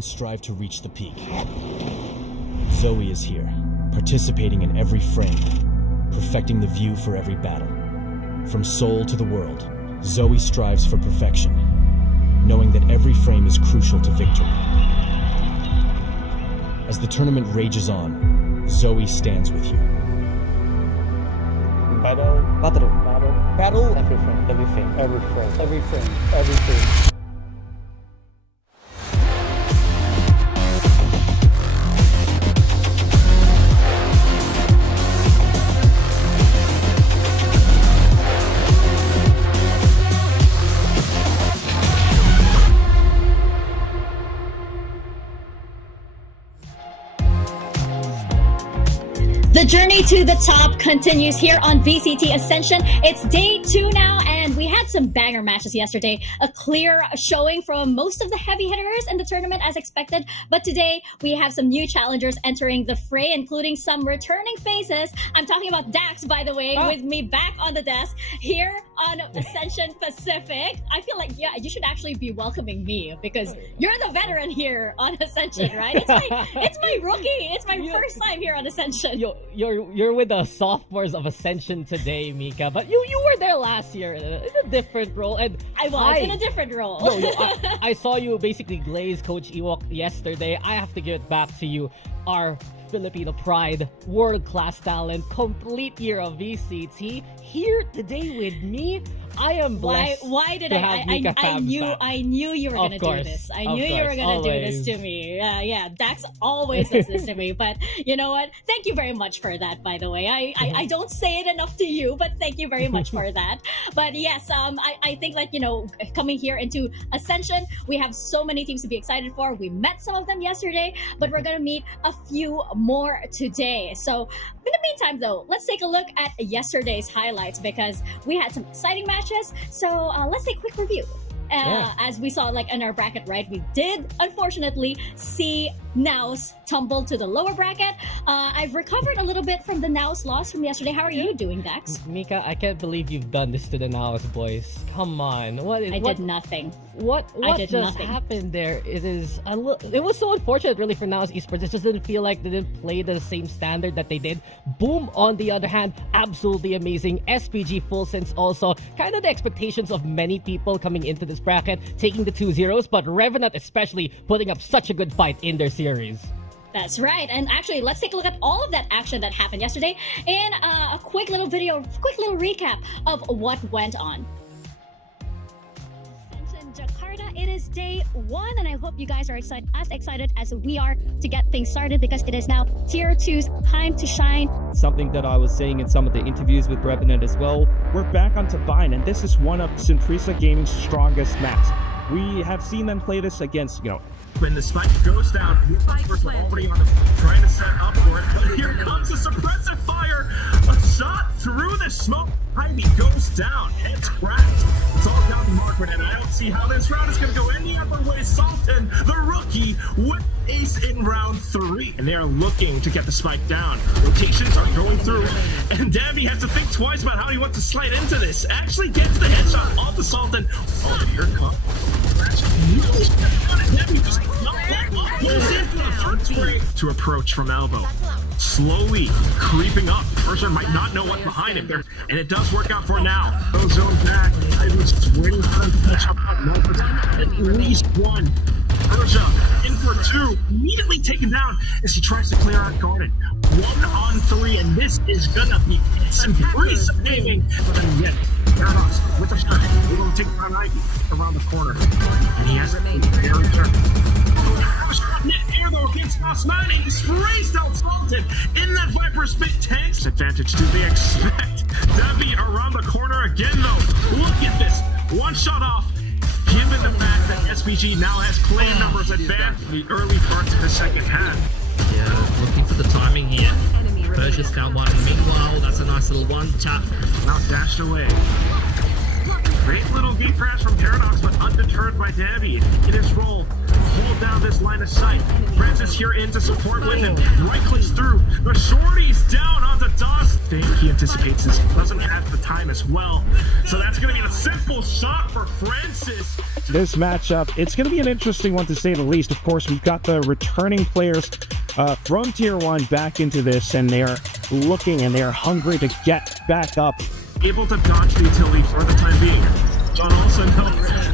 everyone strive to reach the peak. Zoe is here, participating in every frame, perfecting the view for every battle. From soul to the world, Zoe strives for perfection, knowing that every frame is crucial to victory. As the tournament rages on, Zoe stands with you. Battle. Every frame. The journey to the top continues here on VCT Ascension. It's day 2 now, and we had some banger matches yesterday. A clear showing from most of the heavy hitters in the tournament as expected. But today, we have some new challengers entering the fray, including some returning faces. I'm talking about Dax, by the way, with me back on the desk here on Ascension Pacific. I feel like, yeah, you should actually be welcoming me because you're the veteran here on Ascension, right? It's my rookie. It's my first time here on Ascension. You're with the sophomores of Ascension today, Mika, but you were there last year in a different role, and I was in a different role. I saw you basically glaze Coach Ewok yesterday. I have to give it back to you, our Filipino pride, world-class talent, complete year of VCT, here today with me. I am blessed. Why did I knew you were gonna do this. I knew you were gonna do this to me. Yeah, Dax always does this to me. But you know what? Thank you very much for that. By the way, I don't say it enough to you, but thank you very much for that. But yes, I think that coming here into Ascension, we have so many teams to be excited for. We met some of them yesterday, but we're gonna meet a few more today. So in the meantime, though, let's take a look at yesterday's highlights because we had some exciting matches. So let's take a quick review. As we saw in our bracket, right, we did unfortunately see Naus tumble to the lower bracket. I've recovered a little bit from the Naus loss from yesterday. How are you doing, Dax? Mika, I can't believe you've done this to the Naus boys. Come on. I did nothing. What just happened there? It was so unfortunate really for Naus Esports. It just didn't feel like they didn't play the same standard that they did. Boom, on the other hand, absolutely amazing. SPG full sense also. Kind of the expectations of many people coming into this bracket, taking the 2-0s, but Revenant especially putting up such a good fight in their series. That's right. And actually, let's take a look at all of that action that happened yesterday in a quick little recap of what went on. Jakarta, it is day 1, and I hope you guys are as excited as we are to get things started because it is now Tier 2's time to shine. Something that I was saying in some of the interviews with Revenant as well, we're back on Vine, and this is one of Centrisa Gaming's strongest maps. We have seen them play this against, when the spike goes down, already on trying to set up for it, but here comes a suppressive fire. A shot through the smoke. Ivy goes down. It's cracked. It's all down to Margaret, and I don't see how this round is going to go any other way. Sultan, the rookie, with ace in round 3, and they are looking to get the spike down. Rotations are going through, and Davy has to think twice about how he wants to slide into this. Actually gets the headshot off the Sultan. Oh, here comes. Davy just to approach from elbow, slowly creeping up. Person might not know what's behind him there, and it does work out for now. Goes zone back. Ivy's just waiting for him to catch up. At least one. Persia in for 2, immediately taken down as he tries to clear out Garden. 1-on-3, and this is gonna be some pretty gaming. But yet, Paradox with a shot, able to take down Ivy around the corner, and he has very turn. Shot net air though against Osman, and he sprays down Sultan in that Viper spit tanks. Advantage do they expect? Debbie around the corner again though. Look at this, one shot off. Given the fact that SPG now has clan numbers advanced in the early parts of the second half. Yeah, looking for the timing here. Persia's found one. Meanwhile, that's a nice little one tap. Now dashed away. Great little V crash from Paradox, but undeterred by Davy. In his role, hold down this line of sight. Francis here in to support with him. Right clicks through. The shorty's down onto Dust. I think he anticipates this, doesn't have the time as well. So that's going to be a simple shot for Francis. This matchup, it's going to be an interesting one to say the least. Of course, we've got the returning players from Tier 1 back into this, and they're looking and they're hungry to get back up. Able to dodge the utility for the time being. John also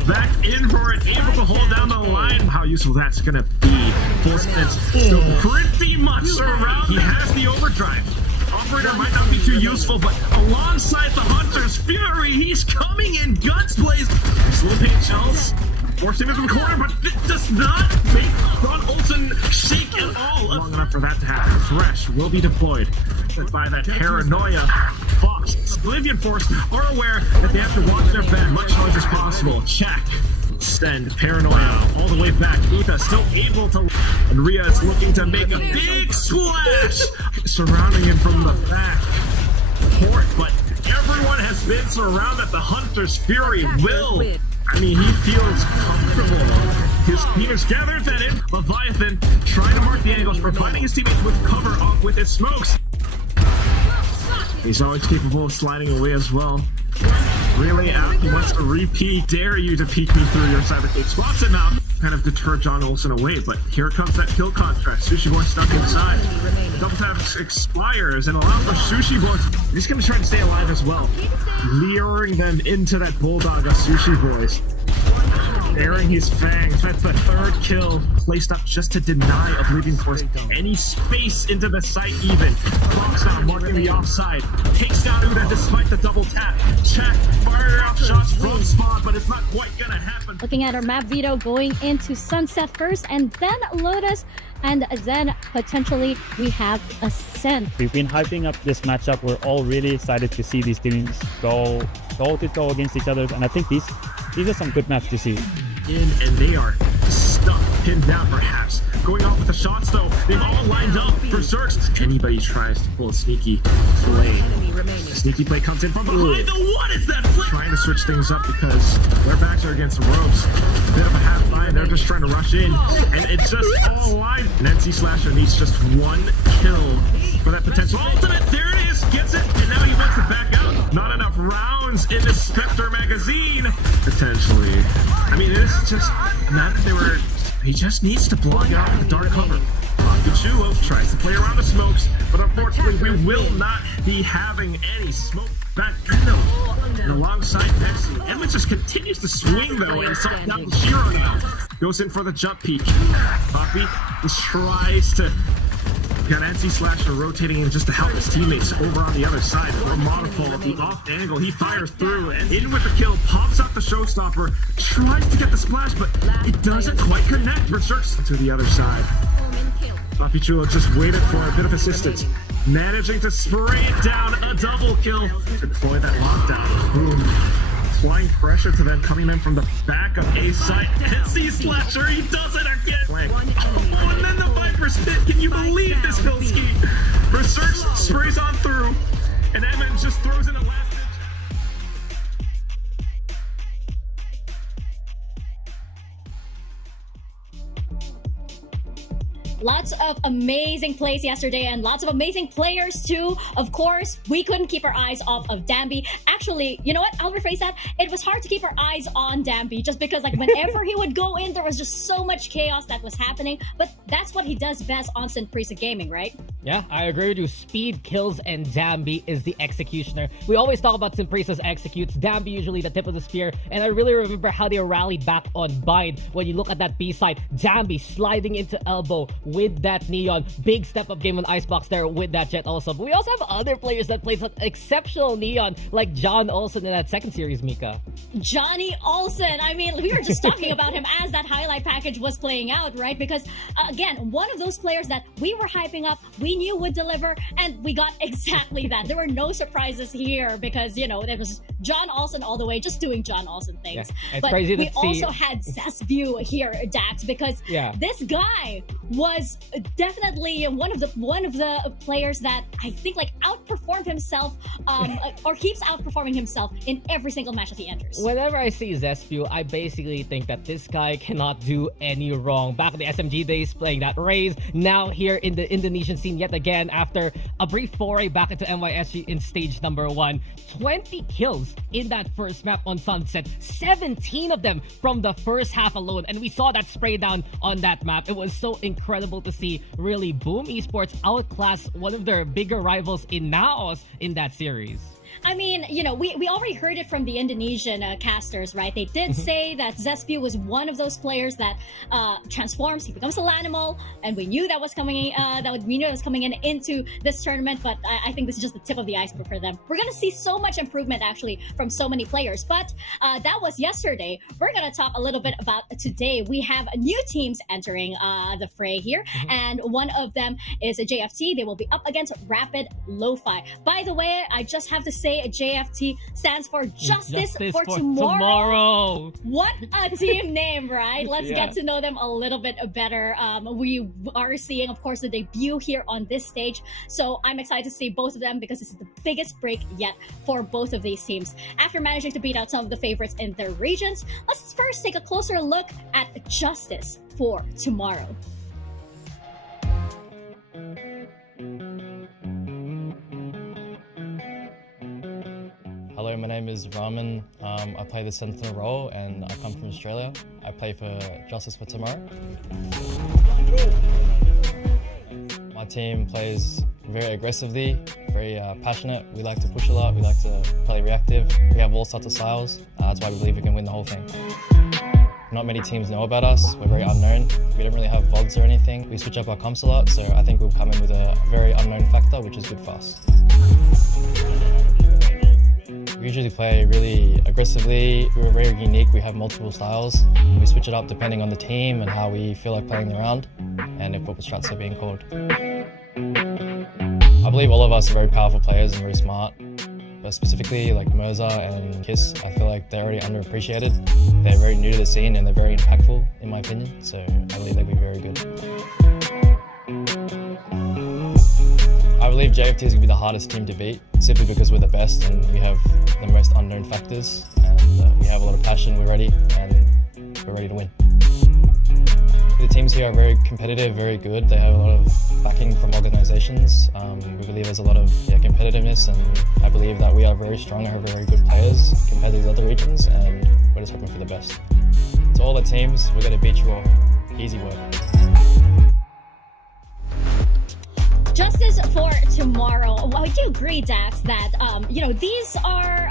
back in for it, able to hold down the line. How useful that's going to be. Full sense, still pretty much surrounded. He has the overdrive. Operator might not be too useful, but alongside the Hunter's Fury, he's coming in guns blazed. Slow paint shells. Forcing into the corner, but it does not make John Olsen shake at all. Long enough for that to happen. Thresh will be deployed by that paranoia. Fox, Oblivion Force are aware that they have to watch their bed much as much as possible. Check. Send Paranoia all the way back. Uta still able to. And Rhea is looking to make a big splash. Surrounding him from the back. Port, but everyone has been surrounded. The Hunter's Fury will. I mean, he feels comfortable. His team is gathered that in. Leviathan trying to mark the angles, providing his teammates with cover off with his smokes. He's always capable of sliding away as well. Really out, he wants to repeat. Dare you to peek me through your cyber cage. Spots him out. Kind of deter John Olsen away, but here comes that kill contract. Sushi Boy stuck inside. Double tap expires and allows for Sushi Boy. He's going to try to stay alive as well. Luring them into that bulldog of Sushi Boys. Baring his fangs. That's the third kill placed up just to deny Oblivion Force any space into the site even. Fox now marking the offside. Takes down Uda despite the double tap. Check. Fire out shots from spawn, but it's not quite gonna happen. Looking at our map veto going into Sunset first and then Lotus, and then potentially we have Ascent. We've been hyping up this matchup. We're all really excited to see these teams go to toe against each other, and I think these are some good maps to see. And they are stuck, pinned down perhaps. Going off with the shots though, they've all lined up for search. Anybody tries to pull a sneaky play. Sneaky play comes in from behind. What is that play? Trying to switch things up because their backs are against the ropes. Bit of a half line, they're just trying to rush in. And it's just all alive. Nancy Slasher needs just one kill for that potential ultimate. There it is, gets it, and now he wants to back out. Not enough rounds in the Spectre magazine. Potentially. I mean, it's just not that they were. He just needs to block out with the dark cover. Pichulo tries to play around the smokes, but unfortunately we will not be having any smoke back and alongside Pepsi. Emma just continues to swing though and salt down Shiro now. Goes in for the jump peek. Poppy just tries to got NC Slasher rotating in just to help his teammates over on the other side. Monopole, the off angle, he fires through and in with the kill, pops out the showstopper, tries to get the splash, but it doesn't quite connect. Berserks to the other side. Buffy Chulo just waited for a bit of assistance, managing to spray it down, a double kill. Deploy that lockdown. Boom. Applying pressure to them coming in from the back of A site. NC Slasher, he does it again. Oh, and then the Viper's hit. Can you believe this build scheme? Berserk sprays on through, and Edmund just throws in a last ditch. Lots of amazing plays yesterday and lots of amazing players too. Of course, we couldn't keep our eyes off of Danby. Actually, you know what? I'll rephrase that. It was hard to keep our eyes on Danby just because like whenever he would go in, there was just so much chaos that was happening. But that's what he does best on St. Prisa Gaming, right? Yeah, I agree with you. Speed kills and Danby is the executioner. We always talk about St. Prisa's executes. Danby usually the tip of the spear. And I really remember how they rallied back on Bind. When you look at that B side, Danby sliding into elbow with that Neon. Big step up game on Icebox there with that Jet also. But we also have other players that played some exceptional Neon, like John Olsen in that second series, Mika. Johnny Olsen. I mean, we were just talking about him as that highlight package was playing out, right? Because, again, one of those players that we were hyping up, we knew would deliver, and we got exactly that. There were no surprises here because, you know, there was John Olsen all the way, just doing John Olsen things. Yeah, but crazy we to see. also had Zesbu here, Dax, because this guy was definitely one of the players that I think like out outperformed himself, or keeps outperforming himself in every single match that he enters. Whenever I see Zespew, I basically think that this guy cannot do any wrong. Back in the SMG days, playing that Raze, now here in the Indonesian scene yet again after a brief foray back into NYSG in stage number 1. 20 kills in that first map on Sunset, 17 of them from the first half alone, and we saw that spray down on that map. It was so incredible to see really Boom Esports outclass one of their bigger rivals in Naos in that series. I mean, you know, we already heard it from the Indonesian casters, right? They did say that Zespew was one of those players that transforms. He becomes a Lanimal, and we knew that was coming. We knew it was coming into this tournament. But I think this is just the tip of the iceberg for them. We're gonna see so much improvement actually from so many players. But that was yesterday. We're gonna talk a little bit about today. We have new teams entering the fray here, and one of them is a JFT. They will be up against Rapid Lofi. By the way, I just have to say JFT stands for Justice for Tomorrow. What a team name, right? Let's get to know them a little bit better. We are seeing, of course, the debut here on this stage. So I'm excited to see both of them because this is the biggest break yet for both of these teams. After managing to beat out some of the favorites in their regions, let's first take a closer look at Justice for Tomorrow. Hello, my name is Raman. I play the Sentinel role and I come from Australia. I play for Justice for Tomorrow. My team plays very aggressively, very passionate. We like to push a lot, we like to play reactive. We have all sorts of styles. That's why we believe we can win the whole thing. Not many teams know about us. We're very unknown. We don't really have VODs or anything. We switch up our comps a lot, so I think we'll come in with a very unknown factor, which is good for us. We usually play really aggressively. We're very unique. We have multiple styles. We switch it up depending on the team and how we feel like playing the round and if what strats are being called. I believe all of us are very powerful players and very smart. But specifically like Mirza and Kiss, I feel like they're already underappreciated. They're very new to the scene and they're very impactful in my opinion. So I believe they'll be very good. I believe JFT is going to be the hardest team to beat, simply because we're the best and we have the most unknown factors, and we have a lot of passion, we're ready, and we're ready to win. The teams here are very competitive, very good. They have a lot of backing from organizations. We believe there's a lot of competitiveness, and I believe that we are very strong and have very good players compared to these other regions, and we're just hoping for the best. To all the teams, we're going to beat you all. Easy work. Justice for Tomorrow. Well, I do agree, Dax, that these are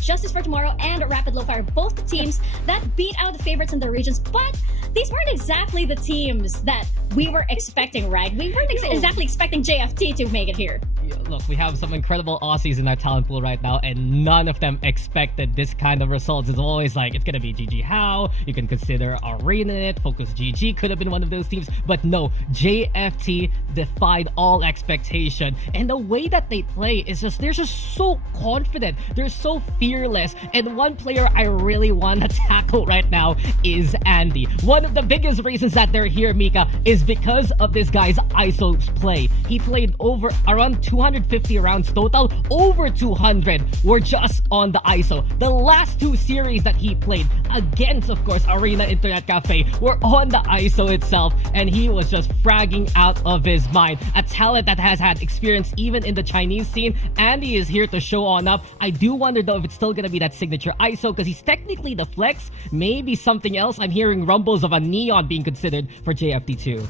Justice for Tomorrow and Rapid Lofi are both the teams that beat out the favorites in their regions, but these weren't exactly the teams that we were expecting, right? We weren't exactly expecting JFT to make it here. Look, we have some incredible Aussies in our talent pool right now, and none of them expected this kind of results. It's always like, it's gonna be GG How, you can consider Arena, Focus GG could have been one of those teams, but no, JFT defied all expectation, and the way that they play is just, they're just so confident, they're so fearless, and one player I really want to tackle right now is Andy. One of the biggest reasons that they're here, Mika, is because of this guy's ISO play. He played over around 250 rounds total, over 200 were just on the ISO. The last two series that he played against, of course, Arena Internet Cafe were on the ISO itself, and he was just fragging out of his mind. A talent that has had experience even in the Chinese scene. Andy is here to show on up. I do wonder though if it's still gonna be that signature ISO, because he's technically the flex, maybe something else. I'm hearing rumbles of a Neon being considered for JFT2.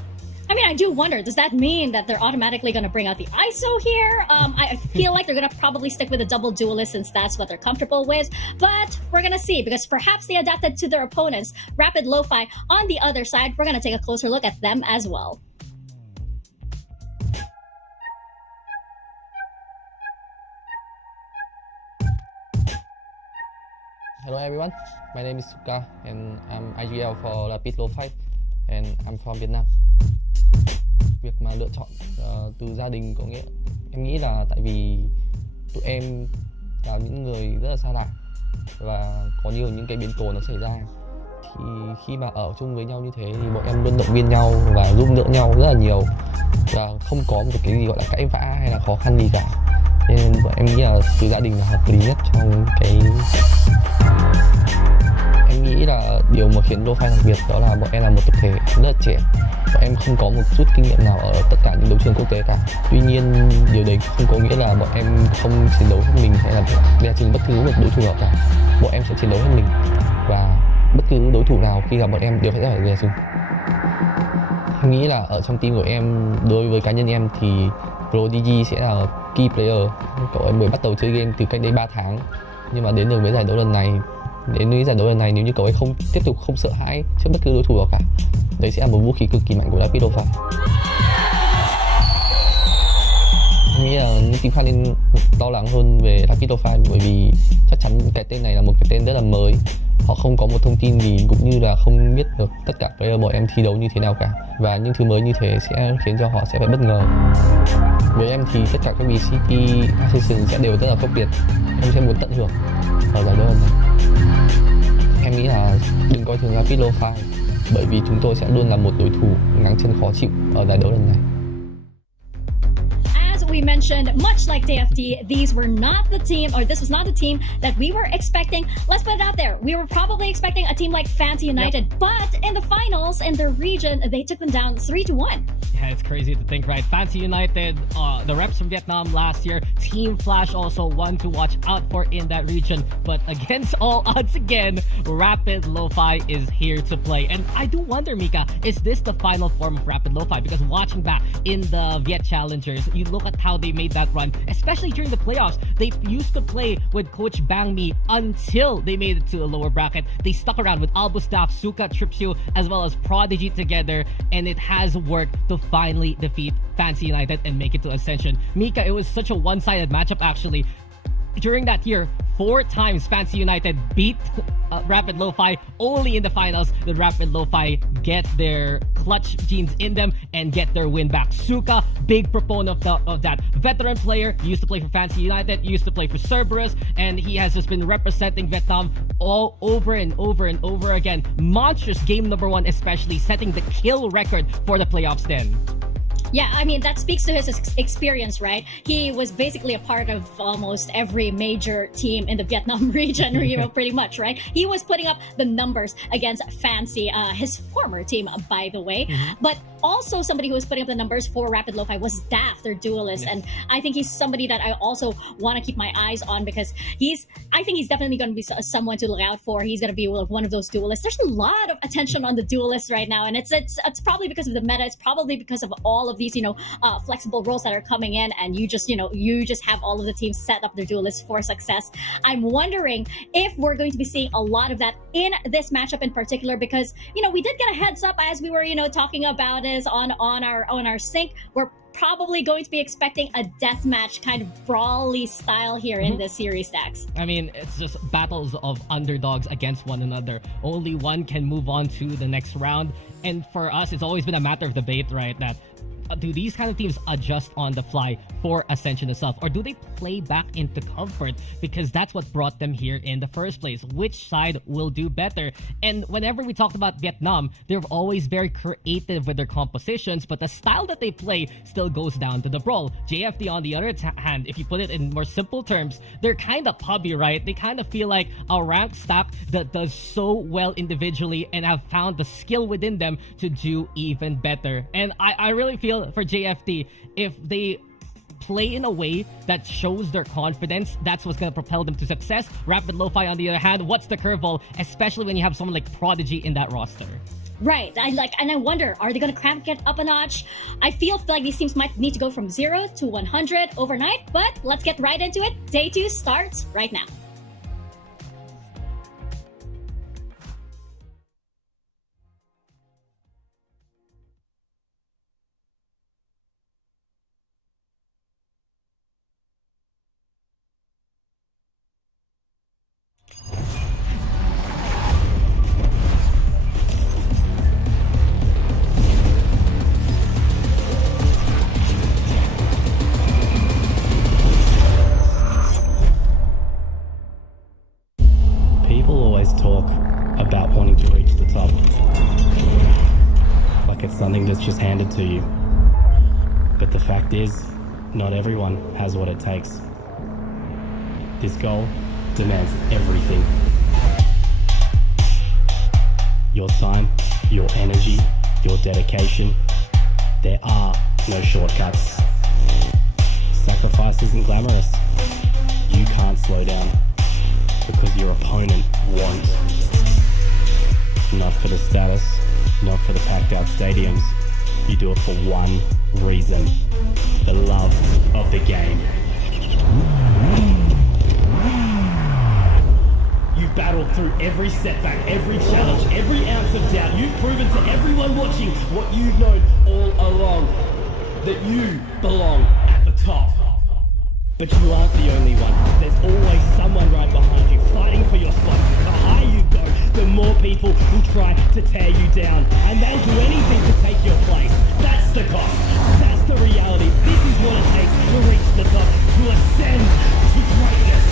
I mean, I do wonder, does that mean that they're automatically going to bring out the ISO here? I feel like they're going to probably stick with a double duelist since that's what they're comfortable with. But we're going to see, because perhaps they adapted to their opponents. Rapid Lofi on the other side, we're going to take a closer look at them as well. Hello everyone, my name is Suka and I'm IGL for Rapid Lofi and I'm from Việt Nam. Việc mà lựa chọn từ gia đình có nghĩa em nghĩ là tại vì tụi em là những người rất là xa lạ và có nhiều những cái biến cố nó xảy ra, thì khi mà ở chung với nhau như thế thì bọn em luôn động viên nhau và giúp đỡ nhau rất là nhiều và không có một cái gì gọi là cãi vã hay là khó khăn gì cả. Nên bọn em nghĩ là từ gia đình là hợp lý nhất trong cái. Em nghĩ là điều mà khiến Lofi đặc biệt đó là bọn em là một tập thể rất là trẻ. Bọn em không có một chút kinh nghiệm nào ở tất cả những đấu trường quốc tế cả. Tuy nhiên điều đấy không có nghĩa là bọn em không chiến đấu hết mình hay là đè chừng bất cứ một đối thủ nào cả. Bọn em sẽ chiến đấu hết mình và bất cứ đối thủ nào khi gặp bọn em đều phải đè chừng. Em nghĩ là ở trong team của em, đối với cá nhân em thì Pro DG sẽ là key player. Cậu ấy mới bắt đầu chơi game từ cách đây 3 tháng, nhưng mà đến được với giải đấu lần này, nếu như cậu ấy không tiếp tục không sợ hãi trước bất cứ đối thủ nào cả, đấy sẽ là một vũ khí cực kỳ mạnh của Rapid Lofi. Em nghĩ là những team khác nên lo lắng hơn về Rapid Lofi, bởi vì chắc chắn cái tên này là một cái tên rất là mới. Họ không có một thông tin gì cũng như là không biết được tất cả player bọn em thi đấu như thế nào cả. Và những thứ mới như thế sẽ khiến cho họ sẽ phải bất ngờ. Với em thì tất cả các VCT Ascension sẽ đều rất là khốc liệt. Em sẽ muốn tận hưởng ở giải đấu lần này. Em nghĩ là đừng coi thường Rapid Lofi, bởi vì chúng tôi sẽ luôn là một đối thủ ngáng chân khó chịu ở giải đấu lần này. We mentioned, much like DFT, these were not the team, or this was not the team that we were expecting. Let's put it out there. We were probably expecting a team like Fancy United, but in the finals, in their region, they took them down 3-1. Yeah, it's crazy to think, right? Fancy United, the reps from Vietnam last year, Team Flash also one to watch out for in that region. But against all odds again, Rapid Lofi is here to play. And I do wonder, Mika, is this the final form of Rapid Lofi? Because watching back in the Viet Challengers, you look at how they made that run, especially during the playoffs. They used to play with Coach Bang Mi until they made it to a lower bracket. They stuck around with Albustaff, Suka, Tripshu, as well as Prodigy together, and it has worked to finally defeat Fancy United and make it to Ascension. Mika, it was such a one-sided matchup actually. During that year, 4 times Fancy United beat Rapid Lofi. Only in the finals did Rapid Lofi get their clutch genes in them and get their win back. Suka, big proponent of that. Veteran player, used to play for Fancy United, used to play for Cerberus, and he has just been representing Vietnam all over and over and over again. Monstrous game number 1, especially setting the kill record for the playoffs then. Yeah, I mean, that speaks to his experience, right? He was basically a part of almost every major team in the Vietnam region, pretty much, right? He was putting up the numbers against Fancy, his former team, by the way. But also somebody who was putting up the numbers for Rapid Lofi was Daft, their duelist. Yes. And I think he's somebody that I also want to keep my eyes on, because I think he's definitely going to be someone to look out for. He's going to be one of those duelists. There's a lot of attention on the duelists right now, and it's probably because of the meta. It's probably because of all of these, flexible roles that are coming in, and you just have all of the teams set up their duelists for success. I'm wondering if we're going to be seeing a lot of that in this matchup in particular, because we did get a heads up as we were talking about is on our sync. We're probably going to be expecting a deathmatch kind of brawly style here in this series, Dax. I mean, it's just battles of underdogs against one another. Only one can move on to the next round. And for us, it's always been a matter of debate, right? That do these kind of teams adjust on the fly for Ascension itself, or do they play back into comfort, because that's what brought them here in the first place? Which side will do better? And whenever we talked about Vietnam, they're always very creative with their compositions, but the style that they play still goes down to the brawl. JFD, on the other hand, if you put it in more simple terms, they're kind of pubby, right? They kind of feel like a ranked staff that does so well individually and have found the skill within them to do even better. And I really feel for JFD, if they play in a way that shows their confidence, that's what's going to propel them to success. Rapid Lofi, on the other hand, what's the curveball, especially when you have someone like Prodigy in that roster? Right. I wonder, are they going to crank it up a notch? I feel like these teams might need to go from 0 to 100 overnight, but let's get right into it. Day 2 starts right now. Talk about wanting to reach the top, like it's something that's just handed to you. But the fact is, not everyone has what it takes. This goal demands everything. Your time, your energy, your dedication. There are no shortcuts. Sacrifice isn't glamorous. You can't slow down because your opponent won't. Not for the status, not for the packed out stadiums. You do it for one reason: the love of the game. You've battled through every setback, every challenge, every ounce of doubt. You've proven to everyone watching what you've known all along, that you belong at the top. But you aren't the only one. There's always someone right behind you fighting for your spot. The higher you go, the more people will try to tear you down. And they'll do anything to take your place. That's the cost. That's the reality. This is what it takes to reach the top, to ascend to greatness.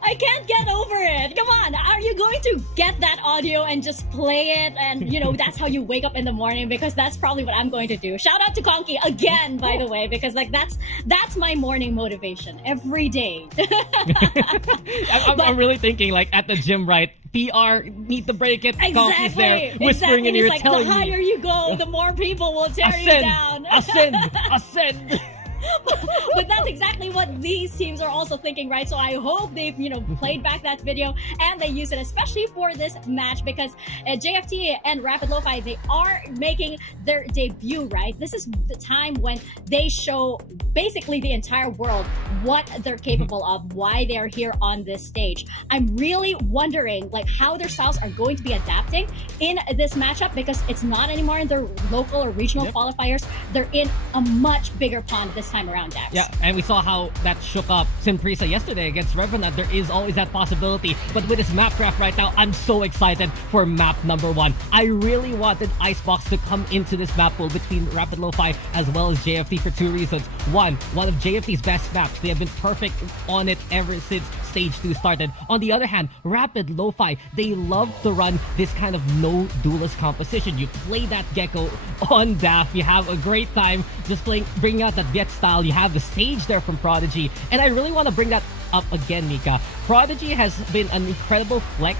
I can't get over it. Come on, are you going to get that audio and just play it? And you know, that's how you wake up in the morning, because that's probably what I'm going to do. Shout out to Conky again, by the way, because like that's my morning motivation every day. I'm really thinking like at the gym, right? PR, need to break it. Conky's there whispering in your ear, like, telling the higher you go, the more people will tear you down. Ascend. But that's exactly what these teams are also thinking, right? So I hope they've, played back that video and they use it, especially for this match, because JFT and Rapid Lo-Fi, they are making their debut, right? This is the time when they show basically the entire world what they're capable of, why they're here on this stage. I'm really wondering like how their styles are going to be adapting in this matchup, because it's not anymore in their local or regional qualifiers. They're in a much bigger pond this time around, Dax. Yeah, and we saw how that shook up Simprisa yesterday against Revenant. There is always that possibility. But with this map draft right now, I'm so excited for map number 1. I really wanted Icebox to come into this map pool between Rapid Lo-Fi as well as JFT for 2 reasons. One of JFT's best maps. They have been perfect on it ever since Stage 2 started. On the other hand, Rapid Lo-Fi, they love to run this kind of no duelist composition. You play that Gecko on DAF, you have a great time just bringing out that Viet style. You have the stage there from Prodigy, and I really want to bring that up again, Mika. Prodigy has been an incredible flex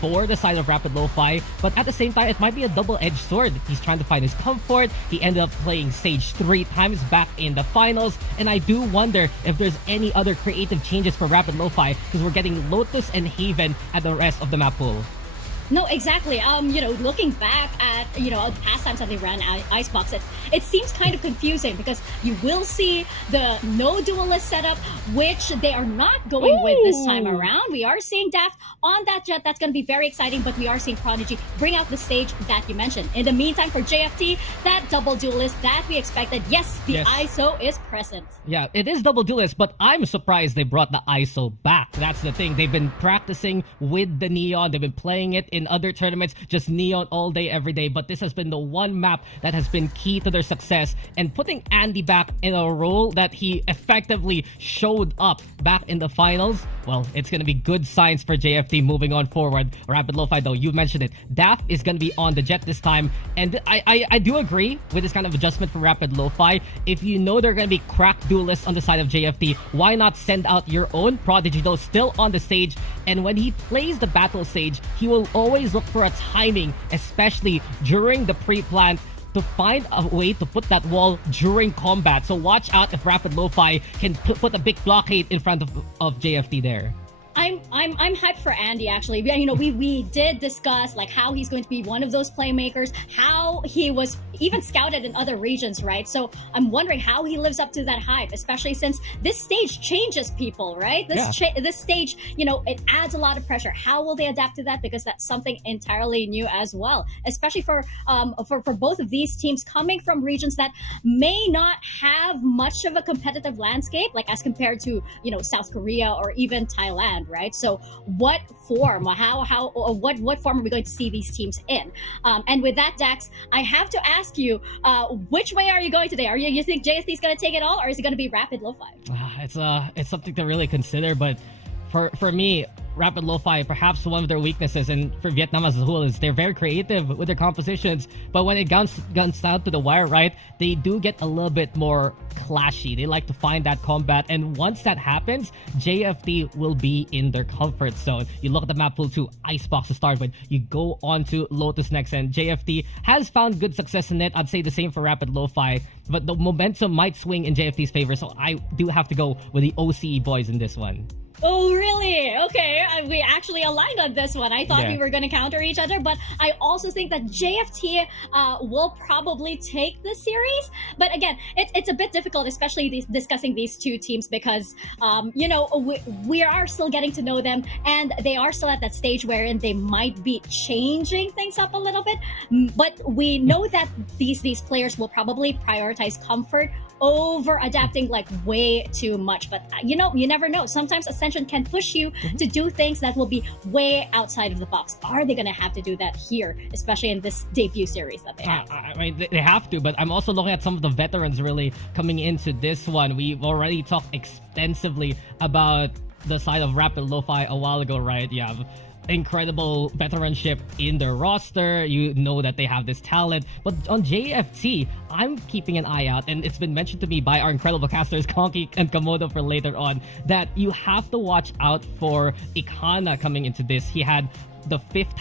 for the side of Rapid Lo-Fi, but at the same time, it might be a double-edged sword. He's trying to find his comfort. He ended up playing Sage 3 times back in the finals, and I do wonder if there's any other creative changes for Rapid Lo-Fi, because we're getting Lotus and Haven at the rest of the map pool. No, exactly. Looking back at, past times that they ran Icebox, it seems kind of confusing, because you will see the no duelist setup, which they are not going with this time around. We are seeing Daft on that jet. That's going to be very exciting, but we are seeing Prodigy bring out the stage that you mentioned. In the meantime, for JFT, that double duelist that we expected, yes, the ISO is present. Yeah, it is double duelist, but I'm surprised they brought the ISO back. That's the thing. They've been practicing with the Neon. They've been playing it in other tournaments, just Neon all day, every day. But this has been the one map that has been key to their success, and putting Andy back in a role that he effectively showed up back in the finals, well, it's going to be good signs for JFT moving on forward. Rapid Lo-Fi, though, you mentioned it. Daf is going to be on the jet this time, and I do agree with this kind of adjustment from Rapid Lo-Fi. If you know they're going to be crack duelists on the side of JFT, why not send out your own? Prodigy, though, still on the stage, and when he plays the battle stage, he will always look for a timing, especially during the pre-plant, to find a way to put that wall during combat. So watch out if Rapid Lo-Fi can put a big blockade in front of JFT there. I'm hyped for Andy, actually. We did discuss like how he's going to be one of those playmakers, how he was even scouted in other regions, right? So I'm wondering how he lives up to that hype, especially since this stage changes people, right? This stage, it adds a lot of pressure. How will they adapt to that? Because that's something entirely new as well, especially for both of these teams coming from regions that may not have much of a competitive landscape, like as compared to South Korea or even Thailand. right? So what form, what form are we going to see these teams in? And with that, Dax, I have to ask you, which way are you going today? You think JFT is going to take it all, or is it going to be Rapid Lo-Fi? It's something to really consider, but for me, Rapid Lo-Fi, perhaps one of their weaknesses, and for Vietnam as a whole, is they're very creative with their compositions, but when it guns down to the wire, right, they do get a little bit more clashy. They like to find that combat, and once that happens, JFT will be in their comfort zone. You look at the map pool to Icebox to start with, you go on to Lotus next, and JFT has found good success in it. I'd say the same for Rapid Lo-Fi, but the momentum might swing in JFT's favor, so I do have to go with the OCE boys in this one. Oh, really? Okay, we actually aligned on this one. I thought we were going to counter each other, but I also think that JFT will probably take the series. But again, it's a bit difficult, especially discussing these two teams, because, we are still getting to know them, and they are still at that stage wherein they might be changing things up a little bit. But we know that these players will probably prioritize comfort over adapting like way too much. But you never know. Sometimes Ascension can push you to do things that will be way outside of the box. Are they going to have to do that here, especially in this debut series that they have? I mean, they have to, but I'm also looking at some of the veterans really coming into this one. We've already talked extensively about the side of Rapid Lo-Fi a while ago, right? You have incredible veteranship in their roster. You know that they have this talent. But on JFT, I'm keeping an eye out, and it's been mentioned to me by our incredible casters, Conky and Komodo, for later on, that you have to watch out for Ikana coming into this. He had the fourth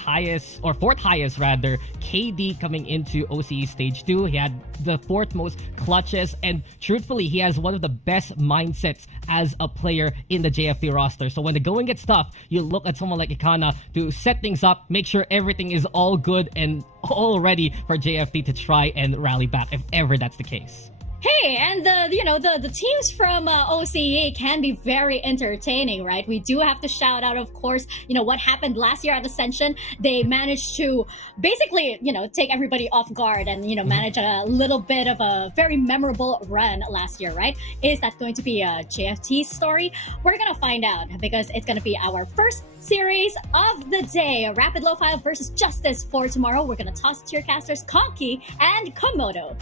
highest KD coming into OCE Stage 2. He had the fourth most clutches, and truthfully, he has one of the best mindsets as a player in the JFT roster. So when the going gets tough, you look at someone like Ikana to set things up, make sure everything is all good and all ready for JFT to try and rally back if ever that's the case. Hey, and the teams from OCE can be very entertaining, right? We do have to shout out, of course, what happened last year at Ascension. They managed to basically, take everybody off guard and, manage a little bit of a very memorable run last year, right? Is that going to be a JFT story? We're going to find out, because it's going to be our first series of the day. Rapid Lo-Fi versus Justice for tomorrow. We're going to toss to your casters, Conky and Komodo.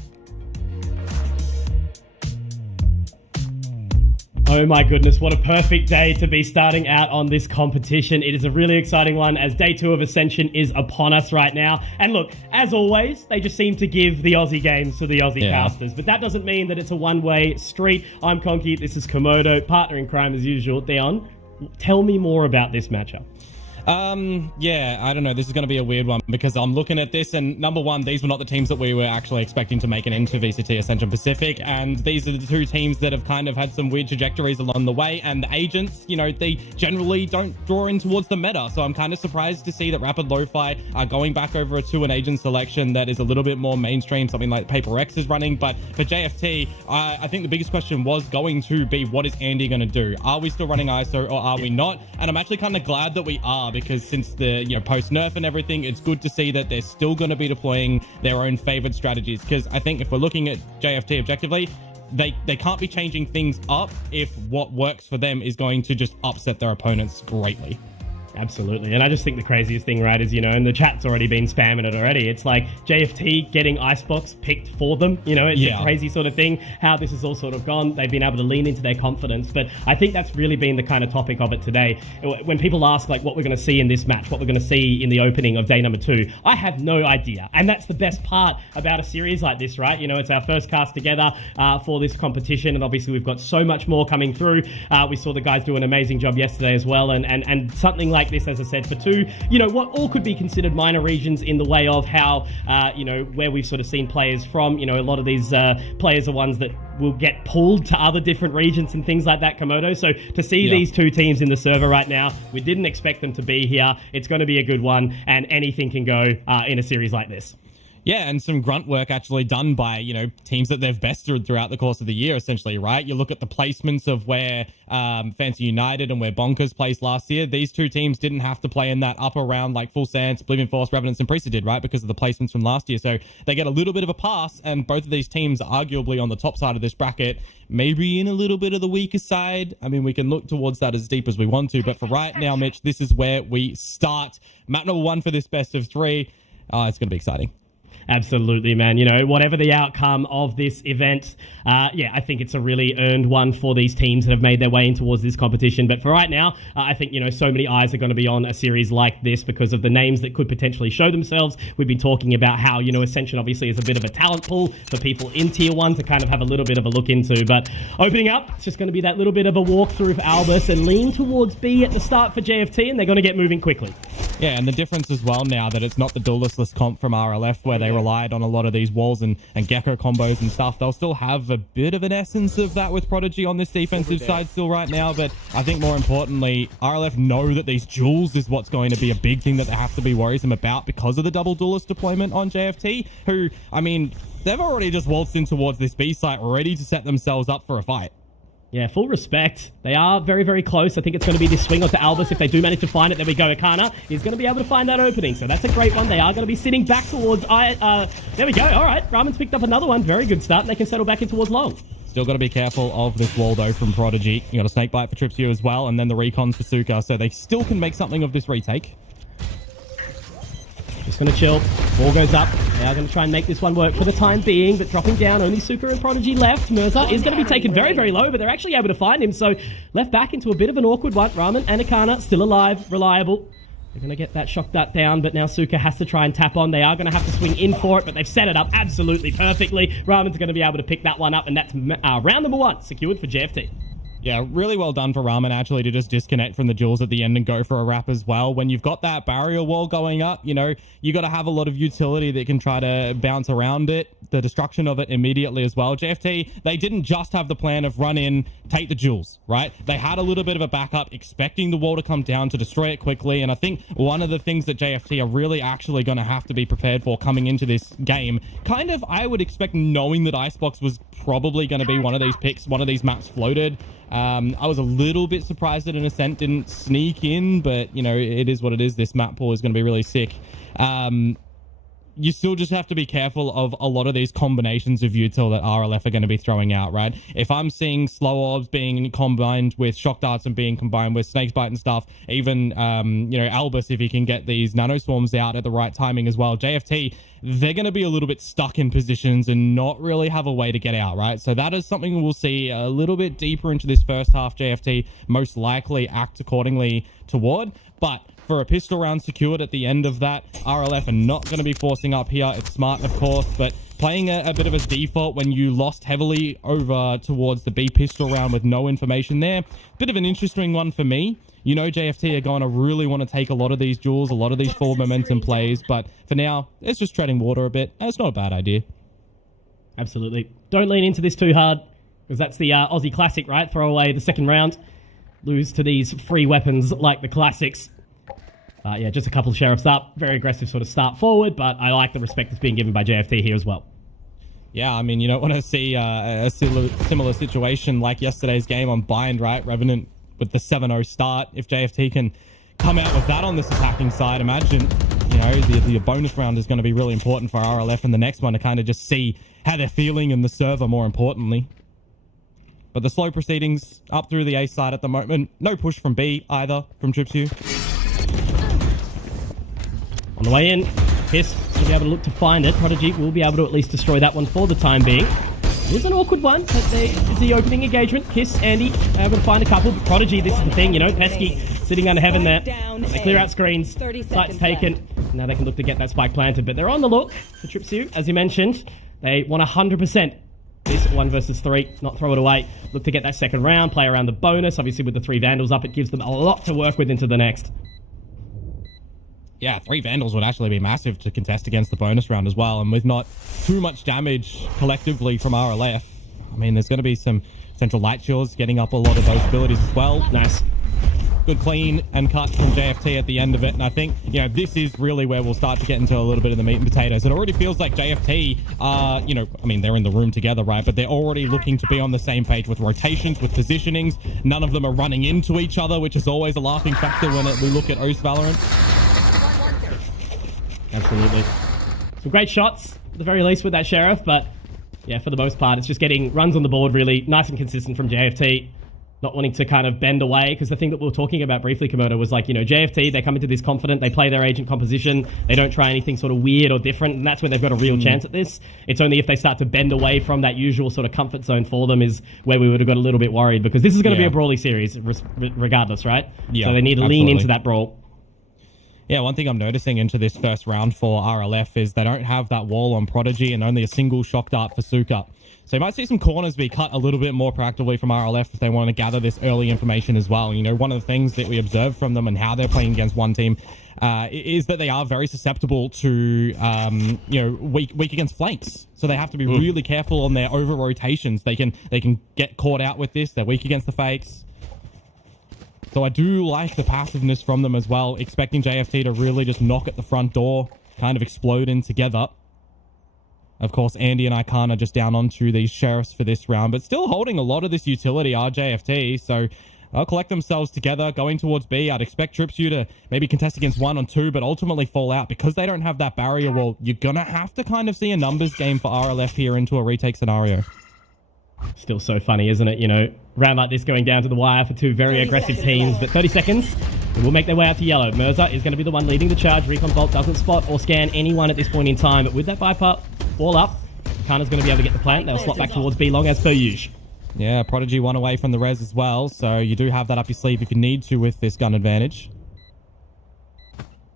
Oh my goodness, what a perfect day to be starting out on this competition. It is a really exciting one, as day 2 of Ascension is upon us right now. And look, as always, they just seem to give the Aussie games to the Aussie casters. But that doesn't mean that it's a one-way street. I'm Conky, this is Komodo, partner in crime as usual. Theon, tell me more about this matchup. I don't know. This is going to be a weird one, because I'm looking at this, and number one, these were not the teams that we were actually expecting to make it into VCT Ascension Pacific, and these are the two teams that have kind of had some weird trajectories along the way, and the agents, they generally don't draw in towards the meta, so I'm kind of surprised to see that Rapid Lo-Fi are going back over to an agent selection that is a little bit more mainstream, something like Paper X is running. But for JFT, I think the biggest question was going to be, what is Andy going to do? Are we still running ISO, or are we not? And I'm actually kind of glad that we are, because since the post-nerf and everything, it's good to see that they're still going to be deploying their own favored strategies, because I think if we're looking at JFT objectively, they can't be changing things up if what works for them is going to just upset their opponents greatly. Absolutely. And I just think the craziest thing, right, is, and the chat's already been spamming it already. It's like JFT getting Icebox picked for them. It's a crazy sort of thing, how this has all sort of gone. They've been able to lean into their confidence. But I think that's really been the kind of topic of it today. When people ask, like, what we're going to see in this match, what we're going to see in the opening of day number 2, I have no idea. And that's the best part about a series like this, right? It's our first cast together for this competition. And obviously we've got so much more coming through. We saw the guys do an amazing job yesterday as well. And something like this, as I said, for 2, what all could be considered minor regions in the way of how, where we've sort of seen players from. A lot of these players are ones that will get pulled to other different regions and things like that, Komodo. So to see these two teams in the server right now, we didn't expect them to be here. It's going to be a good one, and anything can go in a series like this. Yeah, and some grunt work actually done by, teams that they've bested throughout the course of the year, essentially, right? You look at the placements of where Fancy United and where Bonkers placed last year. These two teams didn't have to play in that upper round like Full Sands, Oblivion Force, Revenants, and Priesthood did, right? Because of the placements from last year. So they get a little bit of a pass, and both of these teams are arguably on the top side of this bracket, maybe in a little bit of the weaker side. I mean, we can look towards that as deep as we want to, but for right now, Mitch, this is where we start. Map number 1 for this best of 3. It's going to be exciting. Absolutely, man. Whatever the outcome of this event, I think it's a really earned one for these teams that have made their way in towards this competition. But for right now, I think, so many eyes are going to be on a series like this because of the names that could potentially show themselves. We've been talking about how, Ascension obviously is a bit of a talent pool for people in Tier 1 to kind of have a little bit of a look into. But opening up, it's just going to be that little bit of a walkthrough for Albus and lean towards B at the start for JFT, and they're going to get moving quickly. Yeah, and the difference as well now that it's not the duelistless comp from RLF where they relied on a lot of these walls and gecko combos and stuff. They'll still have a bit of an essence of that with Prodigy on this defensive side still right now, but I think more importantly, RLF know that these duels is what's going to be a big thing that they have to be worrisome about because of the double duelist deployment on JFT, who, I mean, they've already just waltzed in towards this B site ready to set themselves up for a fight. Yeah, full respect. They are very, very close. I think it's going to be this swing onto Albus. If they do manage to find it, there we go. Akana is going to be able to find that opening. So that's a great one. They are going to be sitting back towards... there we go. All right. Raman's picked up another one. Very good start. And they can settle back in towards long. Still got to be careful of this wall, though, from Prodigy. You got a snake bite for Tripsio as well, and then the recons for Suka. So they still can make something of this retake. Just going to chill. Ball goes up. They are going to try and make this one work for the time being, but dropping down. Only Suka and Prodigy left. Mirza is going to be taken very, very low, but they're actually able to find him. So left back into a bit of an awkward one. Raman and Akana still alive, reliable. They're going to get that shock dart down, but now Suka has to try and tap on. They are going to have to swing in for it, but they've set it up absolutely perfectly. Raman's going to be able to pick that one up, and that's round number 1 secured for JFT. Yeah, really well done for Raman actually to just disconnect from the duels at the end and go for a wrap as well. When you've got that barrier wall going up, you got to have a lot of utility that can try to bounce around it, the destruction of it immediately as well. JFT, they didn't just have the plan of run in, take the jewels, right? They had a little bit of a backup, expecting the wall to come down to destroy it quickly. And I think one of the things that JFT are really actually going to have to be prepared for coming into this game, kind of, I would expect, knowing that Icebox was probably going to be one of these picks, one of these maps floated. I was a little bit surprised that an Ascent didn't sneak in, but, it is what it is. This map pool is going to be really sick. You still just have to be careful of a lot of these combinations of util that RLF are going to be throwing out, right? If I'm seeing slow orbs being combined with shock darts and being combined with snakes bite and stuff, even, Albus, if he can get these nano swarms out at the right timing as well, JFT, they're going to be a little bit stuck in positions and not really have a way to get out, right? So that is something we'll see a little bit deeper into this first half. JFT most likely act accordingly toward, but for a pistol round secured at the end of that, RLF are not going to be forcing up here. It's smart, of course, but playing a bit of a default when you lost heavily over towards the B pistol round with no information there. Bit of an interesting one for me. JFT are going to really want to take a lot of these duels, a lot of these forward momentum plays, but for now, it's just treading water a bit. It's not a bad idea. Absolutely. Don't lean into this too hard, because that's the Aussie classic, right? Throw away the second round, lose to these free weapons like the classics. Just a couple of sheriffs up. Very aggressive sort of start forward, but I like the respect that's being given by JFT here as well. Yeah, I mean, you don't want to see a similar situation like yesterday's game on Bind, right? Revenant with the 7-0 start. If JFT can come out with that on this attacking side, imagine, the bonus round is going to be really important for RLF and the next one to kind of just see how they're feeling in the server, more importantly. But the slow proceedings up through the A side at the moment. No push from B either from Tripsu. On the way in, Hiss will be able to look to find it. Prodigy will be able to at least destroy that one for the time being. It is an awkward one, but there is the opening engagement. Hiss, Andy, able to find a couple. But Prodigy, this is the thing, Pesky sitting under heaven there. They clear out screens. Site's taken. Now they can look to get that spike planted, but they're on the look for Tripsu. As you mentioned, they want 100%. This 1 versus 3, not throw it away. Look to get that second round, play around the bonus. Obviously, with the 3 Vandals up, it gives them a lot to work with into the next. Yeah, 3 Vandals would actually be massive to contest against the bonus round as well. And with not too much damage collectively from RLF, I mean, there's going to be some Central Light Shields getting up a lot of those abilities as well. Nice. good clean and cut from JFT at the end of it. And I think, you know, this is really where we'll start to get into a little bit of the meat and potatoes. It already feels like JFT, you know, I mean, they're in the room together, right? But they're already looking to be on the same page with rotations, with positionings. None of them are running into each other, which is always a laughing factor when we look at OS Valorant. Absolutely. Some great shots, at the very least, with that Sheriff, but yeah, for the most part, it's just getting runs on the board, really nice and consistent from JFT. Not wanting to kind of bend away, because the thing that we were talking about briefly, Komodo, was like, you know, JFT, they come into this confident, they play their agent composition, they don't try anything sort of weird or different, and that's where they've got a real chance at this. It's only if they start to bend away from that usual sort of comfort zone for them is where we would have got a little bit worried, because this is going to be a brawly series, regardless, right? Yeah, so they need to lean into that brawl. Yeah, one thing I'm noticing into this first round for RLF is they don't have that wall on Prodigy and only a single shock dart for Suka. So you might see some corners be cut a little bit more proactively from RLF if they want to gather this early information as well. You know, one of the things that we observe from them and how they're playing against one team is that they are very susceptible to, you know, weak against flanks. So they have to be really careful on their over rotations. They can get caught out with this. They're weak against the fakes. So I do like the passiveness from them as well, expecting JFT to really just knock at the front door, kind of explode in together. Of course, Andy and Icon are just down onto these Sheriffs for this round, but still holding a lot of this utility are JFT, so they'll collect themselves together, going towards B. I'd expect TripSU to maybe contest against 1 on 2, but ultimately fall out. Because they don't have that barrier wall, you're going to have to kind of see a numbers game for RLF here into a retake scenario. Still so funny, isn't it? You know, round like this going down to the wire for two very aggressive teams, but 30 seconds, they will make their way out to yellow. Mirza is going to be the one leading the charge. Recon Bolt doesn't spot or scan anyone at this point in time, but with that Viper wall up, Kana's going to be able to get the plant. They'll slot back towards B long as per usual. Yeah, Prodigy 1 away from the res as well, so you do have that up your sleeve if you need to with this gun advantage.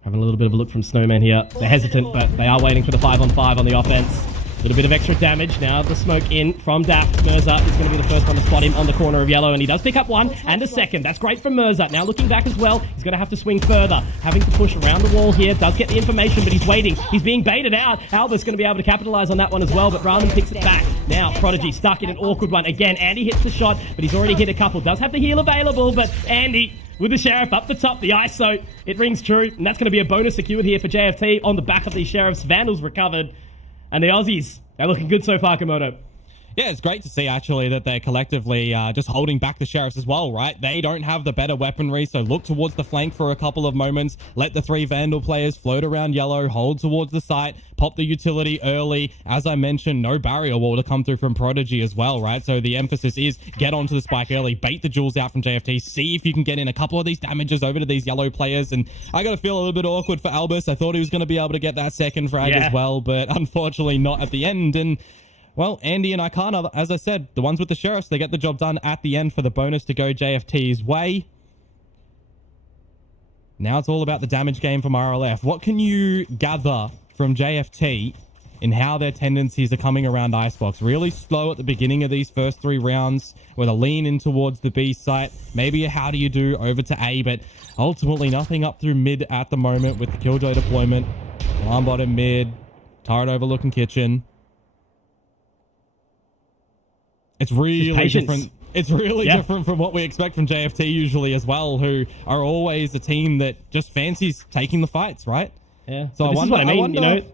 Having a little bit of a look from Snowman here. They're hesitant, but they are waiting for the 5-on-5 on the offense. A little bit of extra damage. Now the smoke in from Daft. Mirza is going to be the first one to spot him on the corner of yellow, and he does pick up one and a second. That's great from Mirza. Now looking back as well, he's going to have to swing further. Having to push around the wall here. Does get the information, but he's waiting. He's being baited out. Alba's going to be able to capitalize on that one as well, but Ramen picks it back. Now Prodigy stuck in an awkward one. Again, Andy hits the shot, but he's already hit a couple. Does have the heal available, but Andy with the Sheriff up the top, the ISO, it rings true, and that's going to be a bonus secured here for JFT on the back of these Sheriffs. Vandals recovered, and the Aussies, they're looking good so far, Komodo. Yeah, it's great to see, actually, that they're collectively just holding back the Sheriffs as well, right? They don't have the better weaponry, so look towards the flank for a couple of moments. Let the 3 Vandal players float around yellow, hold towards the site, pop the utility early. As I mentioned, no barrier wall to come through from Prodigy as well, right? So the emphasis is get onto the spike early, bait the jewels out from JFT, see if you can get in a couple of these damages over to these yellow players. And I got to feel a little bit awkward for Albus. I thought he was going to be able to get that second frag as well, but unfortunately not at the end. And well, Andy and Icon, as I said, the ones with the Sheriffs, they get the job done at the end for the bonus to go JFT's way. Now it's all about the damage game from RLF. What can you gather from JFT in how their tendencies are coming around Icebox? Really slow at the beginning of these first 3 rounds with a lean in towards the B site. Maybe a how do you do over to A, but ultimately nothing up through mid at the moment with the Killjoy deployment. Alarm bottom mid, turret overlooking kitchen. It's really different. It's really different from what we expect from JFT usually as well, who are always a team that just fancies taking the fights, right? Yeah. So I wonder, you know,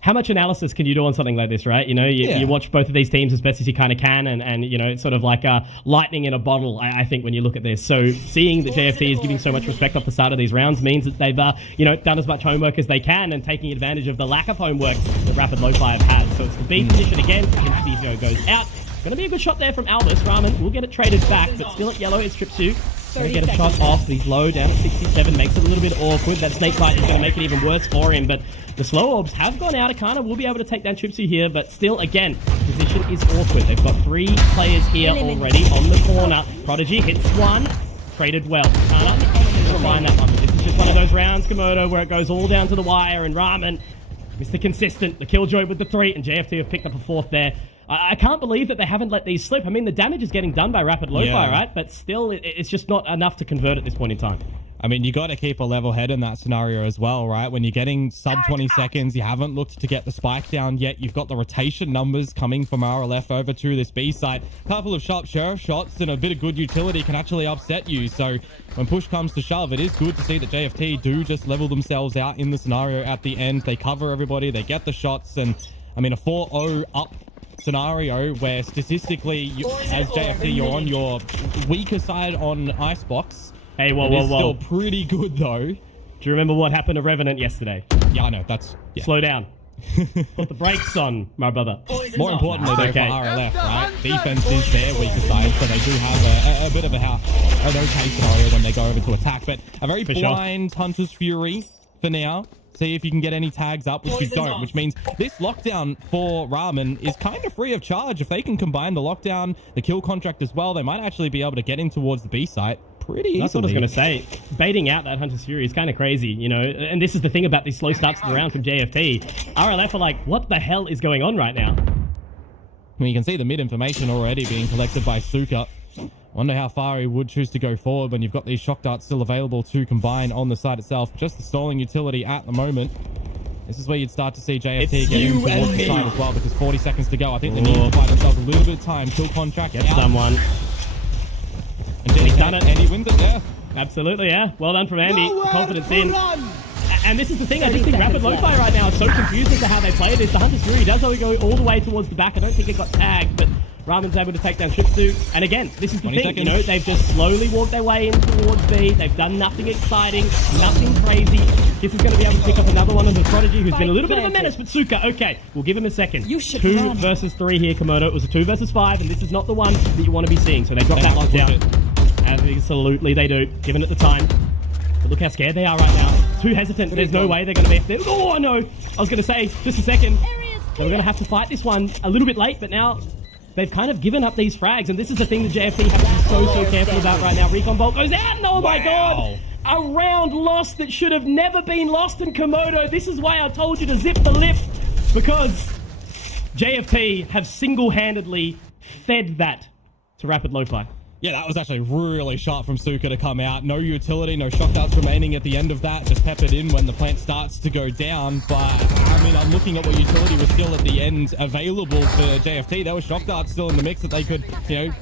how much analysis can you do on something like this, right? You know, you watch both of these teams as best as you kind of can, and you know, it's sort of like lightning in a bottle, I think, when you look at this. So seeing that JFT is giving so much respect off the start of these rounds means that they've, you know, done as much homework as they can and taking advantage of the lack of homework that Rapid Lofi have had. So it's the B position again. VCO goes out. Going to be a good shot there from Albus. Ramen will get it traded back, but still at yellow is TripSU. Going to get a shot off. He's low, down at 67. Makes it a little bit awkward. That snake bite is going to make it even worse for him, but the slow orbs have gone out. Akana will be able to take down TripSU here, but still, again, position is awkward. They've got 3 players here already on the corner. Prodigy hits one. Traded well. Akana will find that one. This is just one of those rounds, Komodo, where it goes all down to the wire, and Ramen, Mr. Consistent, the Killjoy with the 3, and JFT have picked up a 4th there. I can't believe that they haven't let these slip. I mean, the damage is getting done by Rapid Lofi, right? But still, it's just not enough to convert at this point in time. I mean, you got to keep a level head in that scenario as well, right? When you're getting sub 20 seconds, you haven't looked to get the spike down yet. You've got the rotation numbers coming from RLF over to this B site. A couple of sharp sheriff shots and a bit of good utility can actually upset you. So when push comes to shove, it is good to see that JFT do just level themselves out in the scenario at the end. They cover everybody, they get the shots, and I mean, a 4-0 up scenario where statistically, as JFT, you're on your weaker side on Icebox. Hey, whoa. Still pretty good, though. Do you remember what happened to Revenant yesterday? Yeah, I know. That's... Yeah. Slow down. Put the brakes on, my brother. More importantly, though, for RLF, right? Defense is their weaker side, so they do have a bit of an okay scenario when they go over to attack. But a very blind Hunter's Fury for now. See if you can get any tags up, which you don't, which means this lockdown for Ramen is kind of free of charge. If they can combine the lockdown, the kill contract as well, they might actually be able to get in towards the B site pretty easily. That's what I was going to say. Baiting out that Hunter's Fury is kind of crazy, you know? And this is the thing about these slow starts to the round from JFT. RLF are like, what the hell is going on right now? Well, you can see the mid information already being collected by Suka. Wonder how far he would choose to go forward when you've got these shock darts still available to combine on the side itself. Just the stalling utility at the moment. This is where you'd start to see JFT get in towards the side as well, because 40 seconds to go. I think they need to buy themselves a little bit of time. Kill contract. Get someone. And he's done it, and he wins it there. Absolutely, yeah. Well done from Andy. Confidence in. And this is the thing, I just think Rapid Lofi right now is so confused as to how they play this. The Hunter's Fury does only go all the way towards the back. I don't think it got tagged, but Ramen's able to take down Tripsu. And again, this is the thing, you know, they've just slowly walked their way in towards B. They've done nothing exciting, nothing crazy. Kiss is going to be able to pick up another one of the Prodigy, who's been a little bit of a menace, but Suka, okay, we'll give him a second. 2 versus 3 here, Komodo. It was a 2 versus 5, and this is not the one that you want to be seeing. So they drop that lockdown. Absolutely they do, given it the time. But look how scared they are right now. Too hesitant. There's no way they're going to be... Oh, no. I was going to say, just a second. So we're going to have to fight this one a little bit late, but now they've kind of given up these frags. And this is the thing that JFT have to be so careful about right now. Recon Bolt goes out, and oh my God. A round lost that should have never been lost in Komodo. This is why I told you to zip the lip. Because JFT have single-handedly fed that to Rapid Lofi. Yeah, that was actually really sharp from Suka to come out. No utility, no shock darts remaining at the end of that. Just peppered in when the plant starts to go down. But, I mean, I'm looking at what utility was still at the end available for JFT. There were shock darts still in the mix that they could, you know,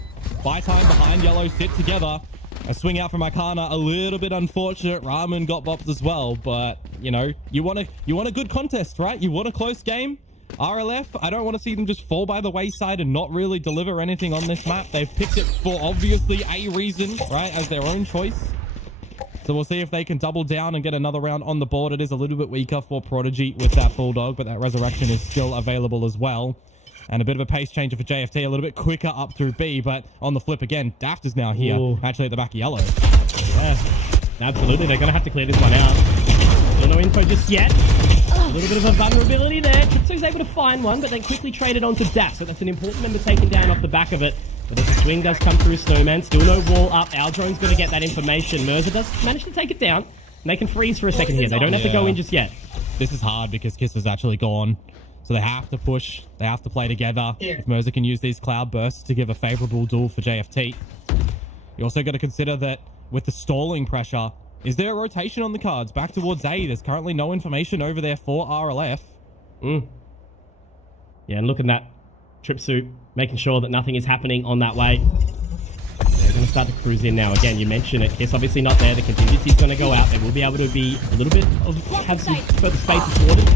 buy time behind Yellow, sit together. A swing out from Arcana, a little bit unfortunate. Ramen got bopped as well. But, you know, you want a good contest, right? You want a close game. RLF, I don't want to see them just fall by the wayside and not really deliver anything on this map. They've picked it for obviously a reason, right, as their own choice. So we'll see if they can double down and get another round on the board. It is a little bit weaker for Prodigy with that Bulldog, but that Resurrection is still available as well. And a bit of a pace changer for JFT, a little bit quicker up through B, but on the flip again, Daft is now here, actually at the back of Yellow. Yeah, absolutely. They're going to have to clear this one out. Still no info just yet. A little bit of a vulnerability there. Tripsu's able to find one, but then quickly traded onto Daft. So that's an important member taken down off the back of it. But as the swing does come through Snowman, still no wall up. Our drone's going to get that information. Merza does manage to take it down. And they can freeze for a second here. They don't have to go in just yet. This is hard because Kiss is actually gone. So they have to push. They have to play together. If Merza can use these cloud bursts to give a favorable duel for JFT. You also got to consider that with the stalling pressure, is there a rotation on the cards back towards A? There's currently no information over there for RLF. Yeah, and look at that Tripsu, making sure that nothing is happening on that way. They're going to start to cruise in now. Again, you mentioned it. Kiss obviously not there. The contingency is going to go out. They will be able to be a little bit of have some further space afforded.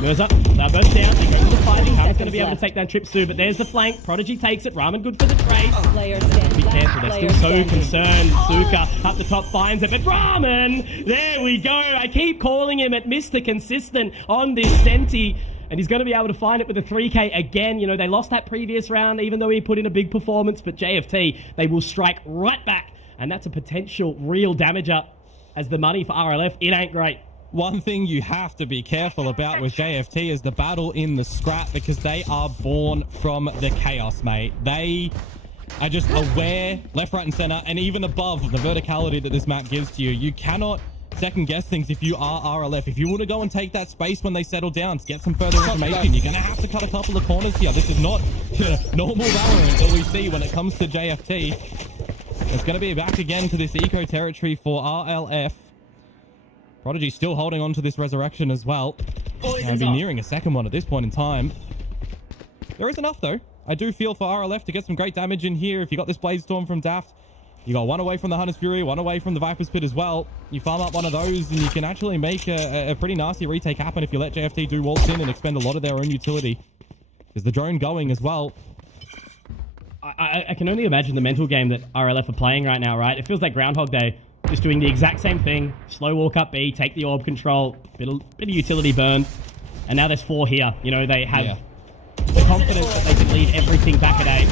Goes up, they're both down, they go to the fighting. Kara's going to be able to take down Tripsu, but there's the flank. Prodigy takes it, Ramen good for the trace. Be careful, they're still so concerned. Suka up the top finds it, but Ramen, there we go. I keep calling him at Mr. Consistent on this Senti, and he's going to be able to find it with a 3K again. You know, they lost that previous round, even though he put in a big performance, but JFT, they will strike right back, and that's a potential real damager as the money for RLF, it ain't great. One thing you have to be careful about with JFT is the battle in the scrap, because they are born from the chaos, mate. They are just aware, left, right, and center, and even above the verticality that this map gives to you. You cannot second guess things if you are RLF. If you want to go and take that space when they settle down to get some further information, you're going to have to cut a couple of corners here. This is not normal VALORANT that we see when it comes to JFT. It's going to be back again to this eco territory for RLF. Prodigy still holding on to this resurrection as well. I'll be nearing a second one at this point in time. There is enough, though. I do feel for RLF to get some great damage in here. If you got this Blade Storm from Daft, you got one away from the Hunter's Fury, one away from the Viper's Pit as well. You farm up one of those, and you can actually make a pretty nasty retake happen if you let JFT do waltz in and expend a lot of their own utility. Is the drone going as well? I can only imagine the mental game that RLF are playing right now, right? It feels like Groundhog Day, just doing the exact same thing. Slow walk up B, take the orb control, bit of utility burn, and now there's 4 here. You know, they have the confidence that they can lead everything back at A.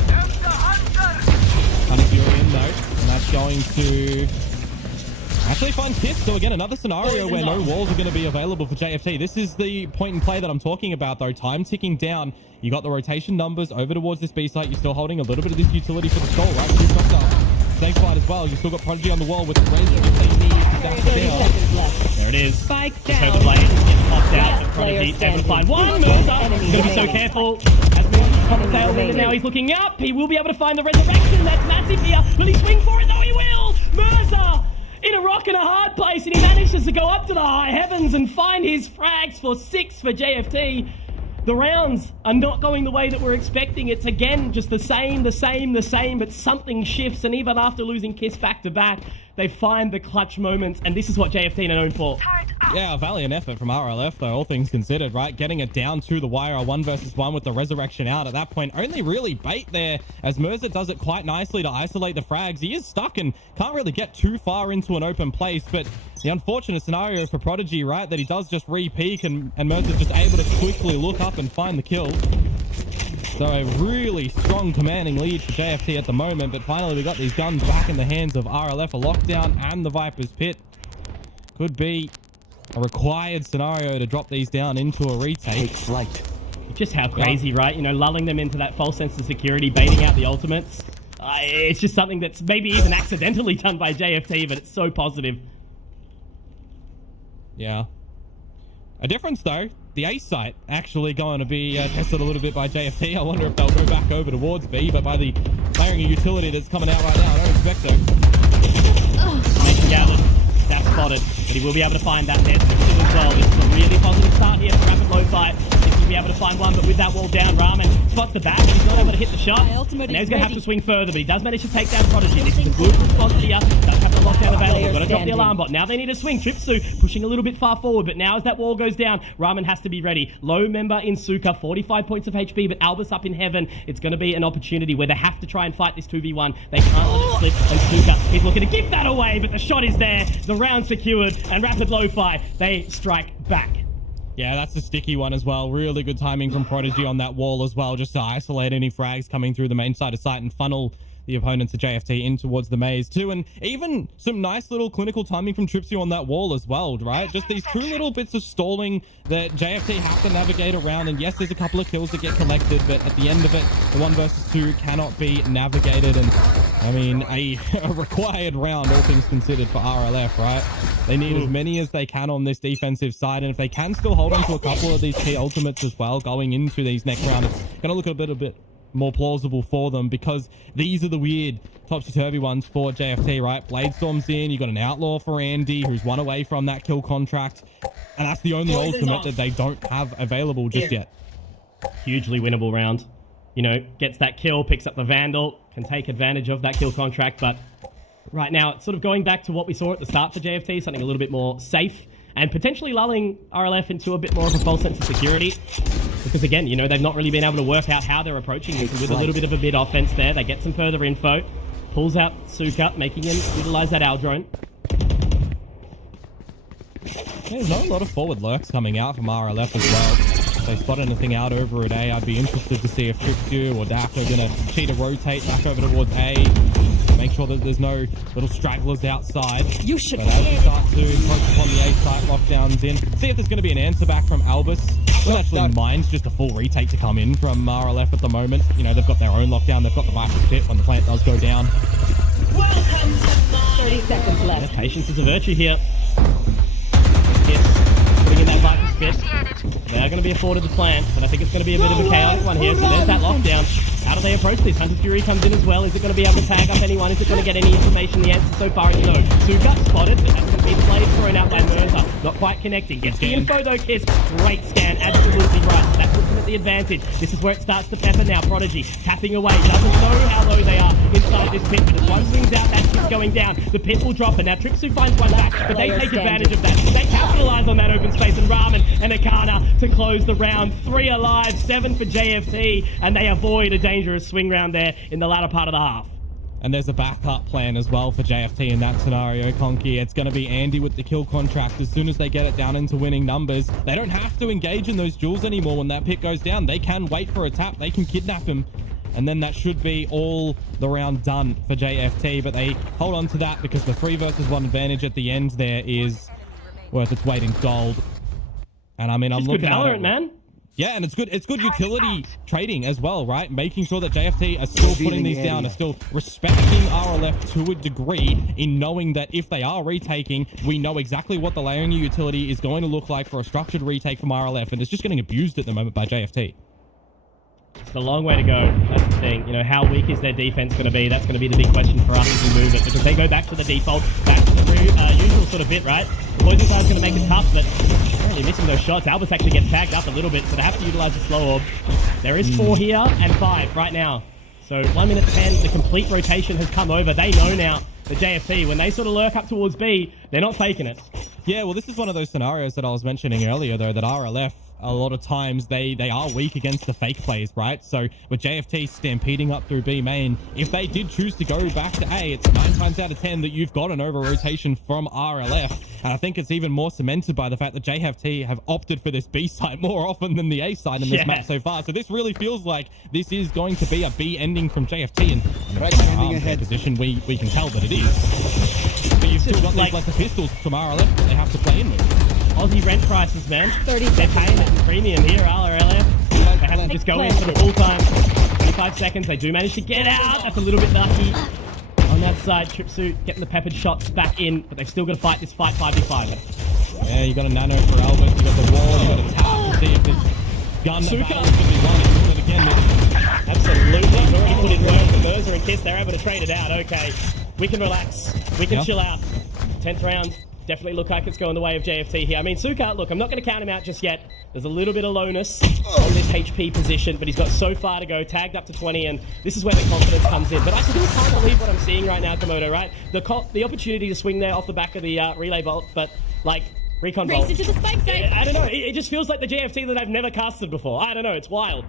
Hunter Fury in though, and that's going to actually find Kiss. So again, another scenario where no walls are going to be available for JFT. This is the point in play that I'm talking about, though. Time ticking down. You got the rotation numbers over towards this B site. You're still holding a little bit of this utility for the stall, right? Two shots up. Safe fight as well. You still got Prodigy on the wall with the res if they need to dash down. There it is. Spike Just heard down. the blade get popped out. But Prodigy able to find one. Mirza is going to be so careful. As Mirza's caught the tailwind, and now he's looking up. He will be able to find the resurrection. That's massive here. Will he swing for it? No, he will. Mirza in a rock and a hard place, and he manages to go up to the high heavens and find his frags for 6 for JFT. The rounds are not going the way that we're expecting. It's again just the same, but something shifts, and even after losing Kiss back to back, they find the clutch moments, and this is what JFT are known for. Yeah, a valiant effort from RLF, though, all things considered, right? Getting it down to the wire, 1 versus 1 with the resurrection out. At that point, only really bait there, as Mirza does it quite nicely to isolate the frags. He is stuck and can't really get too far into an open place, but the unfortunate scenario for Prodigy, right, that he does just re-peek, and Mirza's just able to quickly look up and find the kill. So a really strong commanding lead for JFT at the moment, but finally we got these guns back in the hands of RLF, a lockdown and the Viper's Pit. Could be a required scenario to drop these down into a retake. Just how crazy, right? You know, lulling them into that false sense of security, baiting out the ultimates. It's just something that's maybe even accidentally done by JFT, but it's so positive. Yeah. A difference, though. The A site actually going to be tested a little bit by JFT. I wonder if they'll go back over towards B, but by the layering of utility that's coming out right now, I don't expect so. Nation gathered. That's spotted, but he will be able to find that net as well. This is a really positive start here for Rapid Lo-Fi. He'll be able to find one, but with that wall down, Ramen spots the back, and he's not able to hit the shot. And now he's going to have to swing further, but he does manage to take down Prodigy. This is a good response here. Does have the lockdown available. Got to drop the alarm bot. Now they need a swing. Tripsu pushing a little bit far forward, but now as that wall goes down, Ramen has to be ready. Low member in Suka, 45 points of HP, but Albus up in heaven. It's going to be an opportunity where they have to try and fight this 2v1. They can't let it slip, and Suka, he's looking to give that away, but the shot is there. The round secured, and Rapid Lo-Fi, they strike back. Yeah, that's a sticky one as well. Really good timing from Prodigy on that wall as well, just to isolate any frags coming through the main side of sight and funnel the opponents of JFT in towards the maze too. And even some nice little clinical timing from Tripsy on that wall as well, right? Just these 2 little bits of stalling that JFT have to navigate around. And yes, there's a couple of kills that get collected, but at the end of it, the 1 versus 2 cannot be navigated. And I mean, a required round, all things considered, for RLF, right? They need as many as they can on this defensive side, and if they can still hold on to a couple of these key ultimates as well going into these next round, it's going to look a bit more plausible for them, because these are the weird topsy-turvy ones for JFT, right? Bladestorm's in, you got an Outlaw for Andy, who's 1 away from that kill contract, and that's the only ultimate that they don't have available just yet. Hugely winnable round. You know, gets that kill, picks up the Vandal, can take advantage of that kill contract, but right now it's sort of going back to what we saw at the start for JFT, something a little bit more safe, and potentially lulling RLF into a bit more of a false sense of security. Because again, you know, they've not really been able to work out how they're approaching this. With a little bit of a mid offense there, they get some further info, pulls out Suka, making him utilize that Owl drone. Yeah, there's not a lot of forward lurks coming out from RLF as well. If they spot anything out over at A, I'd be interested to see if Tripsu or Daft are going to cheat a rotate back over towards A. Make sure that there's no little stragglers outside. You should. But as we start to encroach upon the A site, lockdowns in. See if there's going to be an answer back from Albus. Well, actually, mine's just a full retake to come in from RLF at the moment. You know, they've got their own lockdown. They've got the Viper's Pit when the plant does go down. Welcome to 30 seconds left. Patience is a virtue here. Yes, putting in that Viper's Pit. They're going to be afforded the plant, but I think it's going to be a bit of a chaotic one here. So there's that lockdown. How do they approach this? Hunter's Fury comes in as well. Is it going to be able to tag up anyone? Is it going to get any information? The answer so far is no. Suga spotted, but that's going to be the play thrown out by Merza. Not quite connecting. Gets the info though, Kiss. Great scan, absolutely right. That puts him at the advantage. This is where it starts to pepper now. Prodigy tapping away. Doesn't know how low they are inside this pit, but as one swings out, that Kiss going down. The pit will drop, and now Tripsu finds one back, but they take advantage of that. They capitalize on that open space, and Ramen and Akana to close the round. 3 alive, 7 for JFT, and they avoid a dangerous swing round there in the latter part of the half. And there's a backup plan as well for JFT in that scenario, Conky. It's going to be Andy with the kill contract. As soon as they get it down into winning numbers, they don't have to engage in those duels anymore when that pit goes down. They can wait for a tap. They can kidnap him. And then that should be all the round done for JFT. But they hold on to that because the 3 versus 1 advantage at the end there is worth its weight in gold. And I mean, I'm looking at VALORANT, man. Yeah, and it's good utility trading as well, right? Making sure that JFT are still putting these down, are still respecting RLF to a degree in knowing that if they are retaking, we know exactly what the layering utility is going to look like for a structured retake from RLF, and it's just getting abused at the moment by JFT. It's a long way to go. That's the thing. You know, how weak is their defense going to be? That's going to be the big question for us as we move it. Because they go back to the default, back to the usual sort of bit, right? The Poison Cloud's going to make it tough, but really missing those shots. Albus actually gets tagged up a little bit, so they have to utilize the slow orb. There is 4 here and 5 right now. So 1 minute 10, the complete rotation has come over. They know now, the JFT, when they sort of lurk up towards B, they're not faking it. Yeah, well, this is one of those scenarios that I was mentioning earlier, though, that RLF, a lot of times they are weak against the fake plays, right? So with JFT stampeding up through B main, if they did choose to go back to A, it's 9 times out of 10 that you've got an over rotation from RLF. And I think it's even more cemented by the fact that JFT have opted for this B side more often than the A side in this map so far. So this really feels like this is going to be a B ending from JFT, and ahead position we can tell that it is. But you've still got these like the pistols from RLF that they have to play in with. Aussie rent prices, man. 30 They're paying at the premium here, RLF. They have to just go in for the full time. 25 seconds. They do manage to get out. That's a little bit lucky. On that side, Tripsu getting the peppered shots back in, but they've still got to fight this fight 5v5. Yeah, you got a nano for Albus, you got the wall, you got a tap to see if this gun can be won. It again. Absolutely. He's already put in work. The Merza and Kiss, they're able to trade it out. Okay, we can relax. We can chill out. 10th round. Definitely look like it's going the way of JFT here. I mean, Suka, look, I'm not going to count him out just yet. There's a little bit of lowness on this HP position, but he's got so far to go, tagged up to 20, and this is where the confidence comes in. But I still can't believe what I'm seeing right now, Komodo, right? The opportunity to swing there off the back of the relay bolt, but, like, recon bolt. Race into the spike site. I don't know. It just feels like the JFT that I've never casted before. I don't know. It's wild.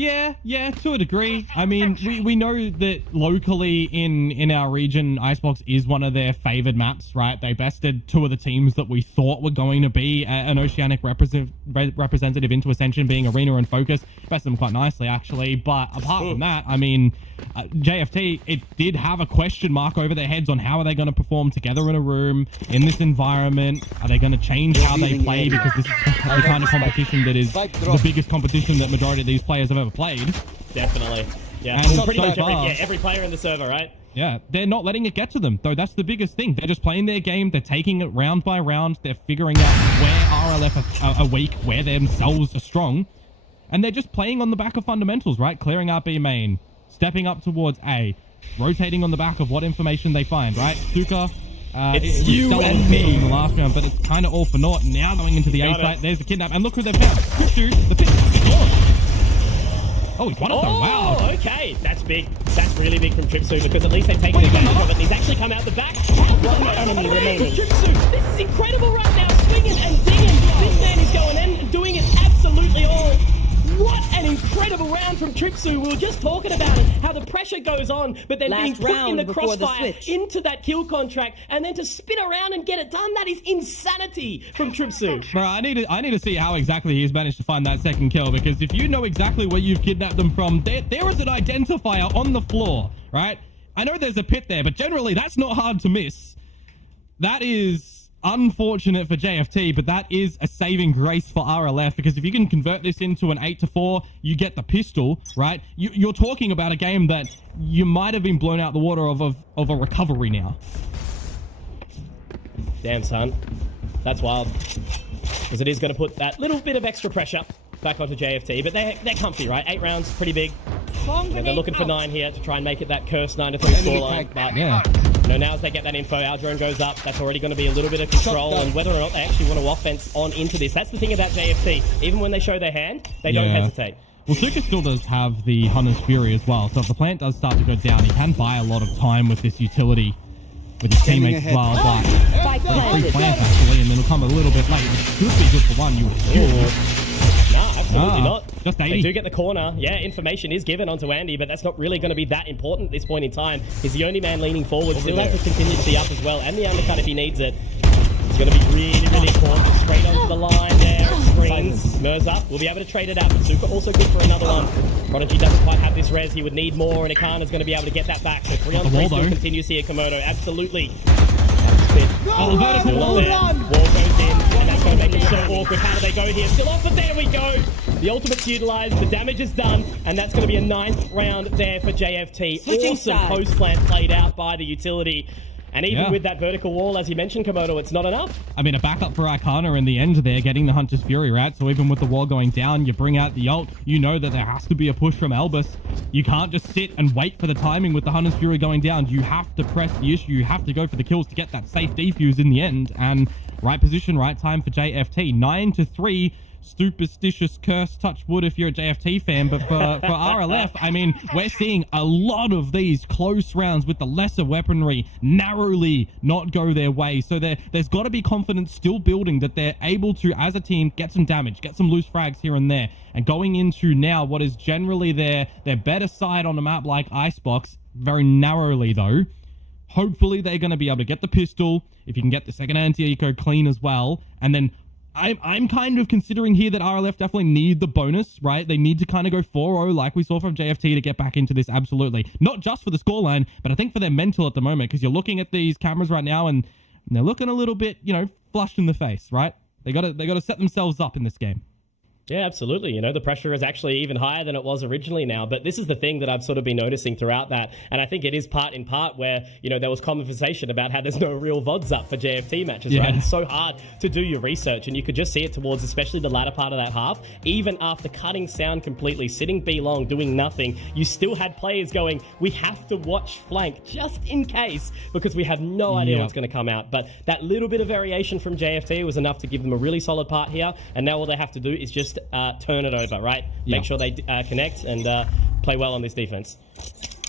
Yeah, to a degree. I mean, we know that locally in our region, Icebox is one of their favored maps, right? They bested 2 of the teams that we thought were going to be an Oceanic representative into Ascension, being Arena and Focus. Bested them quite nicely, actually. But apart from that, I mean, JFT, it did have a question mark over their heads on how are they going to perform together in a room, in this environment. Are they going to change how they play? Because this is the kind of competition that is the biggest competition that majority of these players have ever played. Definitely. Yeah, and pretty much every player in the server, right? Yeah, they're not letting it get to them, though. That's the biggest thing. They're just playing their game. They're taking it round by round. They're figuring out where RLF are weak, where they themselves are strong. And they're just playing on the back of fundamentals, right? Clearing out B main, stepping up towards A, rotating on the back of what information they find, right? Suka, it's you and me in the last round, but it's kind of all for naught. Now going into the A site, there's the kidnap, and look who they've found. Tripsu, the pick, oh, he's one of them. Wow. Okay. That's big. That's really big from Tripsu, because at least they've taken advantage of it. And he's actually come out the back. One enemy remaining. Tripsu, this is incredible right now. Swinging and dinging. This man is going in and doing it absolutely all. What an incredible round from Tripsu. We were just talking about it, how the pressure goes on, but then being put in the crossfire into that kill contract, and then to spin around and get it done, that is insanity from Tripsu. Bro, I need to see how exactly he's managed to find that second kill, because if you know exactly where you've kidnapped them from, there is an identifier on the floor, right? I know there's a pit there, but generally that's not hard to miss. That is unfortunate for JFT, but that is a saving grace for RLF, because if you can convert this into an 8-4, you get the pistol, right? You're talking about a game that you might have been blown out the water of a recovery now. Damn, son. That's wild. Because it is going to put that little bit of extra pressure back onto JFT, but they're comfy, right? 8 rounds, pretty big. They're looking for 9 here to try and make it that cursed 9-3 scoreline. But now as they get that info, our drone goes up. That's already going to be a little bit of control, and whether or not they actually want to offense on into this. That's the thing about JFT. Even when they show their hand, they don't hesitate. Well, Suka still does have the Hunter's Fury as well, so if the plant does start to go down, he can buy a lot of time with this utility with his teammates as well, but free plant actually, and it'll come a little bit late, which should be good for one, you would assume. Nah, absolutely not. Just 80. They do get the corner. Yeah, information is given onto Andy, but that's not really going to be that important at this point in time. He's the only man leaning forward. Still has the contingency up as well, and the undercut if he needs it. It's going to be really important. Straight onto the line there. Screens. Mirza will be able to trade it out. But Suka also good for another one. Prodigy doesn't quite have this res. He would need more, and Ikana's going to be able to get that back. So 3-on-3 still continues here. Komodo, absolutely. Oh, the vertical wall. Wall goes in, and that's going to make it so awkward. How do they go here? Still off, but there we go. The ultimate's utilized, the damage is done, and that's going to be a 9th round there for JFT. Awesome post-plant played out by the utility. And even with that vertical wall, as you mentioned, Komodo, it's not enough. I mean, a backup for Arcana in the end there, getting the Hunter's Fury, right? So even with the wall going down, you bring out the ult, you know that there has to be a push from Elbus. You can't just sit and wait for the timing with the Hunter's Fury going down. You have to press the issue. You have to go for the kills to get that safe defuse in the end. And right position, right time for JFT. 9-3. Superstitious curse, touch wood if you're a JFT fan, but for RLF, I mean, we're seeing a lot of these close rounds with the lesser weaponry narrowly not go their way. So there's got to be confidence still building that they're able to, as a team, get some damage, get some loose frags here and there. And going into now what is generally their better side on a map like Icebox, very narrowly though, hopefully they're going to be able to get the pistol, if you can get the second anti-eco clean as well, and then I'm kind of considering here that RLF definitely need the bonus, right? They need to kind of go 4-0 like we saw from JFT to get back into this, absolutely. Not just for the scoreline, but I think for their mental at the moment, because you're looking at these cameras right now and they're looking a little bit, you know, flushed in the face, right? They got to set themselves up in this game. Yeah, absolutely. You know, the pressure is actually even higher than it was originally now. But this is the thing that I've sort of been noticing throughout that. And I think it is part in part where, you know, there was conversation about how there's no real VODs up for JFT matches, right? It's so hard to do your research. And you could just see it towards especially the latter part of that half. Even after cutting sound completely, sitting B long, doing nothing, you still had players going, we have to watch flank just in case, because we have no idea what's going to come out. But that little bit of variation from JFT was enough to give them a really solid part here. And now all they have to do is just turn it over, right? Make sure they connect and play well on this defense.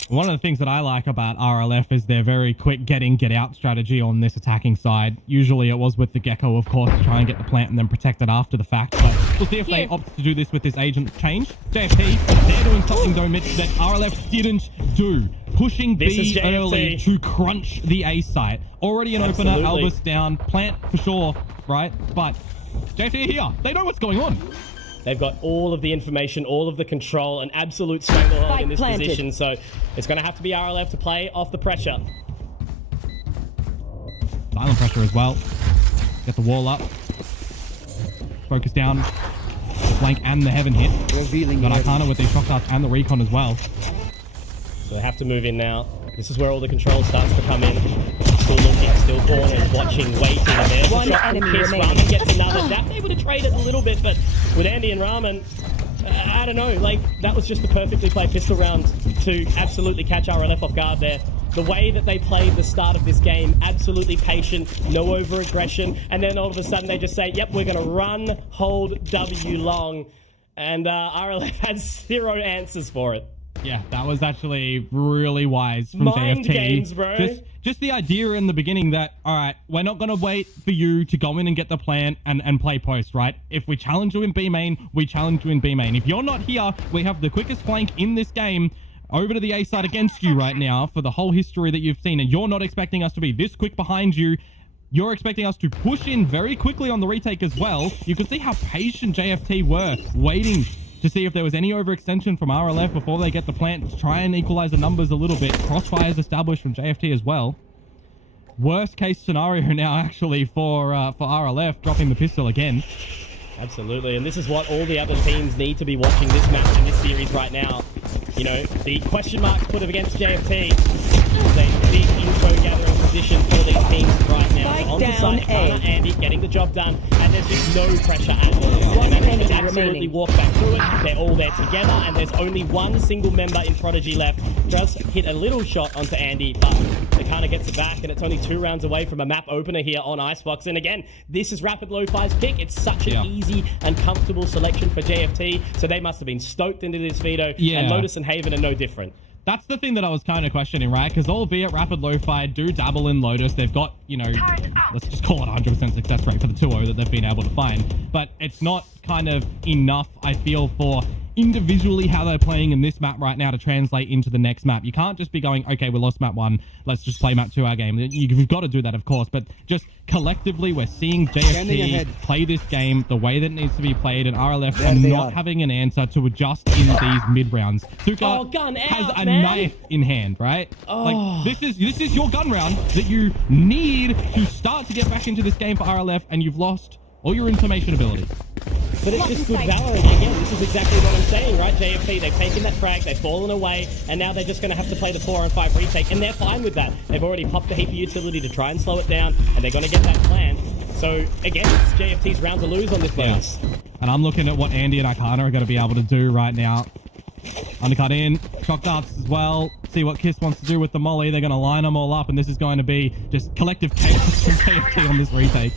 One of the things that I like about RLF is their very quick get out strategy on this attacking side. Usually it was with the Gecko, of course, to try and get the plant and then protect it after the fact. But we'll see if they opt to do this with this agent change. JFT, they're doing something though, Mitch, that RLF didn't do. Pushing B early to crunch the A site. Already an opener, Albus down, plant for sure, right? But JFT here, they know what's going on. They've got all of the information, all of the control, an absolute stranglehold in this position. So it's going to have to be RLF to play off the pressure. Silent pressure as well. Get the wall up. Focus down. The flank and the heaven hit. Got Arcana with these shock darts and the recon as well. So they have to move in now. This is where all the control starts to come in. Still looking, still corners, watching, waiting. And there's a shot from Kiss. Ramen gets another. Daphne able to trade it a little bit, but with Andy and Ramen, I don't know. Like, that was just the perfectly played pistol round to absolutely catch RLF off guard there. The way that they played the start of this game, absolutely patient, no over-aggression, and then all of a sudden they just say, yep, we're going to run, hold, W long, and RLF had zero answers for it. Yeah, that was actually really wise from Mind JFT. games, bro. Just the idea in the beginning that, all right, we're not going to wait for you to go in and get the plant and play post, right? If we challenge you in B main, we challenge you in B main. If you're not here, we have the quickest flank in this game over to the A side against you right now for the whole history that you've seen, and you're not expecting us to be this quick behind you. You're expecting us to push in very quickly on the retake as well. You can see how patient JFT were, waiting to see if there was any overextension from RLF before they get the plant to try and equalize the numbers a little bit. Crossfires established from JFT as well. Worst case scenario now, actually, for RLF, dropping the pistol again. Absolutely, and this is what all the other teams need to be watching this match in this series right now. You know, the question marks put up against JFT is a big info gathering position for these teams right now. On the side, Andy getting the job done. and there's just no pressure at all. And they can absolutely walk back through it. They're all there together, and there's only one single member in Prodigy left. Just hit a little shot onto Andy, but Takana gets it back, and it's only 2 rounds away from a map opener here on Icebox. And again, this is Rapid Lo-Fi's pick. It's such an easy and comfortable selection for JFT, so they must have been stoked into this veto, and Lotus and Haven are no different. That's the thing that I was kind of questioning, right? Because albeit Rapid Lo-Fi do dabble in Lotus, they've got, you know, let's just call it 100% success rate for the 2-0 that they've been able to find. But it's not kind of enough, I feel, for individually how they're playing in this map right now to translate into the next map. You can't just be going, okay, we lost map 1, let's just play map 2 our game. You've got to do that, of course, but just collectively we're seeing JFT play this game the way that it needs to be played, and RLF are not having an answer to adjust in these mid rounds. Suka has a knife in hand, right? Like this is your gun round that you need to start to get back into this game for RLF, and you've lost all your information ability. But it's just good Valorant. Again, this is exactly what I'm saying, right? JFT, they've taken that frag, they've fallen away, and now they're just going to have to play the 4-on-5 retake, and they're fine with that. They've already popped a heap of utility to try and slow it down, and they're going to get that plan. So, again, it's JFT's round to lose on this bonus. And I'm looking at what Andy and Akana are going to be able to do right now. Undercut in, shock darts as well. See what Kiss wants to do with the molly. They're going to line them all up, and this is going to be just collective chaos from JFT on this retake.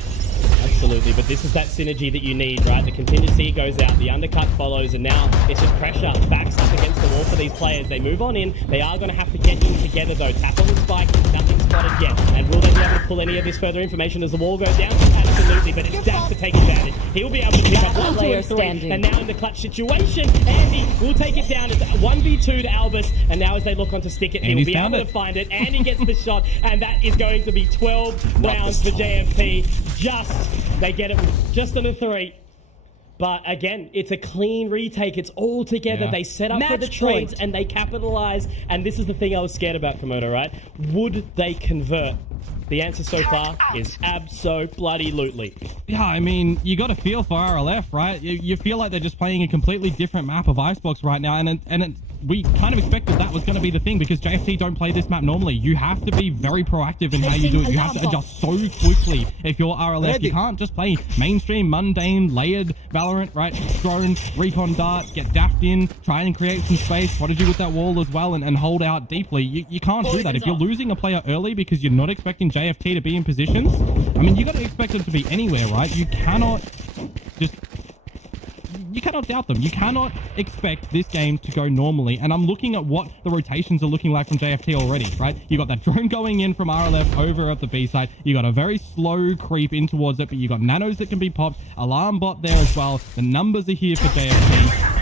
Absolutely, but this is that synergy that you need, right? The contingency goes out, the undercut follows, and now it's just pressure. Backs up against the wall for these players. They move on in. They are going to have to get in together, though. Tap on the spike, nothing spotted yet. And will they be able to pull any of this further information as the wall goes down? Absolutely, but it's Dax to take advantage. He'll be able to pick up 1, 2, and 3. And now in the clutch situation, Andy will take it down. It's 1v2 to Albus, and now as they look on to stick it, he'll be able to find it. Andy gets the shot, and that is going to be 12 rounds for JFT. They get it just on a 3. But again, it's a clean retake. It's all together. They set up for the trades and they capitalize. And this is the thing I was scared about, Komodo, right? Would they convert? The answer so far is abso-bloody-lutely. Yeah, I mean, you got to feel for RLF, right? You feel like they're just playing a completely different map of Icebox right now, and we kind of expected that was going to be the thing because JFT don't play this map normally. You have to be very proactive in how you do it. You have to adjust so quickly if you're RLF. You can't just play mainstream, mundane, layered Valorant, right? Drone, recon dart, get daffed in, try and create some space. Prodigy with that wall as well and hold out deeply. You can't do that. If you're losing a player early because you're not expecting JFT to be in positions, I mean, you got to expect them to be anywhere, right? You cannot doubt them. You cannot expect this game to go normally. And I'm looking at what the rotations are looking like from JFT already, right? You got that drone going in from RLF over at the B side. You got a very slow creep in towards it, but you got nanos that can be popped. Alarm bot there as well. The numbers are here for JFT.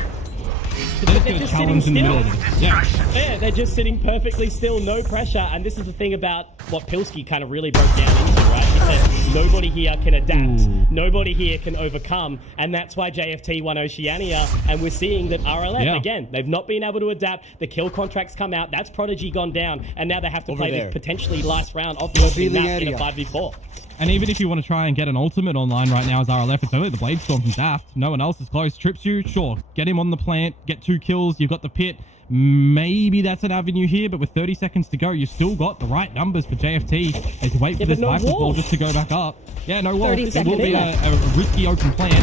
They're just sitting still. Yeah, they're just sitting perfectly still, no pressure. And this is the thing about what Pilski kind of really broke down into, right? He said nobody here can adapt, nobody here can overcome, and that's why JFT won Oceania. And we're seeing that RLF, again, they've not been able to adapt. The kill contracts come out, that's Prodigy gone down, and now they have to play this potentially last round of the map in a 5v4. And even if you want to try and get an ultimate online right now as RLF, it's only the Bladestorm from Daft. No one else is close. Trips you, sure. Get him on the plant, get 2 kills, you've got the pit. Maybe that's an avenue here, but with 30 seconds to go, you still got the right numbers for JFT as you wait for this Viper ball just to go back up. Yeah, no wall. It will be a risky open plant.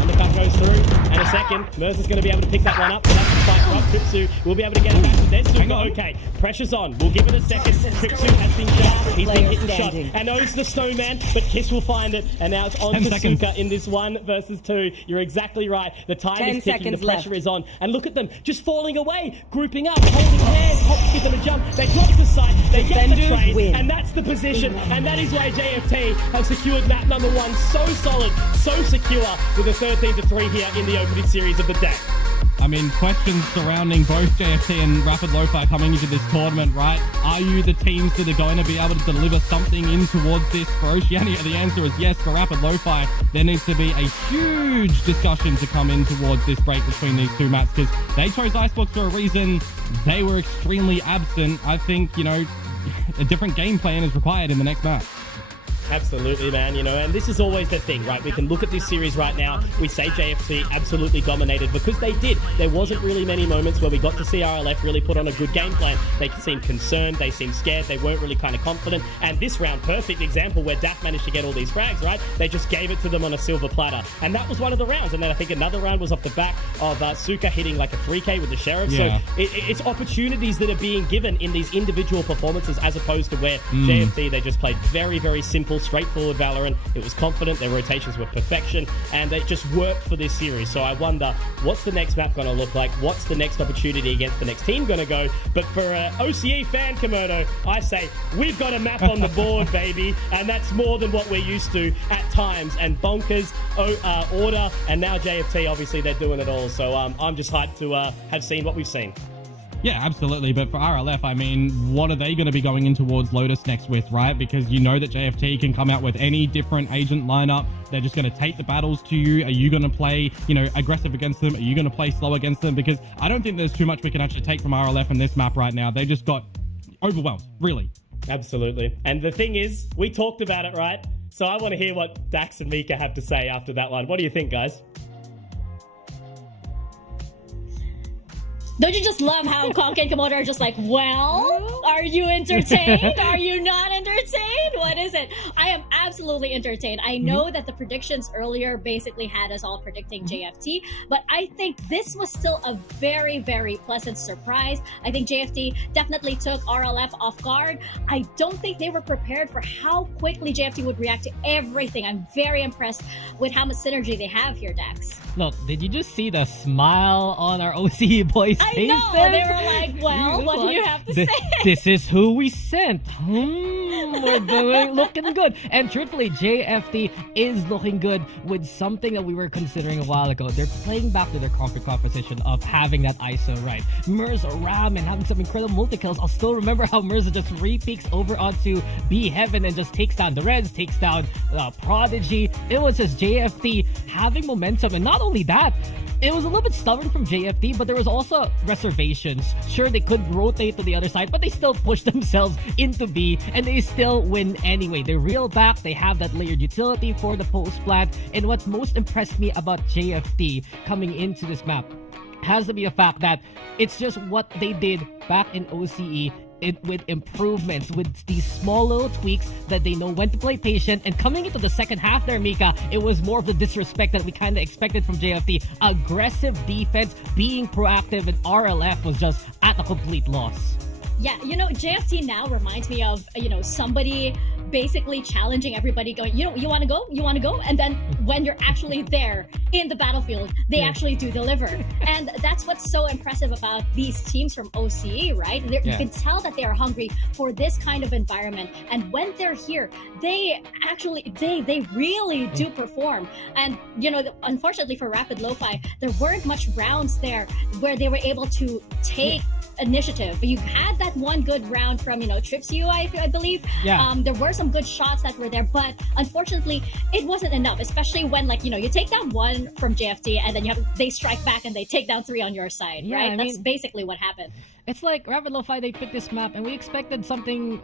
Undercut goes through, and a second. Mercer's going to be able to pick that one up, but that's the fight for up. Tripsu will be able to get it back, but there's Suka. Okay, pressure's on. We'll give it a second. Tripsu has been shot. He's been hitting shot. And knows the snowman, but Kiss will find it. And now it's on to Suka in this 1 versus 2. You're exactly right. The time is ticking. The pressure is on. And look at them, just falling away, grouping up, holding hands, hop, skip, and a jump. They drop the sight, they get the trade, and that's the position. And that is why JFT have secured map number 1 so solid, so secure, with a 13-3 here in the opening series of the day. I mean, questions surrounding both JFT and Rapid Lo-Fi coming into this tournament, right? Are you the teams that are going to be able to deliver something in towards this for Oceania? The answer is yes. For Rapid Lo-Fi, there needs to be a huge discussion to come in towards this break between these 2 maps because they chose Icebox for a reason. They were extremely absent. I think, you know, a different game plan is required in the next map. Absolutely, man. And this is always the thing, right? We can look at this series right now. We say JFT absolutely dominated because they did. There wasn't really many moments where we got to see RLF really put on a good game plan. They seemed concerned. They seemed scared. They weren't really kind of confident. And this round, perfect example where DAF managed to get all these frags, right? They just gave it to them on a silver platter. And that was one of the rounds. And then I think another round was off the back of Suka hitting like a 3K with the Sheriff. Yeah. So it's opportunities that are being given in these individual performances as opposed to where JFT, they just played very, very simple, straightforward Valorant. It was confident, their rotations were perfection, and it just worked for this series. So I wonder, what's the next map going to look like? What's the next opportunity against the next team going to go? But for OCE fan Komodo, I say, we've got a map on the board, baby, and that's more than what we're used to at times. And Bonkers, Order, and now JFT, obviously they're doing it all. So I'm just hyped to have seen what we've seen. Yeah, absolutely. But for RLF, I mean, what are they going to be going in towards Lotus next with, right? Because you know that JFT can come out with any different agent lineup. They're just going to take the battles to you. Are you going to play, aggressive against them? Are you going to play slow against them? Because I don't think there's too much we can actually take from RLF in this map right now. They just got overwhelmed, really. Absolutely. And the thing is, we talked about it, right? So I want to hear what Dax and Mika have to say after that one. What do you think, guys? Don't you just love how Conk and Komodo are just like, well, are you entertained? Are you not entertained? What is it? I am absolutely entertained. I know that the predictions earlier basically had us all predicting JFT, but I think this was still a very, very pleasant surprise. I think JFT definitely took RLF off guard. I don't think they were prepared for how quickly JFT would react to everything. I'm very impressed with how much synergy they have here, Dax. Look, did you just see the smile on our OCE boys' I faces? know, they were like, well, what do you have to say? This is who we sent. We're looking good. And truthfully, JFT is looking good with something that we were considering a while ago. They're playing back to their composition of having that ISO, right? Mirza, Ram, and having some incredible multi-kills. I'll still remember how Mirza just re-peeks over onto B Heaven and just takes down the Reds, takes down Prodigy. It was just JFT having momentum. And not only that, it was a little bit stubborn from JFT, but there was also reservations. Sure, they could rotate to the other side, but they still pushed themselves into B, and they still win anyway. They reel back, they have that layered utility for the post plant, and what most impressed me about JFT coming into this map has to be the fact that it's just what they did back in OCE with improvements, with these small little tweaks that they know when to play patient. And coming into the second half there, Mika, it was more of the disrespect that we kind of expected from JFT. Aggressive defense, being proactive, and RLF was just at a complete loss. Yeah, JFT now reminds me of, somebody basically challenging everybody, going, you want to go? You want to go? And then when you're actually there in the battlefield, they actually do deliver. And that's what's so impressive about these teams from OCE, right? You can tell that they are hungry for this kind of environment. And when they're here, they actually, they really do perform. And, unfortunately for Rapid Lofi, there weren't much rounds there where they were able to take initiative. But you had that one good round from, Trips U, I believe. Yeah. There were some good shots that were there, but unfortunately, it wasn't enough, especially when, you take down one from JFT and then they strike back and they take down 3 on your side, right? That's basically what happened. It's like Rapid Lo-Fi, they picked this map and we expected something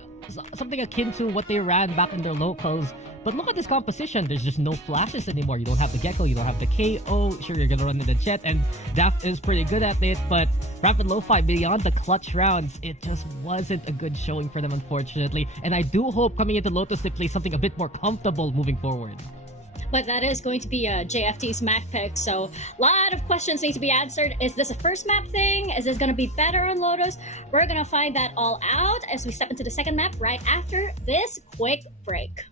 akin to what they ran back in their locals. But look at this composition. There's just no flashes anymore. You don't have the Gecko, you don't have the KO. Sure, you're gonna run in the Jet, and Daf is pretty good at it, but Rapid Lo-Fi, beyond the clutch rounds, it just wasn't a good showing for them, unfortunately. And I do hope coming into Lotus they play something a bit more comfortable moving forward. But that is going to be JFT's map pick, so a lot of questions need to be answered. Is this a first map thing? Is this going to be better on Lotus? We're going to find that all out as we step into the second map right after this quick break.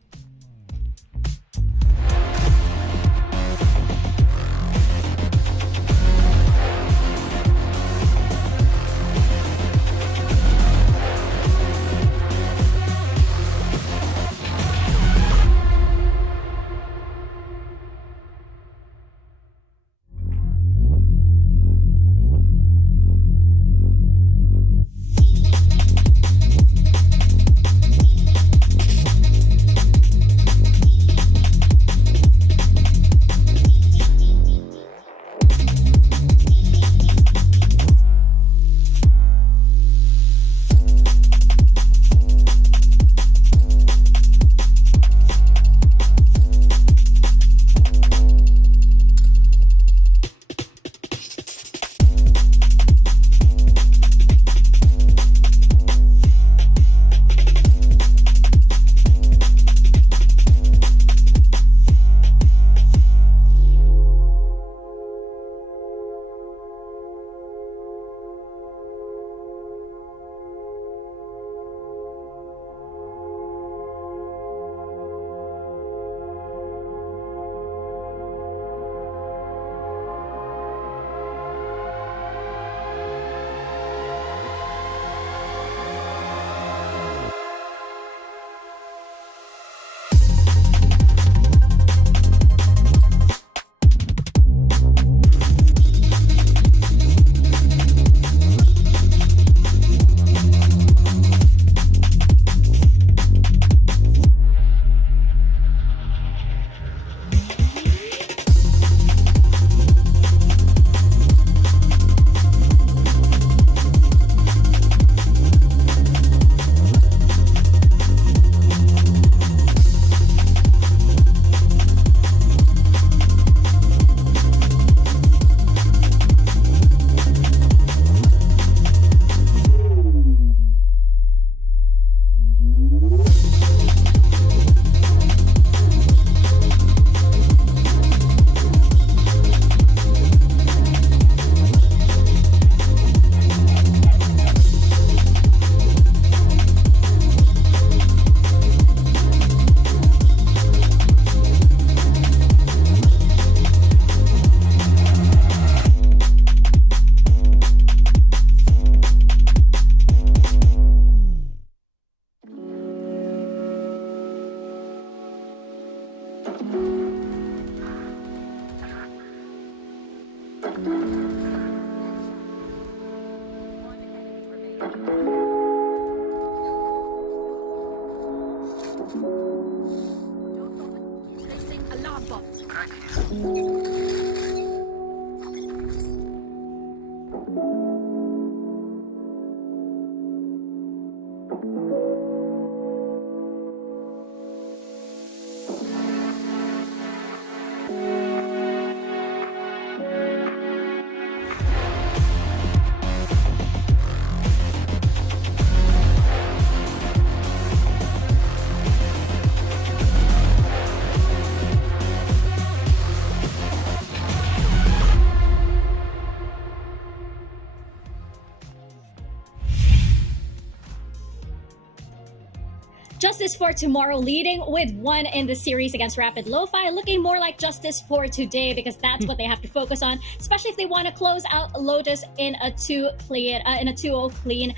Justice for tomorrow leading with 1 in the series against Rapid Lo-Fi, looking more like Justice for today because that's what they have to focus on, especially if they want to close out Lotus in a 2-0 clean,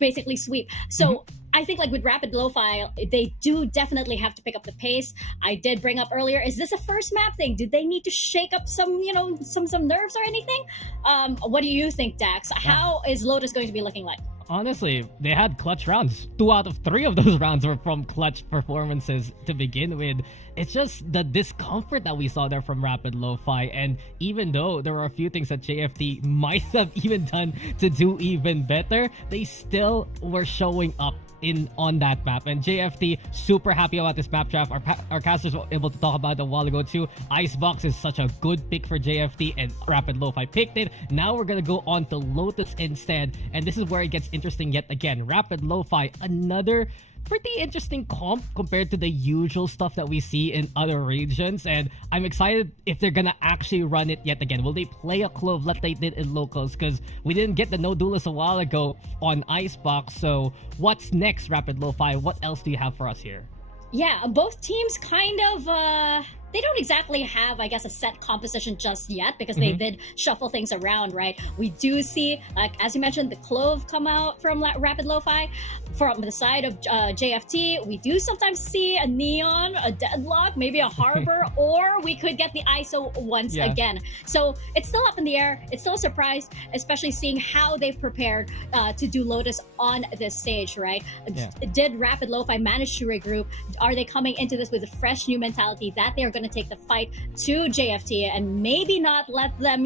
basically sweep. So I think like with Rapid Lo-Fi, they do definitely have to pick up the pace. I did bring up earlier, is this a first map thing? Did they need to shake up some, some nerves or anything? What do you think, Dax? How is Lotus going to be looking like? Honestly, they had clutch rounds. 2 out of 3 of those rounds were from clutch performances to begin with. It's just the discomfort that we saw there from Rapid Lo-Fi, and even though there were a few things that JFT might have even done to do even better, they still were showing up on that map. And JFT super happy about this map draft. Our casters were able to talk about it a while ago too. Icebox is such a good pick for JFT, and Rapid Lo-Fi picked it. Now we're gonna go on to Lotus instead, and this is where it gets interesting yet again. Rapid Lo-Fi, another pretty interesting comp compared to the usual stuff that we see in other regions, and I'm excited if they're gonna actually run it yet again. Will they play a clove like they did in locals? Because we didn't get the no duelist a while ago on Icebox. So what's next, Rapid Lo-Fi? What else do you have for us here? Yeah, both teams kind of they don't exactly have, I guess, a set composition just yet because they did shuffle things around, right? We do see, like as you mentioned, the Clove come out from Rapid Lo-Fi. From the side of JFT, we do sometimes see a Neon, a Deadlock, maybe a Harbor, or we could get the ISO once again. So it's still up in the air. It's still a surprise, especially seeing how they've prepared to do Lotus on this stage, right? Did Rapid Lo-Fi manage to regroup? Are they coming into this with a fresh new mentality that they are going to take the fight to JFT and maybe not let them,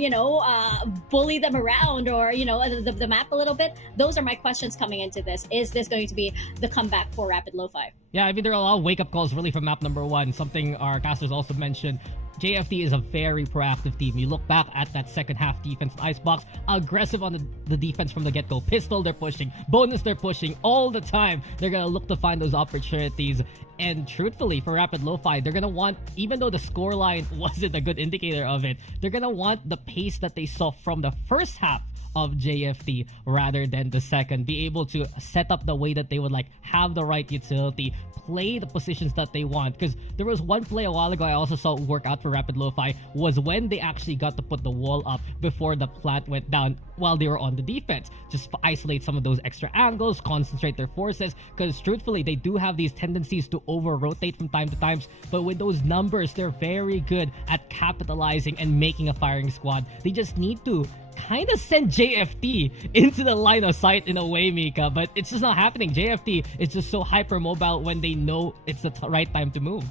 bully them around or, the map a little bit? Those are my questions coming into this. Is this going to be the comeback for Rapid Lo-Fi? Yeah, I mean, there are a lot of wake-up calls really from map number 1. Something our casters also mentioned. JFT is a very proactive team. You look back at that second half defense, Icebox, aggressive on the defense from the get-go. Pistol, they're pushing. Bonus, they're pushing. All the time, they're going to look to find those opportunities. And truthfully, for Rapid Lo-Fi, they're going to want, even though the scoreline wasn't a good indicator of it, they're going to want the pace that they saw from the first half of JFT rather than the second. Be able to set up the way that they would like, have the right utility, play the positions that they want. Because there was one play a while ago I also saw work out for Rapid Lo-Fi was when they actually got to put the wall up before the plant went down while they were on the defense. Just isolate some of those extra angles, concentrate their forces, because truthfully they do have these tendencies to over-rotate from time to time, but with those numbers they're very good at capitalizing and making a firing squad. They just need to kind of send JFT into the line of sight in a way, Mika, but it's just not happening. JFT is just so hyper mobile when they know it's the right time to move.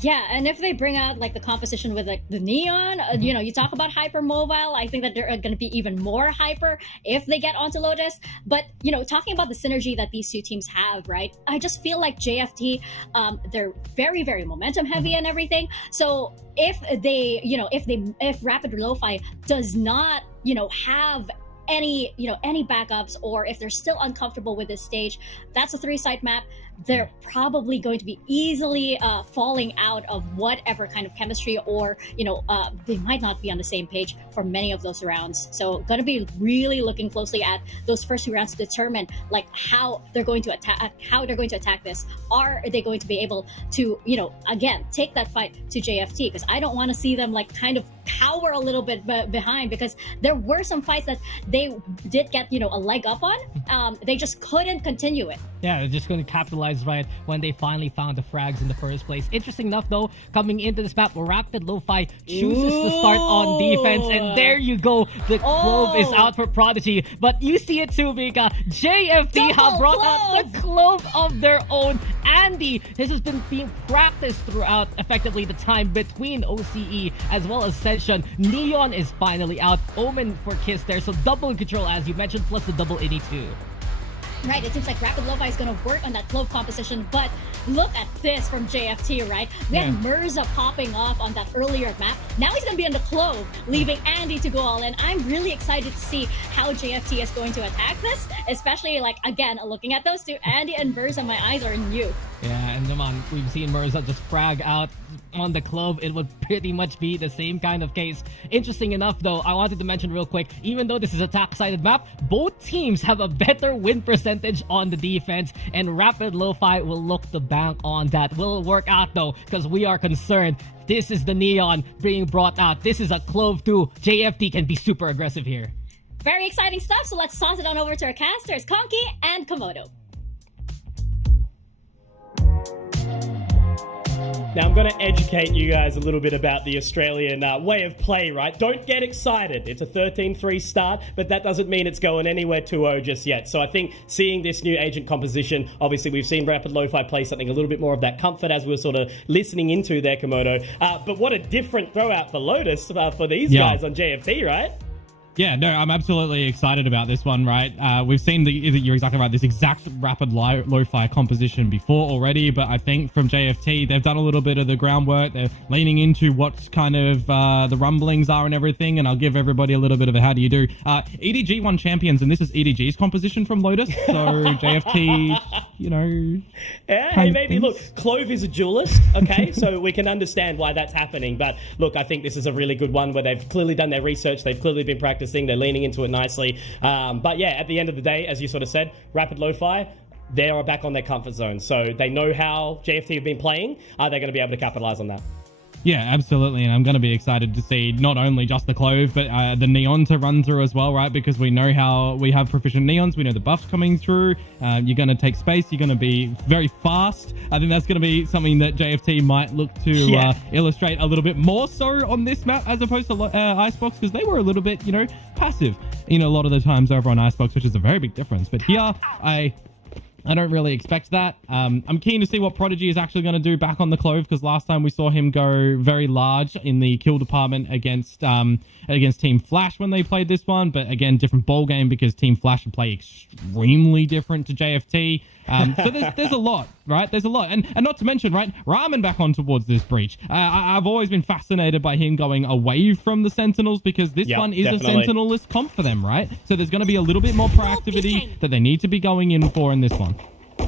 Yeah, and if they bring out like the composition with like the Neon, you talk about hyper mobile, I think that they're going to be even more hyper if they get onto Lotus. But talking about the synergy that these two teams have, right? I just feel like JFT, they're very, very momentum heavy and everything. So if they, if Rapid Lo-Fi does not, have any backups, or if they're still uncomfortable with this stage, that's a 3-site map. They're probably going to be easily falling out of whatever kind of chemistry, or they might not be on the same page for many of those rounds. So going to be really looking closely at those first 2 rounds to determine like how they're going to attack this. Are they going to be able to again take that fight to JFT? Because I don't want to see them like kind of cower a little bit behind, because there were some fights that they did get a leg up on. They just couldn't continue it. Yeah, they're just going to capitalize realized right when they finally found the frags in the first place. Interesting enough though, coming into this map, Rapid Lo-Fi chooses to start on defense, and there you go. The Clove is out for Prodigy, but you see it too, Mika. JFT have brought out the Clove of their own. Andy, this has been being practiced throughout effectively the time between OCE as well as Ascension. Neon is finally out. Omen for Kiss there, so double control as you mentioned, plus the double innie too. Right, it seems like Rapid Lo-Fi is going to work on that Clove composition, but look at this from JFT, right? We had Mirza popping off on that earlier map. Now he's going to be on the Clove, leaving Andy to go all in. I'm really excited to see how JFT is going to attack this, especially, like, again, looking at those two, Andy and Mirza, my eyes are on you. Yeah, and come on, we've seen Mirza just frag out on the Clove. It would pretty much be the same kind of case. Interesting enough though, I wanted to mention real quick, even though this is a attack-sided map, both teams have a better win percentage on the defense, and Rapid Lo-Fi will look to bank on that. Will it work out though? Because we are concerned. This is the Neon being brought out. This is a Clove too. JFT can be super aggressive here. Very exciting stuff, so let's toss it on over to our casters, Conky and Komodo. Now, I'm going to educate you guys a little bit about the Australian way of play, right? Don't get excited. It's a 13-3 start, but that doesn't mean it's going anywhere 2-0 just yet. So I think seeing this new agent composition, obviously we've seen Rapid Lo-Fi play something a little bit more of that comfort as we were sort of listening into there, Komodo. But what a different throw-out for Lotus for these guys on JFT, right? Yeah, no, I'm absolutely excited about this one, right? We've seen you're exactly right, this exact Rapid Lo-Fi composition before already, but I think from JFT, they've done a little bit of the groundwork. They're leaning into what kind of the rumblings are and everything, and I'll give everybody a little bit of a how do you do. EDG won champions, and this is EDG's composition from Lotus, so JFT, you know... Yeah, hey, maybe, look, Clove is a duelist, okay? So we can understand why that's happening, but look, I think this is a really good one where they've clearly done their research, they've clearly been practicing, they're leaning into it nicely. But yeah, at the end of the day, as you sort of said, Rapid Lo-Fi, they are back on their comfort zone. So they know how JFT have been playing. They're going to be able to capitalize on that. Yeah, absolutely. And I'm going to be excited to see not only just the Clove, but the Neon to run through as well, right? Because we know how we have proficient Neons. We know the buffs coming through. You're going to take space. You're going to be very fast. I think that's going to be something that JFT might look to illustrate a little bit more so on this map as opposed to Icebox, because they were a little bit, passive, a lot of the times over on Icebox, which is a very big difference. But here, I don't really expect that. I'm keen to see what Prodigy is actually going to do back on the Clove, because last time we saw him go very large in the kill department against Team Flash when they played this one. But again, different ball game because Team Flash play extremely different to JFT. So there's a lot, right? There's a lot. And not to mention, right, Ramen back on towards this breach. I've always been fascinated by him going away from the Sentinels, because this one is definitely a Sentinelist comp for them, right? So there's going to be a little bit more proactivity that they need to be going in for in this one.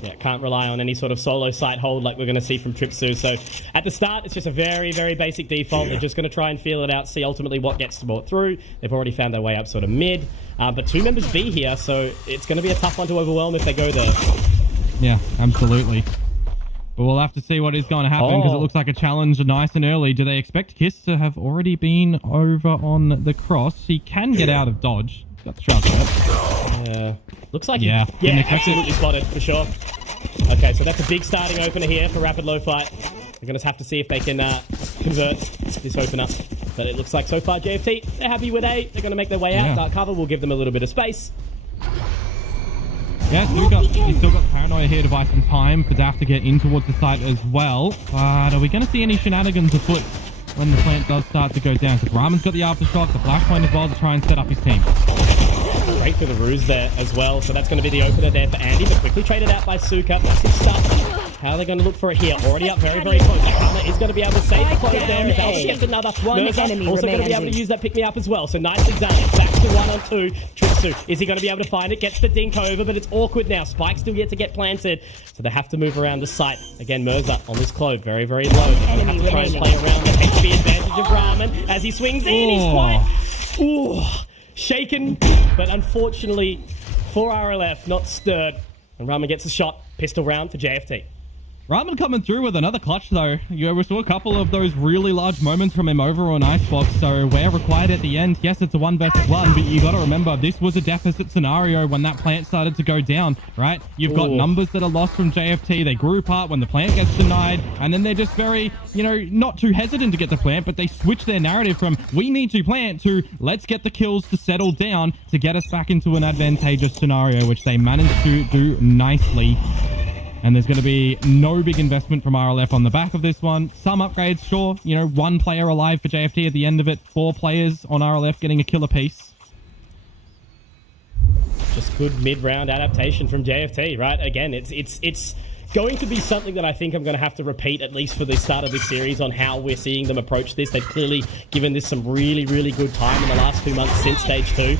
Yeah, can't rely on any sort of solo site hold like we're going to see from Trixu. So at the start, it's just a very, very basic default. They're just going to try and feel it out, see ultimately what gets brought through. They've already found their way up sort of mid. But two members B here, so it's going to be a tough one to overwhelm if they go there. Yeah, absolutely. But we'll have to see what is going to happen, because it looks like a challenge nice and early. Do they expect Kiss to have already been over on the cross? He can get out of dodge. Got the sharp hurt. Yeah. Looks like absolutely spotted for sure. Okay, so that's a big starting opener here for Rapid Lo-Fi. We're going to have to see if they can convert this opener. But it looks like so far JFT, they're happy with A. They're going to make their way out. Dark cover will give them a little bit of space. Yeah, he's still got the paranoia here to buy some time for Daft to get in towards the site as well. But are we going to see any shenanigans afoot when the plant does start to go down? Because Ramen's got the aftershock, the flashpoint as well to try and set up his team. Great for the ruse there as well. So that's going to be the opener there for Andy, but quickly traded out by Suka. Massive stuff. How are they going to look for it here? Already up very, very close. Karma is going to be able to save the close there. If Alpha gets another, Mirza also going to be able to use that pick-me-up as well. So nicely done. Back to 1-on-2. Trixu, is he going to be able to find it? Gets the dink over, but it's awkward now. Spike still yet to get planted. So they have to move around the site. Again, Mirza on this Clove, very, very low. They have to try and play around the HP advantage of Ramen as he swings in. He's quite shaken, but unfortunately for RLF, not stirred. And Ramen gets a shot. Pistol round for JFT. Ramen coming through with another clutch though. We saw a couple of those really large moments from him over on Icebox, so where required at the end. Yes, it's a 1 versus 1, but you got to remember this was a deficit scenario when that plant started to go down, right? You've got numbers that are lost from JFT. They grew apart when the plant gets denied, and then they're just very, not too hesitant to get the plant, but they switch their narrative from we need to plant to let's get the kills to settle down to get us back into an advantageous scenario, which they managed to do nicely. And there's going to be no big investment from RLF on the back of this one. Some upgrades, sure. 1 player alive for JFT at the end of it. 4 players on RLF getting a killer piece. Just good mid-round adaptation from JFT, right? Again, it's going to be something that I think I'm going to have to repeat at least for the start of this series on how we're seeing them approach this. They've clearly given this some really, really good time in the last 2 months since Stage 2.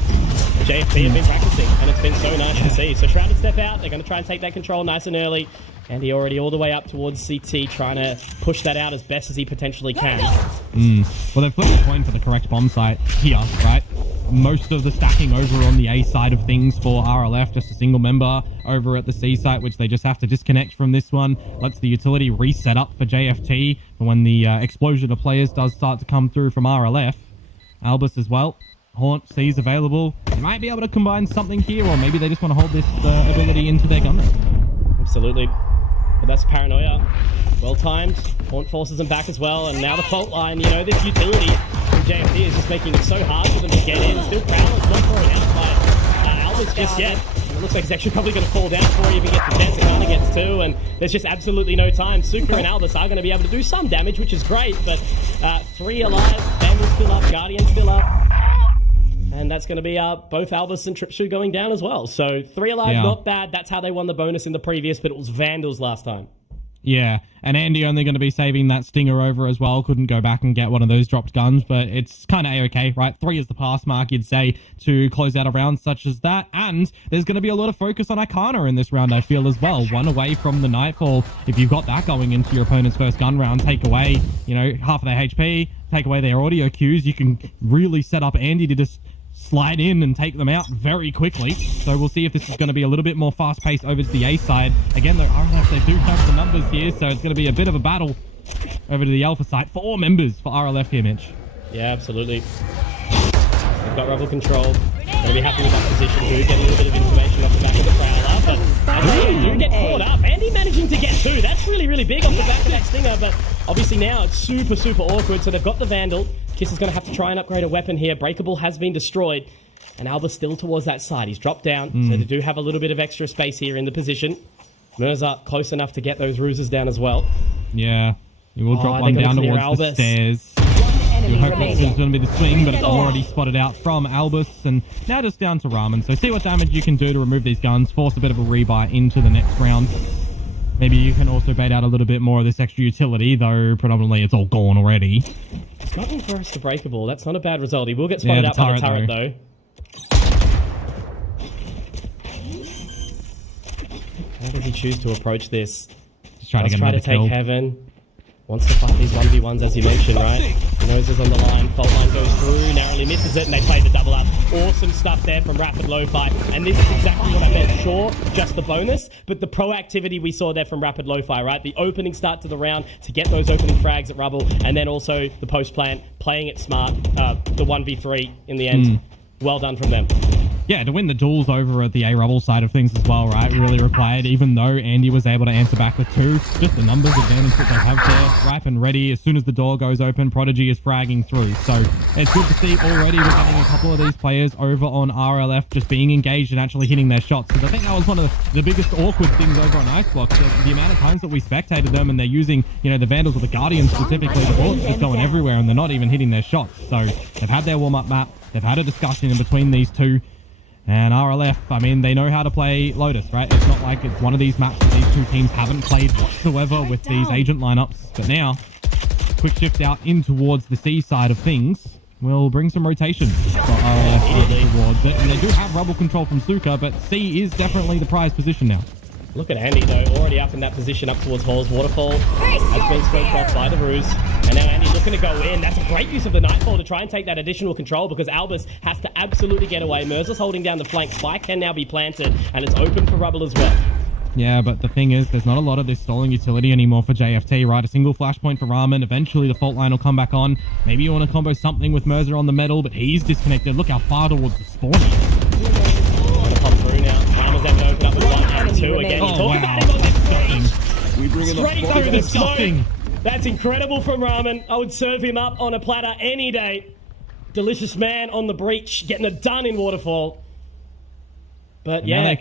JFT have been practicing, and it's been so nice to see. So Shrouded step out. They're going to try and take that control nice and early. And he already all the way up towards CT, trying to push that out as best as he potentially can. Well, they've flipped a coin for the correct bomb site here, right? Most of the stacking over on the A side of things for RLF, just a single member over at the C site, which they just have to disconnect from this one. Lets the utility reset up for JFT when the explosion of players does start to come through from RLF. Albus as well. Haunt, C's available. They might be able to combine something here, or maybe they just want to hold this ability into their gun rate. Absolutely. But that's paranoia. Well timed. Haunt forces them back as well. And now the fault line, this utility from JFT is just making it so hard for them to get in. Still Prowler's not throwing out by Albus just yet. It looks like he's actually probably going to fall down before he even gets to 10. Sakana gets 2, and there's just absolutely no time. Suka and Albus are going to be able to do some damage, which is great, but 3 alive. Vandal's still up. Guardian's still up. And that's going to be both Albus and Tripshu going down as well. So 3 alive, not bad. That's how they won the bonus in the previous, but it was Vandals last time. Yeah, and Andy only going to be saving that Stinger over as well. Couldn't go back and get one of those dropped guns, but it's kind of A-okay, right? 3 is the pass mark, you'd say, to close out a round such as that. And there's going to be a lot of focus on Icana in this round, I feel, as well. 1 away from the Nightfall. If you've got that going into your opponent's first gun round, take away, half of their HP, take away their audio cues, you can really set up Andy to just slide in and take them out very quickly. So we'll see if this is going to be a little bit more fast-paced over to the A side. Again, though, RLF, they do have the numbers here, so it's going to be a bit of a battle over to the Alpha side. 4 members for RLF here, Mitch. Yeah, absolutely. They've got rebel control. Going to be happy with that position. Do get a little bit of information off the back of the Prowler, but they do get caught up. Andy managing to get 2. That's really, really big off the back of that Stinger, but obviously now it's super, super awkward. So they've got the Vandal. Kiss is going to have to try and upgrade a weapon here. Breakable has been destroyed. And Alba's still towards that side. He's dropped down, so they do have a little bit of extra space here in the position. Mirza close enough to get those ruses down as well. Yeah, he will drop one down towards the stairs. You hope this is going to be the swing, but it's already spotted out from Albus. And now just down to Ramen. So see what damage you can do to remove these guns. Force a bit of a rebuy into the next round. Maybe you can also bait out a little bit more of this extra utility, though predominantly it's all gone already. He's gotten first to breakable. That's not a bad result. He will get spotted out by the turret, though. How does he choose to approach this? Just try to take Heaven. Wants to fight these 1v1s, as you mentioned, right? Noses on the line. Fault line goes through. Narrowly misses it, and they play the double up. Awesome stuff there from Rapid Lofi. And this is exactly what I meant. Sure, just the bonus, but the proactivity we saw there from Rapid Lofi, right? The opening start to the round to get those opening frags at Rubble, and then also the post-plant, playing it smart, the 1v3 in the end. Well done from them. Yeah, to win the duels over at the A-Rubble side of things as well, right? Really required, even though Andy was able to answer back with 2. Just the numbers advantage that they have there. Ripe and ready. As soon as the door goes open, Prodigy is fragging through. So it's good to see already we're getting a couple of these players over on RLF just being engaged and actually hitting their shots. Because I think that was one of the biggest awkward things over on Icebox. The amount of times that we spectated them and they're using, the Vandals or the Guardians specifically, the bullets just going everywhere and they're not even hitting their shots. So they've had their warm-up map. They've had a discussion in between these two. And RLF, I mean, they know how to play Lotus, right? It's not like it's one of these maps that these two teams haven't played whatsoever with these agent lineups. But now, quick shift out in towards the C side of things will bring some rotation for RLF towards it. And they do have rubble control from Suka, but C is definitely the prize position now. Look at Andy, though, already up in that position up towards Hall's Waterfall. Has been scoped off by the Ruse. And now Andy looking to go in. That's a great use of the Nightfall to try and take that additional control because Albus has to absolutely get away. Merza's holding down the flank. Spike can now be planted, and it's open for Rubble as well. Yeah, but the thing is, there's not a lot of this stalling utility anymore for JFT, right? A single flashpoint for Ramen. Eventually, the fault line will come back on. Maybe you want to combo something with Merzer on the metal, but he's disconnected. Look how far towards the spawn. Going to pop through now. Ramen's having to open up with 1 and 2 again. Oh, Talk wow. about him on this stage. We bring in Straight through the smoke. Disgusting. That's incredible from Ramen. I would serve him up on a platter any day. Delicious man on the breach, getting it done in Waterfall. But And yeah,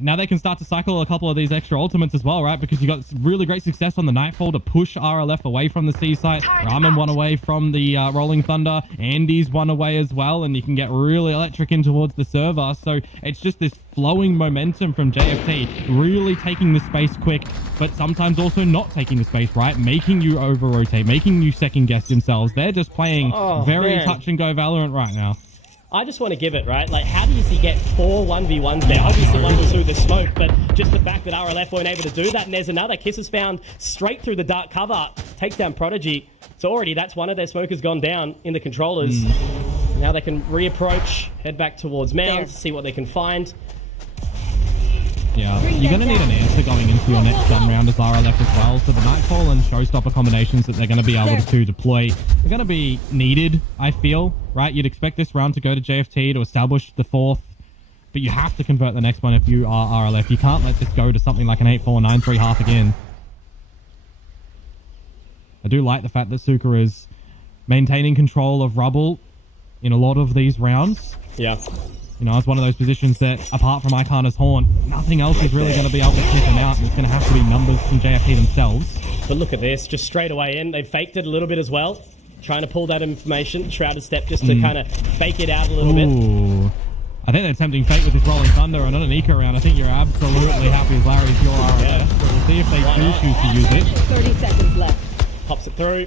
now they can start to cycle a couple of these extra ultimates as well, right? Because you got really great success on the Nightfall to push RLF away from the C site. Ramen one away from the Rolling Thunder. Andy's one away as well, and you can get really electric in towards the server. So it's just this flowing momentum from JFT, really taking the space quick, but sometimes also not taking the space, right? Making you over-rotate, making you second-guess themselves. They're just playing very touch-and-go Valorant right now. I just want to give it, right? Like, how do you get 4 1v1s there? Obviously, one was through the smoke, but just the fact that RLF weren't able to do that, and there's another. Kiss is found straight through the dark cover, takes down Prodigy. So already, that's one of their smokers gone down in the controllers. Now they can reapproach, head back towards Mounds, see what they can find. Yeah, you're going to need an answer going into your next gun round as RLF as well. So the Nightfall and Showstopper combinations that they're going to be able to deploy are going to be needed, I feel, right? You'd expect this round to go to JFT to establish the 4th, but you have to convert the next one if you are RLF. You can't let this go to something like an 8-4, 9-3 half again. I do like the fact that Suka is maintaining control of Rubble in a lot of these rounds. Yeah. You know, it's one of those positions that, apart from Icana's Horn, nothing else is really going to be able to keep him out, and it's going to have to be numbers from JFT themselves. But look at this, just straight away in. They faked it a little bit as well, trying to pull that information. Shrouded Step just to kind of fake it out a little bit. I think they're attempting fate with this Rolling Thunder and not an eco round. I think you're absolutely happy as Larry's your RLF. But we'll see if they do choose to use it. 30 seconds left. Pops it through.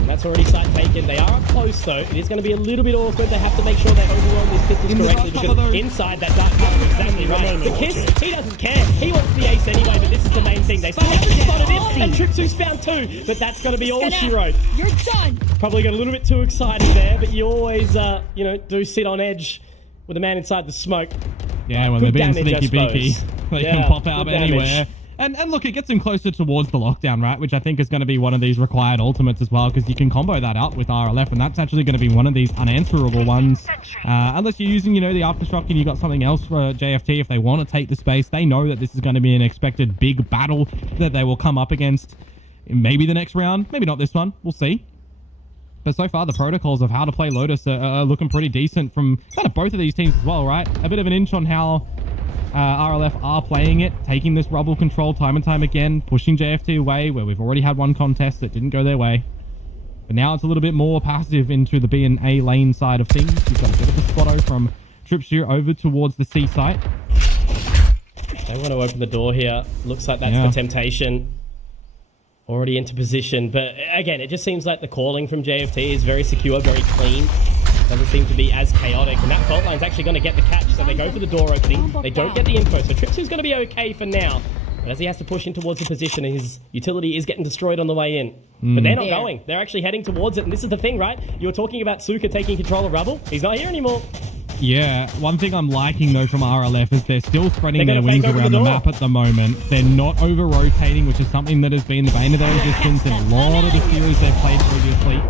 And that's already site taken. They are up close though. It is going to be a little bit awkward. They have to make sure they overwhelm these pistols correctly because inside that dark cover, exactly right. The Kiss, he doesn't care. He wants the ace anyway, but this is the main thing. They still haven't spotted him, and Tripsu's found 2, but that's going to be all she wrote. You're done. Probably got a little bit too excited there, but you always, you know, do sit on edge with a man inside the smoke. Yeah, when they're being sneaky beaky, they can pop out anywhere. And look, it gets him closer towards the lockdown, right? Which I think is going to be one of these required ultimates as well, because you can combo that up with RLF, and that's actually going to be one of these unanswerable ones. Unless you're using, you know, the Aftershock and you got something else for JFT. If they want to take the space, they know that this is going to be an expected big battle that they will come up against. Maybe the next round, maybe not this one. We'll see. But so far, the protocols of how to play Lotus are looking pretty decent from kind of both of these teams as well, right? A bit of an inch on how RLF are playing it, taking this Rubble control time and time again, pushing JFT away, where we've already had one contest that didn't go their way. But now it's a little bit more passive into the B and A lane side of things. You've got a bit of a spotto from Tripsu over towards the C site. They want to open the door here. Looks like that's the temptation. Already into position, but again, it just seems like the calling from JFT is very secure, very clean. Doesn't seem to be as chaotic, and that fault line's actually going to get the catch, so they go for the door opening. They don't get the info, so Tripsu's going to be okay for now. But as he has to push in towards the position, his utility is getting destroyed on the way in. But they're not going. They're actually heading towards it, and this is the thing, right? You were talking about Suka taking control of Rubble. He's not here anymore. Yeah, one thing I'm liking though from RLF is they're still spreading their wings around the map at the moment. They're not over-rotating, which is something that has been the bane of their existence in a lot of the series they've played previously.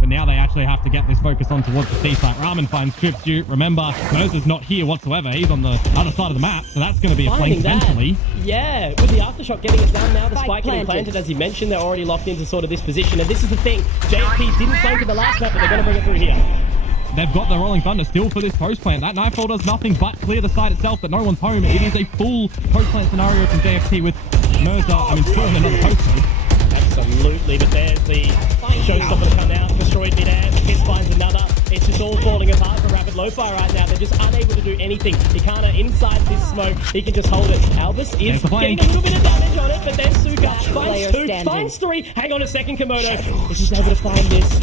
But now they actually have to get this focus on towards the C site. Ramen finds Tripsu. Remember, Merzer's not here whatsoever. He's on the other side of the map, so that's going to be a flank eventually. Yeah, with the Aftershock getting it done now, the spike getting planted, as you mentioned, they're already locked into sort of this position. And this is the thing, JFT didn't flank in the last map, but they're going to bring it through here. They've got the Rolling Thunder still for this post plant. That Nightfall does nothing but clear the site itself, but no one's home. It is a full post plant scenario from JFT with Merzer, still in another post mode. Absolutely, but there's the showstopper to come out, destroyed midair, Kiss finds another. It's just all falling apart for Rapid Lofi right now. They're just unable to do anything. Hikana inside this smoke, he can just hold it. Albus is getting a little bit of damage on it, but then Suka finds 2, finds 3. Hang on a second, Komodo. He's just able to find this.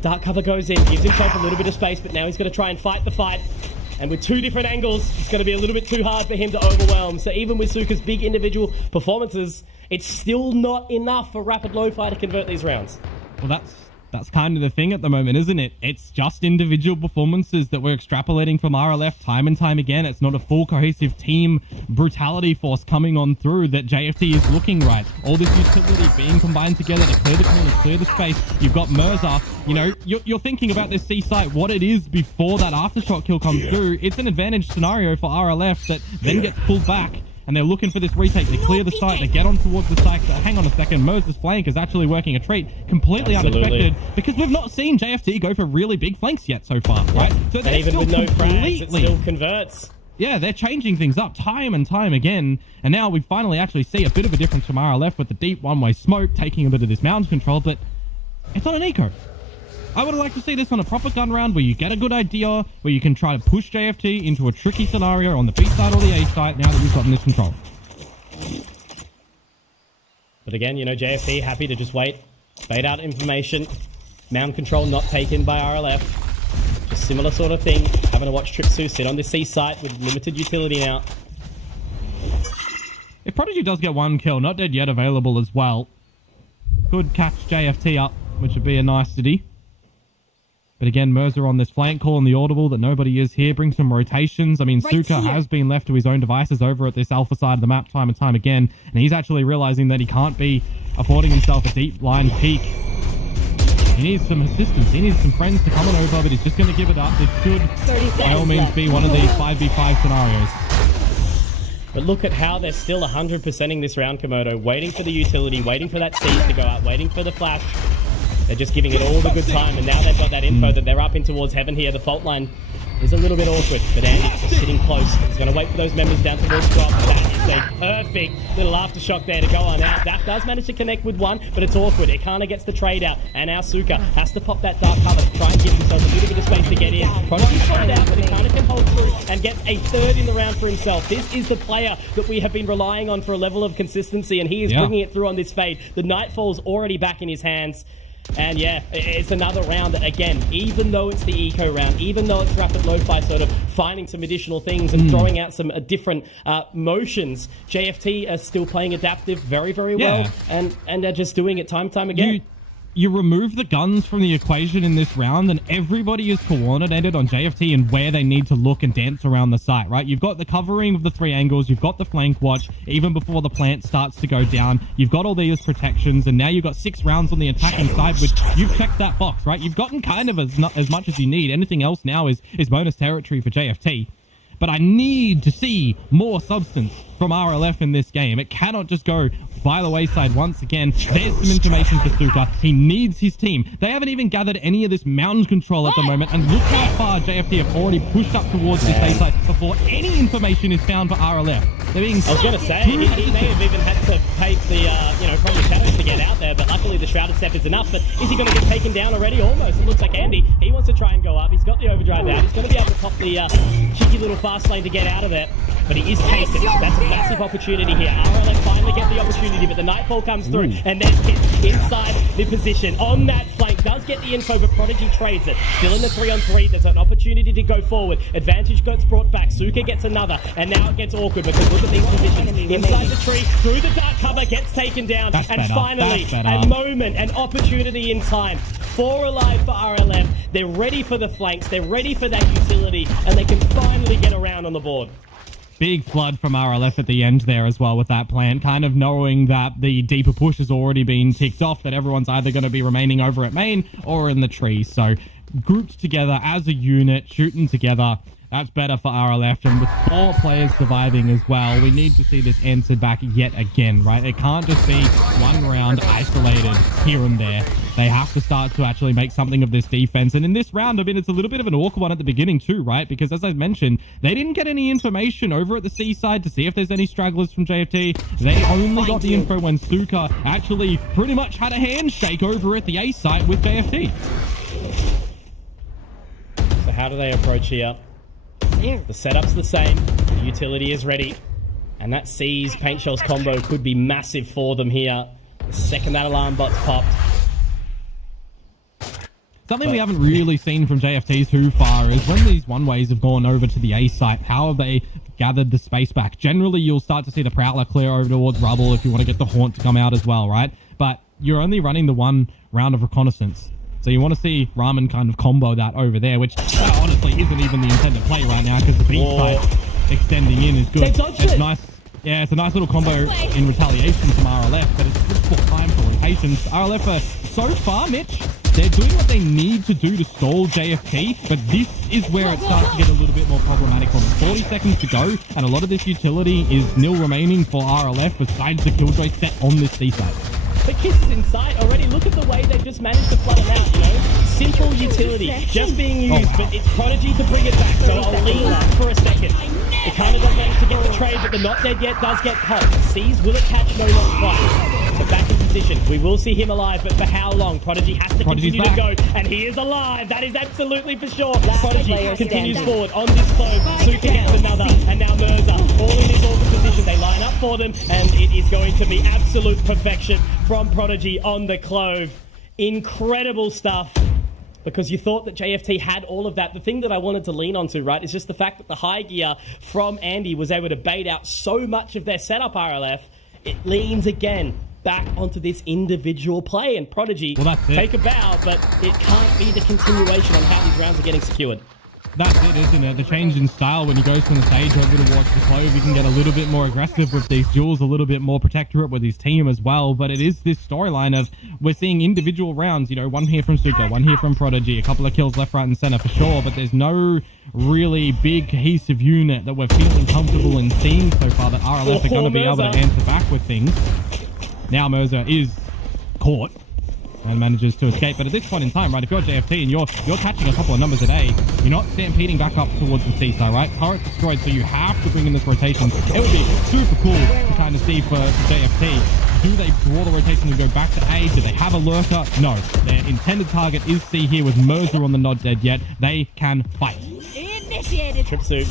Dark cover goes in, gives himself a little bit of space, but now he's going to try and fight the fight. And with 2 different angles, it's going to be a little bit too hard for him to overwhelm. So even with Suka's big individual performances, it's still not enough for Rapid Lofi to convert these rounds. Well, that's That's kind of the thing at the moment, isn't it? It's just individual performances that we're extrapolating from RLF time and time again. It's not a full cohesive team brutality force coming on through that JFT is looking right. All this utility being combined together to clear the corners, clear the space. You've got Mirza. You know, you're thinking about this C site, what it is before that aftershock kill comes through. It's an advantage scenario for RLF that then gets pulled back. And they're looking for this retake. They clear the site. They get on towards the site. But hang on a second. Moses' flank is actually working a treat. Completely unexpected. Because we've not seen JFT go for really big flanks yet so far, right? So and even with no frags, it still converts. Yeah, they're changing things up time and time again. And now we finally actually see a bit of a difference from RLF with the deep one-way smoke, taking a bit of this mountain control. But it's not an eco. I would like to see this on a proper gun round where you get a good idea, where you can try to push JFT into a tricky scenario on the B side or the A side now that we've gotten this control. But again, you know, JFT happy to just wait, bait out information, mound control not taken by RLF. Just similar sort of thing, having to watch Tripsu sit on the C site with limited utility now. If Prodigy does get one kill, not dead yet available as well, could catch JFT up, which would be a nicety. But again, Mirza on this flank call in the audible that nobody is here. Bring some rotations. I mean, Suka has been left to his own devices over at this alpha side of the map time and time again. And he's actually realizing that he can't be affording himself a deep line peak. He needs some assistance. He needs some friends to come on over, but he's just going to give it up. This should, by all means, be one of these 5v5 scenarios. But look at how they're still 100%ing this round, Komodo. Waiting for the utility, waiting for that siege to go out, waiting for the flash. They're just giving it all the good time, and now they've got that info that they're up in towards heaven here. The fault line is a little bit awkward, but Andy's just sitting close. He's going to wait for those members down towards drop. That is a perfect little aftershock there to go on out. That does manage to connect with one, but it's awkward. It kind of gets the trade out, and our Suka has to pop that dark cover to try and give himself a little bit of space to get in. Prodigy's spotted out, but he kind of can hold through and gets a third in the round for himself. This is the player that we have been relying on for a level of consistency, and he is bringing it through on this fade. The Nightfall's already back in his hands. And yeah, it's another round that, again, even though it's the eco round, even though it's rapid Lofi sort of finding some additional things and throwing out some different motions, JFT are still playing adaptive very, very well, and they're just doing it time and time again. You remove the guns from the equation in this round, and everybody is coordinated on JFT and where they need to look and dance around the site, right? You've got the covering of the three angles, you've got the flank watch, even before the plant starts to go down. You've got all these protections, and now you've got 6 rounds on the attacking side, which you've checked that box, right? You've gotten kind of as much as you need. Anything else now is bonus territory for JFT. But I need to see more substance from RLF in this game. It cannot just go by the wayside once again. There's some information for Suka. He needs his team. They haven't even gathered any of this mountain control at the moment. And look how far JFT have already pushed up towards this A site before any information is found for RLF. I was going to say, he may have even had to take the, from the shadows to get out there, but luckily the Shrouded Step is enough. But is he going to get taken down already? Almost. It looks like Andy, he wants to try and go up. He's got the overdrive out. He's going to be able to pop the cheeky little fast lane to get out of it. But he is tasted. That's a massive opportunity here. RLF finally get the opportunity, but the Nightfall comes through. And there's Kiss inside the position. On that flank, does get the info, but Prodigy trades it. Still in the 3-on-3. There's an opportunity to go forward. Advantage gets brought back. Suka gets another. And now it gets awkward because look at these positions. Inside the tree, through the dark cover, gets taken down. Finally, a moment, an opportunity in time. 4 alive for RLF. They're ready for the flanks. They're ready for that utility. And they can finally get around on the board. Big flood from RLF at the end there as well with that plan, kind of knowing that the deeper push has already been ticked off, that everyone's either going to be remaining over at main or in the tree. So grouped together as a unit, shooting together, that's better for RLF. And with 4 players surviving as well, we need to see this answered back yet again, right? It can't just be one round isolated here and there. They have to start to actually make something of this defense. And in this round, I mean, it's a little bit of an awkward one at the beginning too, right? Because as I mentioned, they didn't get any information over at the C side to see if there's any stragglers from JFT. They only got the info when Suka actually pretty much had a handshake over at the A site with JFT. So how do they approach here? The setup's the same. The utility is ready. And that C's Paint Shells combo could be massive for them here. The second that alarm bot's popped. Something we haven't really seen from JFT too far is when these one-ways have gone over to the A site, how have they gathered the space back? Generally, you'll start to see the Prowler clear over towards rubble if you want to get the Haunt to come out as well, right? But you're only running the one round of reconnaissance. So you want to see Ramen kind of combo that over there, which honestly isn't even the intended play right now because the beat side extending in is good. It's nice. Yeah, it's a nice little combo in retaliation from RLF, but it's difficult time for rotations. RLF are so far, Mitch, they're doing what they need to do to stall JFT, but this is where it starts to get a little bit more problematic. From 40 seconds to go, and a lot of this utility is nil remaining for RLF besides the Killjoy set on this C side. The Kiss is in sight already. Look at the way they've just managed to flood him out, you know? Simple utility, just being used, but it's Prodigy to bring it back, so I'll lean that for a second. It kind of does manage to get the trade, but the Not Dead Yet does get popped. Sees, will it catch? No, not quite. So back in position. We will see him alive, but for how long? Prodigy has to continue to go, and he is alive. That is absolutely for sure. Prodigy continues forward on this clone. Suka gets another, and now Mirza. All in this awkward position. They line up for them, and it is going to be absolute perfection from Prodigy on the Clove. Incredible stuff. Because you thought that JFT had all of that. The thing that I wanted to lean onto, right, is just the fact that the high gear from Andy was able to bait out so much of their setup RLF. It leans again back onto this individual play, and Prodigy take a bow, but it can't be the continuation on how these rounds are getting secured. That's it, isn't it? The change in style when he goes from the stage over towards the Clove, he can get a little bit more aggressive with these duels, a little bit more protectorate with his team as well. But it is this storyline of we're seeing individual rounds, you know, one here from Suka, one here from Prodigy, a couple of kills left, right, and center for sure. But there's no really big cohesive unit that we're feeling comfortable in seeing so far that RLF are going to be able to answer back with things. Now Mirza is caught and manages to escape, but at this point in time, right, if you're JFT and you're catching a couple of numbers a day, you're not stampeding back up towards the C side, right? Turret destroyed, so you have to bring in this rotation. It would be super cool to kind of see for JFT. Do they draw the rotation and go back to A? Do they have a lurker? No. Their intended target is C here with Mirza on the Not Dead Yet. They can fight. Initiated. Tripsuit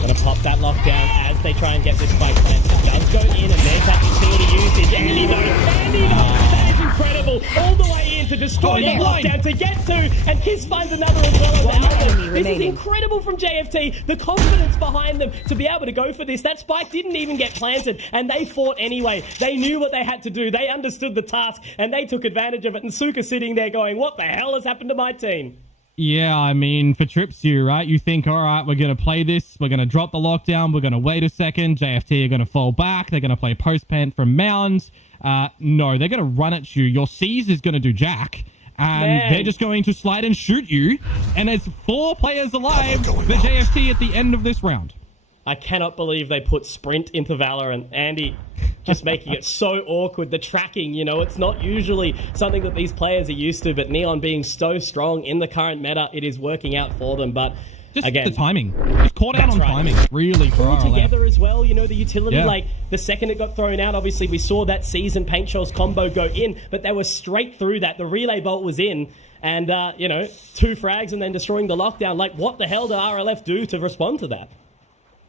gonna pop that lockdown as they try and get this spike plant. It does go in, and there's that utility usage. Andy knows. That is incredible. All the way in to destroy the lockdown to get to, and Kiss finds another as well. This is incredible from JFT. The confidence behind them to be able to go for this. That spike didn't even get planted, and they fought anyway. They knew what they had to do. They understood the task, and they took advantage of it. And Suka sitting there going, what the hell has happened to my team? Yeah, I mean, for Tripsu, right, you think, all right, we're going to play this, we're going to drop the lockdown, we're going to wait a second, JFT are going to fall back, they're going to play post-pant from Mounds. No, they're going to run at you. Your C's is going to do jack, and they're just going to slide and shoot you, and there's 4 players alive for JFT at the end of this round. I cannot believe they put sprint into Valorant. Andy just making it so awkward. The tracking, you know, it's not usually something that these players are used to, but Neon being so strong in the current meta, it is working out for them. But just again, the timing. Just caught out on timing, really, for all RLF. together as well, you know, the utility, like the second it got thrown out, obviously we saw that Season Paint Shells combo go in, but they were straight through that. The relay bolt was in, and, you know, 2 frags and then destroying the lockdown. Like, what the hell did RLF do to respond to that?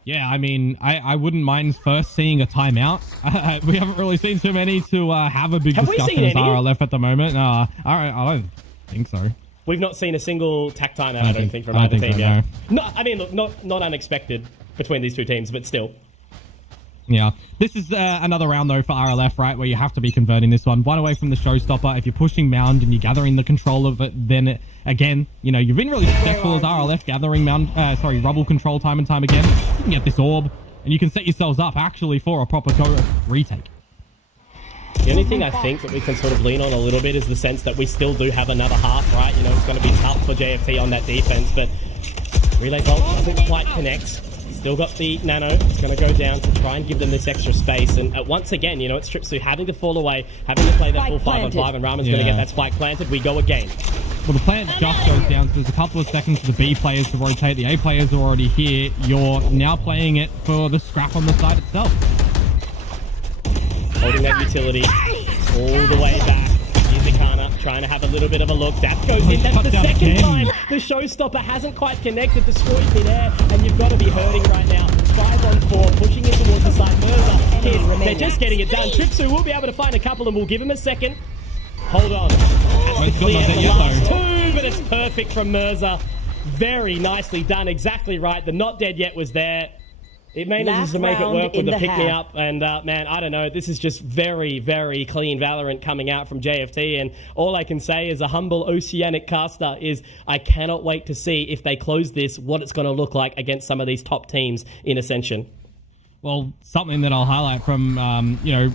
Yeah, I mean, I wouldn't mind first seeing a timeout. We haven't really seen too many to have a big discussion as RLF at the moment. I don't think so. We've not seen a single tack timeout, I don't think, from either team yet. No, I mean, look, not unexpected between these two teams, but still. Yeah, this is another round, though, for RLF, right, where you have to be converting this one. One away from the showstopper. If you're pushing Mound and you're gathering the control of it, then, again, you know, you've been really successful as RLF gathering Rubble control time and time again. You can get this orb, and you can set yourselves up, actually, for a proper retake. The only thing I think that we can sort of lean on a little bit is the sense that we still do have another half, right? You know, it's going to be tough for JFT on that defense, but Relay Bolt doesn't quite connect. Still got the nano. It's going to go down to try and give them this extra space. And once again, you know, it's Tripsu having to fall away, having to play that full 5-on-5, and Ramen's going to get that spike planted. We go again. Well, the plant just goes down, so there's a couple of seconds for the B players to rotate. The A players are already here. You're now playing it for the scrap on the side itself. Holding that utility all the way back. Izikana trying to have a little bit of a look. That goes in. That's the second time the showstopper hasn't quite connected. Destroyed mid-air, and you've got to be hurting right now. 5-on-4, pushing in towards the side. Mirza, Kiss, they're just getting it done. Tripsu will be able to find a couple, and we'll give him a second. Hold on. That's the last 2, but it's perfect from Mirza. Very nicely done. Exactly right. The Not Dead Yet was there. It manages to make it work with the pick-me-up, and man, I don't know. This is just very, very clean Valorant coming out from JFT, and all I can say as a humble Oceanic caster is I cannot wait to see if they close this, what it's going to look like against some of these top teams in Ascension. Well, something that I'll highlight from, you know,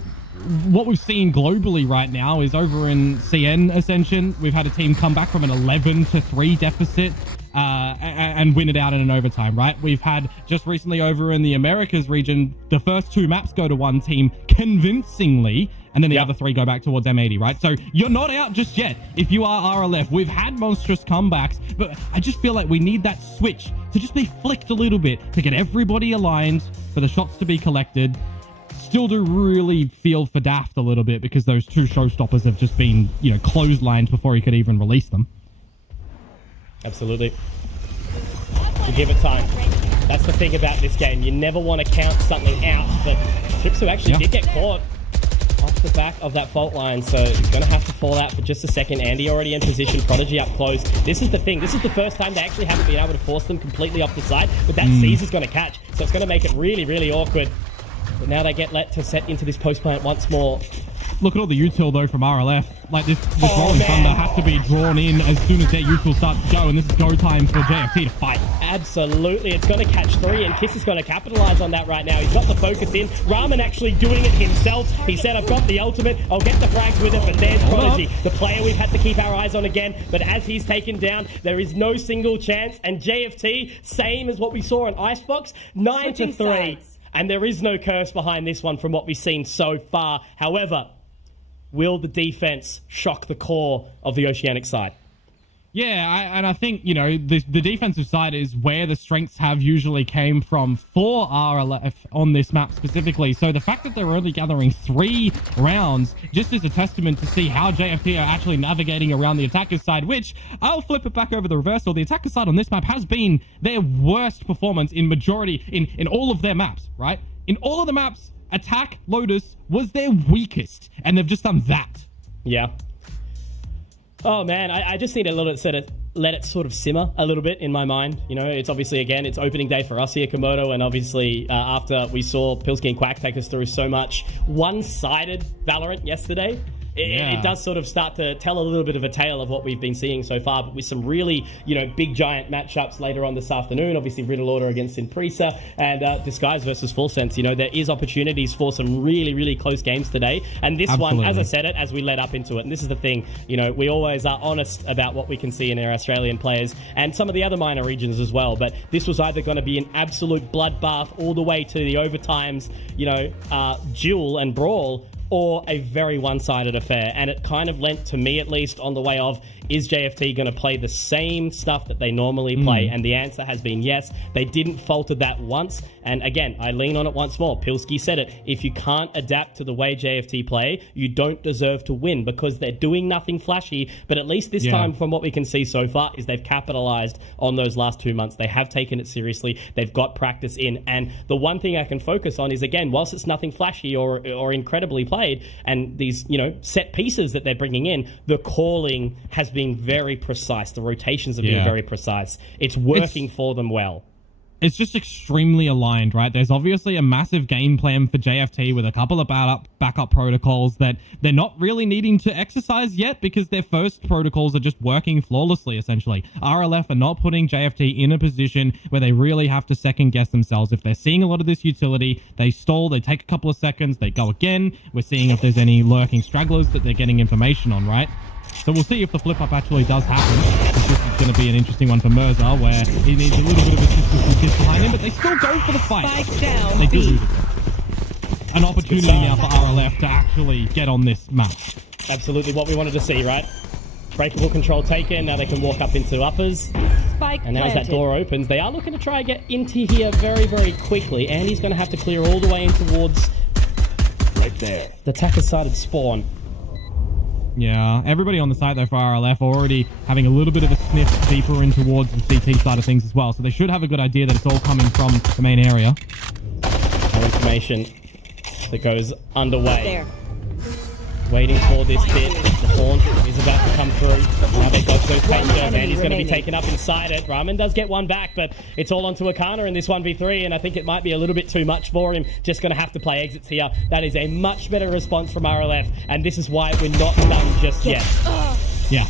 what we've seen globally right now is over in CN Ascension, we've had a team come back from an 11-3 deficit and win it out in an overtime, right? We've had just recently over in the Americas region, the first 2 maps go to one team convincingly, and then the other 3 go back towards M80, right? So you're not out just yet if you are RLF. We've had monstrous comebacks, but I just feel like we need that switch to just be flicked a little bit to get everybody aligned, for the shots to be collected. Still do really feel for Daft a little bit because those 2 showstoppers have just been, you know, clotheslined before he could even release them. Absolutely. You give it time. That's the thing about this game. You never want to count something out, but Tripsu actually did get caught off the back of that fault line, so he's going to have to fall out for just a second. Andy already in position, Prodigy up close. This is the thing. This is the first time they actually haven't been able to force them completely off the side, but that Caesar's going to catch, so it's going to make it really, really awkward. But now they get let to set into this post plant once more. Look at all the util though from RLF. Like this Rolling Thunder has to be drawn in as soon as their util starts to go, and this is go time for JFT to fight. Absolutely, it's going to catch 3, and Kiss is going to capitalize on that right now. He's got the focus in. Ramen actually doing it himself. He said, I've got the ultimate, I'll get the frags with it, but there's Prodigy, the player we've had to keep our eyes on again. But as he's taken down, there is no single chance, and JFT, same as what we saw in Icebox, 9-3. And there is no curse behind this one from what we've seen so far. However, will the defense shock the core of the Oceanic side? Yeah, and I think, you know, the defensive side is where the strengths have usually came from for RLF on this map specifically. So the fact that they're only gathering 3 rounds just is a testament to see how JFT are actually navigating around the attacker's side, which I'll flip it back over the reversal. The attacker's side on this map has been their worst performance in majority, in all of their maps, right? In all of the maps, Attack Lotus was their weakest, and they've just done that. Yeah. Oh man, I just need to let it sort of simmer a little bit in my mind. You know, it's obviously, again, it's opening day for us here, Komodo, and obviously and we saw Pilsky and Quack take us through so much one-sided Valorant yesterday. It does sort of start to tell a little bit of a tale of what we've been seeing so far, but with some really, you know, big giant matchups later on this afternoon. Obviously, Riddle Order against Impresa and Disguise versus Full Sense. You know, there is opportunities for some really, really close games today. And this one, as I said it, as we led up into it, and this is the thing, you know, we always are honest about what we can see in our Australian players and some of the other minor regions as well. But this was either going to be an absolute bloodbath all the way to the overtimes, you know, duel and brawl, or a very one-sided affair. And it kind of lent, to me at least, on the way of, is JFT going to play the same stuff that they normally play? And the answer has been yes. They didn't falter that once. And again, I lean on it once more. Pilsky said it. If you can't adapt to the way JFT play, you don't deserve to win, because they're doing nothing flashy. But at least this time, from what we can see so far, is they've capitalized on those last 2 months. They have taken it seriously. They've got practice in. And the one thing I can focus on is, again, whilst it's nothing flashy or incredibly played, and these, you know, set pieces that they're bringing in, the calling has been very precise. The rotations have been very precise. It's working for them well. It's just extremely aligned, right? There's obviously a massive game plan for JFT with a couple of backup protocols that they're not really needing to exercise yet, because their first protocols are just working flawlessly, essentially. RLF are not putting JFT in a position where they really have to second guess themselves. If they're seeing a lot of this utility, they stall, they take a couple of seconds, they go again. We're seeing if there's any lurking stragglers that they're getting information on, right? So we'll see if the flip-up actually does happen. This is going to be an interesting one for Mirza, where he needs a little bit of assistance from Kiss behind him, but they still go for the fight. They do lose it. An opportunity now for RLF to actually get on this map. Absolutely what we wanted to see, right? Breakable control taken. Now they can walk up into uppers. And now as that door opens, they are looking to try and get into here very, very quickly. Andy's going to have to clear all the way in towards right there. The attacker-sided spawn. Yeah, everybody on the side, though, for RLF already having a little bit of a sniff deeper in towards the CT side of things as well. So they should have a good idea that it's all coming from the main area. More information that goes underway. waiting for this bit. The horn is about to come through. Now they've got those painkillers, and he's going to be taken up inside it. Ramen does get one back, but it's all onto Akana in this 1v3, and I think it might be a little bit too much for him. Just going to have to play exits here. That is a much better response from RLF, and this is why we're not done just yet. Yeah.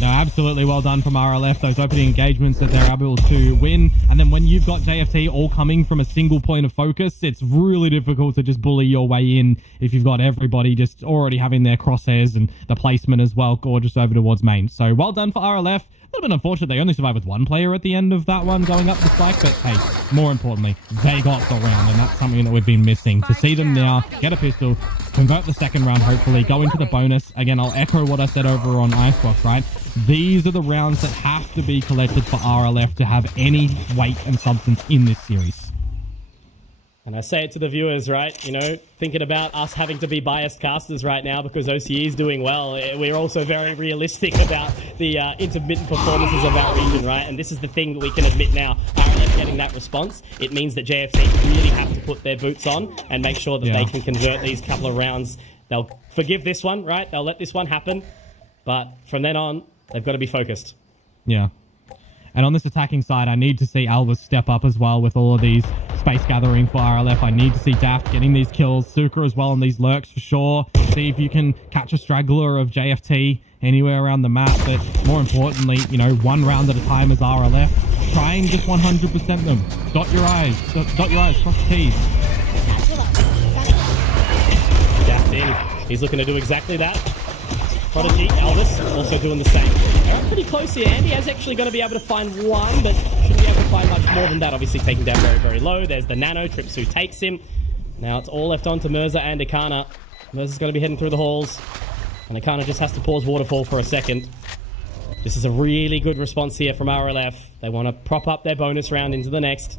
No, absolutely well done from RLF. Those opening engagements that they're able to win. And then when you've got JFT all coming from a single point of focus, it's really difficult to just bully your way in if you've got everybody just already having their crosshairs and the placement as well gorgeous over towards main. So well done for RLF. A little bit unfortunate they only survived with one player at the end of that one going up the spike, but hey, more importantly, they got the round, and that's something that we've been missing. To see them now get a pistol, convert the second round, hopefully, go into the bonus. Again, I'll echo what I said over on Icebox, right? These are the rounds that have to be collected for RLF to have any weight and substance in this series. And I say it to the viewers, right? You know, thinking about us having to be biased casters right now because OCE is doing well. We're also very realistic about the intermittent performances of our region, right? And this is the thing that we can admit now. RLF getting that response, it means that JFT really have to put their boots on and make sure that they can convert these couple of rounds. They'll forgive this one, right? They'll let this one happen. But from then on, they've got to be focused. Yeah. And on this attacking side, I need to see Albus step up as well with all of these space gathering for RLF. I need to see Daft getting these kills, Suka as well on these lurks for sure. See if you can catch a straggler of JFT anywhere around the map. But more importantly, you know, one round at a time as RLF. Try and just 100% them. Dot your I's, cross the T's. Daft in. He's looking to do exactly that. Prodigy, Elvis, also doing the same. They're pretty close here. Andy is actually going to be able to find one, but shouldn't be able to find much more than that. Obviously taking down very, very low. There's the Nano. Tripsu takes him. Now it's all left on to Mirza and Akana. Mirza's going to be heading through the halls, and Akana just has to pause Waterfall for a second. This is a really good response here from RLF. They want to prop up their bonus round into the next.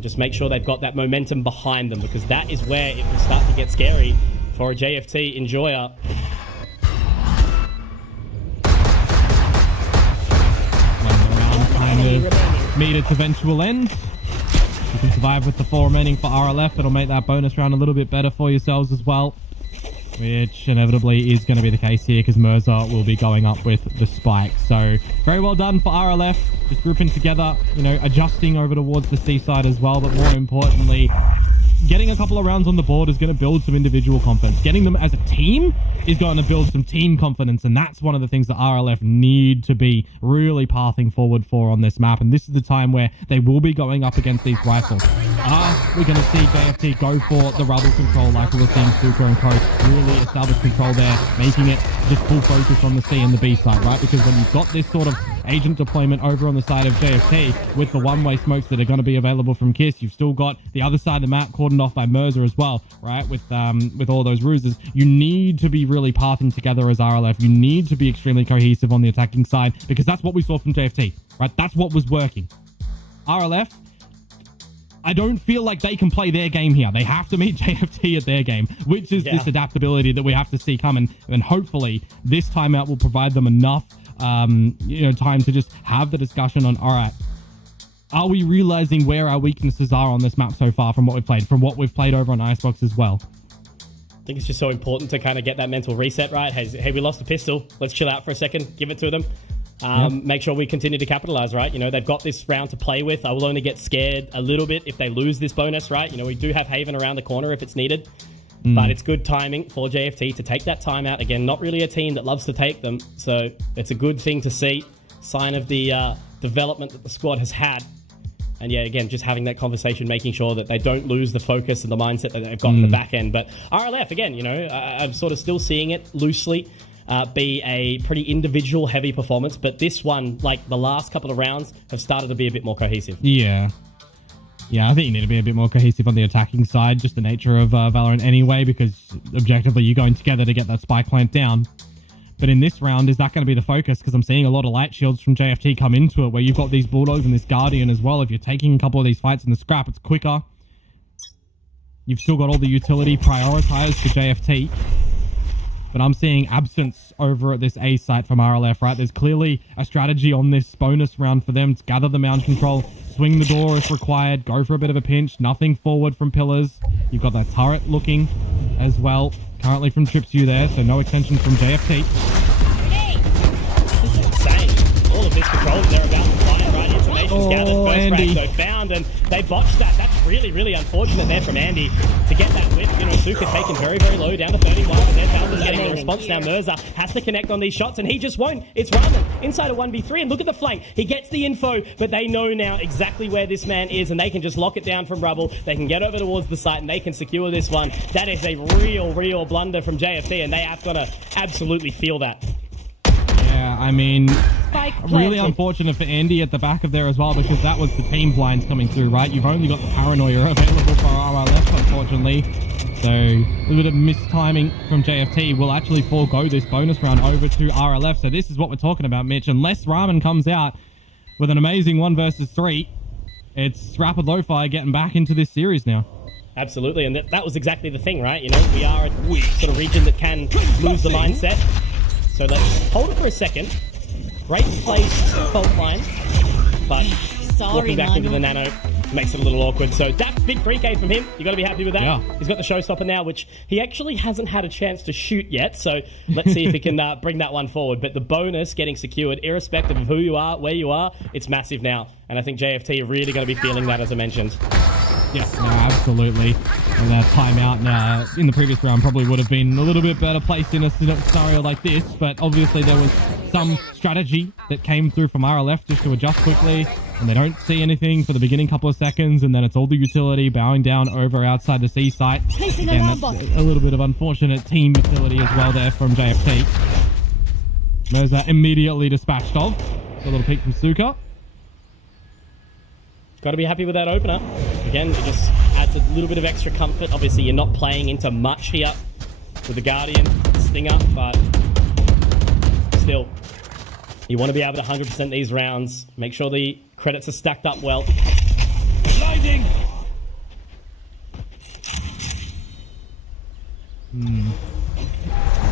Just make sure they've got that momentum behind them, because that is where it will start to get scary for a JFT enjoyer. Meet its eventual end. You can survive with the 4 remaining for RLF. It'll make that bonus round a little bit better for yourselves as well, which inevitably is going to be the case here because Mirza will be going up with the spike. So very well done for RLF, just grouping together, you know, adjusting over towards the seaside as well, but more importantly, getting a couple of rounds on the board is going to build some individual confidence. Getting them as a team is going to build some team confidence, and that's one of the things that RLF need to be really pathing forward for on this map. And this is the time where they will be going up against these rifles. We're going to see JFT go for the rubble control like we were seeing Suka and Co. really establish control there, making it just full focus on the C and the B side, right? Because when you've got this sort of agent deployment over on the side of JFT with the one-way smokes that are going to be available from KISS, you've still got the other side of the map cordoned off by Mirza as well, right? With all those ruses, you need to be really pathing together as RLF. You need to be extremely cohesive on the attacking side, because that's what we saw from JFT, right? That's what was working. RLF, I don't feel like they can play their game here. They have to meet JFT at their game, which is this adaptability that we have to see coming. And hopefully this timeout will provide them enough time to just have the discussion on, all right, are we realizing where our weaknesses are on this map so far from what we've played over on Icebox as well? I think it's just so important to kind of get that mental reset, right? Hey, we lost a pistol. Let's chill out for a second. Give it to them. Make sure we continue to capitalize, right? You know, they've got this round to play with. I will only get scared a little bit if they lose this bonus, right? You know, we do have Haven around the corner if it's needed. But it's good timing for JFT to take that timeout. Again, not really a team that loves to take them. So it's a good thing to see. Sign of the development that the squad has had. And yeah, again, just having that conversation, making sure that they don't lose the focus and the mindset that they've got in the back end. But RLF, again, you know, I'm sort of still seeing it loosely be a pretty individual heavy performance. But this one, like the last couple of rounds, have started to be a bit more cohesive. Yeah, I think you need to be a bit more cohesive on the attacking side, just the nature of VALORANT anyway, because objectively you're going together to get that spike plant down. But in this round, is that going to be the focus? Because I'm seeing a lot of light shields from JFT come into it, where you've got these Bulldogs and this Guardian as well. If you're taking a couple of these fights in the scrap, it's quicker. You've still got all the utility prioritized for JFT. But I'm seeing absence over at this A site from RLF, right? There's clearly a strategy on this bonus round for them to gather the mound control, swing the door if required, go for a bit of a pinch, nothing forward from pillars. You've got that turret looking as well. currently from TripsU there, so no extension from JFT. This is insane. All of this control that they're about to find, right? Information's gathered, first Andy. frag, so found, and they botched that. That's really, really unfortunate there from Andy to get that whip. You know, Suka taken very, very low, down to 31, and there's Albers getting a response now. Mirza has to connect on these shots, and he just won't. It's Raman inside a 1v3, and look at the flank. He gets the info, but they know now exactly where this man is, and they can just lock it down from rubble. They can get over towards the site, and they can secure this one. That is a real blunder from JFT, and they have got to absolutely feel that. Yeah, I mean, really unfortunate for Andy at the back of there as well, because that was the team blinds coming through, right? You've only got the paranoia available for RLF, unfortunately. So a little bit of mistiming from JFT will actually forego this bonus round over to RLF. So this is what we're talking about, Mitch. Unless Ramen comes out with an amazing 1 versus 3, it's Rapid Lo-Fi getting back into this series now. Absolutely, and that was exactly the thing, right? You know, we are a sort of region that can lose the mindset. So let's hold it for a second. Great placed fault line, but walking back into the nano makes it a little awkward. So that's big 3K from him. You got to be happy with that. Yeah. He's got the showstopper now, which he actually hasn't had a chance to shoot yet. So let's see if he can bring that one forward. But the bonus getting secured, irrespective of who you are, where you are, it's massive now. And I think JFT are really going to be feeling that, as I mentioned. Yeah, no, absolutely. And that timeout now in the previous round probably would have been a little bit better placed in a scenario like this, but obviously there was some strategy that came through from RLF just to adjust quickly, and they don't see anything for the beginning couple of seconds, and then it's all the utility bowing down over outside the C site. And a little bit of unfortunate team utility as well there from JFT. Mirza immediately dispatched off. A little peek from Suka. Got to be happy with that opener. Again, it just adds a little bit of extra comfort. Obviously, you're not playing into much here with the Guardian, Stinger, but still, you want to be able to 100% these rounds. Make sure the credits are stacked up well. Blinding!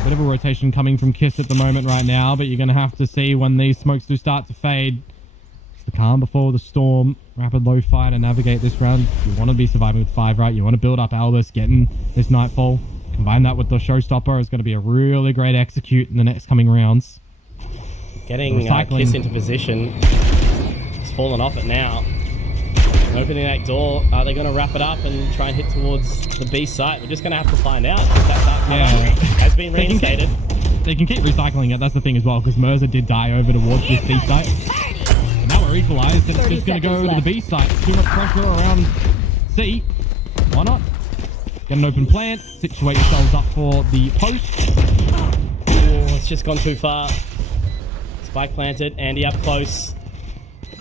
Bit of a rotation coming from Kiss at the moment right now, but you're going to have to see when these smokes do start to fade. It's the calm before the storm. Rapid Lo-Fi to navigate this round. You want to be surviving with 5, right? You want to build up Albus, getting this Nightfall. Combine that with the Showstopper is going to be a really great execute in the next coming rounds. Getting Kiss into position. It's fallen off it now. Opening that door. Are they going to wrap it up and try and hit towards the B site? We're just going to have to find out. That has been reinstated. They can keep recycling it. That's the thing as well, because Mirza did die over towards this B site. And now we're equalized, and it's just going to go to the B site. Too much pressure around C. Why not? Get an open plant. Situate yourselves up for the post. Oh, it's just gone too far. Spike planted. Andy up close.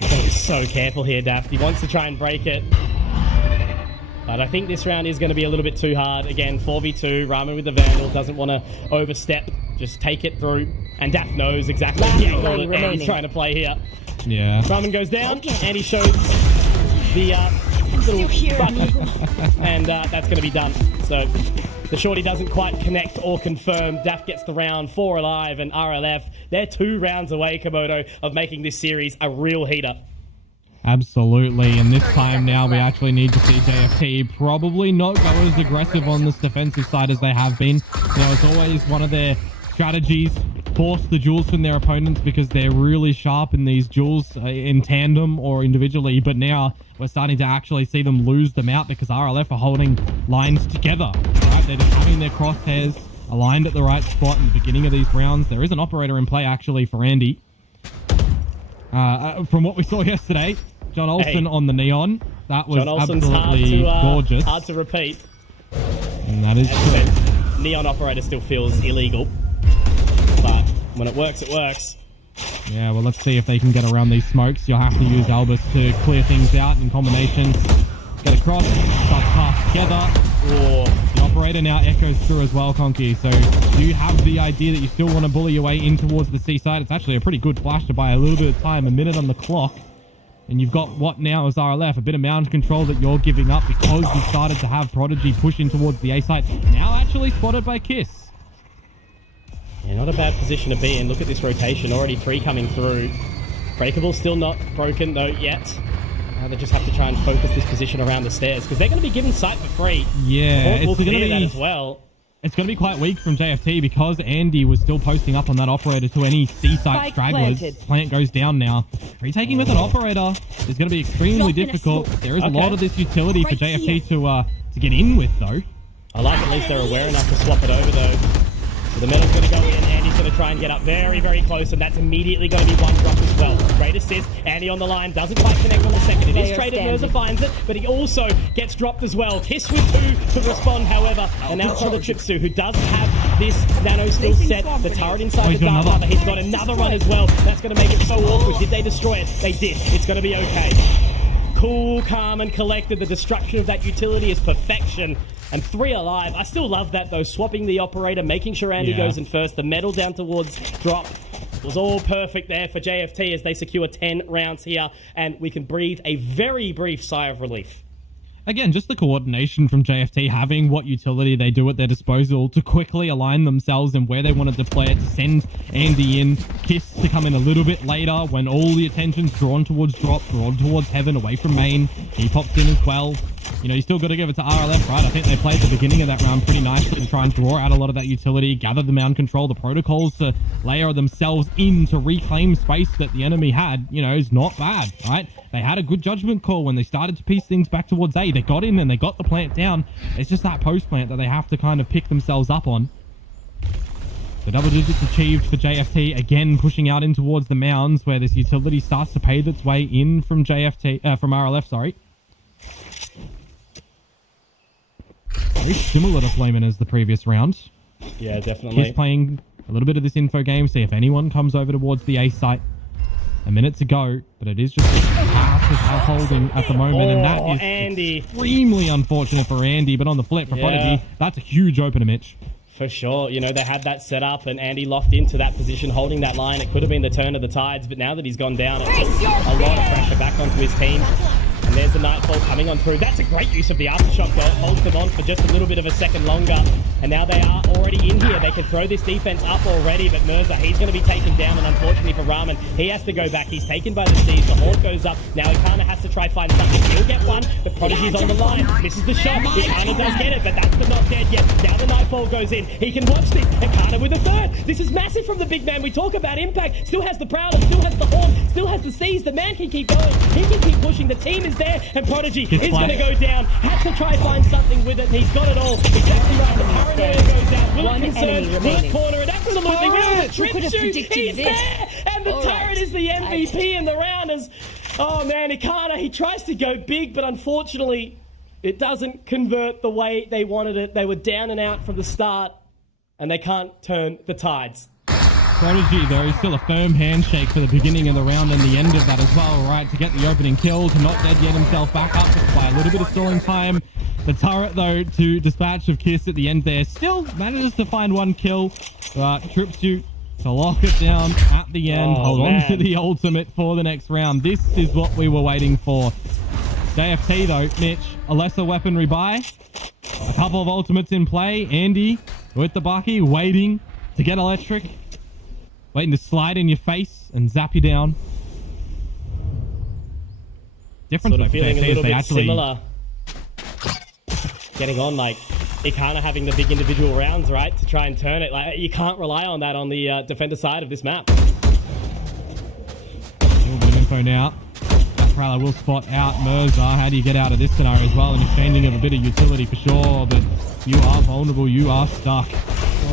Gotta be so careful here, Daft. He wants to try and break it. But I think this round is going to be a little bit too hard. Again, 4v2. Ramen with the Vandal. Doesn't want to overstep. Just take it through. And Daft knows exactly what Andy's trying to play here. Yeah. Ramen goes down. And he shows the little button. And that's going to be done. So the shorty doesn't quite connect or confirm. Daft gets the round, 4 alive, and RLF, they're 2 rounds away, Komodo, of making this series a real heater. Absolutely, and this time now we actually need to see JFT probably not go as aggressive on this defensive side as they have been. You know, it's always one of their strategies, force the duels from their opponents because they're really sharp in these duels in tandem or individually, but now we're starting to actually see them lose them out because RLF are holding lines together, right? They're just having their crosshairs aligned at the right spot in the beginning of these rounds. There is an operator in play actually for Andy. From what we saw yesterday, John Olsen on the Neon. That was absolutely gorgeous. Hard to repeat. And that is true. Neon operator still feels illegal. But when it works, it works. Yeah, well, let's see if they can get around these smokes. You'll have to use Albus to clear things out in combination. Get across, start to pass together. Or the operator now echoes through as well, Conky. So do you have the idea that you still want to bully your way in towards the seaside? It's actually a pretty good flash to buy a little bit of time, a minute on the clock. And you've got what now is RLF, a bit of mound control that you're giving up because you started to have Prodigy push in towards the A site. Now actually spotted by Kiss. Yeah, not a bad position to be in. Look at this rotation. Already 3 coming through. Breakable still not broken though yet. They just have to try and focus this position around the stairs because they're going to be given sight for free. Yeah, We'll it's going to clear that be as well. It's going to be quite weak from JFT because Andy was still posting up on that operator to any C-site stragglers. Plant goes down now. Retaking with an operator is going to be extremely difficult. There is a lot of this utility for JFT to get in with, though. I like at least they're aware enough to swap it over, though. So the metal's going to go in. Andy's going to try and get up very, very close, and that's immediately going to be one drop as well. Great assist. Andy on the line. Doesn't quite connect on the second. It is traded. Merza finds it, but he also gets dropped as well. Kiss with 2 to respond, however. And now it's on the Tripsu, who does have this nano still set. The turret inside the dark cover. He's got another run as well. That's going to make it so awkward. Did they destroy it? They did. It's going to be okay. Cool, calm, and collected. The destruction of that utility is perfection. And 3 alive. I still love that, though. Swapping the operator, making sure Andy goes in first. The metal down towards drop was all perfect there for JFT as they secure 10 rounds here. And we can breathe a very brief sigh of relief. Again, just the coordination from JFT, having what utility they do at their disposal to quickly align themselves and where they want to deploy it, to send Andy in, Kiss to come in a little bit later when all the attention's drawn towards drop, drawn towards heaven, away from main. He pops in as well. You know, you still got to give it to RLF, right? I think they played the beginning of that round pretty nicely to try and draw out a lot of that utility, gather the mound control, the protocols to layer themselves in to reclaim space that the enemy had, you know, is not bad, right? They had a good judgment call when they started to piece things back towards A. They got in and they got the plant down. It's just that post plant that they have to kind of pick themselves up on. So double digits achieved for JFT, again pushing out in towards the mounds where this utility starts to pave its way in from JFT, from RLF, sorry. Very similar deployment as the previous round. Yeah, definitely. He's playing a little bit of this info game, see if anyone comes over towards the A site. A minute to go, but it is just a pass holding at the moment, and that is Andy. Extremely unfortunate for Andy, but on the flip for Prodigy, that's a huge opener, Mitch. For sure. You know, they had that set up and Andy locked into that position, holding that line. It could have been the turn of the tides, but now that he's gone down, it's a lot of pressure back onto his team. And there's the Nightfall coming on through. That's a great use of the aftershock goal. It holds them on for just a little bit of a second longer. And now they are already in here. They can throw this defense up already, but Merza, he's going to be taken down. And unfortunately for Ramen, he has to go back. He's taken by the Seas. The Horde goes up. Now Ikana has to try find something. He'll get one. The Prodigy's on the line. Misses the shot. Ikana does get it, but that's the not dead yet. Now the Nightfall goes in. He can watch this. Ikana with a third. This is massive from the big man. We talk about impact. Still has the Prowler. Still has the Horn. Still has the Seas. The man can keep going. He can keep pushing. The team is there. And Prodigy is going to go down. Had to try find something with it, and he's got it all. Exactly right. The paranoia goes down. Will it concern? Will it corner? And absolutely will. The trip shoot. He's there. And the turret is the MVP in the round. As, oh man, Ikana, he tries to go big, but unfortunately, it doesn't convert the way they wanted it. They were down and out from the start, and they can't turn the tides. Prodigy, though, is still a firm handshake for the beginning of the round and the end of that as well, right? To get the opening kill, to not dead yet himself back up by a little bit of stalling time. The turret, though, to dispatch of Kiss at the end there, still manages to find one kill. Tripsuit to lock it down at the end. Hold on to the ultimate for the next round. This is what we were waiting for. JFT, though, Mitch, a lesser weaponry buy. A couple of ultimates in play. Andy with the Bucky, waiting to get electric. Waiting to slide in your face and zap you down. Different sort of feeling a little bit actually... similar. Getting on like Ikana having the big individual rounds, right, to try and turn it. Like you can't rely on that on the defender side of this map. A little bit of info now. Prowler will spot out Merza. How do you get out of this scenario as well? An exchanging of a bit of utility for sure, but you are vulnerable. You are stuck.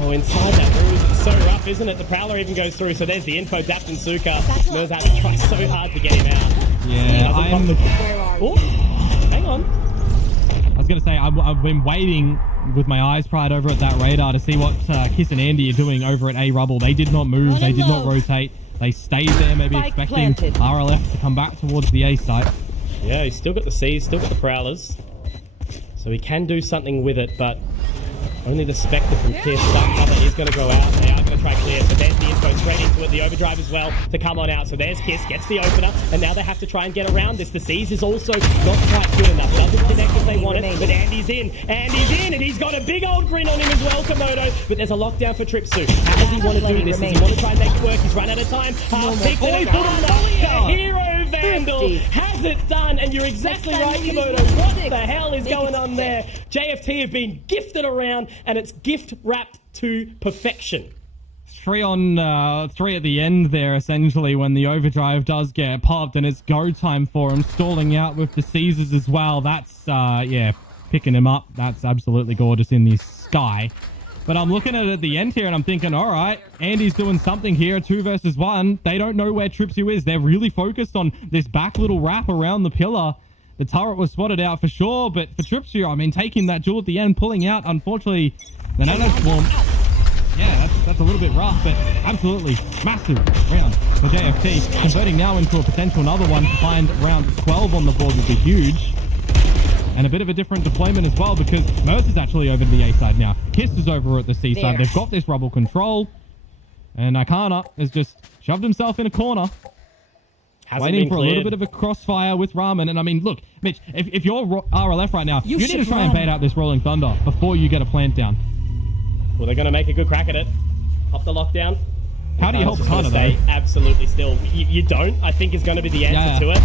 Oh, inside that ruse, it's so rough, isn't it? The Prowler even goes through, so there's the info. Daft and Suka. Merza had to try so hard to get him out. Yeah, Oh, hang on. I was going to say, I've been waiting with my eyes pried over at that radar to see what Kiss and Andy are doing over at A Rubble. They did not move. They did not rotate. They stayed there, maybe expecting RLF to come back towards the A site. Yeah, he's still got the C's, still got the Prowlers. So he can do something with it, but only the Spectre from Kiss. That cover is going to go out. They are going to try clear. So there's the info straight into it. The overdrive as well to come on out. So there's Kiss, gets the opener, and now they have to try and get around this. The C's is also not quite good enough. Doesn't connect as they want it, but Andy's in. Andy's in, and he's got a big old grin on him as well, Komodo. But there's a lockdown for Tripsu. How does he want to do this? Does he want to try and make it work? He's run out of time. Half-picked and a hero Vandal has gets it done, and you're exactly right, Komodo. What the hell is going on there? JFT have been gifted around, and it's gift wrapped to perfection. 3 on 3 at the end there, essentially, when the overdrive does get popped, and it's go time for him, stalling out with the Caesars as well. That's, yeah, picking him up. That's absolutely gorgeous in the sky. But I'm looking at it at the end here, and I'm thinking, all right, Andy's doing something here, 2 versus 1. They don't know where Tripsu is. They're really focused on this back little wrap around the pillar. The turret was spotted out for sure, but for Tripsu, I mean, taking that jewel at the end, pulling out, unfortunately, the nano swarm. Yeah, that's a little bit rough, but absolutely massive round for JFT. Converting now into a potential another one to find round 12 on the board would be huge. And a bit of a different deployment as well, because Mercer's actually over to the A side now. Kiss is over at the C side. They've got this rubble control. And Akana has just shoved himself in a corner. Waiting for a little bit of a crossfire with Ramen. And I mean, look, Mitch, if you're RLF right now, you need to try and bait out this Rolling Thunder before you get a plant down. Well, they're going to make a good crack at it. Up the lockdown. How do you help Akana, though? Absolutely still. You don't, I think, is going to be the answer to it.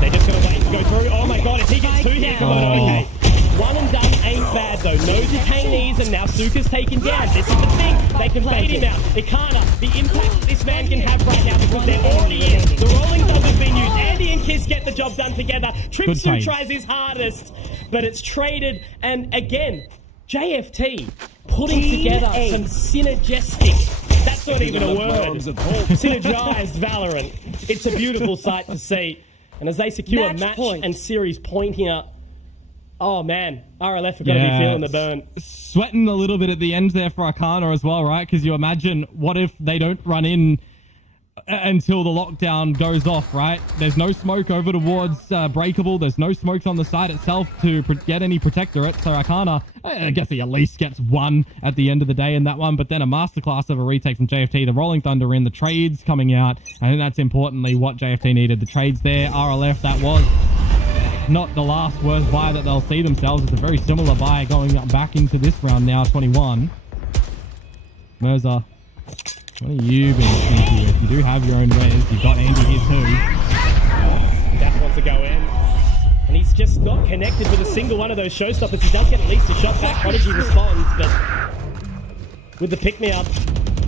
They're just going to wait and go through. Oh my god, if he gets 2 here, okay. 1 and done ain't bad, though. No detainees, and now Suka's taken down. This is the thing. They can bait him out. Ikana, the impact this man can have right now, because they're already in. The Rolling Thunder's been used. Andy and Kiss get the job done together. Tripsu tries his hardest, but it's traded. And again, JFT putting together some synergistic. That's not even a word. Synergized Valorant. It's a beautiful sight to see. And as they secure match and series point here, oh man, RLF are going to be feeling the burn. Sweating a little bit at the end there for Akana as well, right? Because you imagine, what if they don't run in until the lockdown goes off, right? There's no smoke over towards Breakable. There's no smokes on the side itself to get any protectorate. So Akana, I guess he at least gets 1 at the end of the day in that one. But then a masterclass of a retake from JFT. The Rolling Thunder in, the trades coming out. I think that's importantly what JFT needed. The trades there, RLF, that was not the last worst buy that they'll see themselves. It's a very similar buy going back into this round now, 21. Merza, what have you been thinking with? You do have your own res. You've got Andy here too. Dash wants to go in. And he's just not connected with a single one of those showstoppers. He does get at least a shot back. Prodigy responds, but with the pick-me-up,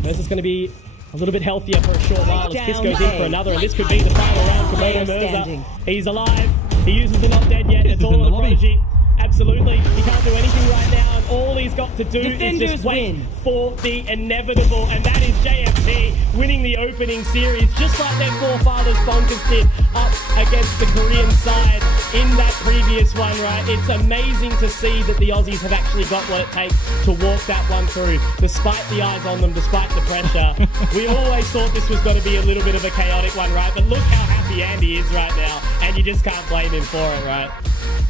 Mercer's going to be a little bit healthier for a short while as Kiss goes in for another. And this could be the final round. Komodo Mercer. He's alive. He uses the not dead yet. It's all on Prodigy. Absolutely. He can't do anything right now, and all he's got to do is just wait for the inevitable, and that is JFT winning the opening series, just like their forefathers Bonkers did up against the Korean side in that previous one, right? It's amazing to see that the Aussies have actually got what it takes to walk that one through, despite the eyes on them, despite the pressure. We always thought this was going to be a little bit of a chaotic one, right? But look how happy Andy is right now, and you just can't blame him for it, right?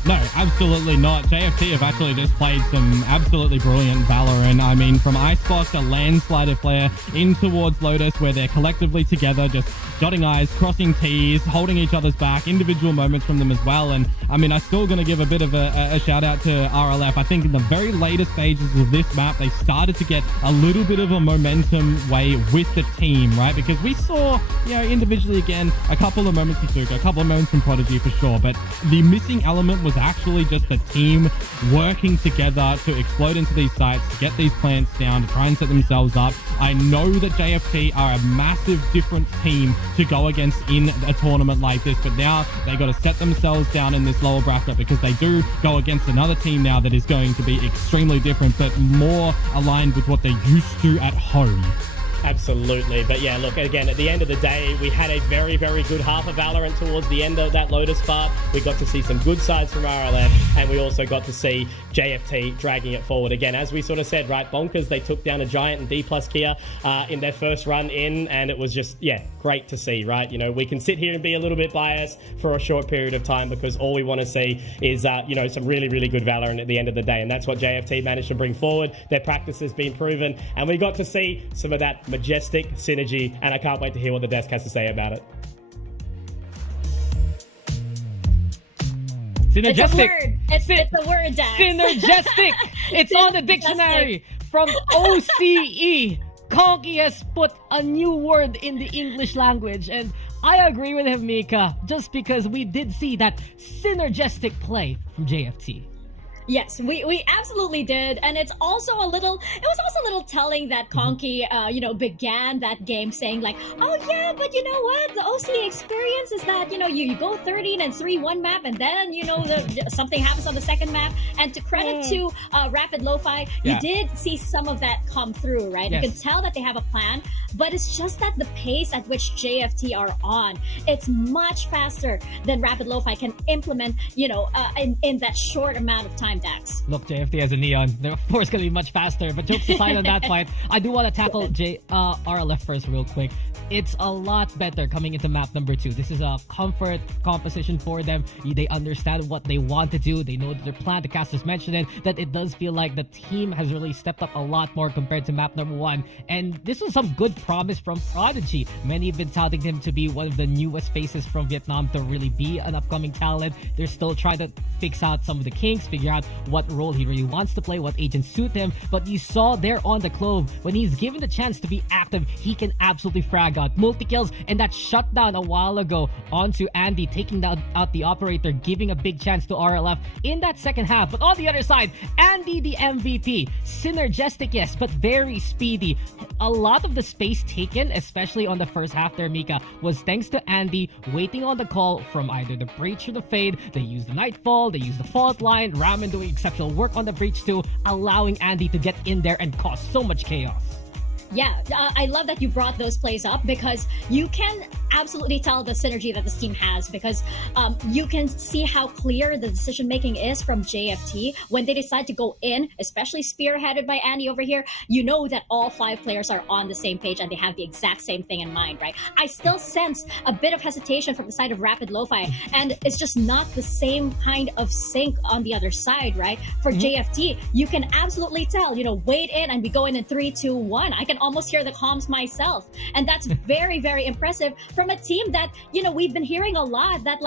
No, absolutely not. JFT have actually just played some absolutely brilliant Valorant. I mean, from Icebox, a landslider flare in towards Lotus, where they're collectively together, just dotting I's, crossing T's, holding each other's back, individual moments from them as well. And I mean, I'm still going to give a bit of a shout out to RLF. I think in the very latest stages of this map, they started to get a little bit of a momentum way with the team, right? Because we saw, you know, individually again, a couple of moments from Suka, a couple of moments from Prodigy for sure. But the missing element was actually just the team working together to explode into these sites, to get these plants down, to try and set themselves up. I know that JFT are a massive different team to go against in a tournament like this, but now they got to set themselves down in this lower bracket, because they do go against another team now that is going to be extremely different, but more aligned with what they're used to at home. Absolutely. But yeah, look, again, at the end of the day, we had a very, very good half of Valorant towards the end of that Lotus part. We got to see some good sides from RLF, and we also got to see JFT dragging it forward. Again, as we sort of said, right, Bonkers, they took down a Giant and D+ Kia in their first run in, and it was just, yeah, great to see, right? You know, we can sit here and be a little bit biased for a short period of time, because all we want to see is, you know, some really, really good Valorant at the end of the day, and that's what JFT managed to bring forward. Their practice has been proven, and we got to see some of that majestic synergy, and I can't wait to hear what the desk has to say about it. Synergistic. It's a word, Dax. Synergistic. It's on the dictionary. From OCE. Conky has put a new word in the English language, and I agree with him, Mika, just because we did see that synergistic play from JFT. Yes, we absolutely did, and it was also a little telling that Conky, began that game saying like, oh yeah, but you know what, the OC experience is that, you go 13-3 one map, and then, something happens on the second map, and to credit to Rapid Lo-Fi, you did see some of that come through, right? Yes. You can tell that they have a plan, but it's just that the pace at which JFT are on, it's much faster than Rapid Lo-Fi can implement, in that short amount of time. Dax. Look, JFT has a Neon. They're of course going to be much faster. But jokes aside on that fight, I do want to tackle RLF first real quick. It's a lot better coming into map number 2. This is a comfort composition for them. They understand what they want to do. They know their plan. The casters mentioned it, that it does feel like the team has really stepped up a lot more compared to map number 1. And this was some good promise from Prodigy. Many have been touting him to be one of the newest faces from Vietnam to really be an upcoming talent. They're still trying to fix out some of the kinks, figure out what role he really wants to play, what agents suit him. But you saw there on the Clove, when he's given the chance to be active, he can absolutely frag out multi-kills, and that shutdown a while ago onto Andy, taking out the operator, giving a big chance to RLF in that second half. But on the other side, Andy the MVP, synergistic, yes, but very speedy. A lot of the space taken, especially on the first half there, Mika, was thanks to Andy waiting on the call from either the breach or the fade. They used the nightfall, they used the fault line, Ramen doing exceptional work on the breach too, allowing Andy to get in there and cause so much chaos. Yeah, I love that you brought those plays up, because you can absolutely tell the synergy that this team has, because you can see how clear the decision making is from JFT when they decide to go in, especially spearheaded by Andy over here. You know that all 5 players are on the same page and they have the exact same thing in mind, right? I still sense a bit of hesitation from the side of Rapid Lo-Fi, and it's just not the same kind of sync on the other side, right? For JFT, you can absolutely tell, wait in and we go in 3, 2, 1. I can almost hear the comms myself, and that's very, very impressive from a team that we've been hearing a lot that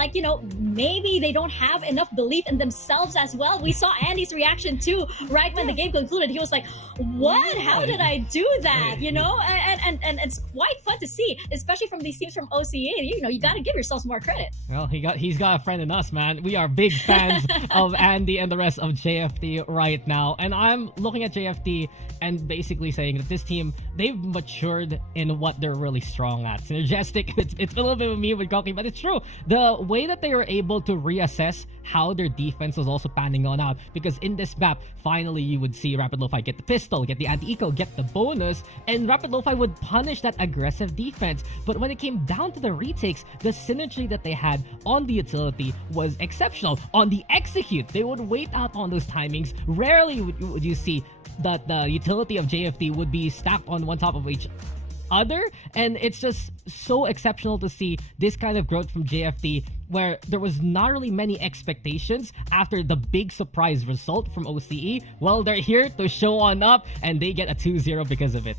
maybe they don't have enough belief in themselves as well. We saw Andy's reaction too right when the game concluded. He was like, what, how did I do that? And it's quite fun to see, especially from these teams from OCA. You got to give yourselves more credit. Well, he's got a friend in us, man. We are big fans of Andy and the rest of JFT right now, and I'm looking at JFT and basically saying that this team, they've matured in what they're really strong at. Synergistic, it's a little bit of me with Goki, but it's true. The way that they were able to reassess how their defense was also panning on out, because in this map, finally you would see Rapid Lo-Fi get the pistol, get the anti-eco, get the bonus, and Rapid Lo-Fi would punish that aggressive defense. But when it came down to the retakes, the synergy that they had on the utility was exceptional. On the execute, they would wait out on those timings. Rarely would you see that the utility of JFT would be stacked on one top of each other, and it's just so exceptional to see this kind of growth from JFT, where there was not really many expectations after the big surprise result from OCE. Well, they're here to show on up, and they get a 2-0 because of it.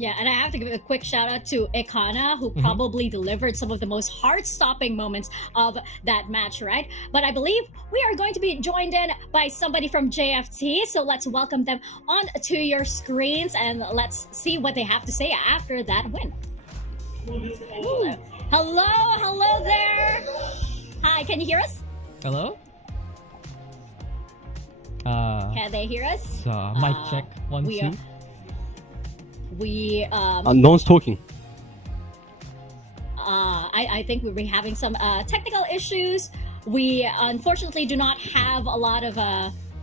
Yeah, and I have to give a quick shout out to Ekana, who probably delivered some of the most heart-stopping moments of that match, right? But I believe we are going to be joined in by somebody from JFT, so let's welcome them on to your screens and let's see what they have to say after that win. Hello there. Hi, can you hear us? Hello? Can they hear us? Mic check, 1, 2. No one's talking. I think we'll be having some technical issues. We unfortunately do not have a lot of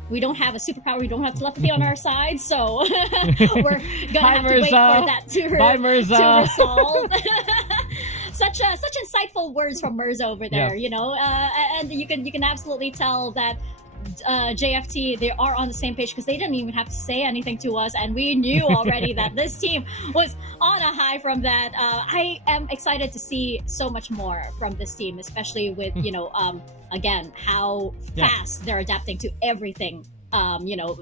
we don't have a superpower. We don't have telepathy on our side, so we're gonna have to wait for that to resolve. Such insightful words from Mirza over there, and you can absolutely tell that JFT, they are on the same page, because they didn't even have to say anything to us, and we knew already that this team was on a high from that. I am excited to see so much more from this team, especially with again how fast they're adapting to everything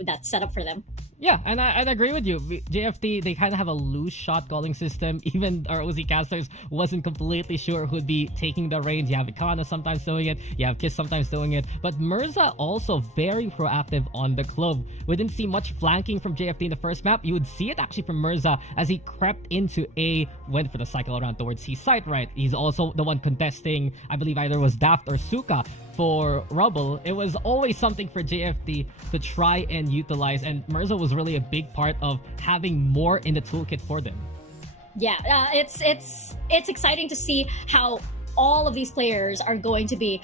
that's set up for them. Yeah, and I'd agree with you. JFT, they kind of have a loose shot calling system. Even our OZ casters wasn't completely sure who'd be taking the reins. You have Ikana sometimes doing it. You have Kiss sometimes doing it. But Mirza also very proactive on the club. We didn't see much flanking from JFT in the first map. You would see it actually from Mirza as he crept into A, went for the cycle around towards C site, right? He's also the one contesting, I believe either was Daft or Suka for Rubble. It was always something for JFT to try and utilize, and Mirza was really a big part of having more in the toolkit for them. Yeah, it's exciting to see how all of these players are going to be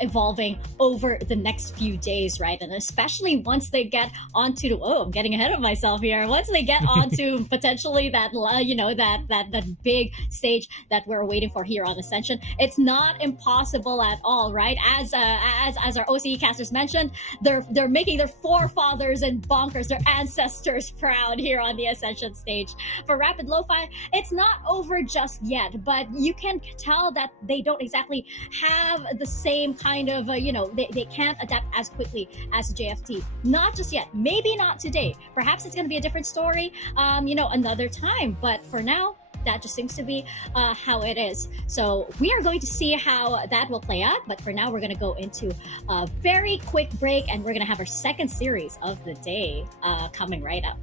evolving over the next few days, right? And especially once they get onto I'm getting ahead of myself here. Once they get onto potentially that that big stage that we're waiting for here on Ascension, it's not impossible at all, right? As our OCE casters mentioned, they're making their forefathers and bonkers, their ancestors proud here on the Ascension stage. For Rapid Lo-Fi, it's not over just yet, but you can tell that they don't exactly have the same kind of, they can't adapt as quickly as JFT. Not just yet. Maybe not today. Perhaps it's going to be a different story, another time. But for now, that just seems to be how it is. So we are going to see how that will play out. But for now, we're going to go into a very quick break, and we're going to have our second series of the day coming right up.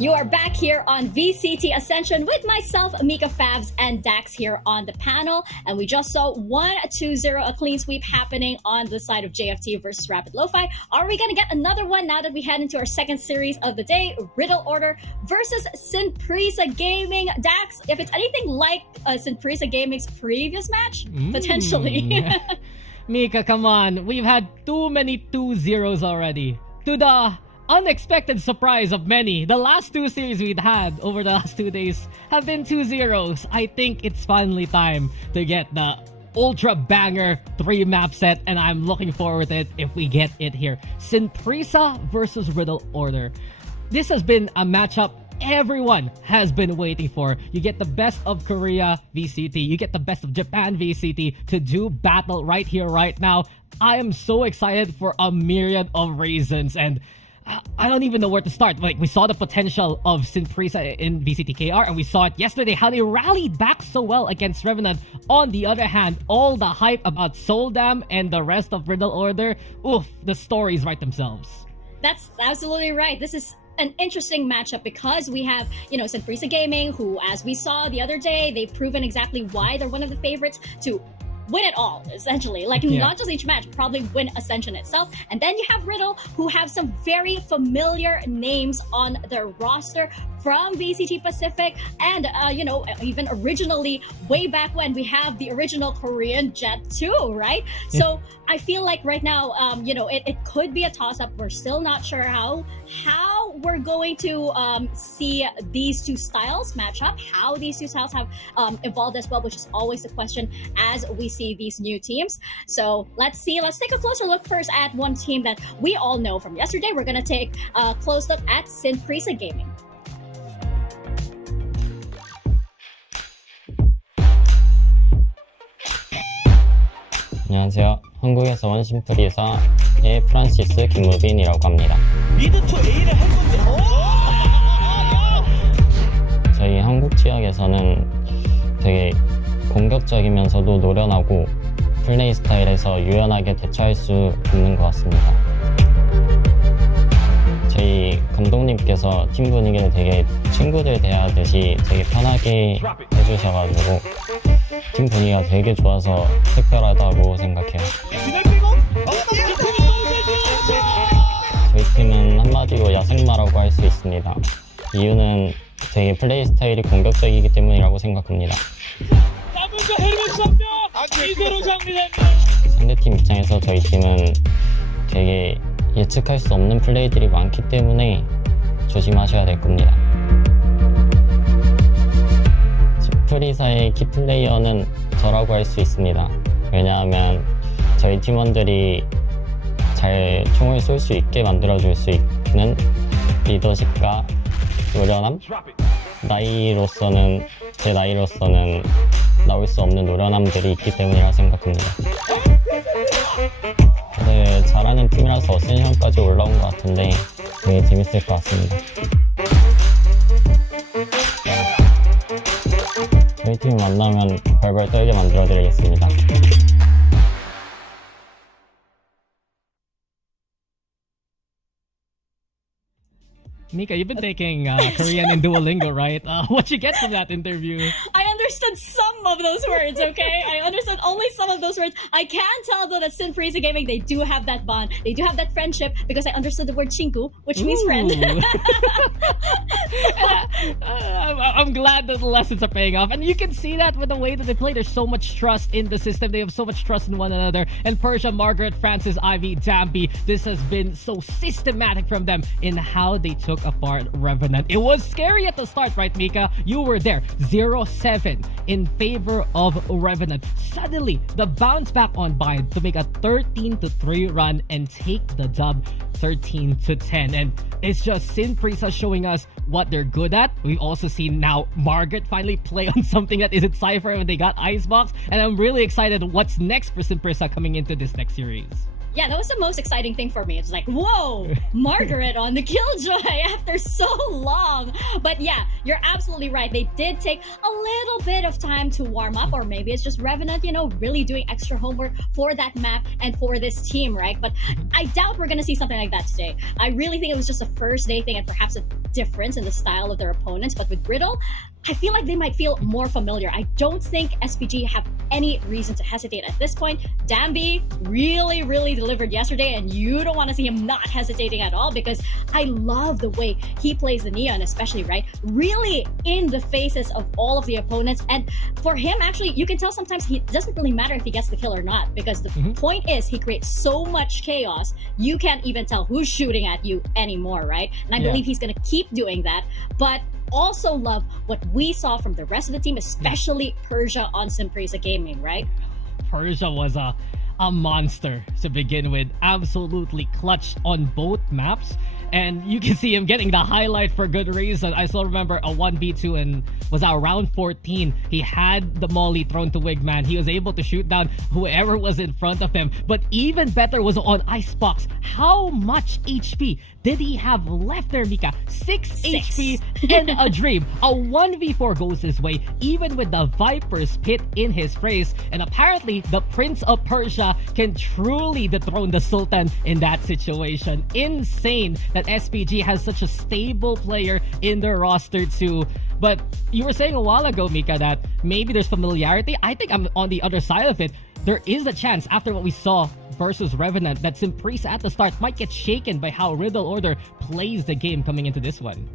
You are back here on VCT Ascension with myself, Mika Favs, and Dax here on the panel. And we just saw 1-2-0, a clean sweep happening on the side of JFT versus Rapid Lofi. Are we going to get another one now that we head into our second series of the day? Riddle Order versus Synprisa Gaming. Dax, if it's anything like Synprisa Gaming's previous match, potentially. Mika, come on. We've had too many 2-0s already. To the unexpected surprise of many, the last two series we'd had over the last 2 days have been 2-0s. I think it's finally time to get the ultra banger 3-map set, and I'm looking forward to it if we get it here. Synprisa versus Riddle Order. This has been a matchup everyone has been waiting for. You get the best of Korea VCT, you get the best of Japan VCT to do battle right here, right now. I am so excited for a myriad of reasons, and I don't even know where to start. Like, we saw the potential of Synprisa in VCT KR, and we saw it yesterday, how they rallied back so well against Revenant. On the other hand, all the hype about Soldam and the rest of Riddle Order, oof, the stories write themselves. That's absolutely right. This is an interesting matchup because we have, Synprisa Gaming, who, as we saw the other day, they've proven exactly why they're one of the favorites to win it all, essentially. Not just each match, probably win Ascension itself. And then you have Riddle, who have some very familiar names on their roster from VCT Pacific, and even originally, way back when, we have the original Korean Jet too, right? Yeah. So I feel like right now, it could be a toss-up. We're still not sure how we're going to see these two styles match up, how these two styles have evolved as well, which is always the question as we see these new teams. So let's take a closer look first at one team that we all know from yesterday. We're going to take a close look at Synprisa Gaming. 안녕하세요. 한국에서 온 심프리사의 프란시스 김우빈이라고 합니다. 미드2A를 할 건지. 저희 한국 지역에서는 되게 공격적이면서도 노련하고 플레이 스타일에서 유연하게 대처할 수 있는 것 같습니다. 저희 감독님께서 팀 분위기를 되게 친구들 대하듯이 되게 편하게 해주셔가지고 팀 분위기가 되게 좋아서 특별하다고 생각해요. 저희 팀은 한마디로 야생마라고 할 수 있습니다. 이유는 되게 플레이 스타일이 공격적이기 때문이라고 생각합니다. 상대팀 입장에서 저희 팀은 되게 예측할 수 없는 플레이들이 많기 때문에 조심하셔야 될 겁니다. 프리사의 키플레이어는 저라고 할 수 있습니다. 왜냐하면 저희 팀원들이 잘 총을 쏠 수 있게 만들어줄 수 있는 리더십과 노련함? 제 나이로서는 나올 수 없는 노련함들이 있기 때문이라 생각합니다. 네, 잘하는 팀이라서 어센션까지 올라온 것 같은데 되게 재밌을 것 같습니다. 저희 팀 만나면 벌벌 떨게 만들어드리겠습니다. Mika, you've been taking Korean in Duolingo, right? What'd you get from that interview? I understood some of those words, okay? I understood only some of those words. I can tell, though, that Synprisa Gaming, they do have that bond. They do have that friendship, because I understood the word chinku, which means friend. I'm glad that the lessons are paying off. And you can see that with the way that they play. There's so much trust in the system. They have so much trust in one another. And Persia, Margaret, Francis, Ivy, Dampy, this has been so systematic from them in how they took apart Revenant. It was scary at the start, right, Mika? You were there. 0-7 in favor of Revenant. Suddenly, the bounce back on Bind to make a 13-3 run and take the dub 13-10. And it's just Synprisa showing us what they're good at. We've also seen now Margaret finally play on something that isn't Cypher when they got Icebox. And I'm really excited what's next for Synprisa coming into this next series. Yeah, that was the most exciting thing for me. It's like, whoa, Margaret on the Killjoy after so long. But yeah, you're absolutely right. They did take a little bit of time to warm up, or maybe it's just Revenant, really doing extra homework for that map and for this team, right? But I doubt we're going to see something like that today. I really think it was just a first day thing, and perhaps difference in the style of their opponents, but with Riddle, I feel like they might feel more familiar. I don't think SPG have any reason to hesitate at this point. Danby really, really delivered yesterday, and you don't want to see him not hesitating at all, because I love the way he plays the Neon, especially, right? Really in the faces of all of the opponents. And for him, actually, you can tell sometimes it doesn't really matter if he gets the kill or not, because the point is he creates so much chaos, you can't even tell who's shooting at you anymore, right? And I believe he's going to keep doing that. But also love what we saw from the rest of the team, especially Persia on Simpresa Gaming, right? Persia was a monster to begin with. Absolutely clutched on both maps. And you can see him getting the highlight for good reason. I still remember a 1v2 and was that round 14. He had the molly thrown to Wigman. He was able to shoot down whoever was in front of him. But even better was on Icebox. How much HP did he have left there, Mika? 6 HP and a dream. A 1v4 goes his way, even with the Viper's Pit in his phrase. And apparently, the Prince of Persia can truly dethrone the Sultan in that situation. Insane that SPG has such a stable player in their roster too. But you were saying a while ago, Mika, that maybe there's familiarity. I think I'm on the other side of it. There is a chance, after what we saw versus Revenant, that Simpresa at the start might get shaken by how Riddle Order plays the game coming into this one.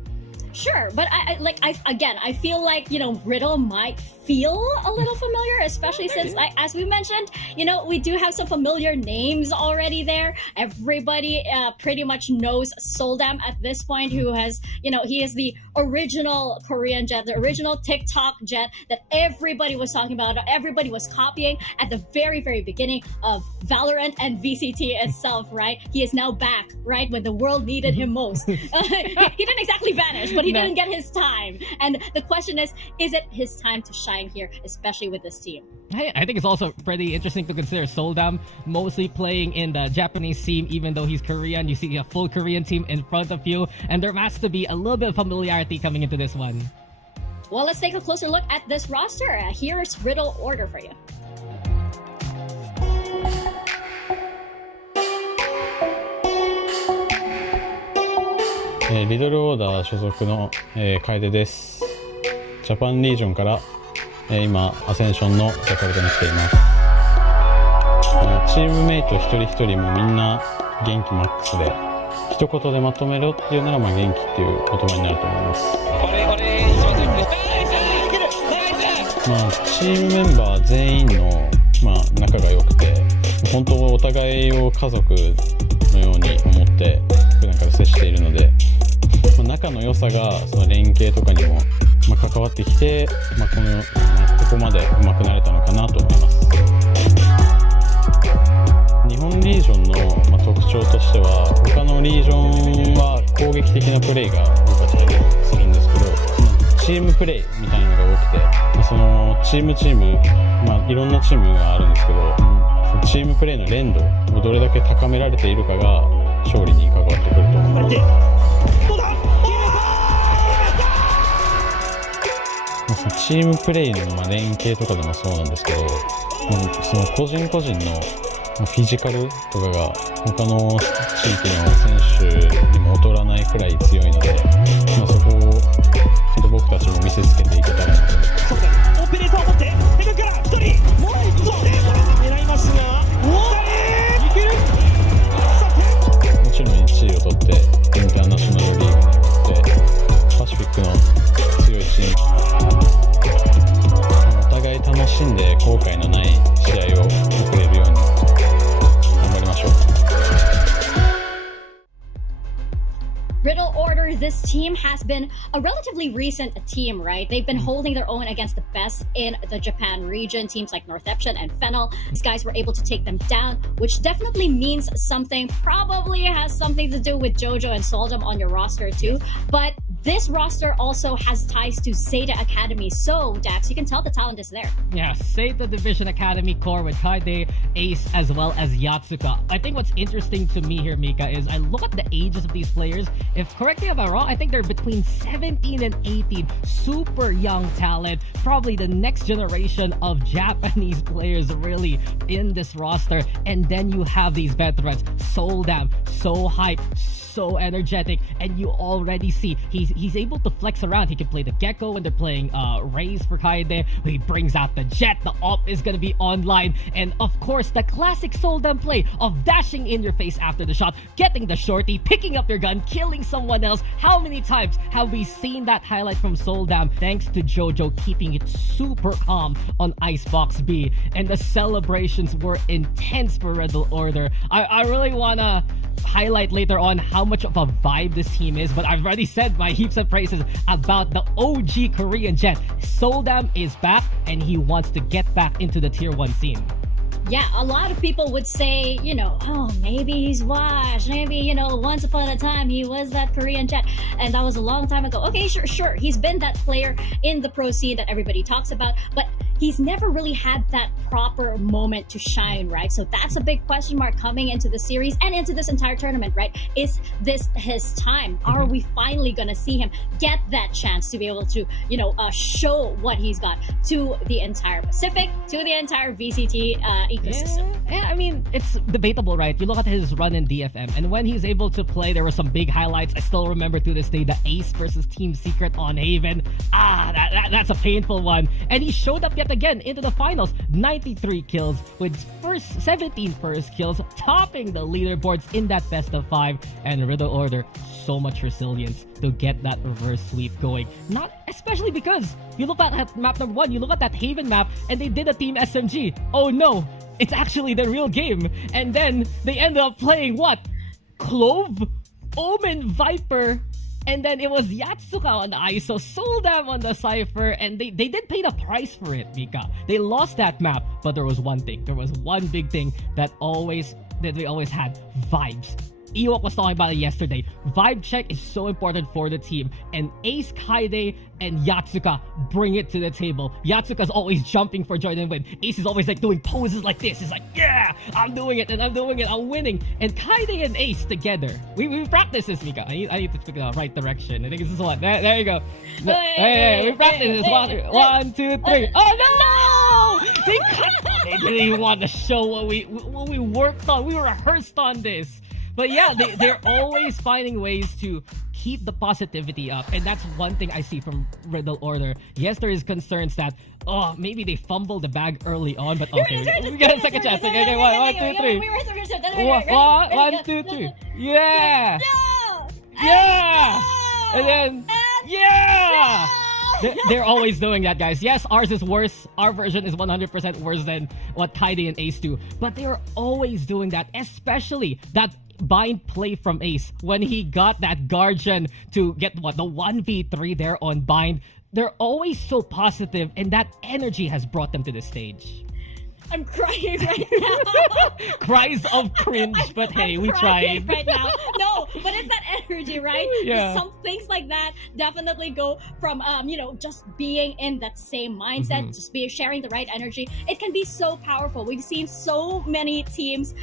Sure, but I feel like, you know, Riddle might feel a little familiar, especially since, like, as we mentioned, you know, we do have some familiar names already there. Everybody pretty much knows Soldam at this point, who has, you know, he is the original Korean Jet, the original TikTok Jet that everybody was talking about, everybody was copying at the very, very beginning of Valorant and VCT itself, right? He is now back, right, when the world needed him most. He didn't exactly vanish, but he didn't get his time. And the question is it his time to shine here, especially with this team? I think it's also pretty interesting to consider Soldam mostly playing in the Japanese team, even though he's Korean. You see a full Korean team in front of you, and there has to be a little bit of familiarity coming into this one. Well, let's take a closer look at this roster. Here's Riddle Order for you. リドルオーダー所属の、楓です。ジャパンリージョンから、今アセンションのジャカルタに来ています。チームメイト一人一人もみんな元気マックスで、一言でまとめろっていうなら元気っていう言葉になると思います。チームメンバー全員の、仲が良くて、本当お互いを家族のように思って普段から接しているので、仲の良さがその連携とかにも、関わってきて、ここまで上手くなれたのかなと思います。日本リージョンの、特徴としては、他のリージョンは攻撃的なプレイが多かったりするんですけど、チームプレイみたいなのが多くて、そのチーム、いろんなチームがあるんですけど、そのチームプレイの連動をどれだけ高められているかが勝利に関わってくると思います。チームプレイの連携とかでもそうなんですけど、その個人個人のフィジカルとかが他の地域の選手にも劣らないくらい強いので、そこをちょっと僕たちも見せつけていけたらなと思います。オペレーターを持って手から1人もう一個狙いますが、いける。もちろん1位を取ってインターナショナルリーグに行ってパシフィックの強いチーム、お互い楽しんで後悔のない試合を送れるように頑張りましょう。Riddle Order, this team has been a relatively recent team, right? They've been holding their own against the best in the Japan region. Teams like Northeption and Fennel. These guys were able to take them down, which definitely means something. Probably has something to do with Jojo and Soldam on your roster too. But this roster also has ties to Zeta Academy. So, Dax, you can tell the talent is there. Yeah, Zeta Division Academy core with Kaide, Ace, as well as Yatsuka. I think what's interesting to me here, Mika, is I look at the ages of these players. If, correct me if I'm wrong, I think they're between 17 and 18. Super young talent. Probably the next generation of Japanese players really in this roster. And then you have these veterans. Soldam, so hyped, so energetic, and you already see he's able to flex around. He can play the Gecko when they're playing Raze for Kaede. He brings out the Jet. The AWP is gonna be online, and of course the classic Soldam play of dashing in your face after the shot, getting the shorty, picking up your gun, killing someone else. How many times have we seen that highlight from Soldam? Thanks to Jojo keeping it super calm on Icebox B, and the celebrations were intense for Riddle Order. I really wanna highlight later on how much of a vibe this team is, but I've already said my heaps of praises about the OG Korean Jet. Soldam is back, and he wants to get back into the tier 1 scene. Yeah, a lot of people would say, oh, maybe he's washed. Maybe, once upon a time he was that Korean Jet. And that was a long time ago. Okay, sure. He's been that player in the pro scene that everybody talks about. But he's never really had that proper moment to shine, right? So that's a big question mark coming into the series and into this entire tournament, right? Is this his time? Are we finally going to see him get that chance to be able to, show what he's got to the entire Pacific, to the entire VCT ecosystem? Yeah, I mean, it's debatable, right? You look at his run in DFM, and when he's able to play, there were some big highlights. I still remember to this day the Ace versus Team Secret on Haven. That's a painful one. And he showed up yet again into the finals. 93 kills with 17 first kills, topping the leaderboards in that best of 5. And Riddle Order, so much resilience to get that reverse sweep going. Not especially because you look at map number 1, you look at that Haven map, and they did a Team SMG. Oh no, it's actually the real game. And then they ended up playing what? Clove, Omen, Viper, and then it was Yatsuka on the ISO, Soldam on the Cypher, and they did pay the price for it, Mika. They lost that map, but there was one thing. There was one big thing that we always had: vibes. Ewok was talking about it yesterday. Vibe check is so important for the team, and Ace, Kaede, and Yatsuka bring it to the table. Yatsuka's always jumping for joy and win. Ace is always like doing poses like this. He's like, yeah, I'm doing it, and I'm doing it, I'm winning. And Kaede and Ace together. We practice this, Mika. I need to pick the right direction. I think this is what. There you go. Hey, we practice this. 1, 2, 3. Oh no! They didn't even want to show what we worked on. We rehearsed on this. But yeah, they're always finding ways to keep the positivity up. And that's one thing I see from Riddle Order. Yes, there is concerns that, maybe they fumbled the bag early on, but okay, we got a second chance. Okay, 1, 2, 3. 1, 2, 3. Yeah! Yeah! And then, yeah! They're always doing that, guys. Yes, ours is worse. Our version is 100% worse than what Kaede and Ace do. But they're always doing that, especially that bind play from Ace when he got that Guardian to get the 1v3 there on bind. They're always so positive, and that energy has brought them to the stage. I'm crying right now. Cries of cringe, but hey, we tried. Right now. No, but it's that energy, right? Yeah. Some things like that definitely go from just being in that same mindset, just sharing the right energy. It can be so powerful. We've seen so many teams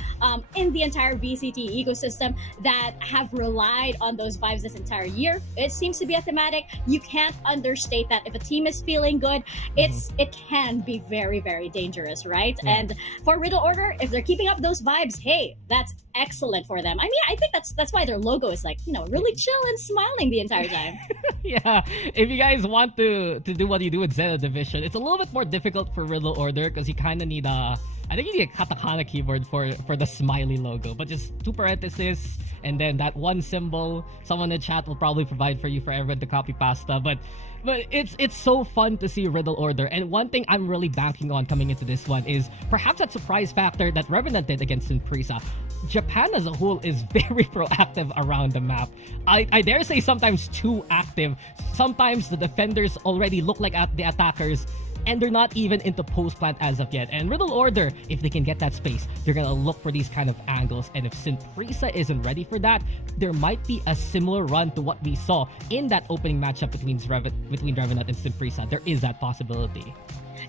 in the entire VCT ecosystem that have relied on those vibes this entire year. It seems to be a thematic. You can't understate that. If a team is feeling good, it can be very, very dangerous, right? Yeah. And for Riddle Order, if they're keeping up those vibes, hey, that's excellent for them. I mean, I think that's why their logo is like, really chill and smiling the entire time. Yeah, if you guys want to do what you do with Zeta Division, it's a little bit more difficult for Riddle Order because you kind of need I think you need a katakana keyboard for the smiley logo, but just 2 parentheses and then that one symbol. Someone in the chat will probably provide for you for everyone to copy pasta, but it's so fun to see Riddle Order. And one thing I'm really banking on coming into this one is perhaps that surprise factor that Revenant did against Sinprisa. Japan as a whole is very proactive around the map. I dare say sometimes too active. Sometimes the defenders already look like the attackers, and they're not even into post plant as of yet. And Riddle Order, if they can get that space, they're gonna look for these kind of angles. And if Sinprisa isn't ready for that, there might be a similar run to what we saw in that opening matchup between Revenant and Sinprisa. There is that possibility.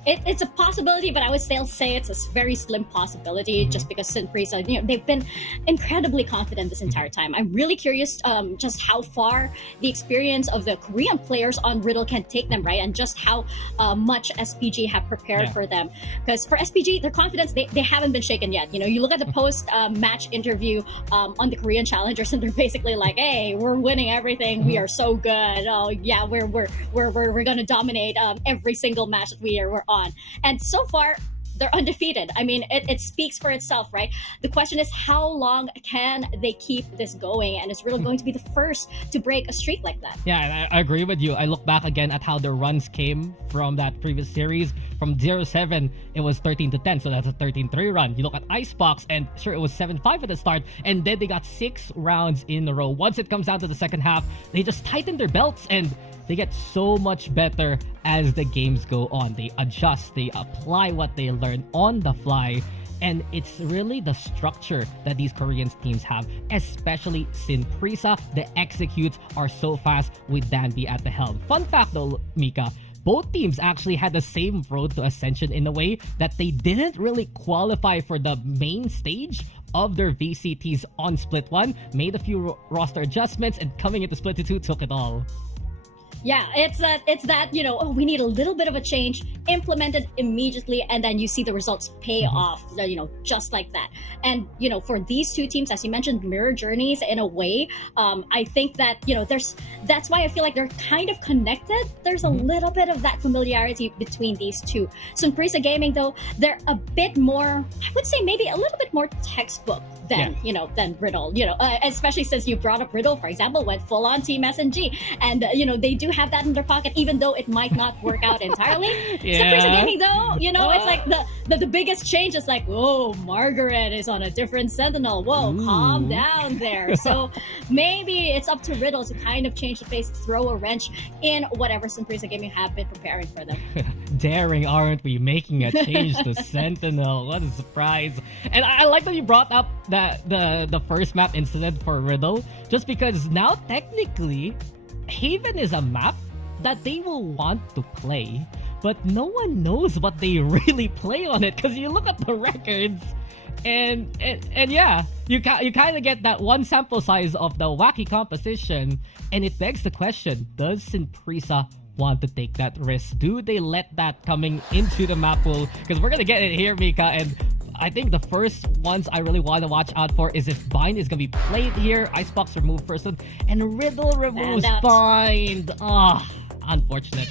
it's a possibility, but I would still say it's a very slim possibility just because Synprisa, they've been incredibly confident this entire time. I'm really curious just how far the experience of the Korean players on Riddle can take them, right? And just how much SPG have prepared for them. Because for SPG, their confidence, they haven't been shaken yet. You look at the post-match interview on the Korean challengers, and they're basically like, hey, we're winning everything. We are so good. Oh, yeah, we're going to dominate every single match that we're on. And so far, they're undefeated. I mean, it speaks for itself, right? The question is, how long can they keep this going? And is Riddle going to be the first to break a streak like that? Yeah, I agree with you. I look back again at how their runs came from that previous series. From 0-7, it was 13-10, so that's a 13-3 run. You look at Icebox, and sure, it was 7-5 at the start, and then they got 6 rounds in a row. Once it comes down to the second half, they just tighten their belts, and they get so much better as the games go on. They adjust, they apply what they learn on the fly, and it's really the structure that these Korean teams have, especially Synprisa. The executes are so fast with Danby at the helm. Fun fact though, Mika, both teams actually had the same road to Ascension in a way that they didn't really qualify for the main stage of their VCTs on Split 1, made a few roster adjustments, and coming into Split 2 took it all. Yeah, it's that we need a little bit of a change, implemented immediately, and then you see the results pay off, just like that. And, for these two teams, as you mentioned, mirror journeys in a way, I think that, that's why I feel like they're kind of connected. There's a little bit of that familiarity between these two. Synprisa Gaming, though, they're a bit more, I would say maybe a little bit more textbook than, than Riddle, especially since you brought up Riddle, for example, went full on Team SNG. And, they do have that in their pocket, even though it might not work out entirely. Synprisa Gaming, though, it's like the biggest change is like, oh, Margaret is on a different Sentinel. Whoa, calm down there. So maybe it's up to Riddle to kind of change the pace, throw a wrench in whatever Synprisa Gaming have been preparing for them. Daring, aren't we? Making a change to Sentinel. What a surprise. And I like that you brought up that the first map incident for Riddle, just because now technically Haven is a map that they will want to play, but no one knows what they really play on it, because you look at the records and yeah, you kind of get that one sample size of the wacky composition, and it begs the question, does Synprisa want to take that risk? Do they let that coming into the map pool? Because we're gonna get it here, Mika, and I think the first ones I really want to watch out for is if Bind is going to be played here, Icebox removed first one, and Riddle removes Bind. Unfortunate.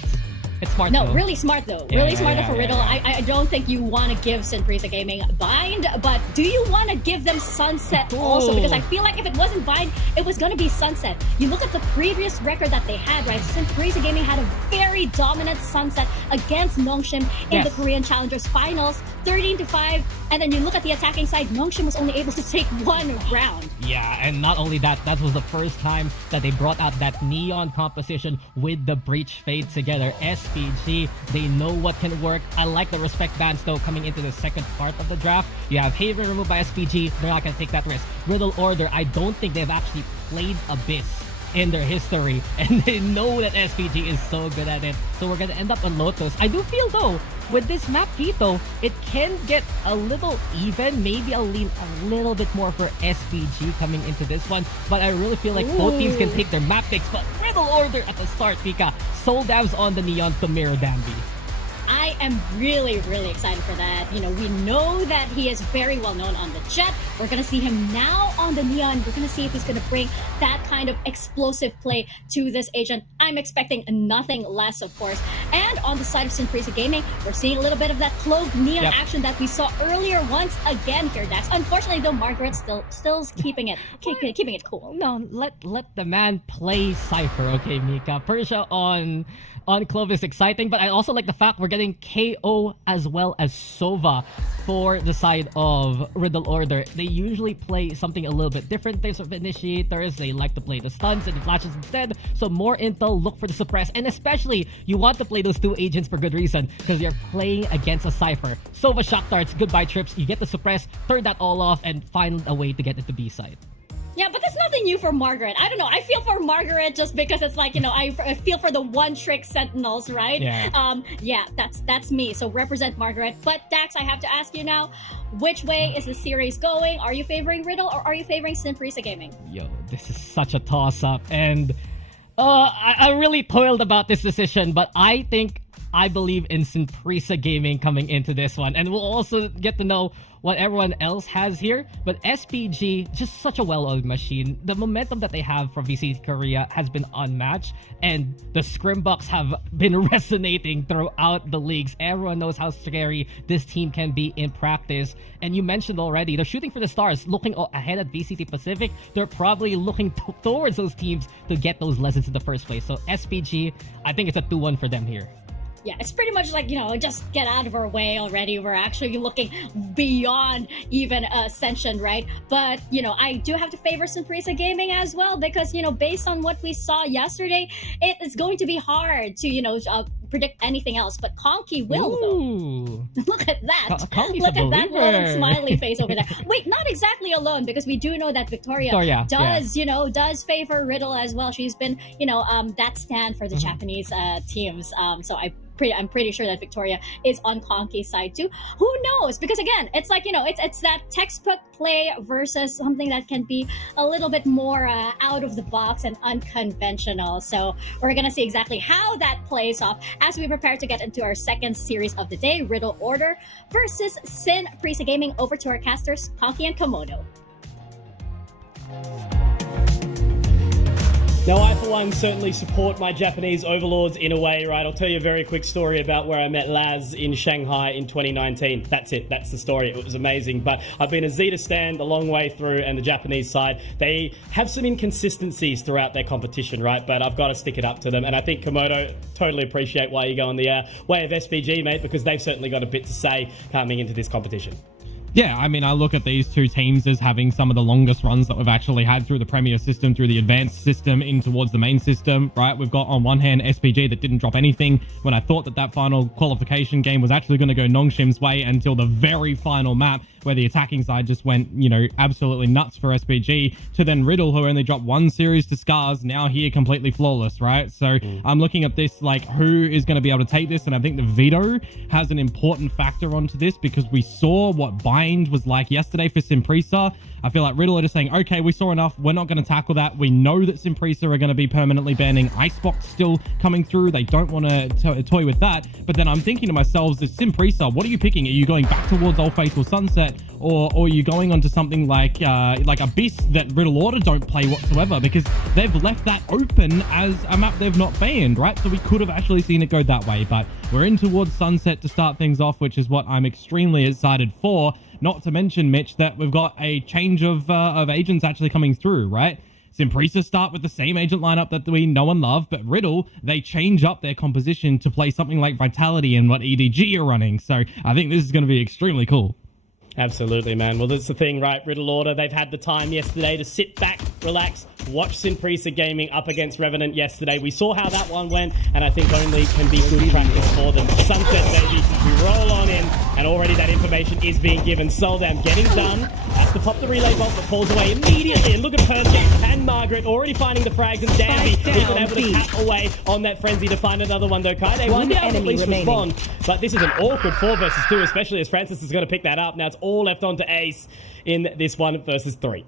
It's smart though. Really smart though. Really smart for Riddle. I don't think you want to give Synprisa Gaming Bind, but do you want to give them Sunset also? Because I feel like if it wasn't Bind, it was going to be Sunset. You look at the previous record that they had, right? Synprisa Gaming had a very dominant Sunset against Nongshim in the Korean Challengers Finals, 13-5. And then you look at the attacking side, Nongshim was only able to take one round. Yeah, and not only that, that was the first time that they brought out that neon composition with the Breach Fade together. SPG, they know what can work. I like the respect bans though coming into the second part of the draft. You have Haven removed by SPG, they're not going to take that risk. Riddle Order, I don't think they've actually played Abyss in their history, and they know that SPG is so good at it, so we're gonna end up on Lotus. I do feel though, with this map veto, it can get a little even. Maybe I'll lean a little bit more for SPG coming into this one, but I really feel like both teams can take their map picks. But Riddle Order at the start, Pika, Soul Davs on the Neon to mirror Danby. I am really, really excited for that. We know that he is very well known on the Jet. We're going to see him now on the Neon. We're going to see if he's going to bring that kind of explosive play to this agent. I'm expecting nothing less, of course. And on the side of Synprisa Gaming, we're seeing a little bit of that cloak Neon action that we saw earlier once again here, Dax. Unfortunately, though, Margaret's still keeping it cool. No, let the man play Cypher, okay, Mika. Persia on Clove is exciting, but I also like the fact we're getting KO as well as Sova for the side of Riddle Order. They usually play something a little bit different. Types of initiators, they like to play the stuns and the flashes instead. So more intel, look for the suppress, and especially you want to play those two agents for good reason, because you're playing against a Cypher. Sova shock darts, goodbye trips, you get the suppress, turn that all off, and find a way to get it to B side. Yeah, but that's nothing new for Margaret. I don't know. I feel for Margaret just because it's like, I feel for the one-trick Sentinels, right? Yeah. That's me. So represent Margaret. But Dax, I have to ask you now, which way is the series going? Are you favoring Riddle or are you favoring Simprisa Gaming? Yo, this is such a toss-up, and I'm really toiled about this decision, but I believe in Simprisa Gaming coming into this one, and we'll also get to know what everyone else has here. But SPG, just such a well-oiled machine. The momentum that they have from VCT Korea has been unmatched, and the Scrimbucks have been resonating throughout the leagues. Everyone knows how scary this team can be in practice. And you mentioned already, they're shooting for the stars, looking ahead at VCT Pacific. They're probably looking towards those teams to get those lessons in the first place. So SPG, I think it's a 2-1 for them here. Yeah, it's pretty much like, just get out of our way already. We're actually looking beyond even Ascension, right? But, I do have to favor Simprisa Gaming as well because, based on what we saw yesterday, it is going to be hard to, predict anything else. But Conky will, though. Look at that. Look at that little smiley face over there. Wait, not exactly alone, because we do know that Victoria does favor Riddle as well. She's been, that stand for the Japanese teams. So I'm pretty sure that Victoria is on Conky's side too. Who knows? Because again, it's like, it's that textbook play versus something that can be a little bit more out of the box and unconventional. So we're going to see exactly how that plays off as we prepare to get into our second series of the day, Riddle Order versus Simprisa Gaming. Over to our casters, Conky and Komodo. Now, I, for one, certainly support my Japanese overlords in a way, right? I'll tell you a very quick story about where I met Laz in Shanghai in 2019. That's it. That's the story. It was amazing. But I've been a Zeta stand a long way through, and the Japanese side, they have some inconsistencies throughout their competition, right? But I've got to stick it up to them. And I think, Komodo, totally appreciate why you go on the way of SPG, mate, because they've certainly got a bit to say coming into this competition. Yeah, I mean, I look at these two teams as having some of the longest runs that we've actually had through the Premier system, through the Advanced system, in towards the main system, right? We've got, on one hand, SPG that didn't drop anything when I thought that final qualification game was actually going to go Nongshim's way until the very final map, where the attacking side just went, absolutely nuts for SPG, to then Riddle, who only dropped one series to Scars, now here completely flawless, right? So I'm looking at this like, who is going to be able to take this? And I think the veto has an important factor onto this, because we saw what Bind was like yesterday for Simprisa. I feel like Riddle are just saying, okay, we saw enough. We're not going to tackle that. We know that Simprisa are going to be permanently banning Icebox still coming through. They don't want to toy with that. But then I'm thinking to myself, is Simprisa, what are you picking? Are you going back towards Old Faithful Sunset, or are you going onto something like Abyss that Riddle Order don't play whatsoever? Because they've left that open as a map they've not banned, right? So we could have actually seen it go that way. But we're in towards Sunset to start things off, which is what I'm extremely excited for. Not to mention, Mitch, that we've got a change of agents actually coming through, right? Simprisa start with the same agent lineup that we know and love, but Riddle, they change up their composition to play something like Vitality and what EDG are running. So I think this is going to be extremely cool. Absolutely, man. Well, that's the thing, right? Riddle Order, they've had the time yesterday to sit back, relax, watch Simprisa Gaming up against Revenant yesterday. We saw how that one went, and I think only can be good practice for them. Sunset, baby. We roll on in, and already that information is being given. Soldam getting done. That's the pop the relay bolt that falls away immediately. And look at Percy and Margaret already finding the frags, and Danby even able to cap away on that frenzy to find another one, though. Kaide will be able to at least respond, but this is an awkward 4 versus 2, especially as Francis is going to pick that up. Now it's all left on to Ace in this 1 versus 3.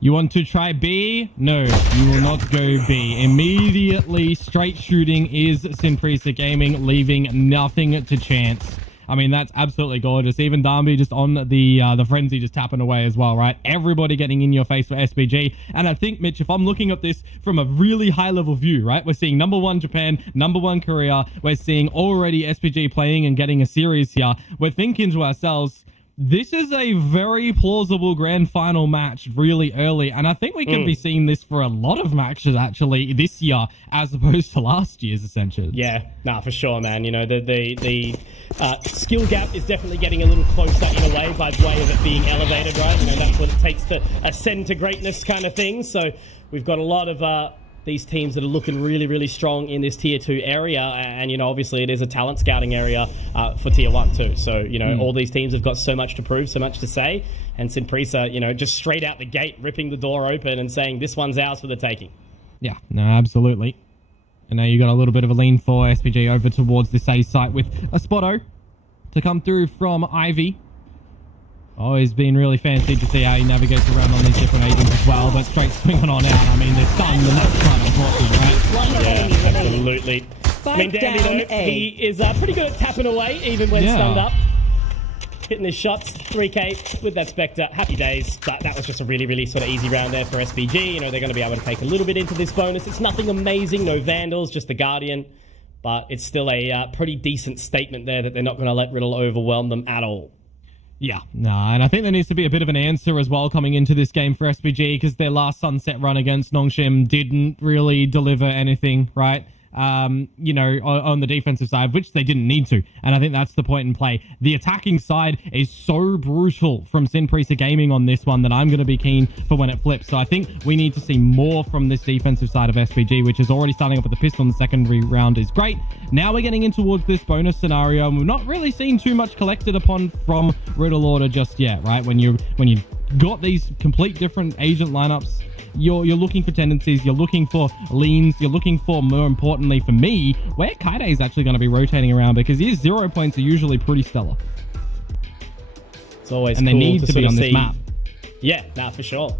You want to try B? No, you will not go B. Immediately, straight shooting is Simprisa Gaming, leaving nothing to chance. I mean, that's absolutely gorgeous. Even Darby just on the frenzy, just tapping away as well, right? Everybody getting in your face for SPG. And I think, Mitch, if I'm looking at this from a really high-level view, right? We're seeing #1 Japan, #1 Korea. We're seeing already SPG playing and getting a series here. We're thinking to ourselves, this is a very plausible grand final match really early, and I think we can be seeing this for a lot of matches actually this year as opposed to last year's Ascension. Yeah, nah, for sure, man. The skill gap is definitely getting a little closer in a way by way of it being elevated, right? That's what it takes to ascend to greatness kind of thing. So we've got a lot of these teams that are looking really, really strong in this Tier 2 area. And, you know, obviously it is a talent scouting area for Tier 1 too. So, you know, all these teams have got so much to prove, so much to say. And Sinprisa, you know, just straight out the gate, ripping the door open and saying, this one's ours for the taking. Yeah, no, absolutely. And now you got a little bit of a lean for SPG over towards this A site with a Spotto to come through from Ivy. Oh, it's been really fancy to see how he navigates around on these different agents as well, but straight swinging on out. I mean, they're stunned the next time, unfortunately, right? Yeah, absolutely. I mean, Dandy, though, he is pretty good at tapping away, even when stunned up. Hitting his shots, 3K with that Spectre. Happy days. But that was just a really, really sort of easy round there for SPG. You know, they're going to be able to take a little bit into this bonus. It's nothing amazing, no Vandals, just the Guardian. But it's still a pretty decent statement there that they're not going to let Riddle overwhelm them at all. Yeah, no, and I think there needs to be a bit of an answer as well coming into this game for SPG because their last Sunset run against Nongshim didn't really deliver anything, right? You know, on the defensive side, which they didn't need to. And I think that's the point in play. The attacking side is so brutal from Sinprisa Gaming on this one that I'm going to be keen for when it flips. So I think we need to see more from this defensive side of SPG, which is already starting off with the pistol in the secondary round is great. Now we're getting in towards this bonus scenario, and we've not really seen too much collected upon from Riddle Order just yet, right? When you got these complete different agent lineups, you're looking for tendencies, you're looking for leans, you're looking for, more importantly for me, where Kaide is actually going to be rotating around because his 0 points are usually pretty stellar. It's always and cool they need to be on this map. Yeah, nah, for sure.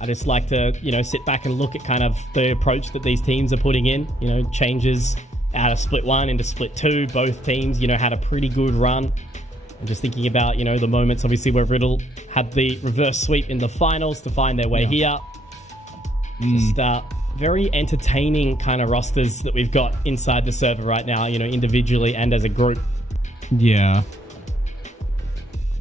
I just like to, you know, sit back and look at kind of the approach that these teams are putting in, you know, changes out of split 1 into split 2. Both teams, you know, had a pretty good run. And just thinking about, you know, the moments obviously where Riddle had the reverse sweep in the finals to find their way here. Just very entertaining kind of rosters that we've got inside the server right now, you know, individually and as a group. Yeah.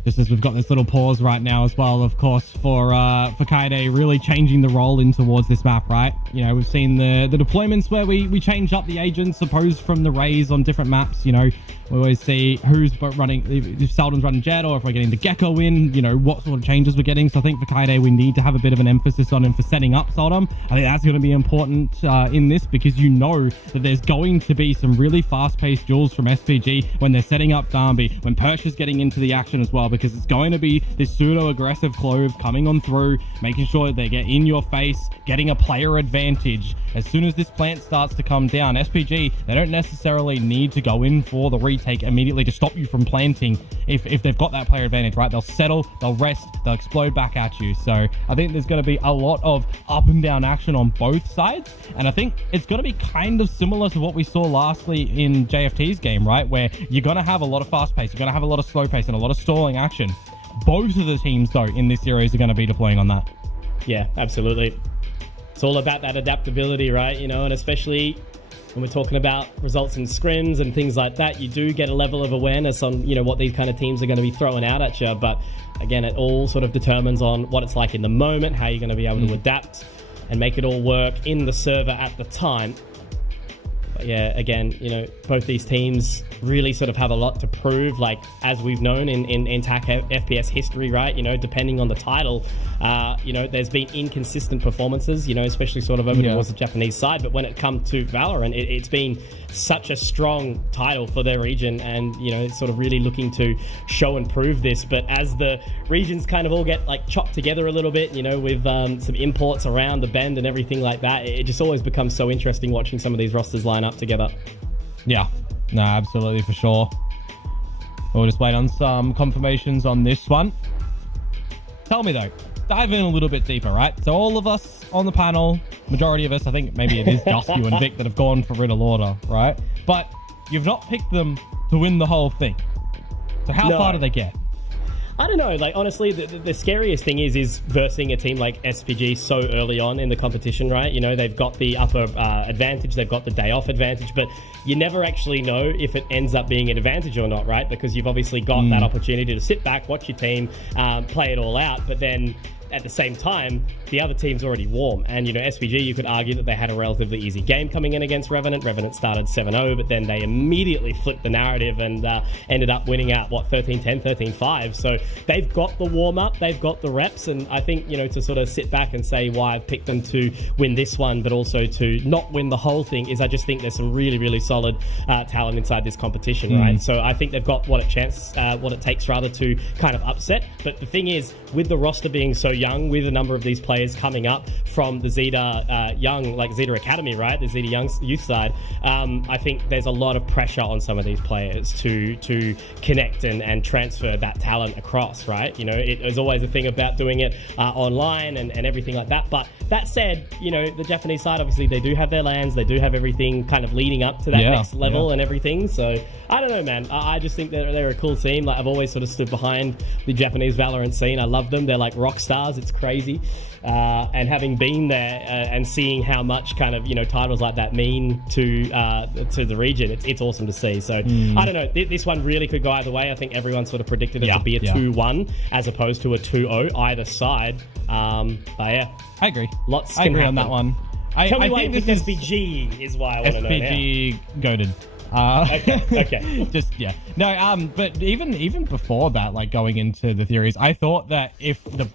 Just as we've got this little pause right now as well, of course, for Kaide really changing the role in towards this map, right? You know, we've seen the deployments where we change up the agents opposed from the Rays on different maps, you know. We always see who's running, if Seldon's running Jet or if we're getting the Gecko in, you know, what sort of changes we're getting. So I think for Kaide, we need to have a bit of an emphasis on him for setting up Seldon. I think that's going to be important in this because you know that there's going to be some really fast-paced duels from SPG when they're setting up Darby, when Perch is getting into the action as well, because it's going to be this pseudo-aggressive Clove coming on through, making sure they get in your face, getting a player advantage. As soon as this plant starts to come down, SPG, they don't necessarily need to go in for the retake immediately to stop you from planting if they've got that player advantage, right? They'll settle, they'll rest, they'll explode back at you. So I think there's going to be a lot of up and down action on both sides, and I think it's going to be kind of similar to what we saw lastly in JFT's game, right? Where you're going to have a lot of fast pace, you're going to have a lot of slow pace and a lot of stalling action. Both of the teams, though, in this series are going to be deploying on that. Yeah, absolutely. It's all about that adaptability, right? You know, and especially when we're talking about results in scrims and things like that, you do get a level of awareness on, you know, what these kind of teams are going to be throwing out at you. But again, it all sort of determines on what it's like in the moment, how you're going to be able to adapt and make it all work in the server at the time. But yeah, again, you know, both these teams really sort of have a lot to prove, like as we've known in TAC FPS history, right? You know, depending on the title, you know, there's been inconsistent performances, you know, especially sort of over towards the Japanese side. But when it comes to Valorant, it's been such a strong title for their region, and, you know, it's sort of really looking to show and prove this. But as the regions kind of all get like chopped together a little bit, you know, with some imports around the bend and everything like that, it just always becomes so interesting watching some of these rosters line up together. Yeah, no, absolutely, for sure. We'll just wait on some confirmations on this one. Tell me though, dive in a little bit deeper, right? So all of us on the panel, majority of us, I think maybe it is just you and Vic that have gone for Riddle Order, right? But you've not picked them to win the whole thing. So how far do they get? I don't know, like, honestly, the scariest thing is versing a team like SPG so early on in the competition, right? You know, they've got the upper advantage, they've got the day off advantage, but you never actually know if it ends up being an advantage or not, right? Because you've obviously got that opportunity to sit back, watch your team, play it all out, but then at the same time, the other team's already warm. And, you know, SPG, you could argue that they had a relatively easy game coming in against Revenant. Revenant started 7-0, but then they immediately flipped the narrative and ended up winning out, 13-10, 13-5. So they've got the warm-up, they've got the reps, and I think, you know, to sort of sit back and say why I've picked them to win this one, but also to not win the whole thing, is I just think there's some really, really solid talent inside this competition, right? So I think they've got what it takes to kind of upset. But the thing is, with the roster being so young, with a number of these players coming up from the Zeta Young, like Zeta Academy, right? The Zeta Young youth side, I think there's a lot of pressure on some of these players to connect and transfer that talent across, right? You know, there's always a thing about doing it online and everything like that. But that said, you know, the Japanese side, obviously, they do have their lands, they do have everything kind of leading up to that next level and everything. So I don't know, man. I just think they're a cool team. Like, I've always sort of stood behind the Japanese Valorant scene. I love them. They're like rock stars. It's crazy. And having been there and seeing how much kind of, you know, titles like that mean to the region, it's awesome to see. So I don't know. This one really could go either way. I think everyone sort of predicted it to be a 2-1 as opposed to a 2-0 either side. But yeah, I agree. I agree on that one. Tell me I why think this SPG is why I want to know now. SPG goated. Okay. Just no. But even before that, like going into the theories, I thought that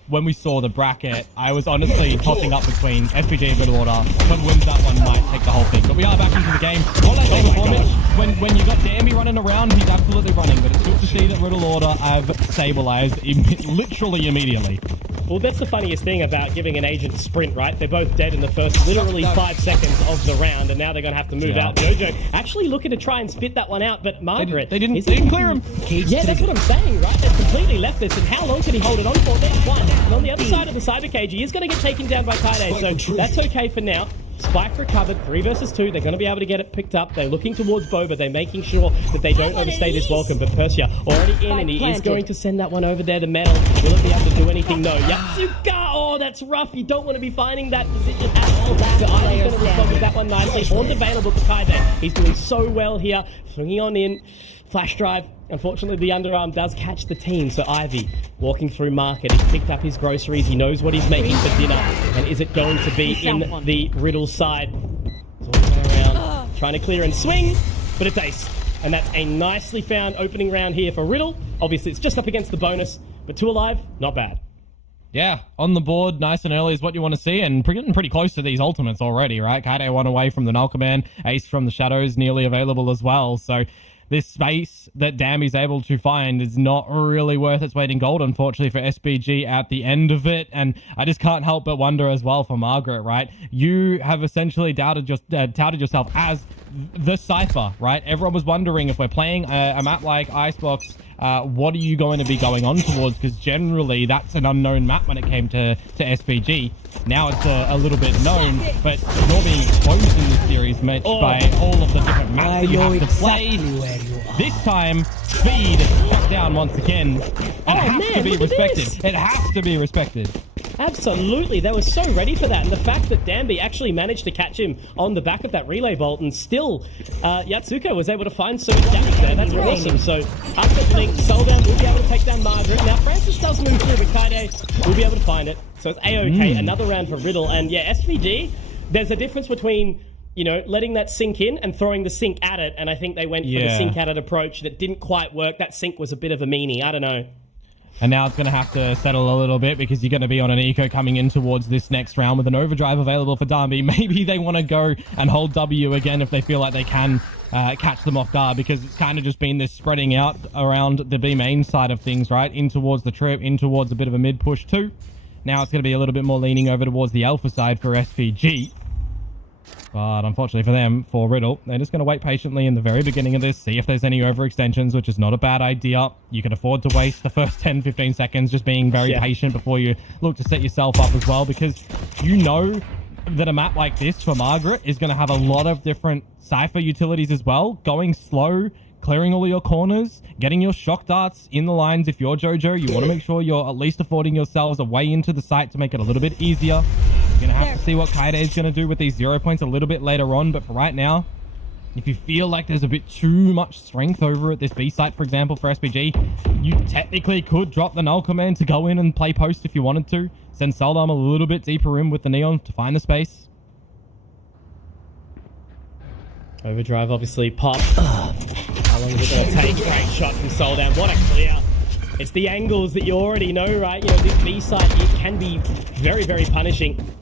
when we saw the bracket, I was honestly tossing up between SPG and Middle Order. Whoever wins that one might take the whole thing. But we are back into the game. All I say before Mitch, when you got Damby running around, he's absolutely running. But it's good to see that Middle Order I've stabilized literally immediately. Well, that's the funniest thing about giving an agent a sprint, right? They're both dead in the first literally 5 seconds of the round, and now they're going to have to move out. Jojo actually looking to try and spit that one out, but Margaret... They didn't clear him. Yeah, that's what I'm saying, right? They've completely left this, and how long can he hold it on for? There's one. And on the other side of the cyber cage, he is going to get taken down by Kaide, so that's okay for now. Spike recovered, 3 versus 2. They're going to be able to get it picked up. They're looking towards Bo, but they're making sure that they don't overstay this welcome. But Persia already in, and he is going to send that one over there. The metal, will it be able to do anything? No. Yatsuka! Oh, that's rough. You don't want to be finding that position at all. So Ivy's going to respond with that one nicely. Horn's available to Kaide. He's doing so well here. Swinging on in. Flash drive. Unfortunately, the underarm does catch the team. So Ivy walking through market. He's picked up his groceries. He knows what he's making for dinner. And is it going to be in the Riddle side? He's walking around, trying to clear and swing, but it's ace. And that's a nicely found opening round here for Riddle. Obviously, it's just up against the bonus, but 2 alive, not bad. Yeah, on the board, nice and early is what you want to see, and getting pretty close to these ultimates already, right? Kaide 1 away from the Null Command, Ace from the Shadows nearly available as well, so this space that Damby's able to find is not really worth its weight in gold, unfortunately, for SPG at the end of it. And I just can't help but wonder as well for Margaret, right? You have essentially touted yourself as the Cypher, right? Everyone was wondering, if we're playing a map like Icebox, what are you going to be going on towards? Because generally that's an unknown map when it came to SPG. Now it's a little bit known, but you're being exposed in this series, Mitch, by all of the different maps that you have to play. This time, speed shut down once again. It has to be respected. It has to be respected. Absolutely, they were so ready for that, and the fact that Damby actually managed to catch him on the back of that relay bolt, and still Yatsuko was able to find so much damage there. That's awesome. So upset link, Soldown will be able to take down Margaret. Now Francis does move through, but Kaide will be able to find it. So it's A-OK, another round for Riddle, and yeah, SVG, there's a difference between, you know, letting that sink in and throwing the sink at it, and I think they went for the sink at it approach that didn't quite work. That sink was a bit of a meanie, I don't know. And now it's going to have to settle a little bit because you're going to be on an eco coming in towards this next round with an overdrive available for Darby. Maybe they want to go and hold W again if they feel like they can catch them off guard, because it's kind of just been this spreading out around the B main side of things, right? In towards the trip, in towards a bit of a mid push too. Now it's going to be a little bit more leaning over towards the alpha side for SPG. But unfortunately for them, for Riddle, they're just going to wait patiently in the very beginning of this, see if there's any overextensions, which is not a bad idea. You can afford to waste the first 10-15 seconds just being very patient before you look to set yourself up as well, because you know that a map like this for Margaret is going to have a lot of different Cypher utilities as well. Going slow, clearing all of your corners, getting your shock darts in the lines. If you're Jojo, you want to make sure you're at least affording yourselves a way into the site to make it a little bit easier. You're going to have to see what Kaide is going to do with these 0 points a little bit later on, but for right now, If you feel like there's a bit too much strength over at this B site, for example, for SPG, you technically could drop the null command to go in and play post if you wanted to. Send Seldom a little bit deeper in with the Neon to find the space. Overdrive obviously popped. How long is it going to take? Great shot from Soldan. What a clear. It's the angles that you already know, right? You know, this B side, it can be very, very punishing.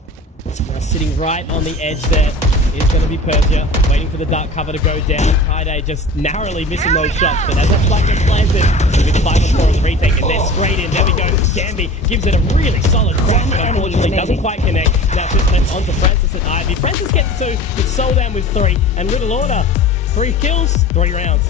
Sitting right on the edge there is going to be Persia, waiting for the dark cover to go down. Kaide just narrowly missing those shots, but as that spike gets planted, with the 5 on 4 on the retake, and then straight in. There we go. Gambi gives it a really solid crack, but unfortunately doesn't quite connect. Now just left onto Francis and Ivy. Francis gets 2, with Soldan with 3, and Riddle Order, 3 kills, 3 rounds.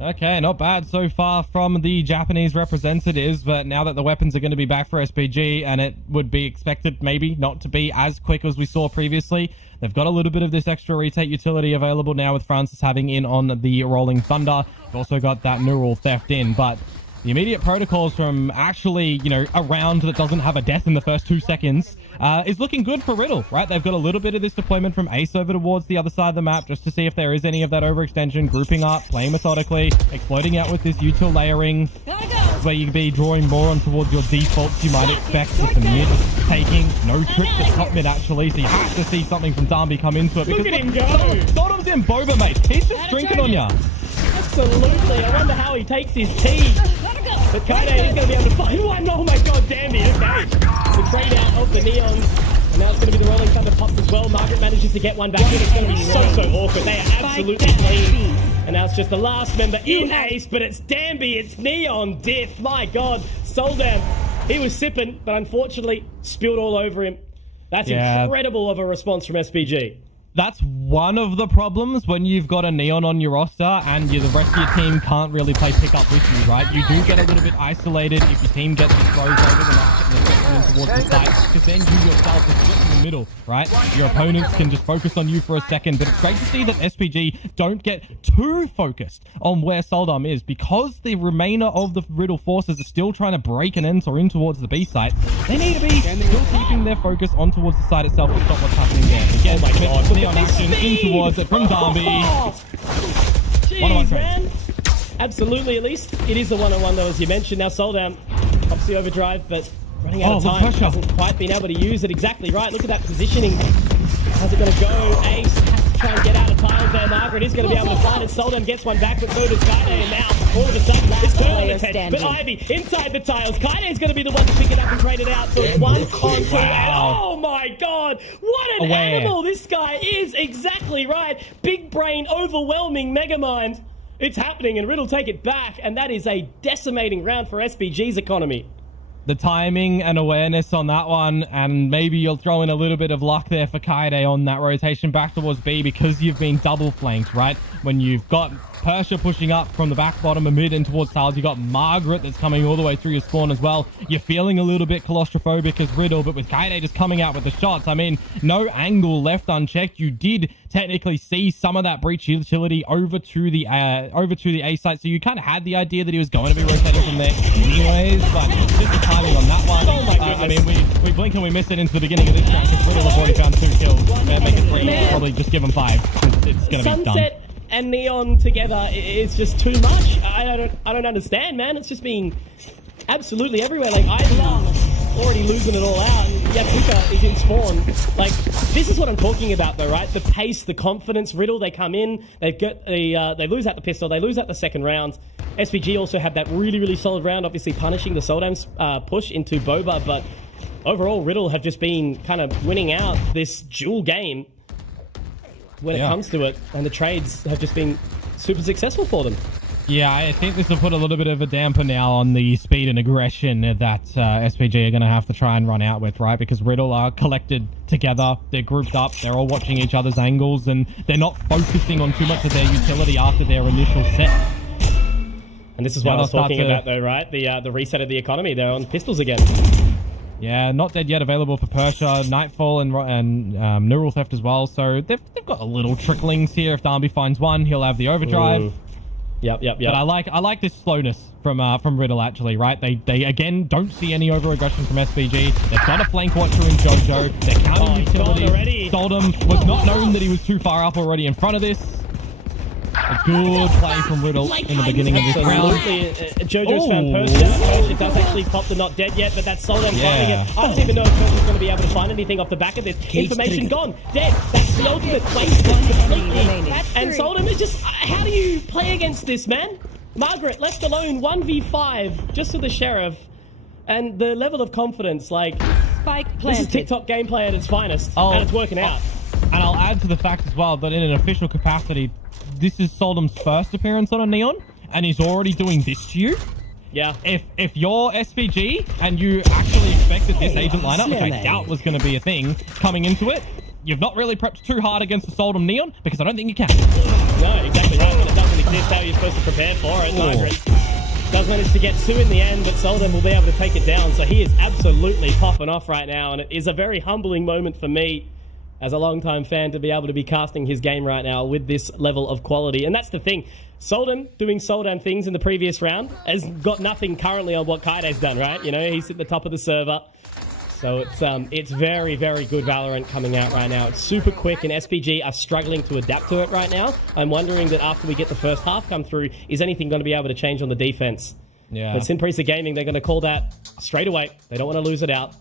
Okay, not bad so far from the Japanese representatives, but now that the weapons are going to be back for SPG, and it would be expected maybe not to be as quick as we saw previously, they've got a little bit of this extra retake utility available now with Francis having in on the Rolling Thunder. They've also got that neural theft in, but the immediate protocols from actually, you know, a round that doesn't have a death in the first 2 seconds is looking good for Riddle, right? They've got a little bit of this deployment from Ace over towards the other side of the map just to see if there is any of that overextension, grouping up, playing methodically, exploiting out with this util layering, where you can be drawing more on towards your defaults you might expect with the mid taking. No trick to top mid actually, so you have to see something from Darby come into it. Because look at him go! Sodom's in boba, mate. He's just drinking on ya. Absolutely. I wonder how he takes his tea. But Kaide is going to be able to find one. Oh my god, damn it. Okay. The trade out of the Neons. And now it's going to be the Rolling Thunder pops as well. Margaret manages to get one back in. It's going to be so awkward. They are absolutely clean. And now it's just the last member in Ace, but it's Danby. It's Neon Diff. My god. Soldan. He was sipping, but unfortunately spilled all over him. That's incredible of a response from SPG. That's one of the problems when you've got a Neon on your roster and the rest of your team can't really play pickup with you, right? You do get a little bit isolated if your team gets exposed over the market and they're in towards the site, because then you yourself are split in the middle, right? Your opponents can just focus on you for a second, but it's great to see that SPG don't get too focused on where Soldam is, because the remainder of the Riddle forces are still trying to break and enter in towards the B site. They need to be still keeping their focus on towards the site itself to stop what's happening there. Again, oh my god. On action in towards it from Darby. Jeez, man. Absolutely, at least it is the one-on-one though, as you mentioned. Now Soldan pops the overdrive, but running out of time. Hasn't quite been able to use it exactly right. Look at that positioning. How's it going to go? Ace has to try and get out of tiles there. Margaret is going to be able to find it. Soldan gets one back, but so does Kaide. And now, all of a sudden, it's turned on its head. But Ivy inside the tiles. Kaide is going to be the one to pick it up and trade it out. So it's 1 on 2. Oh my god! What an animal this guy is! Exactly right. Big brain, overwhelming Megamind. It's happening, and Riddle take it back. And that is a decimating round for SPG's economy. The timing and awareness on that one, and maybe you'll throw in a little bit of luck there for Kaide on that rotation back towards B, because you've been double flanked, right? When you've got Persia pushing up from the back bottom and mid and towards tiles, you've got Margaret that's coming all the way through your spawn as well. You're feeling a little bit claustrophobic as Riddle, but with Kaide just coming out with the shots, I mean, no angle left unchecked. You did technically see some of that breach utility over to the A site, so you kind of had the idea that he was going to be rotating from there anyways, but just the timing on that one. Oh my goodness. I mean, we blink and we miss it into the beginning of this round because Riddle have already found 2 kills. Make it 3, probably just give them 5. It's going to be done. Sunset and Neon together is just too much. I don't understand, man. It's just being absolutely everywhere. Like, I'm already losing it all out. Yakuka is in spawn. Like, this is what I'm talking about, though, right? The pace, the confidence. Riddle, they come in, they lose out the pistol, they lose out the second round. SPG also had that really solid round, obviously punishing the Soldam's push into Boba, but overall, Riddle have just been kind of winning out this dual game when it comes to it, and the trades have just been super successful for them. Yeah, I think this will put a little bit of a damper now on the speed and aggression that SPG are going to have to try and run out with, right? Because Riddle are collected together, they're grouped up, they're all watching each other's angles, and they're not focusing on too much of their utility after their initial set. And this is what I was talking about, though, right? The reset of the economy. They're on pistols again. Yeah, not dead yet available for Persia, Nightfall, and Neural Theft as well. So they've got a little tricklings here. If Darby finds one, he'll have the overdrive. Ooh. Yep. But I like this slowness from Riddle, actually, right? They again don't see any over-aggression from SPG. They've got a flank watcher in JoJo. They're counting utilities. Soldam was not known that he was too far up already in front of this. A good play from Riddle in the beginning of this round. Jojo's found Persia. Persia does actually pop the not dead yet, but that's Soldem finding it. I don't even know if Persia's going to be able to find anything off the back of this. Information gone. Dead. That's the ultimate waste completely. And Soldem is just... How do you play against this, man? Margaret left alone 1v5 just for the Sheriff. And the level of confidence, like... Spike planted. This is TikTok gameplay at its finest. And it's working out. And I'll add to the fact as well that in an official capacity, this is Soldem's first appearance on a Neon, and he's already doing this to you. Yeah. If you're SPG and you actually expected this agent lineup, which I doubt was going to be a thing coming into it, you've not really prepped too hard against the Soldem Neon, because I don't think you can. No, exactly right. When it doesn't exist, how you're supposed to prepare for it. Margaret does manage to get 2 in the end, but Soldem will be able to take it down. So he is absolutely popping off right now, and it is a very humbling moment for me as a long-time fan to be able to be casting his game right now with this level of quality. And that's the thing. Soldem doing Soldem things in the previous round has got nothing currently on what Kaide's done, right? You know, he's at the top of the server. So it's very, very good Valorant coming out right now. It's super quick, and SPG are struggling to adapt to it right now. I'm wondering that after we get the first half come through, is anything going to be able to change on the defense? Yeah. But Sinprisa Gaming, they're going to call that straight away. They don't want to lose it out.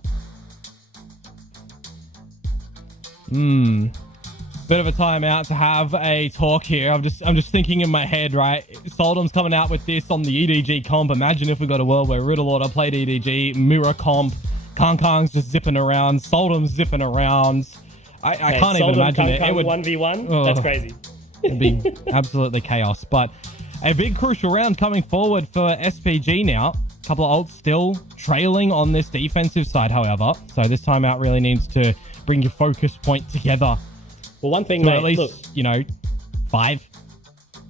Bit of a timeout to have a talk here. I'm just thinking in my head, right? Soldem's coming out with this on the EDG comp. Imagine if we got a world where Riddle Order played EDG, Mirror comp, Kang's just zipping around, Soldem's zipping around. I can't even imagine it. It would 1v1. That's crazy. It'd be absolutely chaos. But a big crucial round coming forward for SPG now. A couple of ults still trailing on this defensive side, however. So this timeout really needs to bring your focus point together. Well, one thing, mate, at least, look, 5.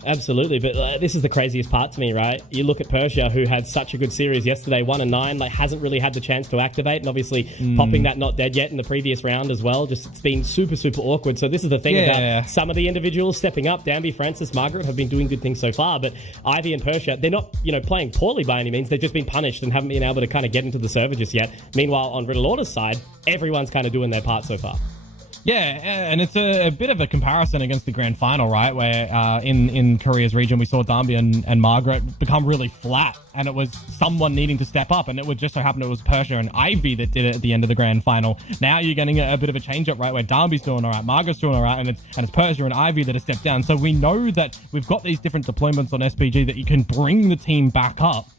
Absolutely, but this is the craziest part to me, right? You look at Persia, who had such a good series yesterday, 1-9, like hasn't really had the chance to activate, and obviously popping that not dead yet in the previous round as well. Just it's been super, super awkward. So this is the thing about some of the individuals stepping up. Danby, Francis, Margaret have been doing good things so far, but Ivy and Persia, they're not, playing poorly by any means. They've just been punished and haven't been able to kind of get into the server just yet. Meanwhile, on Riddle Order's side, everyone's kind of doing their part so far. Yeah, and it's a bit of a comparison against the grand final, right? Where in Korea's region, we saw Danby and Margaret become really flat, and it was someone needing to step up, and it would just so happen it was Persia and Ivy that did it at the end of the grand final. Now you're getting a bit of a change-up, right? Where Danby's doing all right, Margaret's doing all right, and it's Persia and Ivy that have stepped down. So we know that we've got these different deployments on SPG that you can bring the team back up.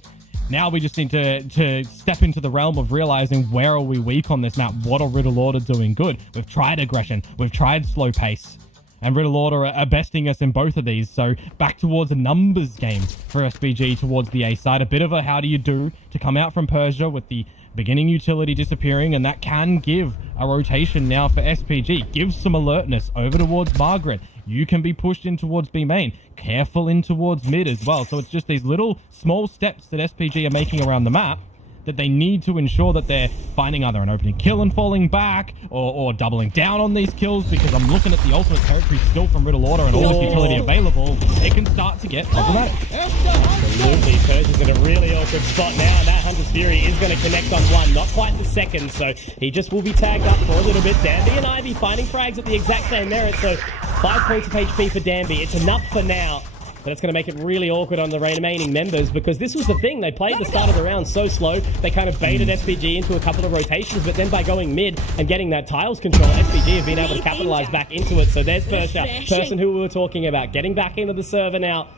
Now we just need to step into the realm of realizing where are we weak on this map. What are Riddle Order doing good? We've tried aggression. We've tried slow pace. And Riddle Order are besting us in both of these. So back towards a numbers game for SPG towards the A side. A bit of a how do you do to come out from Persia with the beginning utility disappearing. And that can give a rotation now for SPG. Give some alertness over towards Margaret. You can be pushed in towards B main. Careful in towards mid as well. So it's just these little small steps that SPG are making around the map that they need to ensure that they're finding either an opening kill and falling back or doubling down on these kills, because I'm looking at the ultimate territory still from Riddle Order and all this utility available. It can start to get problematic. Absolutely. Persia's in a really awkward spot now, and that Hunter's Fury is going to connect on one, not quite the second, so he just will be tagged up for a little bit. Danby and Ivy finding frags at the exact same merit, so 5 points of HP for Danby. It's enough for now. But it's going to make it really awkward on the remaining members, because this was the thing. They played the start of the round so slow. They kind of baited SPG into a couple of rotations, but then by going mid and getting that tiles control, SPG have been able to capitalize back into it. So there's Persia, person who we were talking about, getting back into the server now.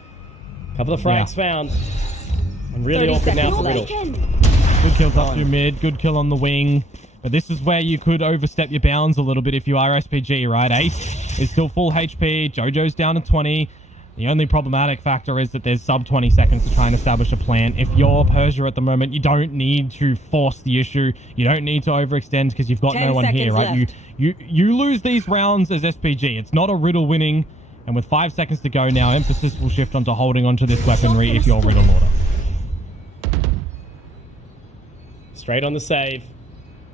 Couple of frags found. And really awkward now for Riddle. Good kills up through mid. Good kill on the wing. But this is where you could overstep your bounds a little bit if you are SPG, right? Ace is still full HP. Jojo's down to 20. The only problematic factor is that there's sub 20 seconds to try and establish a plan. If you're Persia at the moment, you don't need to force the issue. You don't need to overextend because you've got no one here, right? You lose these rounds as SPG. It's not a Riddle winning. And with 5 seconds to go now, emphasis will shift onto holding onto this weaponry if you're Riddle Order. Straight on the save.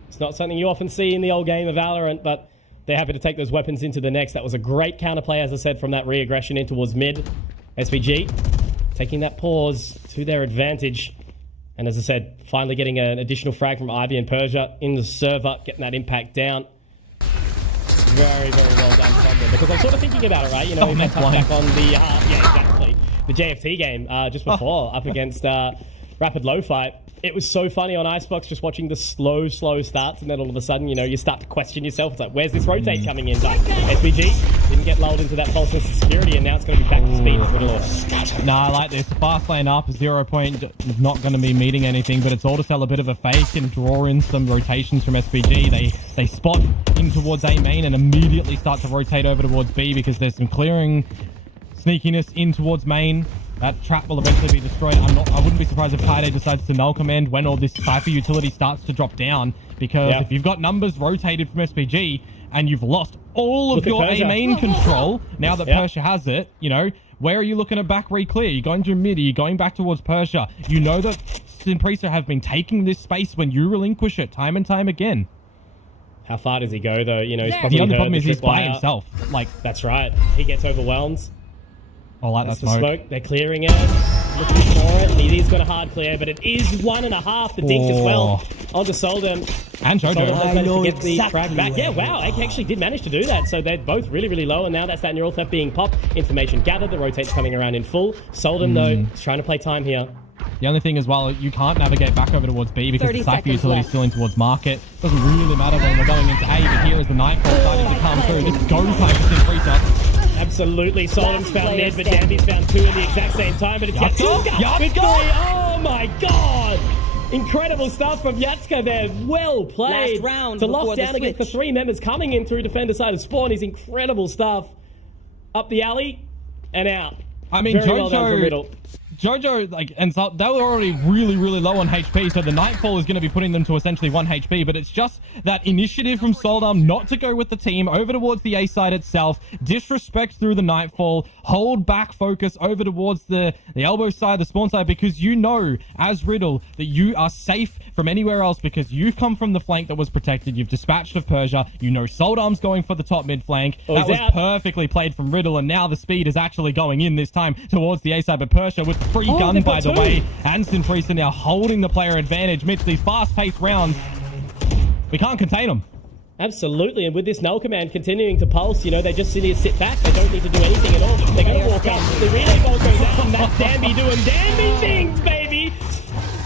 It's not something you often see in the old game of Valorant, but they're happy to take those weapons into the next. That was a great counterplay, as I said, from that re-aggression in towards mid. SPG taking that pause to their advantage. And as I said, finally getting an additional frag from Ivy and Persia in the server, getting that impact down. Very, very well done from them. Because I'm sort of thinking about it, right? You know, we've had touchback on the exactly, the JFT game just before up against Rapid Lofi. It was so funny on Icebox just watching the slow starts, and then all of a sudden, you know, you start to question yourself. It's like, where's this rotate coming in? But SBG didn't get lulled into that false sense of security, and now it's going to be back to speed for Riddle. Nah, I like this. Fast lane up, 0 point, not going to be meeting anything, but it's all to sell a bit of a fake and draw in some rotations from SBG. They spot in towards A main and immediately start to rotate over towards B because there's some clearing sneakiness in towards main. That trap will eventually be destroyed. I wouldn't be surprised if Kaide decides to null command when all this Cypher utility starts to drop down, because if you've got numbers rotated from SPG and you've lost all of your A main control, now that Persia has it, you know, where are you looking at back re-clear? You're going through mid, you're going back towards Persia. You know that Sinprisa have been taking this space when you relinquish it time and time again. How far does he go, though? You know, he's probably the only problem is he's by himself. Like, that's right. He gets overwhelmed. I like that smoke. They're clearing it. Looking for it. He is got a hard clear, but it is 1.5. The dink as well. Onto Soldem. And Jojo. I know to get the frag back. Yeah, wow. They actually did manage to do that. So they're both really, really low. And now that's that neural theft being popped. Information gathered. The rotate's coming around in full. Soldem, though, is trying to play time here. The only thing as well, you can't navigate back over towards B because the Cypher utility is still in towards market. Doesn't really matter when we're going into A, but here is the Nightfall starting to come through. This is go time for Sinprisa. Absolutely. Solemn's found mid, but Danby's found 2 at the exact same time. But it's Yatsuka victory. Oh my god! Incredible stuff from Yatsuka there. Well played. Last round to lock down against the 3 members coming in through defender side of Spawn is incredible stuff. Up the alley and out. I mean, Very well done from Riddle. Jojo, like, and so they were already really, really low on HP, so the Nightfall is going to be putting them to essentially 1 HP, but it's just that initiative from Soldam not to go with the team over towards the A side itself, disrespect through the Nightfall, hold back focus over towards the elbow side, the Spawn side, because you know, as Riddle, that you are safe from anywhere else because you've come from the flank that was protected, you've dispatched of Persia, you know Soldam's going for the top mid flank. That was perfectly played from Riddle, and now the speed is actually going in this time towards the A side, but Persia with free gun, by the way, and Sinprisa now holding the player advantage amidst these fast-paced rounds. We can't contain them. Absolutely, and with this null command continuing to pulse, you know, they just need to sit back. They don't need to do anything at all. They're going to walk up. The relay bolt goes out, and that's Danby doing Danby things, baby!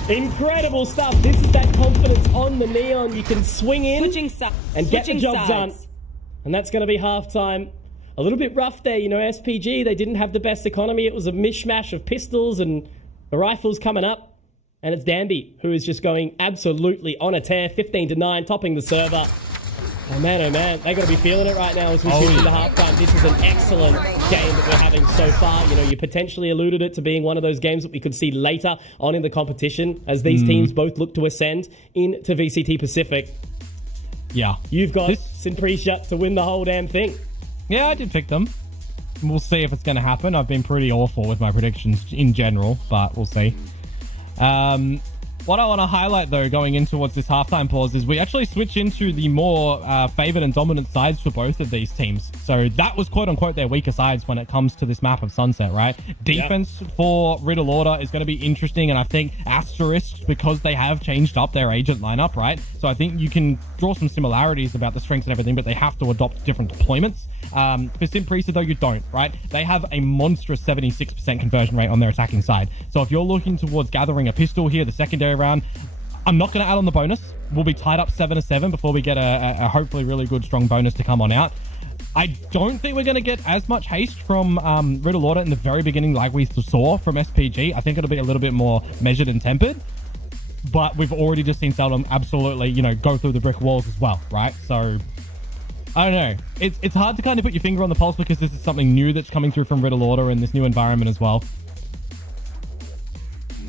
Incredible stuff. This is that confidence on the Neon. You can swing in and get the job done. And that's going to be halftime. A little bit rough there, you know, SPG, they didn't have the best economy. It was a mishmash of pistols and the rifles coming up. And it's Danby, who is just going absolutely on a tear, 15-9, topping the server. Oh man, they got to be feeling it right now as we see through the halftime. This is an excellent game that we're having so far. You know, you potentially alluded it to being one of those games that we could see later on in the competition as these teams both look to ascend into VCT Pacific. Yeah. You've got Sinprisa to win the whole damn thing. Yeah, I did pick them. We'll see if it's going to happen. I've been pretty awful with my predictions in general, but we'll see. What I want to highlight, though, going in towards this halftime pause is we actually switch into the more favored and dominant sides for both of these teams. So that was quote-unquote their weaker sides when it comes to this map of Sunset, right? Defense for Riddle Order is going to be interesting, and I think asterisks because they have changed up their agent lineup, right? So I think you can draw some similarities about the strengths and everything, but they have to adopt different deployments. For Sinprisa, though, you don't, right? They have a monstrous 76% conversion rate on their attacking side. So if you're looking towards gathering a pistol here, the secondary round, I'm not going to add on the bonus. We'll be tied up 7-7 before we get a hopefully really good, strong bonus to come on out. I don't think we're going to get as much haste from Riddle Order in the very beginning like we saw from SPG. I think it'll be a little bit more measured and tempered. But we've already just seen Seldom absolutely, you know, go through the brick walls as well, right? So I don't know. It's hard to kind of put your finger on the pulse because this is something new that's coming through from Riddle Order in this new environment as well.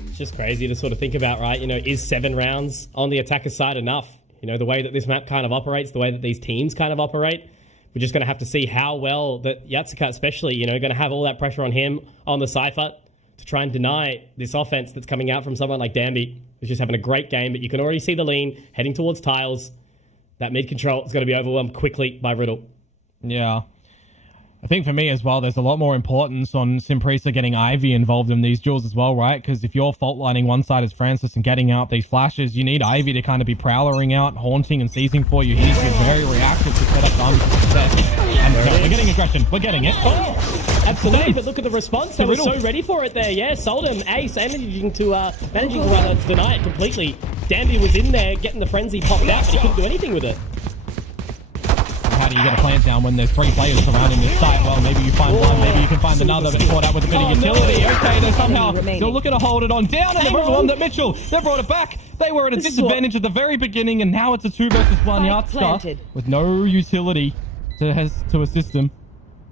It's just crazy to sort of think about, right? You know, is 7 rounds on the attacker side enough? You know, the way that this map kind of operates, the way that these teams kind of operate. We're just going to have to see how well that Yatsuka especially, you know, going to have all that pressure on him on the Cypher to try and deny this offense that's coming out from someone like Danby, who's just having a great game, but you can already see the lean heading towards tiles. That mid control is going to be overwhelmed quickly by Riddle. Yeah. I think for me as well, there's a lot more importance on Simprisa getting Ivy involved in these duels as well, right? Because if you're fault lining one side as Francis and getting out these flashes, you need Ivy to kind of be prowling out, haunting and seizing for you. He's very reactive to set up arms for success. And we're getting aggression. We're getting it. Oh, absolutely, but look at the response. They were so ready for it there. Yeah, sold him. Ace managing to deny it completely. Danby was in there getting the frenzy popped out, but he couldn't do anything with it. How do you get a plant down when there's 3 players surrounding this site? Well, maybe you find one, maybe you can find another, but caught out with a bit of utility. Okay, they're somehow still looking to hold it on down, and they've overwhelmed at Mitchell. They brought it back. They were at a disadvantage at the very beginning, and now it's a 2 versus 1 Yatska with no utility to assist them.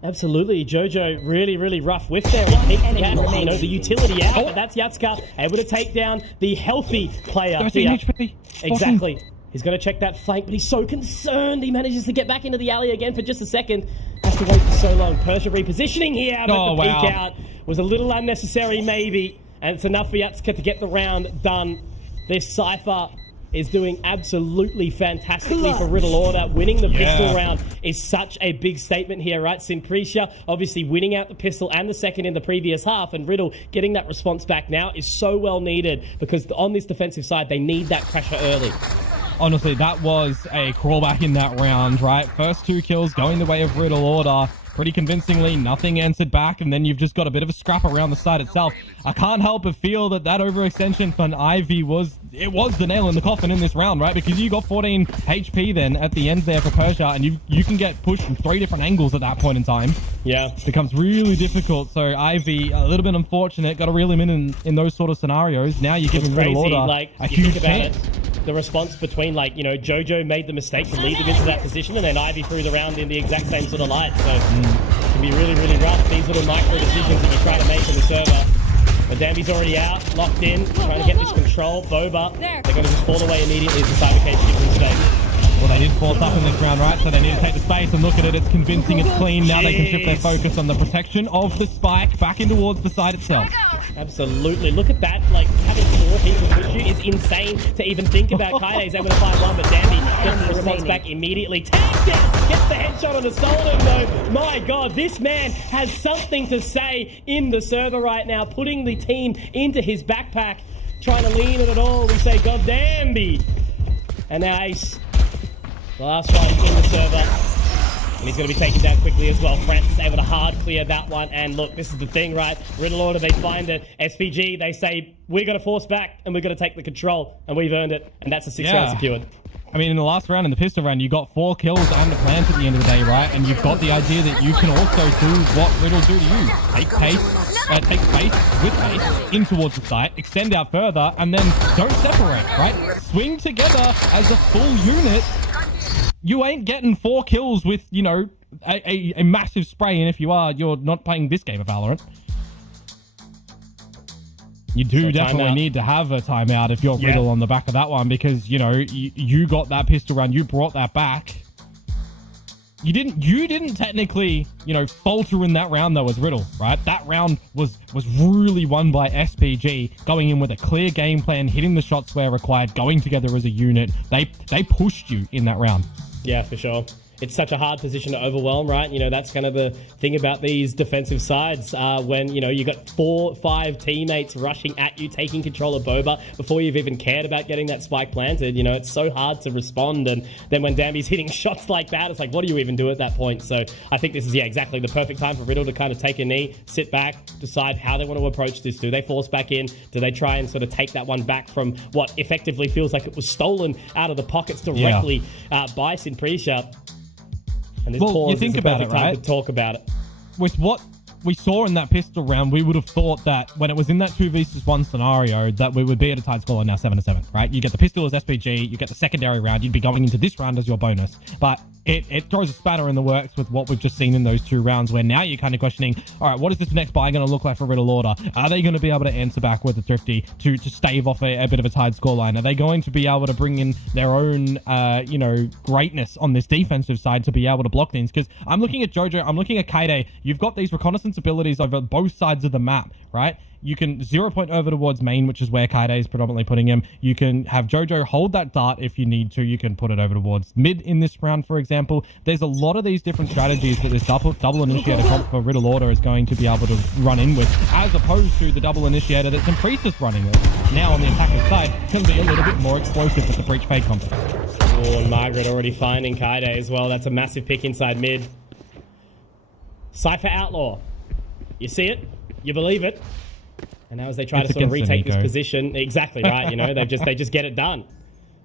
Absolutely, Jojo really rough whiff there. He peeked the utility out, but that's Yatska able to take down the healthy player. 13 HP. Exactly. He's going to check that flank, but he's so concerned. He manages to get back into the alley again for just a second. Has to wait for so long. Persia repositioning here, but the peek out was a little unnecessary maybe. And it's enough for Yatska to get the round done. This Cypher is doing absolutely fantastically for Riddle Order. Winning the pistol round is such a big statement here, right? Simprisa obviously winning out the pistol and the second in the previous half, and Riddle getting that response back now is so well needed because on this defensive side, they need that pressure early. Honestly, that was a crawlback in that round, right? First 2 kills going the way of Riddle Order. Pretty convincingly, nothing answered back, and then you've just got a bit of a scrap around the side itself. I can't help but feel that overextension from Ivy was the nail in the coffin in this round, right? Because you got 14 HP then at the end there for Persia, and you can get pushed from 3 different angles at that point in time. Yeah. It becomes really difficult, so Ivy, a little bit unfortunate, got to reel him in those sort of scenarios. Now you're giving Riddle Order a huge chance. The response between, Jojo made the mistake to lead them into that position, and then Ivy threw the round in the exact same sort of light. So it can be really rough, these little micro decisions that you try to make in the server. But Danby's already out, locked in, trying to get this control. Boba, they're going to just fall away immediately as the Cyber Cage gives them space. Well, they did force up in this round, right? So they need to take the space and look at it. It's convincing, it's clean. Now they can shift their focus on the protection of the spike back in towards the side itself. Absolutely. Look at that. Having 4 people push you is insane to even think about. Kaide's able to find one, but Danby gets the response back immediately. Takedown! Gets the headshot on the Solden, though. My God, this man has something to say in the server right now, putting the team into his backpack, trying to lean on it all. We say, God damn, B. And now Ace, the last one in the server. And he's going to be taken down quickly as well. Francis able to hard clear that one. And look, this is the thing, right? Riddle Order, they find it. SPG, they say, we're going to force back and we're going to take the control. And we've earned it. And that's a 6 round secured. I mean, in the last round, in the pistol round, you got 4 kills and a plant at the end of the day, right? And you've got the idea that you can also do what Riddle do to you. Take space with pace in towards the site, extend out further, and then don't separate, right? Swing together as a full unit. You ain't getting 4 kills with, a massive spray, and if you are, you're not playing this game of Valorant. You do definitely need to have a timeout if you're Riddle on the back of that one, because, you got that pistol round, you brought that back. You didn't technically, falter in that round though as Riddle, right? That round was really won by SPG, going in with a clear game plan, hitting the shots where required, going together as a unit. They pushed you in that round. Yeah, for sure. It's such a hard position to overwhelm, right? That's kind of the thing about these defensive sides. When, you got 4, 5 teammates rushing at you, taking control of Boba before you've even cared about getting that spike planted. It's so hard to respond. And then when Danby's hitting shots like that, it's like, what do you even do at that point? So I think this is, exactly the perfect time for Riddle to kind of take a knee, sit back, decide how they want to approach this. Do they force back in? Do they try and sort of take that one back from what effectively feels like it was stolen out of the pockets directly by Simprisa? And this you think about it, right? To talk about it. With what we saw in that pistol round, we would have thought that when it was in that 2 versus 1 scenario, that we would be at a tied score now 7-7, right? You get the pistol as SPG, you get the secondary round, you'd be going into this round as your bonus. But it throws a spanner in the works with what we've just seen in those 2 rounds, where now you're kind of questioning, all right, what is this next buy going to look like for Riddle Order? Are they going to be able to answer back with a Thrifty to stave off a bit of a tied scoreline? Are they going to be able to bring in their own, greatness on this defensive side to be able to block things? Because I'm looking at Jojo, I'm looking at Kaide. You've got these reconnaissance responsibilities over both sides of the map, right? You can 0 point over towards main, which is where Kaide is predominantly putting him. You can have Jojo hold that dart if you need to. You can put it over towards mid in this round, for example. There's a lot of these different strategies that this double initiator comp for Riddle Order is going to be able to run in with, as opposed to the double initiator that Simpriest is running with. Now on the attacking side, can be a little bit more explosive with the breach fade combo. Oh, and Margaret already finding Kaide as well. That's a massive pick inside mid. Cypher Outlaw. You see it, you believe it. And now as they try to sort of retake this position, exactly right, you know, they just get it done.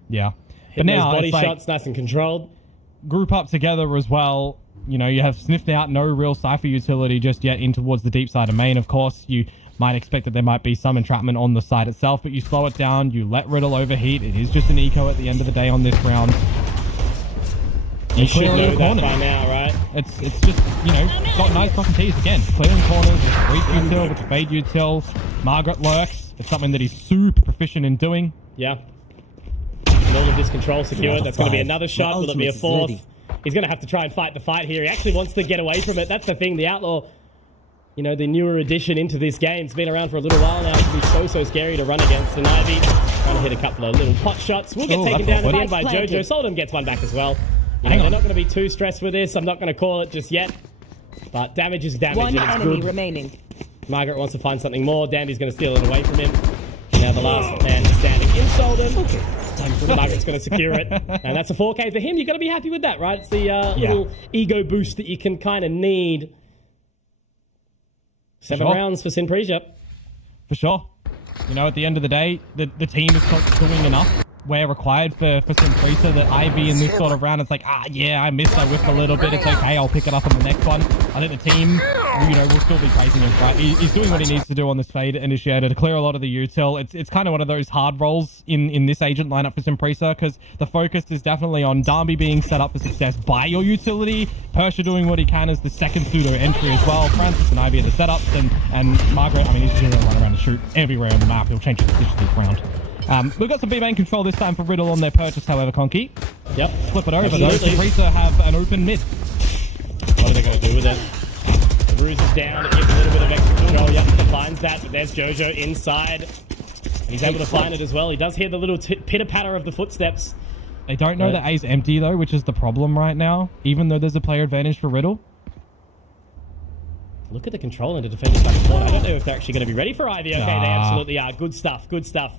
Yeah. Hitting those body shots, nice and controlled. Group up together as well. You know, you have sniffed out no real Cypher utility just yet in towards the deep side of main. Of course, you might expect that there might be some entrapment on the side itself, but you slow it down, you let Riddle overheat. It is just an eco at the end of the day on this round. You should know that by now, right? It's just, you know, got nice cross and tees again. Clearing corners with breach util, with the fade util. Margaret lurks. It's something that he's super proficient in doing. Yeah. And all of this control secured. That's going to be another shot. Will it be a fourth? He's going to have to try and fight the fight here. He actually wants to get away from it. That's the thing. The Outlaw, you know, the newer addition into this game, it's been around for a little while now. It can be so scary to run against. And Ivy trying to hit a couple of little pot shots. Will get taken down at the end by Jojo. Soldem gets one back as well. You know, they're not going to be too stressed with this. I'm not going to call it just yet. But damage is damage. One and it's enemy good. remaining. Margaret wants to find something more. Dandy's going to steal it away from him. Now the last man standing in Soldem. Margaret's going to secure it. And that's a 4K for him. You've got to be happy with that, right? It's the little ego boost that you can kind of need. 7 rounds for Simpriest. For sure. You know, at the end of the day, the team is not doing enough where required for Simpriest, that Ivy in this sort of round, it's like, yeah, I missed, I whiffed a little bit, it's okay, I'll pick it up on the next one. I think the team, you know, will still be praising him, right? He's doing what he needs to do on this fade initiator to clear a lot of the util. It's kind of one of those hard roles in this agent lineup for Simpriest, because the focus is definitely on Darby being set up for success by your utility, Persha doing what he can as the second pseudo entry as well, Francis and Ivy are the setups, and Margaret, I mean, he's just going to run around and shoot everywhere on the map. He'll change his position this round. We've got some B-main control this time for Riddle on their purchase, however, Conky. Yep. Flip it over, though. Simpriest have an open mid. What are they going to do with it? The Ruse is down. It gives a little bit of extra control. Yep, finds that, but there's Jojo inside. And he's able to find it as well. He does hear the little pitter-patter of the footsteps. They don't know that A's empty, though, which is the problem right now, even though there's a player advantage for Riddle. Look at the control into defenders back and forth. I don't know if they're actually going to be ready for Ivy. Okay, they absolutely are. Good stuff, good stuff.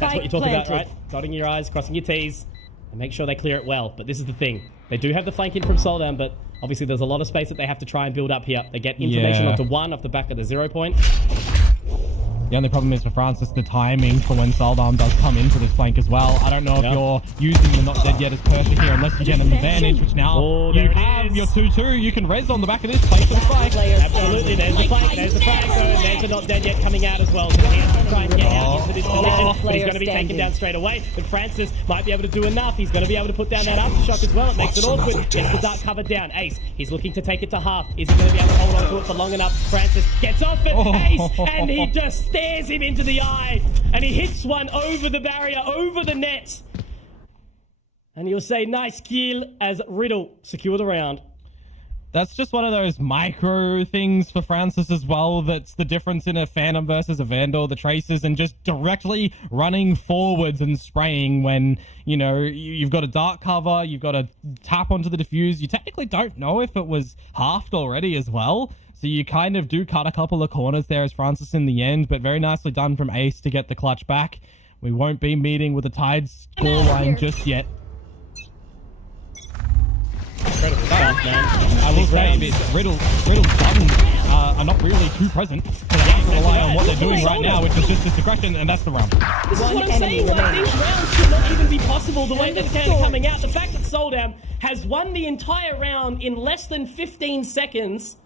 That's what you talk about, right? Dotting your I's, crossing your T's, and make sure they clear it well. But this is the thing. They do have the flank in from Soldem, but obviously there's a lot of space that they have to try and build up here. They get information onto 1 off the back of the 0 point. The only problem is for Francis, the timing for when Soldem does come into this flank as well. I don't know if you're using the not dead yet as Persha here, unless you get an advantage, which now you have your 2-2. You can res on the back of this place for the flank. Absolutely, there's the flank, there's the frag, and there's the not dead yet coming out as well. So he has to try and get out into this position, but he's going to be taken down straight away. But Francis might be able to do enough. He's going to be able to put down that aftershock as well. It makes it awkward. Gets the dart covered down. Ace, he's looking to take it to half. Is he going to be able to hold on to it for long enough? Francis gets off it. Ace, and he just stares him into the eye, and he hits one over the barrier, over the net. And you'll say, nice kill, as Riddle secure the round. That's just one of those micro things for Francis as well. That's the difference in a Phantom versus a Vandal, the Traces, and just directly running forwards and spraying when, you know, you've got a dark cover, you've got to tap onto the diffuse. You technically don't know if it was halved already as well. So you kind of do cut a couple of corners there as Francis in the end, but very nicely done from Ace to get the clutch back. We won't be meeting with a tied scoreline just yet. I will say that Riddle's buttons are not really too present, so they have to rely on what they're doing right now, which is just this aggression, and that's the round. This is what I'm saying, like, these rounds should not even be possible the way that they're coming out. The fact that Soldem has won the entire round in less than 15 seconds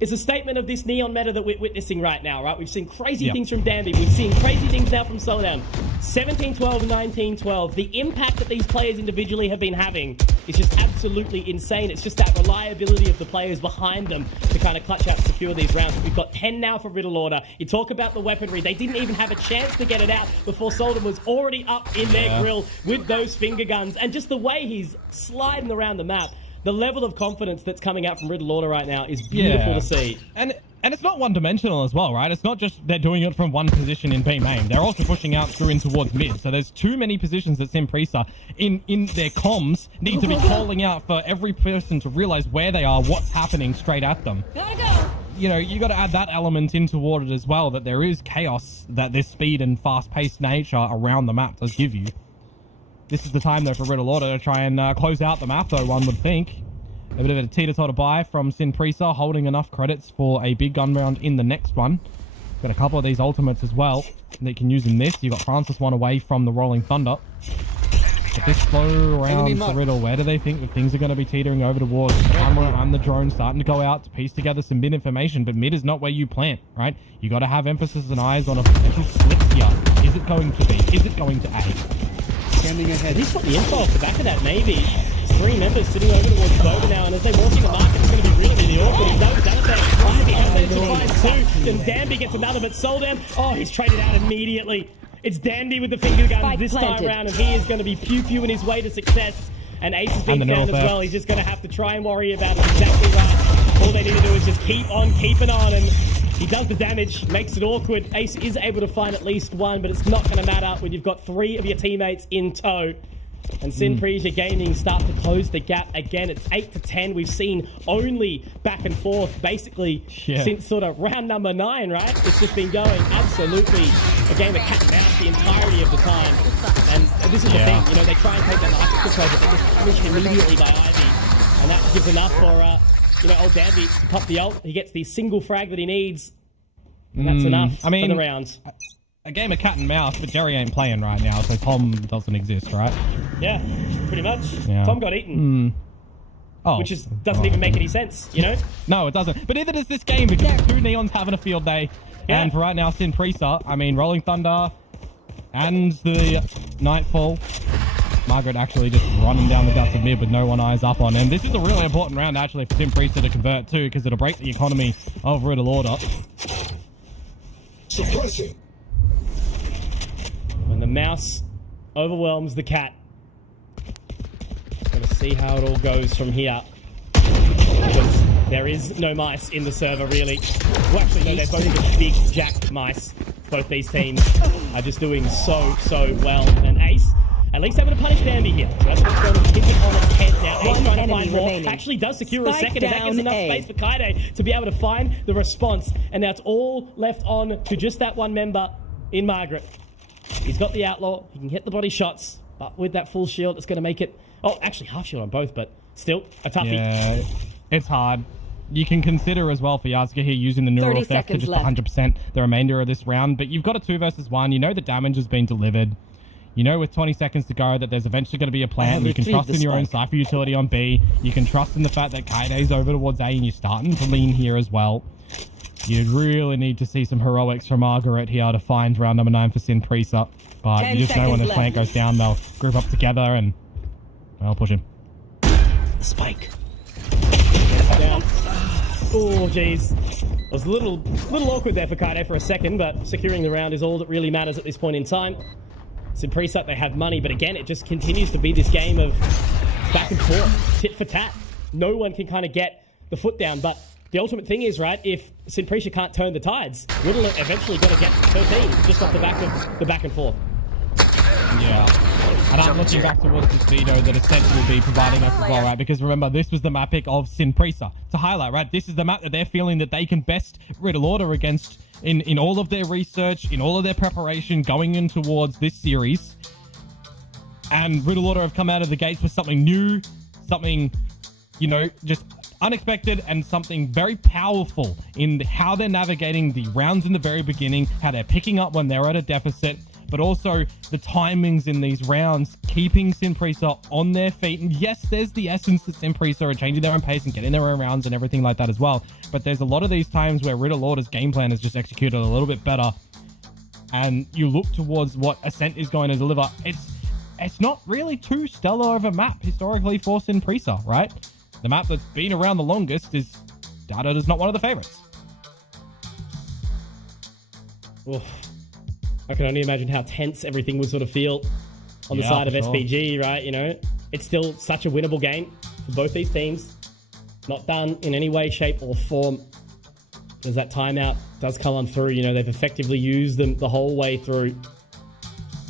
is a statement of this Neon meta that we're witnessing right now, right? We've seen crazy things from Danby. We've seen crazy things now from Soldem. 17-12, 19-12. The impact that these players individually have been having is just absolutely insane. It's just that reliability of the players behind them to kind of clutch out and secure these rounds. We've got 10 now for Riddle Order. You talk about the weaponry. They didn't even have a chance to get it out before Soldem was already up in their grill with those finger guns. And just the way he's sliding around the map, the level of confidence that's coming out from Riddle Order right now is beautiful to see. And And it's not one-dimensional as well, right? It's not just they're doing it from one position in B main. They're also pushing out through in towards mid. So there's too many positions that Simprisa in their comms need to be calling out for every person to realize where they are, what's happening straight at them. Gotta go. You know, you got to add that element in toward it as well, that there is chaos that this speed and fast-paced nature around the map does give you. This is the time, though, for Riddle Order to try and close out the map, though, one would think. A bit of a teeter-totter buy from Simprisa, holding enough credits for a big gun round in the next one. Got a couple of these ultimates as well that you can use in this. You've got Francis one away from the Rolling Thunder. But this slow round for Riddle, where do they think that things are going to be teetering over towards? The camera and the drone starting to go out to piece together some mid information, but mid is not where you plant, right? You got to have emphasis and eyes on a potential split here. Is it going to be? Is it going to A? Standing ahead. He's got the info off the back of that, maybe. 3 members sitting over towards Boba now, and as they walk in the market, it's going to be really, really awkward. He's done it there. Ivy has managed to find 2. Then Danby gets another, but Soldan, oh, he's traded out immediately. It's Danby with the finger gun this time around, and he is going to be pew-pewing his way to success. And Ace has been found as well. He's just going to have to try and worry about it. Exactly right. All they need to do is just keep on keeping on, and he does the damage, makes it awkward. Ace is able to find at least 1, but it's not going to matter when you've got 3 of your teammates in tow. And Sinprisia Gaming start to close the gap again. It's 8-10. We've seen only back and forth basically since sort of round number 9, right? It's just been going absolutely a game of cat and mouse the entirety of the time. And this is the thing, you know, they try and take that life control, but they're just punished immediately by Ivy. And that gives enough for, you know, old Danby to pop the ult. He gets the single frag that he needs. And that's enough for the round. A game of cat and mouse, but Jerry ain't playing right now, so Tom doesn't exist, right? Yeah, pretty much. Yeah. Tom got eaten. Which doesn't even make any sense, you know? No, it doesn't. But neither does this game, because 2 Neons having a field day. Yeah. And for right now, Sinprisa, I mean, Rolling Thunder and the Nightfall. Margaret actually just running down the guts of mid with no one eyes up on him. This is a really important round, actually, for Simprisa to convert too, because it'll break the economy of Riddle Order. Suppressing. When the mouse overwhelms the cat. Gonna see how it all goes from here. Because there is no mice in the server, really. Well, actually, no, they're both just big jack mice. Both these teams are just doing so well. And Ace, at least able to punish Danby here. So that's what's going to tip it on its head now. Ace trying to find more. Actually does secure a second, and that gives enough space for Kaide to be able to find the response. And now it's all left on to just that one member in Margaret. He's got the Outlaw. He can hit the body shots, but with that full shield, it's going to make it... Oh, actually, half shield on both, but still, a toughie. Yeah, it's hard. You can consider as well for Yasuke here using the neural theft to just 100% the remainder of this round, but you've got a 2 versus 1. You know the damage has been delivered. You know with 20 seconds to go that there's eventually going to be a plant. You can trust in your own Cypher utility on B. You can trust in the fact that Kaide's over towards A and you're starting to lean here as well. You really need to see some heroics from Margaret here to find round number 9 for Sinprisa. But you just know when the plant goes down, they'll group up together and I'll push him. Spike. Down. Oh, jeez. It was a little awkward there for Kaide for a second, but securing the round is all that really matters at this point in time. Sinprisa, they have money, but again, it just continues to be this game of back and forth, tit for tat. No one can kind of get the foot down, but the ultimate thing is, right, if Sinprisa can't turn the tides, Riddle eventually got to get 13 just off the back of the back and forth. Yeah. And I'm looking back towards this veto that Ascension will be providing us as well, right? Because remember, this was the map pick of Sinprisa. To highlight, right? This is the map that they're feeling that they can best Riddle Order against in all of their research, in all of their preparation going in towards this series. And Riddle Order have come out of the gates with something new, something, you know, just unexpected and something very powerful in how they're navigating the rounds in the very beginning, how they're picking up when they're at a deficit, but also the timings in these rounds, keeping Sinprisa on their feet. And yes, there's the essence that Sinprisa are changing their own pace and getting their own rounds and everything like that as well. But there's a lot of these times where Riddle Order's game plan is just executed a little bit better. And you look towards what Ascent is going to deliver. It's not really too stellar of a map historically for Sinprisa, right? The map that's been around the longest is Data is not one of the favorites. Oof. I can only imagine how tense everything would sort of feel on the side of SPG, right? You know, it's still such a winnable game for both these teams. Not done in any way, shape, or form. as that timeout does come on through. You know, they've effectively used them the whole way through.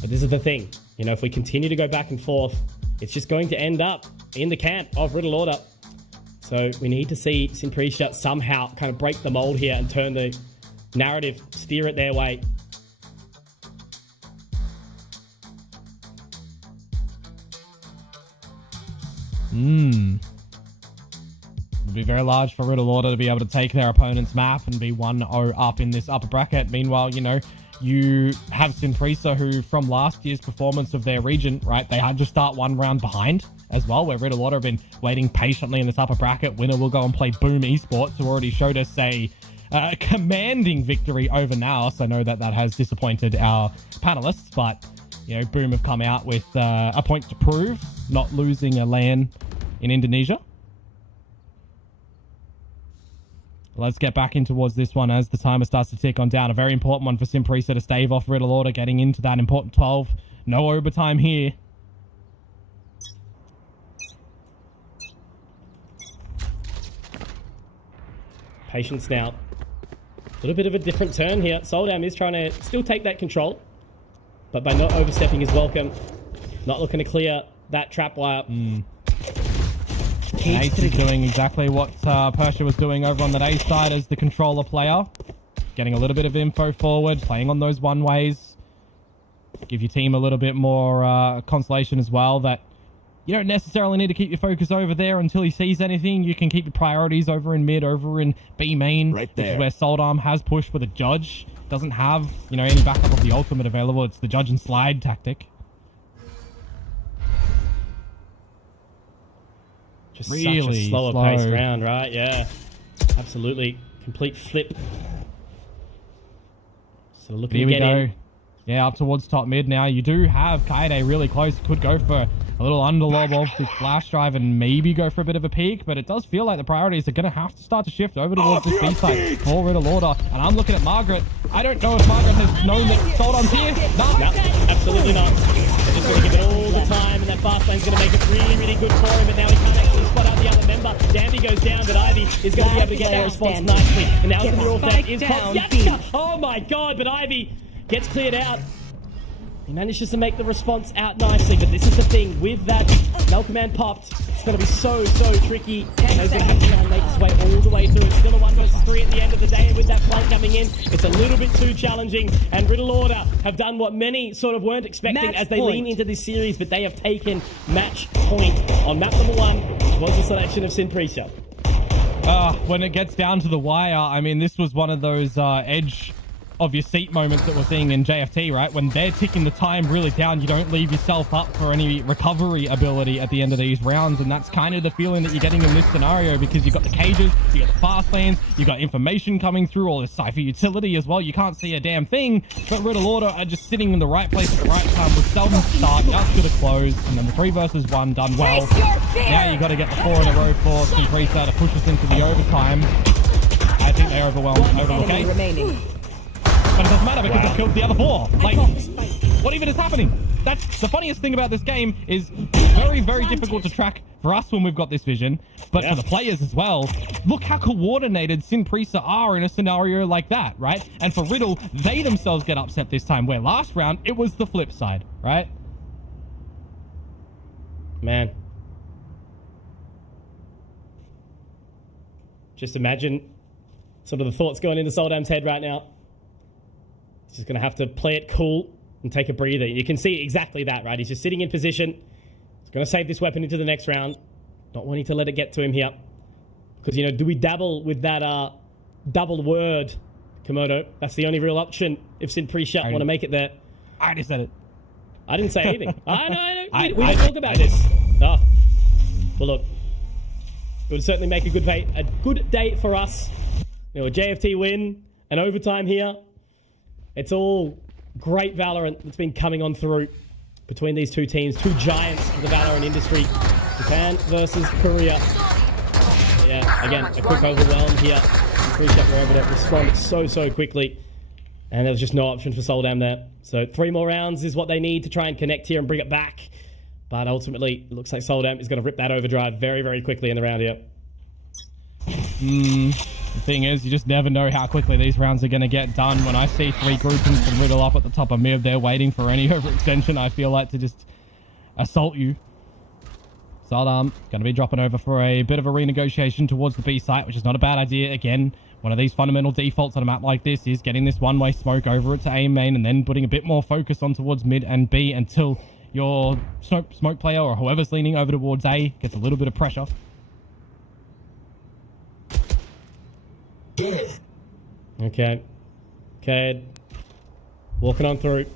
But this is the thing. You know, if we continue to go back and forth, it's just going to end up in the camp of Riddle Order. So we need to see Sinpricia somehow kind of break the mold here and turn the narrative, steer it their way. Would be very large for Riddle Order to be able to take their opponent's map and be 1-0 up in this upper bracket. Meanwhile, you know, you have Sinpricia, who from last year's performance of their region, right, they had to start one round behind as well, where Riddle Order have been waiting patiently in this upper bracket. Winner will go and play Boom Esports, who already showed us a commanding victory over now. So I know that has disappointed our panelists, but, you know, Boom have come out with a point to prove, not losing a LAN in Indonesia. Let's get back in towards this one as the timer starts to tick on down. A very important one for Sinpricia to stave off Riddle Order, getting into that important 12. No overtime here. Patience now. A little bit of a different turn here. Soldam is trying to still take that control, but by not overstepping his welcome, not looking to clear that trap wire. Ace is doing exactly what Persia was doing over on that A side as the controller player. Getting a little bit of info forward, playing on those one-ways. Give your team a little bit more consolation as well, that you don't necessarily need to keep your focus over there until he sees anything. You can keep your priorities over in mid, over in B main. Right there. Which is where Soldam has pushed with a Judge. Doesn't have, you know, any backup of the ultimate available. It's the Judge and Slide tactic. Just really such a slower pace round, right? Yeah, absolutely. Complete flip. So looking to get in. Yeah, up towards top mid now. You do have Kaede really close. Could go for a little underlob of the flash drive and maybe go for a bit of a peek, but it does feel like the priorities are going to have to start to shift over towards this B side for Riddle Order. And I'm looking at Margaret. I don't know if Margaret has known that Soldam's here. No, absolutely not. They're just going to give it all the time, and that fast lane's going to make it really, really good for him. But now he can't actually spot out the other member. Dandy goes down, but Ivy is going to be able to get that response nicely. And now the mural theft is popped. Oh my god, but Ivy gets cleared out. He manages to make the response out nicely, but this is the thing, with that null command popped, it's going to be so tricky. He's going to have to try and make his way all the way through. It's still a 1 versus 3 at the end of the day, and with that flank coming in, it's a little bit too challenging, and Riddle Order have done what many sort of weren't expecting as they lean into this series, but they have taken match point on map number 1, which was the selection of Sinpricia. When it gets down to the wire, I mean, this was one of those edge of your seat moments that we're seeing in JFT, right? When they're ticking the time really down, you don't leave yourself up for any recovery ability at the end of these rounds, and that's kind of the feeling that you're getting in this scenario, because you've got the cages, you got the fast lanes, you got information coming through, all this Cypher utility as well. You can't see a damn thing, but Riddle Order are just sitting in the right place at the right time with Selden start, just to close, and then the 3 versus 1 done well. Now you got to get the 4 in a row for Sinpricia to push us into the overtime. I think they're overwhelmed over the case. But it doesn't matter because they've killed the other 4. Like, what even is happening? That's the funniest thing about this game, is very, very difficult to track for us when we've got this vision, but for the players as well. Look how coordinated Sinpricia are in a scenario like that, right? And for Riddle, they themselves get upset this time, where last round, it was the flip side, right? Man. Just imagine sort of the thoughts going into Soldam's head right now. He's just going to have to play it cool and take a breather. You can see exactly that, right? He's just sitting in position. He's going to save this weapon into the next round. Not wanting to let it get to him here. Because, you know, do we dabble with that double word, Komodo? That's the only real option if Sinpricia want to make it there. I already said it. I didn't say anything. I know. We don't talk about this. Oh. Well, look. It would certainly make a good day for us. You know, a JFT win, an overtime here. It's all great Valorant that's been coming on through between these two teams, two giants of the Valorant industry. Japan versus Korea. Yeah, again, a quick overwhelm here. Appreciate we're able to respond so quickly. And there was just no option for Soldam there. So 3 more rounds is what they need to try and connect here and bring it back. But ultimately, it looks like Soldam is going to rip that overdrive very, very quickly in the round here. The thing is, you just never know how quickly these rounds are going to get done. When I see 3 groupings from Riddle up at the top of mid, they're waiting for any overextension, I feel like, to just assault you. Saldam going to be dropping over for a bit of a renegotiation towards the B site, which is not a bad idea. Again, one of these fundamental defaults on a map like this is getting this one-way smoke over it to A main and then putting a bit more focus on towards mid and B until your smoke player or whoever's leaning over towards A gets a little bit of pressure. Okay. Walking on through.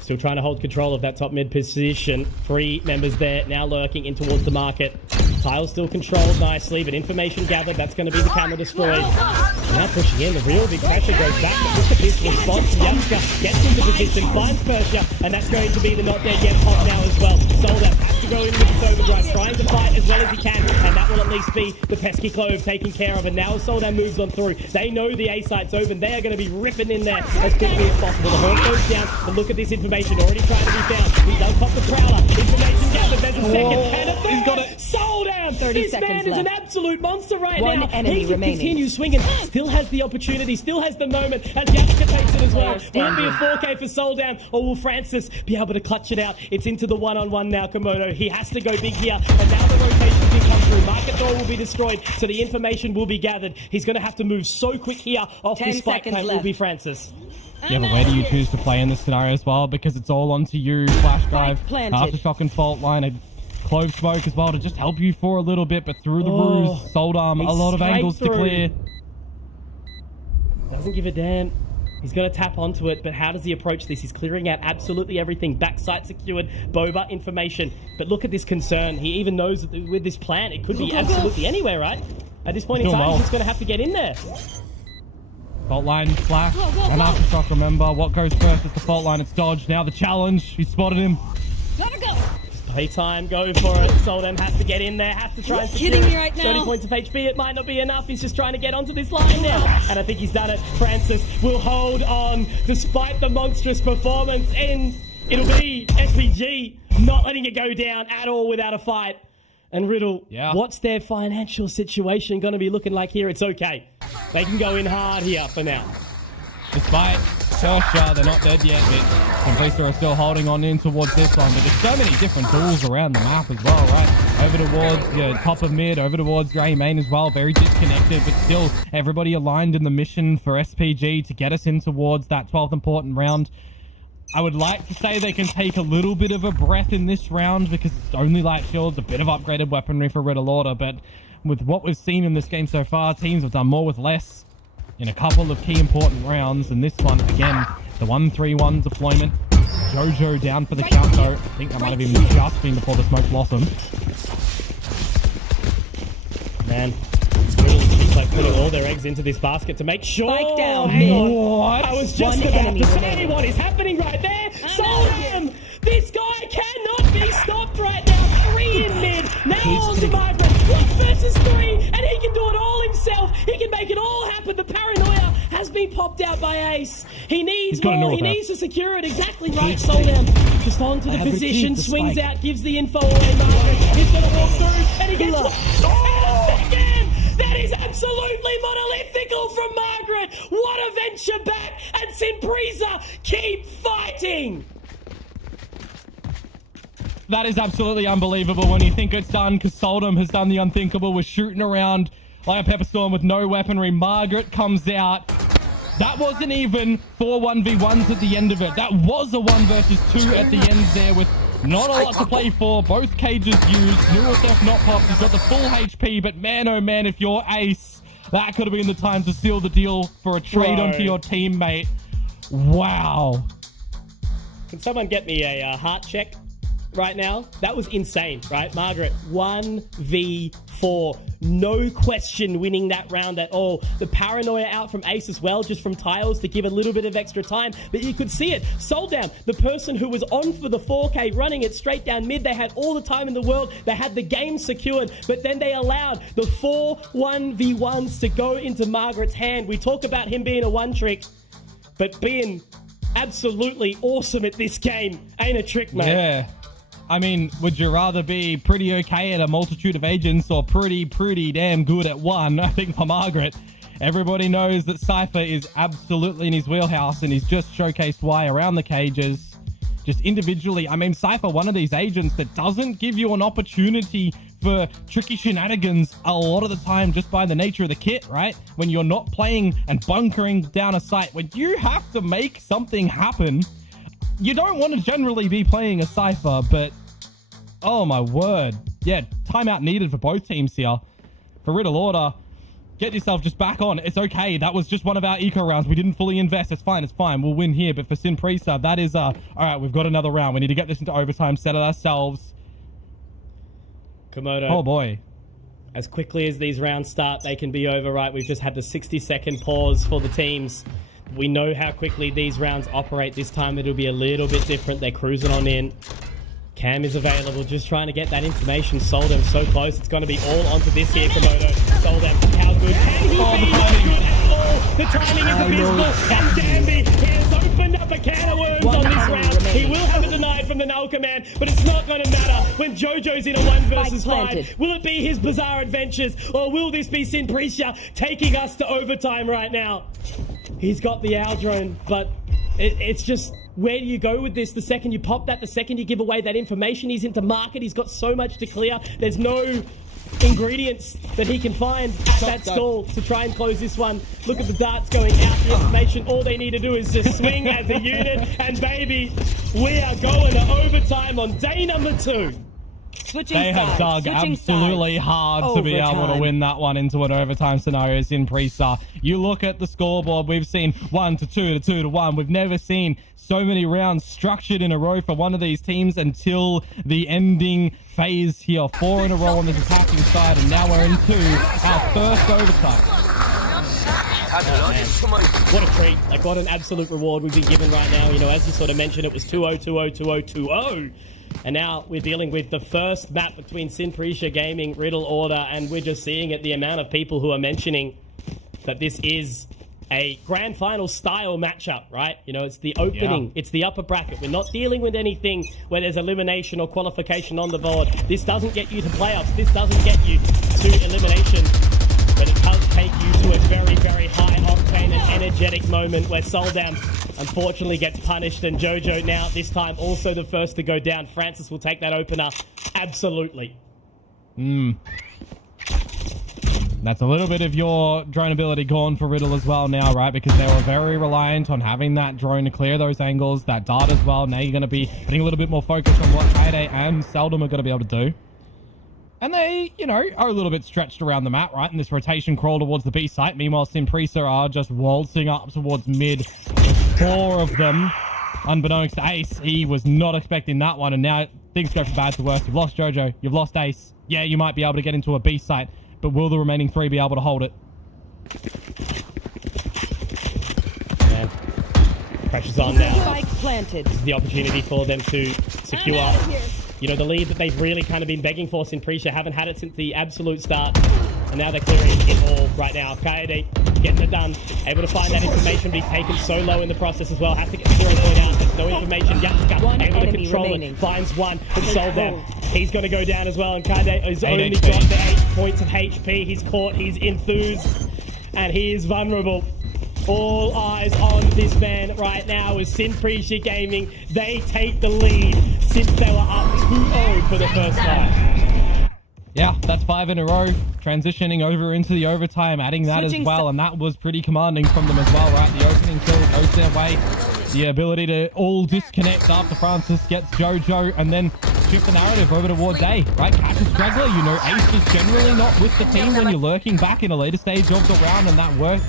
Still trying to hold control of that top mid position. 3 members there, now lurking in towards the market. Tile still controlled nicely, but information gathered, that's going to be the camera destroyed. Now pushing in, the real big pressure goes back, but look at this response. Yamska gets into position, finds Persia, and that's going to be the not dead yet pop now as well. Soldat has to go in with his overdrive, trying to fight as well as he can, and that will at least be the pesky Clove taken care of. And now Soldat moves on through. They know the A site's open. They are going to be ripping in there as quickly as possible. The horn goes down, but look at this information already trying to be found. He does pop the Prowler. Information gathered. There's a second and a third. He's got it. Sold out. 30 this seconds man is an left. absolute monster right One now. enemy He can remaining. continue swinging. Still has the opportunity. Still has the moment as Yatska takes it as well. Will it be a 4K for Soldan, or will Francis be able to clutch it out? It's into the one-on-one now, Komodo. He has to go big here, and now the rotation can come through. Market door will be destroyed, so the information will be gathered. He's going to have to move so quick here off 10 this spike seconds plant will left. be Francis. Yeah, but where do you choose to play in this scenario as well? Because it's all onto you. Flash drive, planted. aftershock and fault line, a clove smoke as well to just help you for a little bit, but through the ruse, Soldarm, a lot of straight angles to through. clear. Doesn't give a damn. He's going to tap onto it, but how does he approach this? He's clearing out absolutely everything. Backside secured, Boba information. But look at this concern. He even knows that with this plan, it could be absolutely anywhere, right? At this point in Doing time, well. he's going to have to get in there. Fault line, flash, and aftershock, remember. What goes first is the fault line. It's dodge. Now the challenge. He spotted him. Gotta go. Playtime, go for it. Soldan has to get in there, has to try and secure kidding it. me right now? 30 points of HP, it might not be enough. He's just trying to get onto this line now. And I think he's done it. Francis will hold on despite the monstrous performance. And it'll be SPG not letting it go down at all without a fight. And Riddle, what's their financial situation going to be looking like here? It's okay. They can go in hard here for now. Despite Sersha, they're not dead yet, but Complisa are still holding on in towards this one. But there's so many different tools around the map as well, right? Over towards top of mid, over towards Grey Main as well. Very disconnected, but still everybody aligned in the mission for SPG to get us in towards that 12th important round. I would like to say they can take a little bit of a breath in this round because it's only light shields, a bit of upgraded weaponry for Riddle Order, but with what we've seen in this game so far, teams have done more with less in a couple of key important rounds, and this one, again, the 1-3-1 deployment. Jojo down for the count, though. I think that might have even just been before the smoke blossomed. Man, it's like putting all their eggs into this basket to make sure. Spike down, Hang mid. on. What? I was One just about enemy to say remaining. what is happening right there. Soldan! This guy cannot be stopped right now. 3 in mid. Now on to Margaret. 1 versus 3, and he can do it all himself. He can make it all happen. The paranoia has been popped out by Ace. He needs gotta more. know He that. needs to secure it. Exactly right, Soldan. Just onto the position, swings out, gives the info away. Margaret. He's going to walk through, and he gets one. Oh! And a second! That is absolutely monolithical from Margaret. What a venture back, and Simpreza keep fighting. That is absolutely unbelievable when you think it's done, because Soldam has done the unthinkable with shooting around like a pepper storm with no weaponry. Margaret comes out. That wasn't even 4 1v1s at the end of it. That was a 1 versus 2 at the end there with not a lot to play for. Both cages used. Neural Theft not popped. He's got the full HP, but man, oh man, if you're Ace, that could have been the time to seal the deal for a trade Bro. onto your teammate. Wow. Can someone get me a heart check right now? That was insane, right? Margaret, 1v4. No question winning that round at all. The paranoia out from Ace as well, just from tiles to give a little bit of extra time. But you could see it. Soldan, the person who was on for the 4K, running it straight down mid. They had all the time in the world. They had the game secured. But then they allowed the 4 1v1s to go into Margaret's hand. We talk about him being a one trick, but being absolutely awesome at this game ain't a trick, mate. Yeah. I mean, would you rather be pretty okay at a multitude of agents or pretty damn good at one? I think for Margaret, Everybody knows that Cypher is absolutely in his wheelhouse, and he's just showcased why around the cages. Just individually, I mean, Cypher, one of these agents that doesn't give you an opportunity for tricky shenanigans a lot of the time just by the nature of the kit, right? When you're not playing and bunkering down a site, when you have to make something happen, you don't want to generally be playing a Cypher, but oh my word. Yeah, timeout needed for both teams here. For Riddle Order, get yourself just back on. It's okay. That was just one of our eco rounds. We didn't fully invest. It's fine. It's fine. We'll win here. But for Sin Prisa, that is, all right, we've got another round. We need to get this into overtime, set it ourselves. Komodo. Oh, boy. As quickly as these rounds start, they can be over, right? We've just had the 60-second pause for the teams. We know how quickly these rounds operate. This time it'll be a little bit different. They're cruising on in. Cam is available, just trying to get that information. Soldem so close. It's going to be all onto this here, Komodo. Soldem, how good can he be? Not good at all. The timing is abysmal. And Danby has opened up a can of worms on this round. He will have it denied from the null command, but it's not going to matter when Jojo's in a 1 versus 5. Will it be his bizarre adventures, or will this be Sin Prisa taking us to overtime right now? He's got the owl drone, but it's just, where do you go with this? The second you pop that, the second you give away that information, he's into market. He's got so much to clear. There's no ingredients that he can find at that stall to try and close this one. Look at the darts going out, the information. All they need to do is just swing as a unit. And baby, we are going to overtime on day number 2. They have dug absolutely hard to be able to win that one into an overtime scenario. Sin Prisa. You look at the scoreboard, we've seen 1 to 2 to 2 to 1. We've never seen so many rounds structured in a row for one of these teams until the ending phase here. 4 in a row on this attacking side, and now we're into our first overtime. Oh, what a treat. Like, what an absolute reward we've been given right now. You know, as you sort of mentioned, it was 2-0, 2-0, 2-0, 2-0. And now we're dealing with the first map between Sin Prisa Gaming, Riddle Order, and we're just seeing it, the amount of people who are mentioning that this is a grand final style matchup, right? You know, it's the opening, it's the upper bracket. We're not dealing with anything where there's elimination or qualification on the board. This doesn't get you to playoffs. This doesn't get you to elimination. But it does take you to a very, very high octane and energetic moment where Soldam unfortunately gets punished, and Jojo now this time also the first to go down. Francis will take that opener. Absolutely. That's a little bit of your drone ability gone for Riddle as well now, right? Because they were very reliant on having that drone to clear those angles, that dart as well. Now you're going to be putting a little bit more focus on what Kaede and Seldom are going to be able to do. And they, you know, are a little bit stretched around the map, right? In this rotation crawl towards the B site. Meanwhile, Sin Prisa are just waltzing up towards mid. 4 of them. Unbeknownst to Ace, he was not expecting that one. And now things go from bad to worse. You've lost Jojo. You've lost Ace. Yeah, you might be able to get into a B site. But will the remaining 3 be able to hold it? Yeah. Pressure's on now. Spike planted. This is the opportunity for them to secure, you know, the lead that they've really kind of been begging for. Sin Prisa haven't had it since the absolute start. And now they're clearing it all right now. Kaede getting it done. Able to find that information, but he's taken so low in the process as well. Has to get the 0 point out. There's no information. Yatska able to control it. Finds one. And Soldem. He's going to go down as well. And Kaede has only got the 8 points of HP. He's caught. He's enthused. And he is vulnerable. All eyes on this man right now as Sin Prisa Gaming. They take the lead since they were up 2-0 for the first time. Yeah, that's 5 in a row, transitioning over into the overtime, adding that as well, and that was pretty commanding from them as well, right? The opening kill goes their way. The ability to all disconnect after Francis gets Jojo, and then shift the narrative over towards A, right? Catch a straggler, you know, Ace is generally not with the team when you're lurking back in a later stage of the round, and that works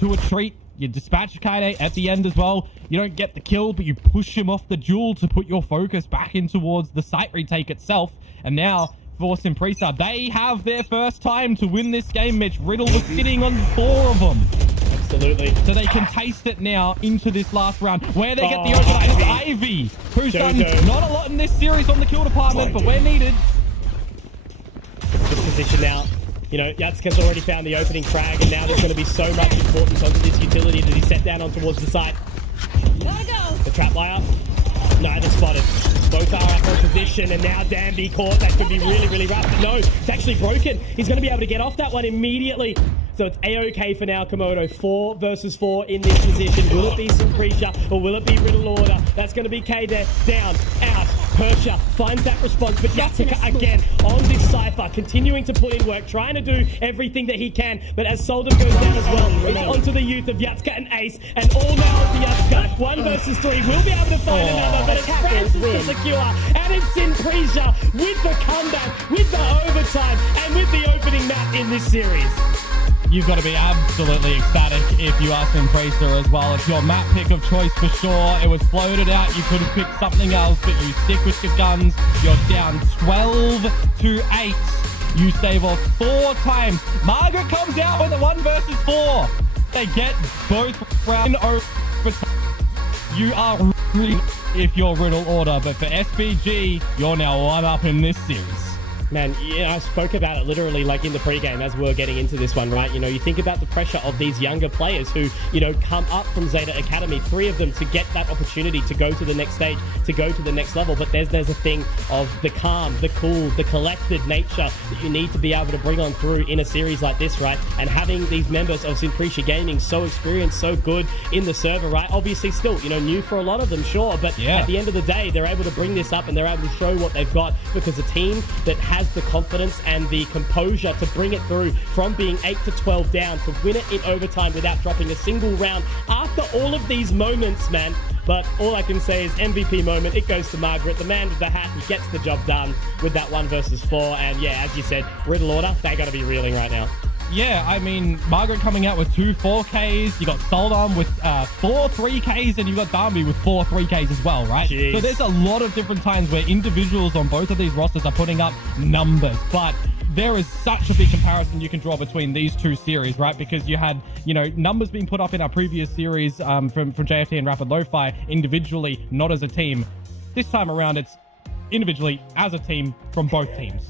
to a treat. You dispatch Kaede at the end as well. You don't get the kill, but you push him off the duel to put your focus back in towards the site retake itself, and now for Sin Prisa, they have their first time to win this game, Mitch. Riddle was sitting on 4 of them. Absolutely. So they can taste it now into this last round. Where they get the overtime, it's Ivy, who's done not a lot in this series on the kill department, but where needed. This position now. You know, Yatsuka's already found the opening frag, and now there's going to be so much importance onto this utility that he set down on towards the site. Gotta go. The trap wire. No, they're spotted. Both are up on position, and now Danby caught. That could be really, really rough. But no, it's actually broken. He's going to be able to get off that one immediately. So it's A-OK for now, Komodo. 4 versus 4 in this position. Will it be Simprecia or will it be Riddle Order? That's going to be K there. Down, out. Persia finds that response, but Yatsuka again on this Cypher, continuing to put in work, trying to do everything that he can. But as Solden goes down as well, it's onto the youth of Yatsuka and Ace, and all now to Yatsuka. 1 versus 3. We'll be able to find another, but it's Francis to secure. And it's Simprecia with the comeback, with the overtime, and with the opening map in this series. You've got to be absolutely ecstatic if you are Simprecia as well. It's your map pick of choice for sure. It was floated out. You could have picked something else, but you stick with your guns. You're down 12-8. You save off 4 times. Margaret comes out with a 1 versus 4. They get both round overtime. You are if you're Riddle Order, but for SPG, you're now 1 up in this series. Man, yeah, I spoke about it literally like in the pregame as we were getting into this one, right? You know, you think about the pressure of these younger players who, you know, come up from Zeta Academy, 3 of them to get that opportunity to go to the next stage, to go to the next level. But there's a thing of the calm, the cool, the collected nature that you need to be able to bring on through in a series like this, right? And having these members of Simprecia Gaming so experienced, so good in the server, right? Obviously still, you know, new for a lot of them, sure. But at the end of the day, they're able to bring this up and they're able to show what they've got, because a team that has the confidence and the composure to bring it through from being 8-12 down to win it in overtime without dropping a single round after all of these moments, man. But all I can say is MVP moment. It goes to Margaret, the man with the hat. He gets the job done with that 1 versus 4. And yeah, as you said, Riddle Order, they got to be reeling right now. Yeah, I mean, Margaret coming out with 2 4Ks. You got Soldan with 4 3Ks, and you got Darby with 4 3Ks as well, right? Jeez. So there's a lot of different times where individuals on both of these rosters are putting up numbers, but there is such a big comparison you can draw between these 2 series, right? Because you had, you know, numbers being put up in our previous series from JFT and Rapid Lo-Fi individually, not as a team. This time around, it's individually as a team from both teams.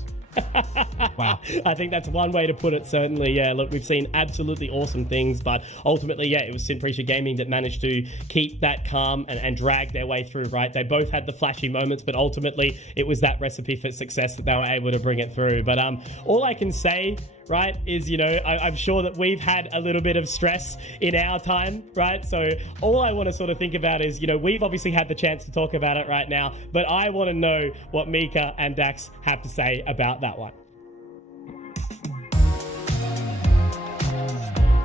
Wow. I think that's one way to put it, certainly. Yeah, look, we've seen absolutely awesome things, but ultimately, yeah, it was Simprecia Gaming that managed to keep that calm and drag their way through, right? They both had the flashy moments, but ultimately, it was that recipe for success that they were able to bring it through. But all I can say, right, is, you know, I'm sure that we've had a little bit of stress in our time, right? So all I want to sort of think about is, you know, we've obviously had the chance to talk about it right now, but I want to know what Mika and Dax have to say about that one.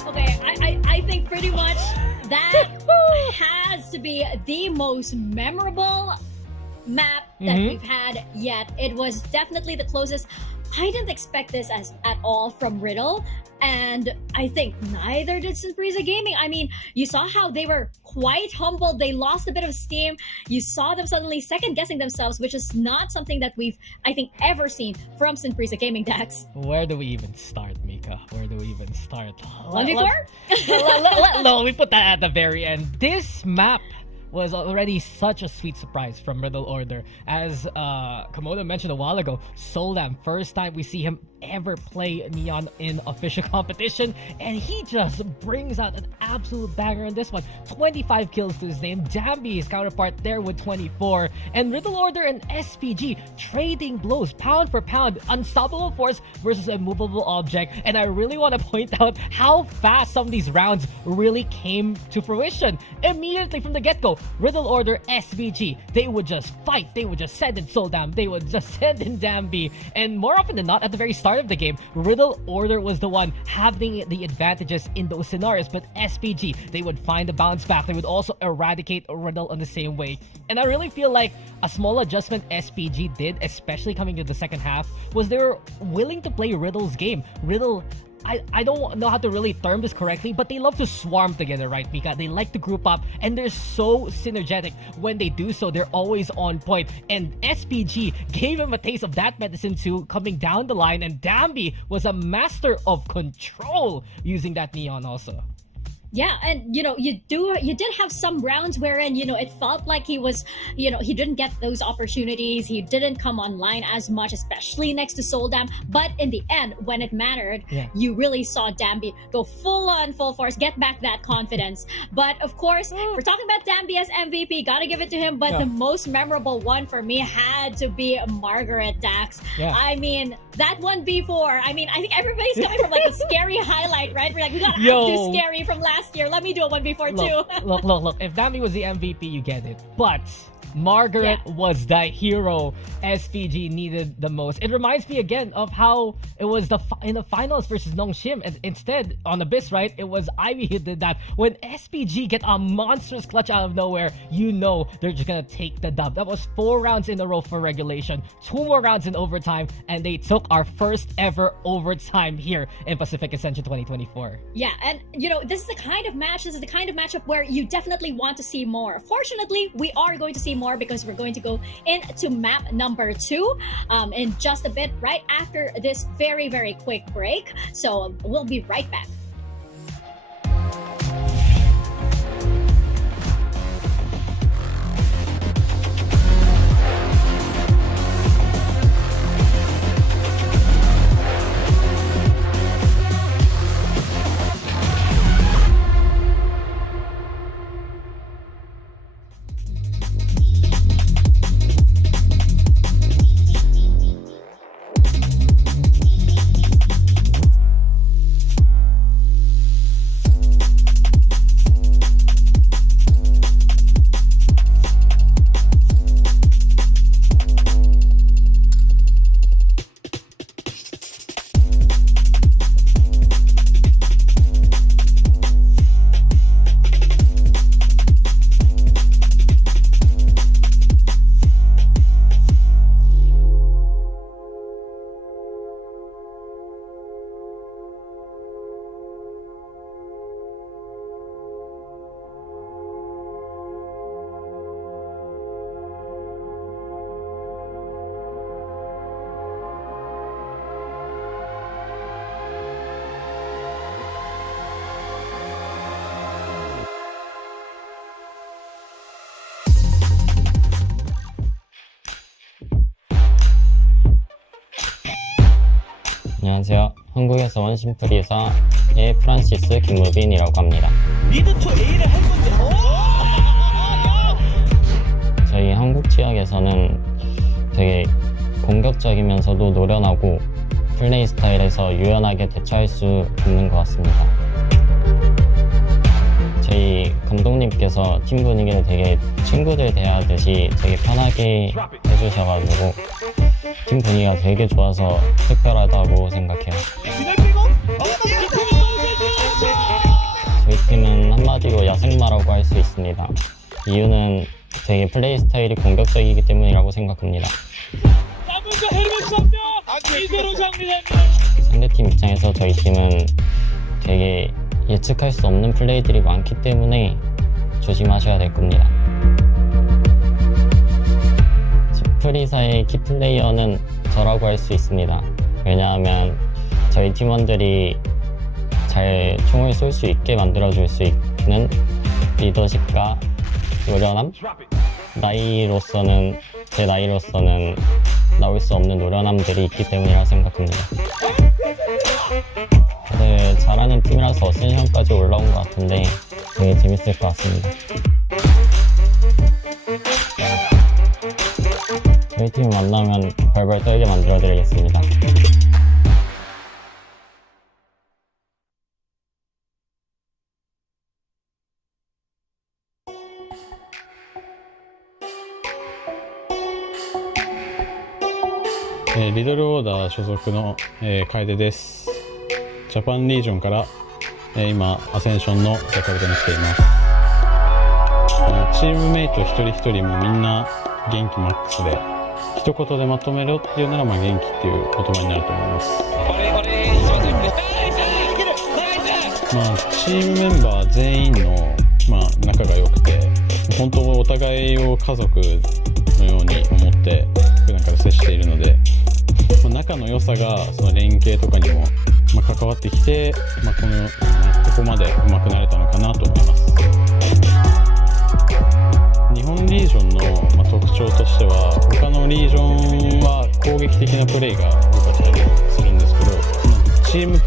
Okay, I think pretty much that has to be the most memorable map that we've had yet. It was definitely the closest. I didn't expect this at all from Riddle, and I think neither did Simprecia Gaming. I mean, you saw how they were quite humbled. They lost a bit of steam. You saw them suddenly second-guessing themselves, which is not something that we've, I think, ever seen from Simprecia Gaming, Dax. Where do we even start, Mika? Where do we even start? 1v4? No, we put that at the very end. This map was already such a sweet surprise from Riddle Order. As Komodo mentioned a while ago, Soldan, first time we see him ever play Neon in official competition, and he just brings out an absolute banger on this one. 25 kills to his name. Dambi, his counterpart, there with 24. And Riddle Order and SPG trading blows, pound for pound. Unstoppable force versus a movable object. And I really want to point out how fast some of these rounds really came to fruition. Immediately from the get-go, Riddle Order, SPG, they would just fight. They would just send in Soldan. They would just send in Dambi. And more often than not, at the very start of the game, Riddle Order was the one having the advantages in those scenarios, but SPG, they would find the bounce back. They would also eradicate Riddle in the same way. And I really feel like a small adjustment SPG did, especially coming to the second half, was they were willing to play Riddle's game. Riddle, I don't know how to really term this correctly, but they love to swarm together, right, Mika? They like to group up, and they're so synergetic. When they do so, they're always on point. And SPG gave him a taste of that medicine too, coming down the line, and Dambi was a master of control using that Neon also. Yeah, and you did have some rounds wherein it felt like he was he didn't get those opportunities. He didn't come online as much, especially next to Soldam. But in the end, when it mattered, you really saw Dambi go full force, get back that confidence. But of course, we're talking about Dambi as MVP. Gotta give it to him. But the most memorable one for me had to be Margaret Dax. Yeah. I mean, that 1v4. I mean, I think everybody's coming from like a scary highlight, right? We're like, we got to do scary from last year. Let me do a 1v4 too. Look. If Dambi was the MVP, you get it. But Margaret was the hero SPG needed the most. It reminds me again of how it was in the finals versus Nongshim, and instead on Abyss, right? It was Ivy who did that. When SPG get a monstrous clutch out of nowhere, they're just gonna take the dub. That was 4 rounds in a row for regulation, 2 more rounds in overtime, and they took our first ever overtime here in Pacific Ascension 2024. Yeah, and this is the kind of matchup where you definitely want to see more. Fortunately, we are going to see more because we're going to go into map number 2 in just a bit, right after this very, very quick break. So we'll be right back. 안녕하세요. 한국에서 온 심플이사의 프란시스 김무빈이라고 합니다. 저희 한국 지역에서는 되게 공격적이면서도 노련하고 플레이 스타일에서 유연하게 대처할 수 있는 것 같습니다. 저희 감독님께서 팀 분위기를 되게 친구들 대하듯이 되게 편하게 해주셔가지고 팀 분위기가 되게 좋아서 특별하다고 생각해요. 저희 팀은 한마디로 야생마라고 할 수 있습니다. 이유는 되게 플레이 스타일이 공격적이기 때문이라고 생각합니다. 상대팀 입장에서 저희 팀은 되게 예측할 수 없는 플레이들이 많기 때문에 조심하셔야 될 겁니다. 심플이사의 키플레이어는 저라고 할 수 있습니다. 왜냐하면 저희 팀원들이 잘 총을 쏠 수 있게 만들어줄 수 있는 리더십과 노련함? 제 나이로서는 나올 수 없는 노련함들이 있기 때문이라고 생각합니다. 네, 잘하는 팀이라서 어센션까지 올라온 것 같은데 되게 재밌을 것 같습니다. 저희 팀 만나면 벌벌 떨게 만들어드리겠습니다.リドルオーダー所属の、楓です。ジャパンリージョンから、今アセンションのジャカルタに来ています。チームメイト一人一人もみんな元気マックスで、一言でまとめろっていうなら元気っていう言葉になると思います。チームメンバー全員の、仲が良くて、本当お互いを家族のように思って普段から接しているので、仲の良さがその連携とかにも関わってきて、ここまで上手くなれたのかな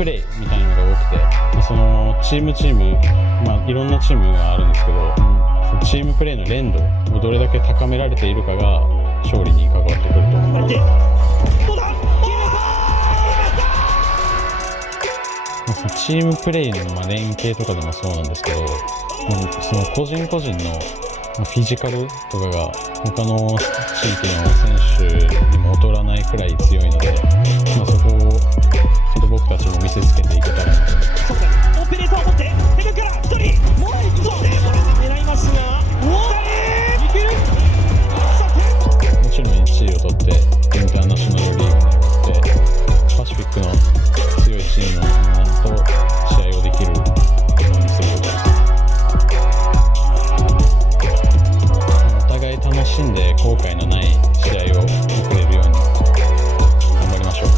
プレーみたいなのが多くて、そのチーム、いろんなチームがあるんですけど、そのチームプレーの連動をどれだけ高められているかが勝利に関わってくると思います。そのチームプレーの連携とかでもそうなんですけど、その個人個人のフィジカルとかが他の地域の選手にも劣らないくらい強いので、そこをちょっと僕たちも見せつけていけたらなと思います。オペレーターを持ってヘルから1人もう一度狙いますが、いける。もちろん1位を取ってインターナショナルリーグに行ってパシフィックの強いチームのみんなと試合をできるようにすることです。お互い楽しんで後悔のない試合を送れるように頑張りましょう。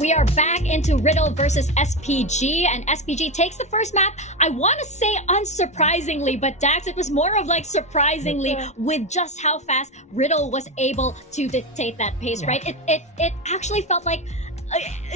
We are back into Riddle versus SPG, and SPG takes the first map. I want to say unsurprisingly, but Dax, it was more of like surprisingly with just how fast Riddle was able to dictate that pace, right? It actually felt like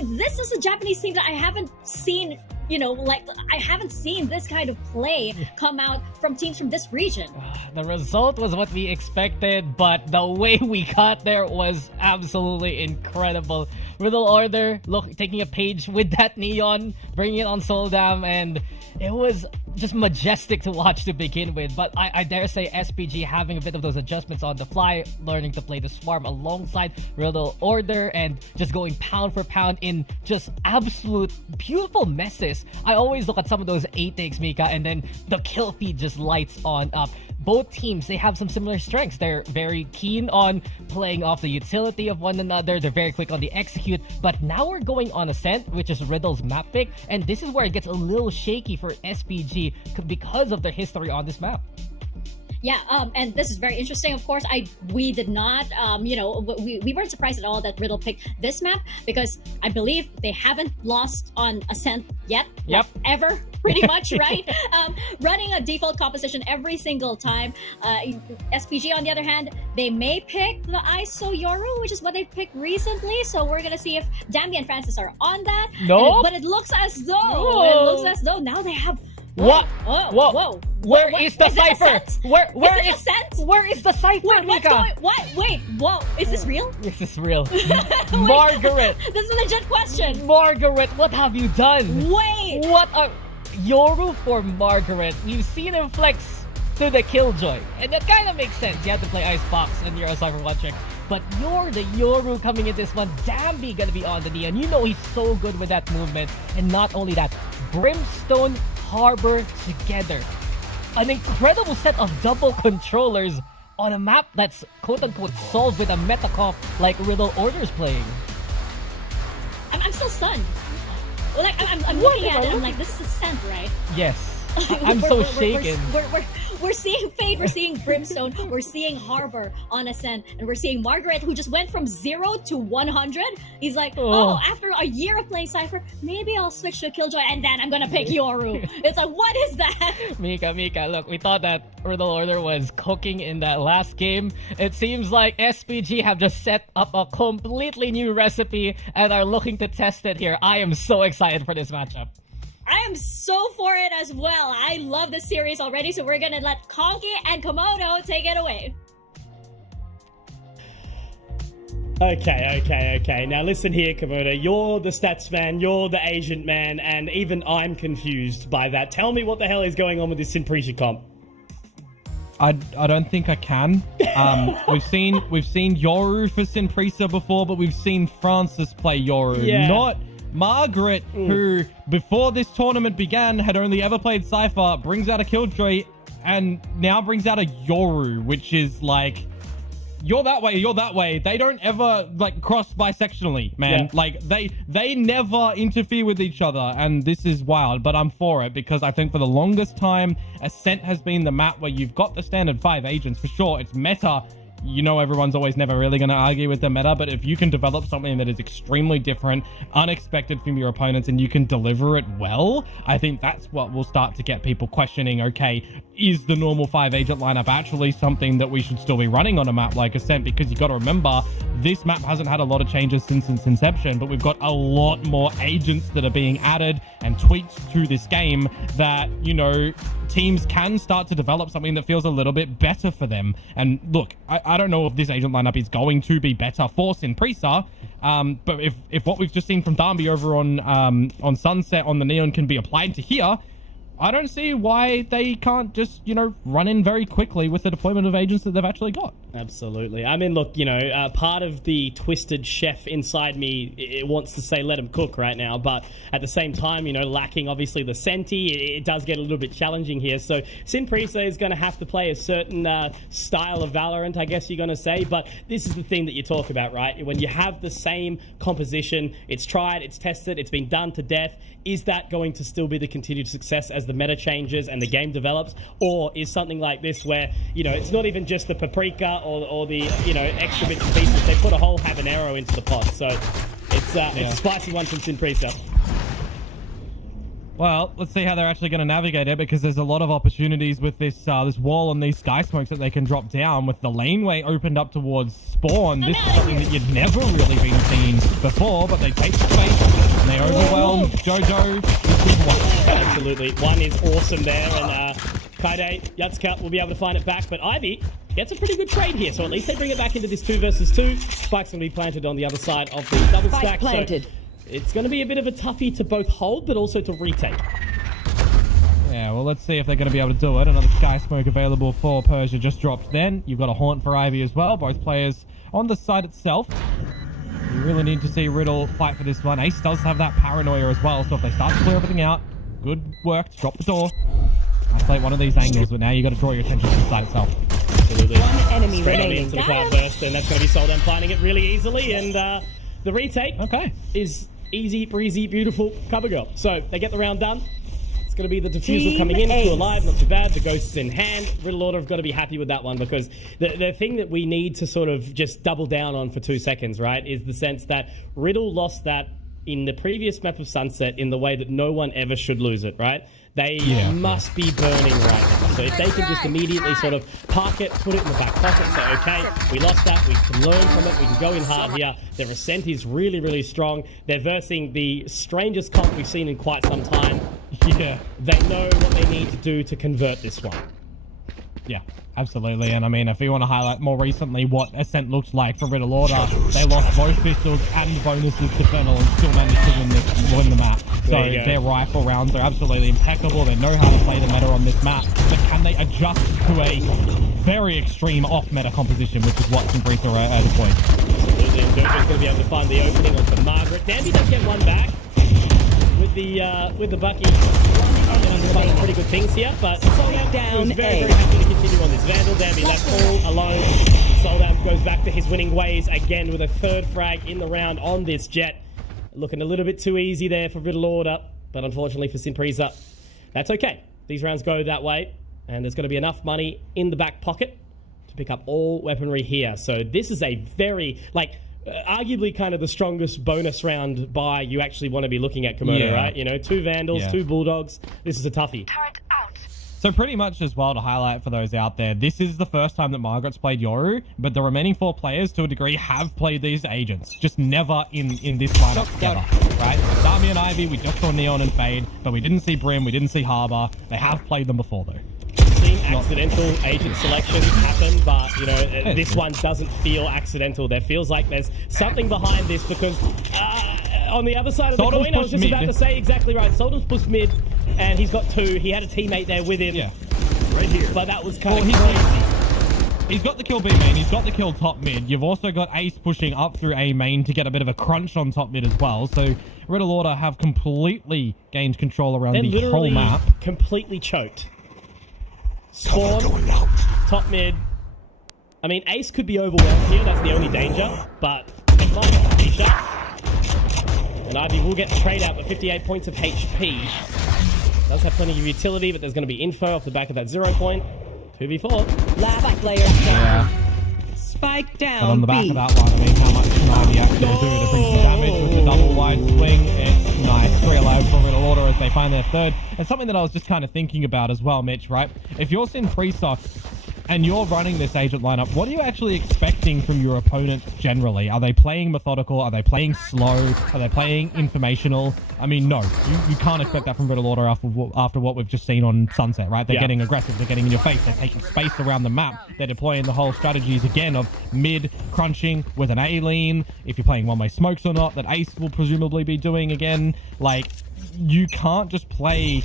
this is a Japanese team that I haven't seen. I haven't seen this kind of play come out from teams from this region. The result was what we expected, but the way we got there was absolutely incredible. Riddle Order, taking a page with that Neon, bringing it on Soldam, and it was just majestic to watch to begin with. But I dare say SPG having a bit of those adjustments on the fly, learning to play the Swarm alongside Riddle Order, and just going pound for pound in just absolute beautiful messes. I always look at some of those 8 takes, Mika, and then the kill feed just lights on up. Both teams, they have some similar strengths. They're very keen on playing off the utility of one another. They're very quick on the execute. But now we're going on Ascent, which is Riddle's map pick. And this is where it gets a little shaky for SPG because of their history on this map. Yeah, and this is very interesting. Of course, we did not, we weren't surprised at all that Riddle picked this map because I believe they haven't lost on Ascent yet. Yep. Ever, pretty much, right? Running a default composition every single time. SPG, on the other hand, they may pick the ISO Yoru, which is what they've picked recently. So we're gonna see if Dambi and Francis are on that. No, but it looks as though now they have. What? Whoa. Where is the cipher? Where is Ascent? Where is the cipher, Wait, what's Mika? going? What? Wait, whoa. Is this real? This is real. Margaret. This is a legit question. Margaret, what have you done? Wait. What are Yoru for Margaret? We've seen him flex to the Killjoy, and that kind of makes sense. You have to play Icebox and you're a Cypher 1 trick. But you're the Yoru coming in this one. Dambi gonna be on the Neon. You know he's so good with that movement. And not only that, Brimstone Harbor together. An incredible set of double controllers on a map that's quote-unquote solved with a meta comp like Riddle Order's playing. I'm still stunned. Like I'm looking at it. I'm like, this is Ascent, right? Yes. I'm so shaken. We're seeing Fade, we're seeing Brimstone, we're seeing Harbor on Ascent, and we're seeing Margaret, who just went from 0 to 100. He's like, after a year of playing Cypher, maybe I'll switch to Killjoy, and then I'm gonna pick Yoru. It's like, what is that? Mika, look, we thought that Riddle Order was cooking in that last game. It seems like SPG have just set up a completely new recipe and are looking to test it here. I am so excited for this matchup. I am so for it as well. I love this series already, so we're gonna let Konki and Komodo take it away. Okay. Now listen here, Komodo. You're the stats man, you're the agent man, and even I'm confused by that. Tell me what the hell is going on with this Simprecia comp. I don't think I can. We've seen Yoru for Simprecia before, but we've seen Francis play Yoru, not Margaret, who before this tournament began had only ever played Cypher, brings out a Killjoy and now brings out a Yoru, which is like you're that way. They don't ever like cross bisectionally, man. Yeah. Like they never interfere with each other, and this is wild. But I'm for it because I think for the longest time, Ascent has been the map where you've got the standard 5 agents for sure. It's meta. You know, everyone's always never really going to argue with the meta, but if you can develop something that is extremely different, unexpected from your opponents, and you can deliver it well, I think that's what will start to get people questioning, okay, is the normal 5 agent lineup actually something that we should still be running on a map like Ascent? Because you got to remember, this map hasn't had a lot of changes since its inception, but we've got a lot more agents that are being added and tweaked to this game that, you know, teams can start to develop something that feels a little bit better for them. And look, I don't know if this agent lineup is going to be better for Sinpresa, but if what we've just seen from Darby over on Sunset on the Neon can be applied to here, I don't see why they can't just, you know, run in very quickly with the deployment of agents that they've actually got. Absolutely. I mean, look, you know, part of the twisted chef inside me, it wants to say let him cook right now, but at the same time, you know, lacking obviously the Senti, it does get a little bit challenging here. So Sinpresa is going to have to play a certain style of Valorant, I guess you're going to say, but this is the thing that you talk about, right? When you have the same composition, it's tried, it's tested, it's been done to death, is that going to still be the continued success as the meta changes and the game develops? Or is something like this where, you know, it's not even just the paprika or the, you know, extra bits and pieces, they put a whole habanero into the pot. So it's a spicy one from Sinpresa. Well, let's see how they're actually going to navigate it, because there's a lot of opportunities with this this wall and these sky smokes that they can drop down. With the laneway opened up towards spawn, this is something that you'd never really been seen before, but they take the space and they overwhelm Jojo. Absolutely. One is awesome there, and Kaide, Yatsuka will be able to find it back, but Ivy gets a pretty good trade here, so at least they bring it back into this 2 versus 2. Spike's going to be planted on the other side of the double stack. Planted. So it's going to be a bit of a toughie to both hold, but also to retake. Yeah, well, let's see if they're going to be able to do it. Another sky smoke available for Persia just dropped then. You've got a haunt for Ivy as well. Both players on the side itself. You really need to see Riddle fight for this one. Ace does have that paranoia as well, so if they start to clear everything out, good work to drop the door. Isolate one of these angles, but now you got to draw your attention to the side itself. Absolutely. One enemy remaining. Into the cloud burst, and that's going to be Soldan finding it really easily, and the retake is easy, breezy, beautiful, cover girl. So they get the round done. It's going to be the diffuser coming in, 2 alive, not too bad. The ghosts in hand. Riddle Order have got to be happy with that one, because the thing that we need to sort of just double down on for 2 seconds, right, is the sense that Riddle lost that in the previous map of Sunset in the way that no one ever should lose it, right? They must be burning right now. So if they can just immediately sort of park it, put it in the back pocket, say, okay, we lost that, we can learn from it, we can go in hard here. Their Ascent is really, really strong. They're versing the strangest comp we've seen in quite some time. Yeah. They know what they need to do to convert this one. Yeah, absolutely. And I mean, if you want to highlight more recently what Ascent looked like for Riddle Order, they lost both pistols and bonuses to Fennel and still managed to win the map. So their rifle rounds are absolutely impeccable. They know how to play the meta on this map, but can they adjust to a very extreme off-meta composition, which is what Sinpresa are deployed. Absolutely, and Joker's going to be able to find the opening onto Margaret. Danby does get one back with the Bucky. Playing pretty good things here, but Soldan was very happy to continue on this Vandal. Danby left all alone. Soldan goes back to his winning ways again with a 3rd frag in the round on this Jet. Looking a little bit too easy there for Riddle Order, but unfortunately for Sinpresa, that's okay. These rounds go that way, and there's going to be enough money in the back pocket to pick up all weaponry here. So this is a very, arguably kind of the strongest bonus round buy you actually want to be looking at, Komodo, right? You know, 2 Vandals, 2 Bulldogs. This is a toughie. So pretty much as well, to highlight for those out there, this is the first time that Margaret's played Yoru, but the remaining 4 players, to a degree, have played these agents. Just never in this lineup together, right? Dami and Ivy, we just saw Neon and Fade, but we didn't see Brim, we didn't see Harbor. They have played them before, though. Seen accidental agent selections happen, but, you know, this one doesn't feel accidental. There feels like there's something behind this, because on the other side of the coin, I was just about to say exactly right. Soldan's pushed mid, and he's got 2. He had a teammate there with him. Yeah. Right here. But that was kind of crazy. He's got the kill B main, he's got the kill top mid. You've also got Ace pushing up through A main to get a bit of a crunch on top mid as well. So Riddle Order have completely gained control around the whole map. Completely choked. Spawn, top mid, I mean, Ace could be overwhelmed here. That's the only danger. But come on, Nisha. And Ivy will get the trade out with 58 points of HP. Does have plenty of utility, but there's going to be info off the back of that 0 point. 2v4. Last player Yeah. Spike down. But on the back of that one, I mean, how much can Ivy actually do to bring some damage with the double wide swing? It's nice. 3 alive for Riddle Order as they find their third. And something that I was just kind of thinking about as well, Mitch, right? If you're Sin Pre-Sock and you're running this agent lineup, what are you actually expecting from your opponents generally? Are they playing methodical? Are they playing slow? Are they playing informational? I mean, no. You can't expect that from Riddle Order after what we've just seen on Sunset, right? They're getting aggressive. They're getting in your face. They're taking space around the map. They're deploying the whole strategies, again, of mid crunching with an A-lean. If you're playing one-way smokes or not, that Ace will presumably be doing again. Like, you can't just play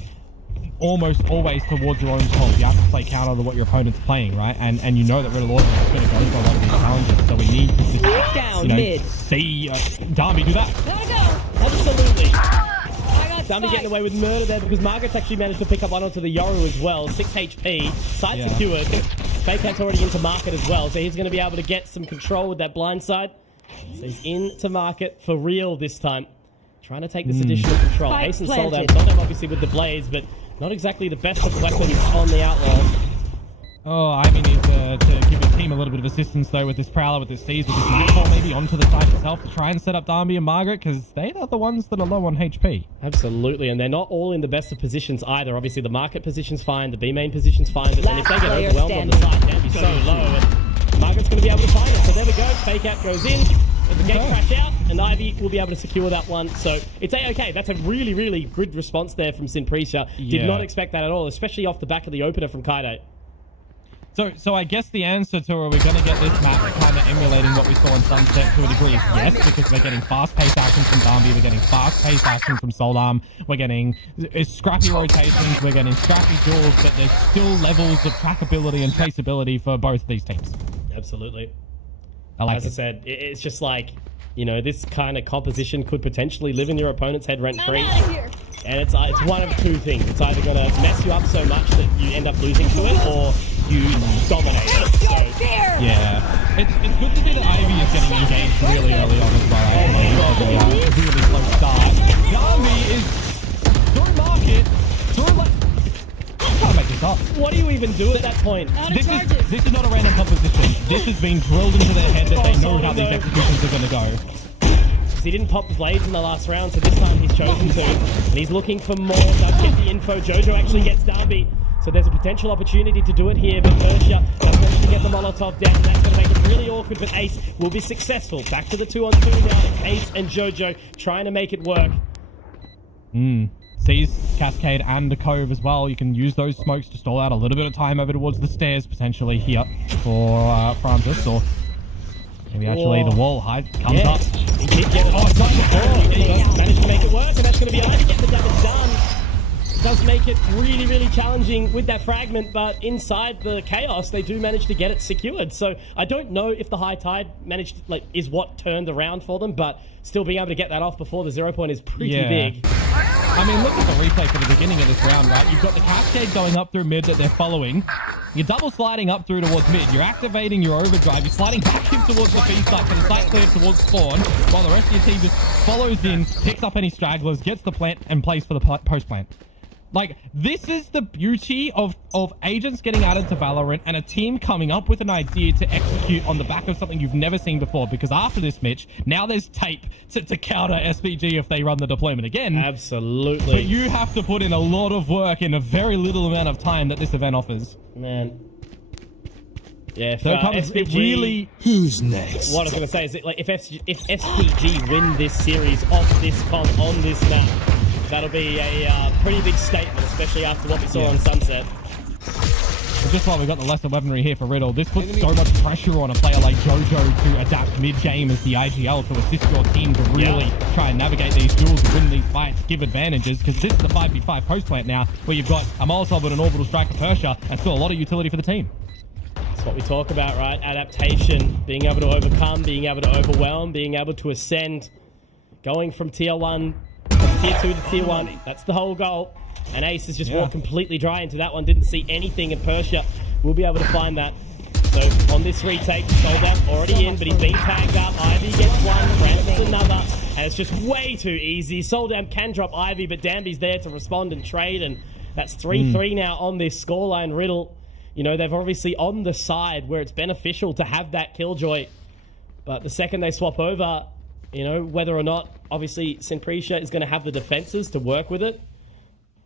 almost always towards your own fault. You have to play counter to what your opponent's playing, right? And you know that Riddle Order is going to go for a lot of these challenges, so we need to just, see Darby do that. There we go! Absolutely. Darby getting away with murder there because Margaret's actually managed to pick up one onto the Yoru as well. 6 HP, site secured. Fakehat's already into market as well, so he's going to be able to get some control with that blind side. So he's into market for real this time. Trying to take this additional control. Ace and Soldat, Soldat obviously with the blades, but not exactly the best of weapons on the Outlaw. Oh, Ivy needs to give his team a little bit of assistance, though, with this Prowler, with this Seize, with this Nightfall, maybe onto the side itself to try and set up Darby and Margaret, because they are the ones that are low on HP. Absolutely, and they're not all in the best of positions either. Obviously, the market position's fine, the B main position's fine, but then if they get overwhelmed on the side, they'll be so low, and Margaret's going to be able to find it. So there we go, Fake Out goes in, let the gate crash out, and Ivy will be able to secure that one. So it's A-okay. That's a really, really good response there from Sin Pre-Sock. Did not expect that at all, especially off the back of the opener from Kaido. So I guess the answer to are we going to get this map kind of emulating what we saw in Sunset to a degree is yes, because we're getting fast-paced action from Darby, we're getting fast-paced action from Soldarm, we're getting scrappy rotations, we're getting scrappy duels, but there's still levels of trackability and traceability for both of these teams. Absolutely. As I said, it's just like, you know, this kind of composition could potentially live in your opponent's head rent-free. And it's one of two things. It's either going to mess you up so much that you end up losing to it, or you dominate it. So, yeah. It's good to see that Ivy is getting engaged really early on as well. Actually, really slow start. Darby is through market, through like... I can't make this up. What do you even do at that point? This is not a random composition. This has been drilled into their head that they know how these executions are going to go. He didn't pop the blades in the last round, so this time he's chosen to. And he's looking for more, does get the info. Jojo actually gets Darby. So there's a potential opportunity to do it here, but Persia does manage to get the Molotov down. That's going to make it really awkward, but Ace will be successful. Back to the 2-on-2 now. It's Ace and Jojo trying to make it work. Sees Cascade and the Cove as well. You can use those smokes to stall out a little bit of time over towards the stairs, potentially here for Francis, or maybe actually the wall height comes up. He did get it. It's not before. Managed to make it work, and that's going to be Ivy getting the damage done. It does make it really, really challenging with that fragment, but inside the chaos, they do manage to get it secured. So I don't know if the high tide managed, is what turned around for them, but still being able to get that off before the 0 point is pretty big. I mean, look at the replay for the beginning of this round, right? You've got the Cascade going up through mid that they're following. You're double sliding up through towards mid. You're activating your overdrive. You're sliding back in towards the B site for the site clear towards spawn, while the rest of your team just follows in, picks up any stragglers, gets the plant, and plays for the post plant. Like, this is the beauty of agents getting added to Valorant and a team coming up with an idea to execute on the back of something you've never seen before. Because after this, Mitch, now there's tape to counter SPG if they run the deployment again. Absolutely. But you have to put in a lot of work in a very little amount of time that this event offers. Man. Yeah, so SPG... really... Who's next? What I was going to say is that, like, if SPG win this series off this comp on this map, that'll be a pretty big statement, especially after what we saw on Sunset. But just while we've got the lesser weaponry here for Riddle, this puts so much pressure on a player like Jojo to adapt mid-game as the IGL to assist your team to really try and navigate these duels and win these fights, give advantages, because this is the 5v5 post-plant now, where you've got a Molotov and an Orbital Strike for Persia, and still a lot of utility for the team. That's what we talk about, right? Adaptation, being able to overcome, being able to overwhelm, being able to ascend, going from tier 1 Tier 2 to Tier 1, that's the whole goal. And Ace has just walked completely dry into that one, didn't see anything, and Persia will be able to find that. So on this retake, Soldat already in, but he's being tagged up. Ivy gets one, Francis another, and it's just way too easy. Soldat can drop Ivy, but Danby's there to respond and trade, and that's 3-3 now on this scoreline. Riddle, you know, they've obviously on the side where it's beneficial to have that Killjoy, but the second they swap over, you know, whether or not, obviously, Sinprecia is going to have the defenses to work with it,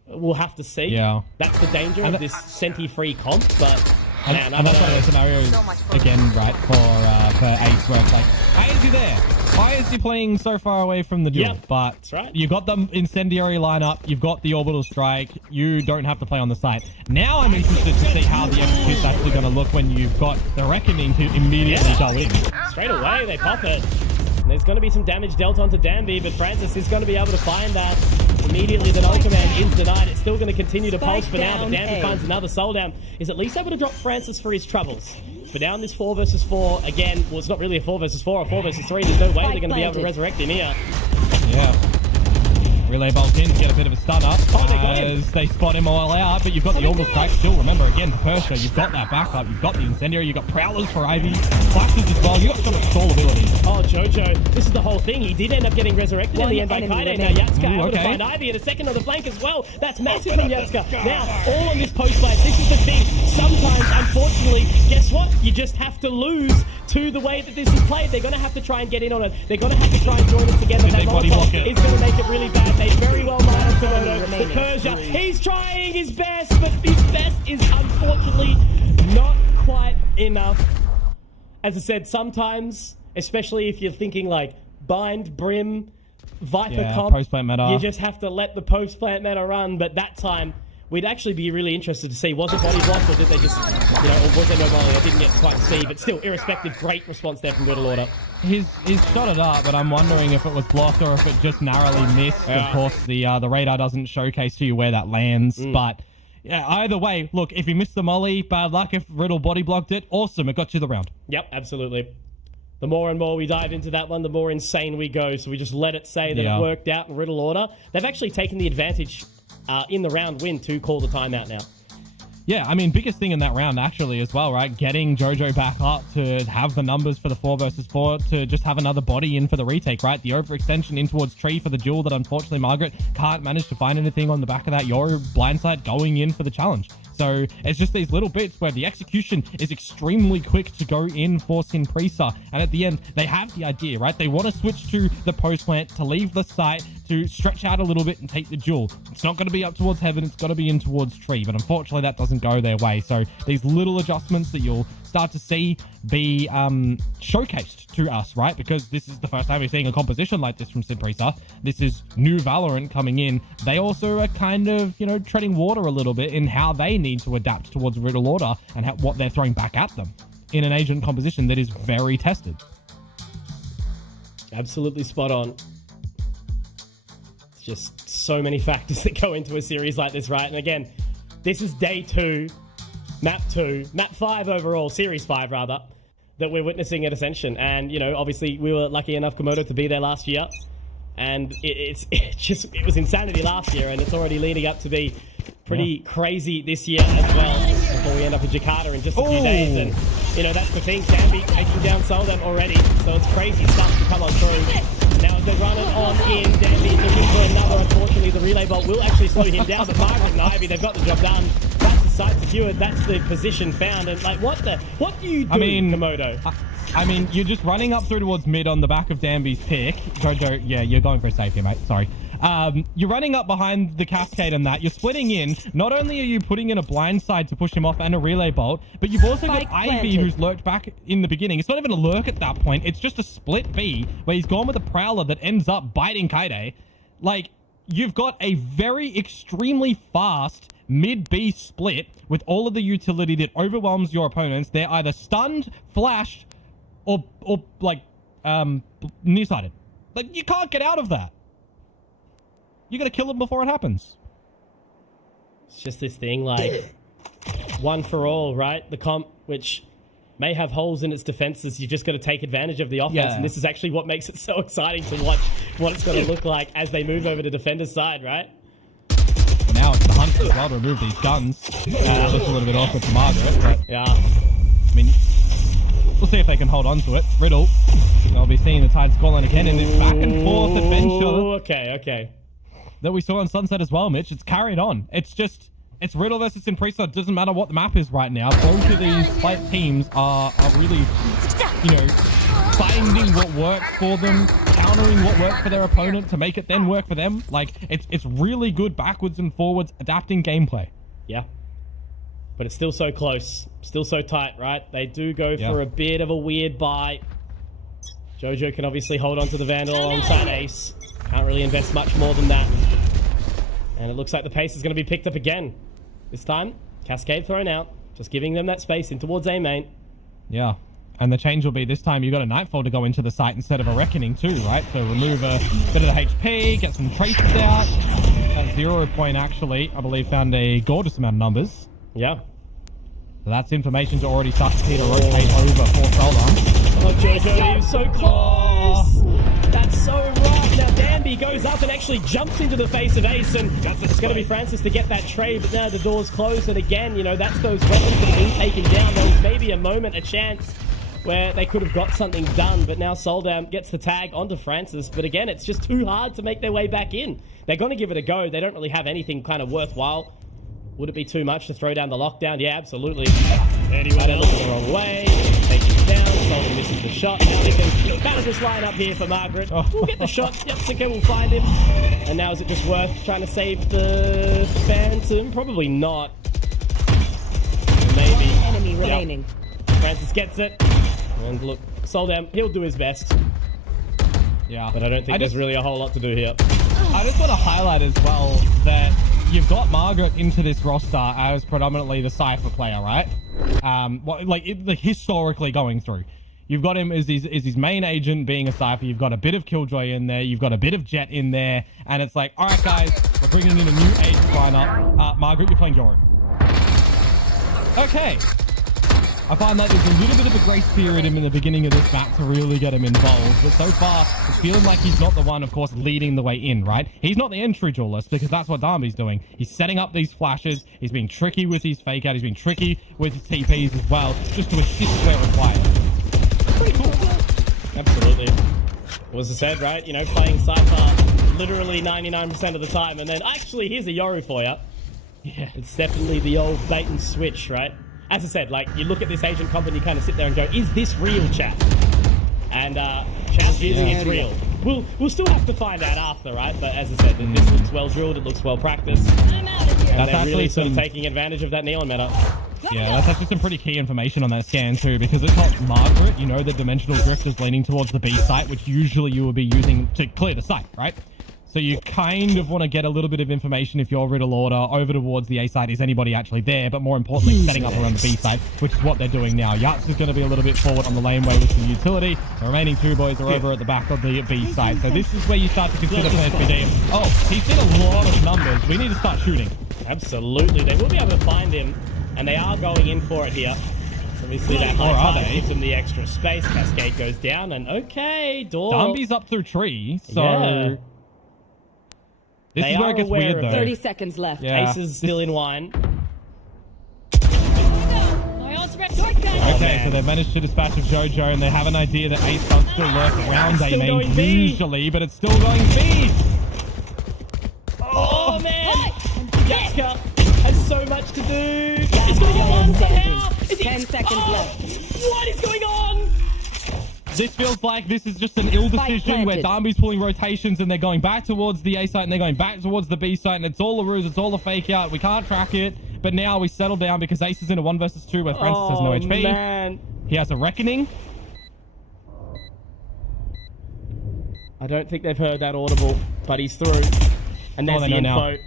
we'll have to see. Yeah. That's the danger of this Senti-free comp, but... And that's one of the scenarios, again, right, for Ace, where it's like, why is he there? Why is he playing so far away from the duel? Yep, but that's right. You got the incendiary lineup, you've got the orbital strike, you don't have to play on the site. Now I'm interested to see how the execute's actually going to look when you've got the Reckoning to immediately go in. Straight away, they pop it. And there's going to be some damage dealt onto Danby, but Francis is going to be able to find that. Immediately, the null command is denied. It's still going to continue to pulse for now, but Danby finds another soul down. Is at least able to drop Francis for his troubles. But now in this 4 versus 4, again, well, it's not really a 4 versus 4 or 4 versus 3. There's no way they're going to be able to resurrect him here. Yeah. Relay bolt in to get a bit of a stun up as they spot him all out, but you've got the orbital strike still. Remember, again, Persia, you've got that backup, you've got the incendiary, you've got prowlers for Ivy, flashes as well, you've got so much stall ability. Oh, Jojo, this is the whole thing. He did end up getting resurrected in the end by Kaide. Now Yatska able to find Ivy and a second on the flank as well. That's massive from Yatska. Now, all on this post flank, this is the thing. Sometimes, unfortunately, guess what? You just have to lose to the way that this is played. They're going to have to try and get in on it. They're going to have to try and join it together. That Molotov is going to make it really bad. They very well might have Komodo. But Persia, he's trying his best, but his best is unfortunately not quite enough. As I said, sometimes, especially if you're thinking like Bind, Brim, Viper comp, post-plant meta. you just have to let the post-plant meta run. But that time, we'd actually be really interested to see, was it body blocked or did they just, you know, or was there no volley? I didn't get quite to see, but still, irrespective, great response there from Good Order. He's shot it up, but I'm wondering if it was blocked or if it just narrowly missed. Yeah. Of course, the radar doesn't showcase to you where that lands, but yeah, either way, look, if he missed the molly, bad luck. If Riddle body blocked it, awesome, it got you the round. Yep, absolutely. The more and more we dive into that one, the more insane we go, so we just let it say that it worked out in Riddle Order. They've actually taken the advantage in the round win to call the timeout now. Yeah, I mean, biggest thing in that round actually as well, right? Getting Jojo back up to have the numbers for the 4 versus 4, to just have another body in for the retake, right? The overextension in towards Tree for the duel that unfortunately Margaret can't manage to find anything on the back of that. Your blindside going in for the challenge. So it's just these little bits where the execution is extremely quick to go in for Sinprecia. And at the end, they have the idea, right? They want to switch to the post plant, to leave the site, to stretch out a little bit and take the duel. It's not going to be up towards Heaven, it's got to be in towards Tree. But unfortunately, that doesn't go their way. So these little adjustments that you'll start to see be showcased to us, right? Because this is the first time we're seeing a composition like this from Sinprecia. This is new VALORANT coming in. They also are kind of, you know, treading water a little bit in how they need to adapt towards Riddle Order and what they're throwing back at them in an agent composition that is very tested. Absolutely spot on. It's just so many factors that go into a series like this, right? And again, this is day 2, map 2, map 5 overall, series 5 rather, that we're witnessing at Ascension. And, you know, obviously we were lucky enough, Komodo, to be there last year. And it was insanity last year, and it's already leading up to be pretty crazy this year as well, before we end up in Jakarta in just a few days. And, you know, that's the thing, Danby taking down Soldan already, so it's crazy stuff to come on through. Now as they run it on in, Danby looking for another. Unfortunately, the relay bolt will actually slow him down, but Margaret and Ivy, they've got the job done. That's the site secured, that's the position found, and like, what do you do, Komodo? I mean, you're just running up through towards mid on the back of Danby's pick. Jojo, yeah, you're going for a safety, mate. Sorry. You're running up behind the cascade and that. You're splitting in. Not only are you putting in a blindside to push him off and a relay bolt, but you've also got Ivy who's lurked back in the beginning. It's not even a lurk at that point. It's just a split B where he's gone with a prowler that ends up biting Kaide. Like, you've got a very extremely fast mid-B split with all of the utility that overwhelms your opponents. They're either stunned, flashed, or like, nearsighted. Like, you can't get out of that. You gotta kill them before it happens. It's just this thing, like, one for all, right? The comp, which may have holes in its defenses, you just got to take advantage of the offense, and this is actually what makes it so exciting to watch what it's going to look like as they move over to defender's side, right? Now it's the hunt as well to remove these guns. Just a little bit awkward for Margaret, but yeah. I mean, if they can hold on to it. Riddle, they'll be seeing the Tide scoreline again in this back and forth adventure. Okay. That we saw on Sunset as well, Mitch. It's carried on. It's Riddle versus Impresa. It doesn't matter what the map is right now. Both of these teams are really, finding what works for them, countering what works for their opponent to make it then work for them. Like, it's really good backwards and forwards adapting gameplay. Yeah. But it's still so close. Still so tight, right? They do go for a bit of a weird buy. Jojo can obviously hold on to the Vandal alongside Ace. Can't really invest much more than that. And it looks like the pace is going to be picked up again. This time, Cascade thrown out. Just giving them that space in towards A main. Yeah. And the change will be this time you got a Nightfall to go into the site instead of a Reckoning too, right? So remove a bit of the HP, get some traces out. That 0 point actually, I believe, found a gorgeous amount of numbers. Yeah. So that's information to already start to rotate over for Solon. Oh, Jojo, he was so close! That's so right. Now Danby goes up and actually jumps into the face of Ace, and it's going to be Francis to get that trade, but now the door's closed, and again, that's those weapons that are being taken down. There was maybe a moment, a chance, where they could have got something done, but now Soldam gets the tag onto Francis, but again, it's just too hard to make their way back in. They're going to give it a go. They don't really have anything kind of worthwhile. Would it be too much to throw down the lockdown? Yeah, absolutely. Anyway, they're looking the wrong way. Take it down. Solomon misses the shot. Now they can battle this line up here for Margaret. We'll get the shot. Yep, Sicko will find him. And now is it just worth trying to save the Phantom? Probably not. Maybe. Enemy remaining. Francis gets it. And look, Soldam, he'll do his best. Yeah. But I don't think there's really a whole lot to do here. I just want to highlight as well that you've got Margaret into this roster as predominantly the Cypher player, right? Historically going through. You've got him as his main agent being a Cypher. You've got a bit of Killjoy in there. You've got a bit of Jet in there. And it's like, all right, guys, we're bringing in a new agent lineup. Margaret, you're playing Yoru. Okay. I find that there's a little bit of a grace period in the beginning of this map to really get him involved. But so far, it's feeling like he's not the one, of course, leading the way in, right? He's not the entry duelist because that's what Darby's doing. He's setting up these flashes. He's being tricky with his fake out. He's being tricky with his TPs as well, just to assist where required. Pretty cool. Absolutely. It was said, right? Playing Cypher literally 99% of the time. And then, actually, here's a Yoru for you. Yeah. It's definitely the old bait and switch, right? As I said, you look at this agent comp and you kind of sit there and go, is this real, chat? And chat is it's real. We'll still have to find out after, right? But as I said, this looks well drilled, it looks well practiced. And they're really sort of taking advantage of that neon meta. Yeah, that's actually some pretty key information on that scan too, because it's not Margaret, the dimensional drift is leaning towards the B site, which usually you will be using to clear the site, right? So you kind of want to get a little bit of information if you're Riddle Order over towards the A side. Is anybody actually there? But more importantly, setting up around the B side, which is what they're doing now. Yachts is going to be a little bit forward on the laneway with some utility. The remaining two boys are over at the back of the B side. So this is where you start to consider playing PD. Oh, he's seen a lot of numbers. We need to start shooting. Absolutely. They will be able to find him, and they are going in for it here. So we see that high gives them the extra space. Cascade goes down, and okay, door. Dumby's up through tree, so... Yeah. This is where it gets weird, though. 30 seconds left. Yeah. Ace is still in wine. Okay, so they've managed to dispatch of Jojo, and they have an idea that Ace does still lurk around A main usually, but it's still going B. Oh man! Jaska has so much to do. He's going to get one somehow. 10 seconds left. What is going on? This feels like this is just an ill decision where Darby's pulling rotations and they're going back towards the A site and they're going back towards the B site, and it's all a ruse, it's all a fake out. We can't track it, but now we settle down because Ace is in a 1 versus 2 where Francis has no HP. Man. He has a Reckoning. I don't think they've heard that audible, but he's through. And there's the info. Now.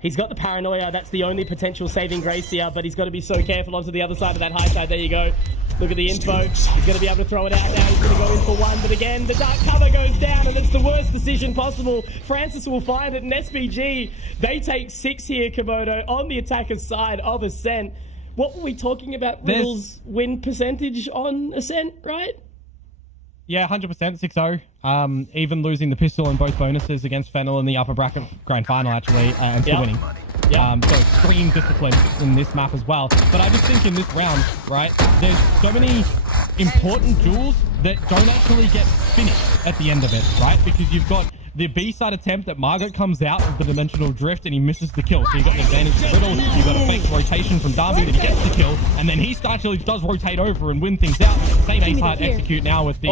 He's got the paranoia. That's the only potential saving grace here, but he's got to be so careful onto the other side of that high side. There you go. Look at the info. He's going to be able to throw it out now. He's going to go in for one, but again, the dark cover goes down, and it's the worst decision possible. Francis will find it, and SPG, they take 6 here, Komodo, on the attacker's side of Ascent. What were we talking about? Riddle's win percentage on Ascent, right? Yeah, 100%, 6-0. Even losing the pistol and both bonuses against Fennel in the upper bracket grand final, actually, and still winning. So extreme discipline in this map as well. But I just think in this round, right, there's so many important duels that don't actually get finished at the end of it, right? Because you've got the B-side attempt that Margaret comes out of the dimensional drift and he misses the kill. So you've got an advantage to Riddle, you've got a fake rotation from Darby that he gets the kill, and then he actually does rotate over and win things out. Same A-side execute now with the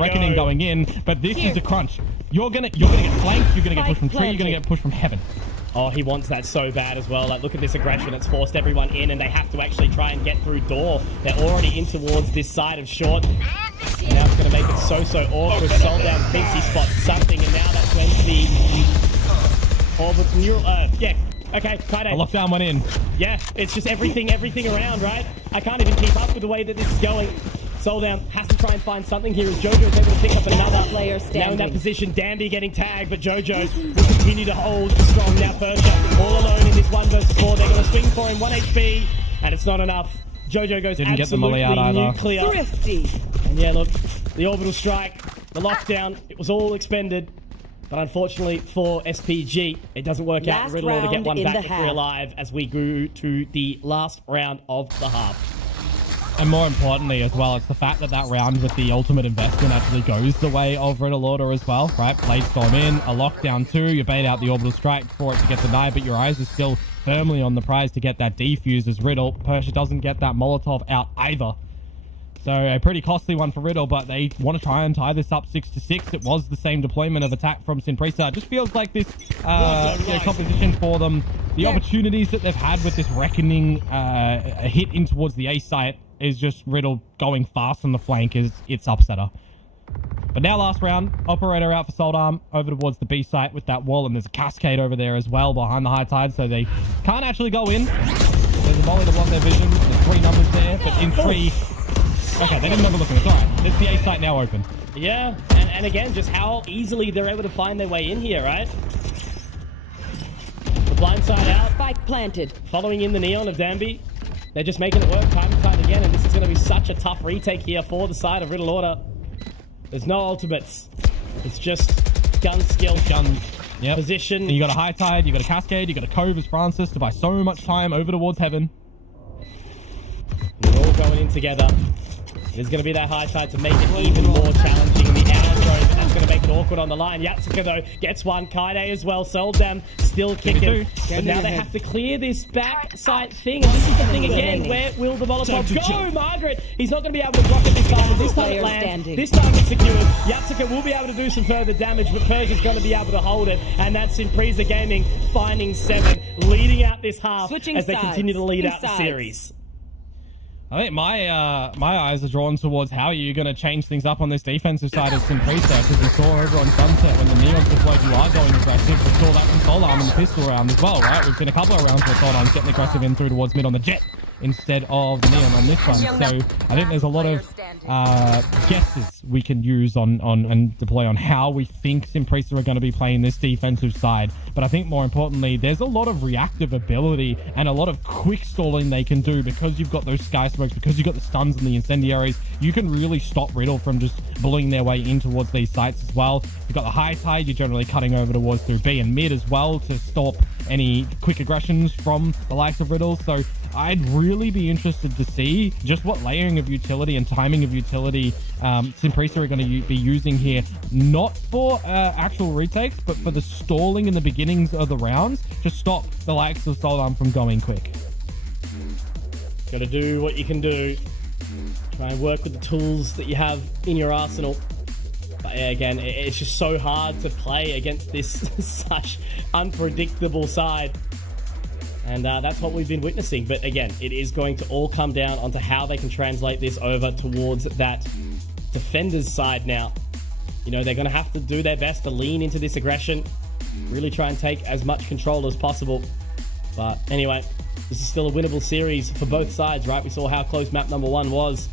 Reckoning going in, but this is a crunch. You're gonna get flanked, you're gonna get pushed from tree, you're gonna get pushed from heaven. Oh, he wants that so bad as well. Like, look at this aggression. It's forced everyone in, and they have to actually try and get through door. They're already in towards this side of short. And now it's going to make it so awkward. Soldown thinks he spots something, and now that's when the orbit neural. Yeah. Okay, Kaide. The lockdown went in. Yeah, it's just everything around, right? I can't even keep up with the way that this is going. Soldown has to try and find something here as Jojo is able to pick up another player standing. Now in that position, Danby getting tagged, but Jojo will continue to hold strong. Now Persia all alone in this 1v4. They're going to swing for him, 1 HP, and it's not enough. Jojo goes Didn't get the molly out either. Nuclear. Thrifty. And yeah, look, the orbital strike, the lockdown, it was all expended. But unfortunately for SPG, it doesn't work out. Riddle to get one back if we're alive as we go to the last round of the half. And more importantly as well, it's the fact that that round with the ultimate investment actually goes the way of Riddle Order as well, right? Blade Storm in, a lockdown 2, you bait out the orbital strike for it to get denied, but your eyes are still firmly on the prize to get that defuse as Riddle. Persia doesn't get that Molotov out either. So a pretty costly one for Riddle, but they want to try and tie this up 6-6. It was the same deployment of attack from Sinpresa. It just feels like this composition for them, the opportunities that they've had with this Reckoning hit in towards the A site is just Riddle going fast on the flank is its upsetter. But now last round, Operator out for Soldarm over towards the B site with that wall, and there's a Cascade over there as well behind the high tide, so they can't actually go in. There's a volley to block their vision. There's 3 numbers there, but in 3... Okay, they didn't have a look at it. It's alright. There's the A site now open. Yeah, and again, just how easily they're able to find their way in here, right? The blind side out. Spike planted. Following in the neon of Danby. They're just making it work time and time again, and this is going to be such a tough retake here for the side of Riddle Order. There's no ultimates. It's just gun skill, gun position. And you got a high tide, you got a Cascade, you got a Cove as Francis to buy so much time over towards heaven. They're all going in together. There's going to be that high tide to make it even more challenging in the hour zone, but that's going to make it awkward on the line. Yatsuka, though, gets one. Kaide as well. Soldam still kicking. But now they have to clear this backside thing. And this is the thing again. Where will the Molotov go? Margaret! He's not going to be able to block it this time. But this time it lands. This time it's secured. Yatsuka will be able to do some further damage, but Persia's going to be able to hold it. And that's Impreza Gaming finding 7, leading out this half as they continue to lead out the series. I think my eyes are drawn towards how you're going to change things up on this defensive side of Sinpresa, because we saw over on Sunset when the Neons deployed, you are going aggressive. We saw that from Solarm in the pistol round as well, right? We've seen a couple of rounds where Solarm's getting aggressive in through towards mid on the Jet instead of the Neon on this one. So I think there's a lot of guesses we can use on and deploy on how we think Sinpresa are going to be playing this defensive side. But I think more importantly, there's a lot of reactive ability and a lot of quick stalling they can do because you've got those sky smokes, because you've got the stuns and the incendiaries. You can really stop Riddle from just bullying their way in towards these sites as well. You've got the high tide, you're generally cutting over towards through B and mid as well to stop any quick aggressions from the likes of Riddle. So I'd really be interested to see just what layering of utility and timing of utility Sinpresa are going to be using here, not for actual retakes, but for the stalling in the beginnings of the rounds to stop the likes of Solarm from going quick. Got to do what you can do. Try and work with the tools that you have in your arsenal. But yeah, again, it's just so hard to play against this such unpredictable side. And that's what we've been witnessing. But again, it is going to all come down onto how they can translate this over towards that defender's side now. You know, they're going to have to do their best to lean into this aggression, really try and take as much control as possible. But anyway, this is still a winnable series for both sides, right? We saw how close map number 1 was.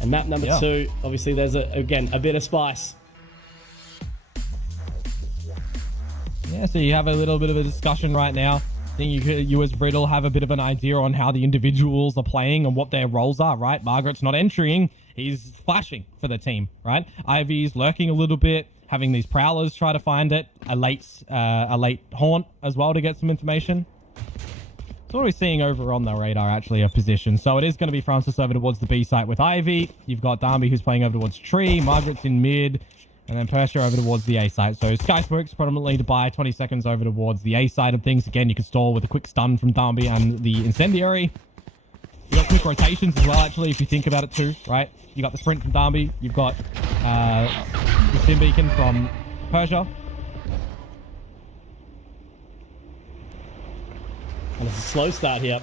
And map number 2, obviously there's, again, a bit of spice. Yeah, so you have a little bit of a discussion right now. I think you as Riddle have a bit of an idea on how the individuals are playing and what their roles are, right? Margaret's not entering. He's flashing for the team, right? Ivy's lurking a little bit, having these prowlers try to find it. A late haunt as well to get some information. It's So what are we seeing over on the radar, actually, of position? So it is going to be Francis over towards the B site with Ivy. You've got Darby, who's playing over towards Tree. Margaret's in mid. And then Persia over towards the A side. So Sky Smokes predominantly to buy 20 seconds over towards the A side of things. Again, you can stall with a quick stun from Darby and the Incendiary. You got quick rotations as well, actually, if you think about it too, right? You got the sprint from Darby. You've got the Sim Beacon from Persia. And it's a slow start here.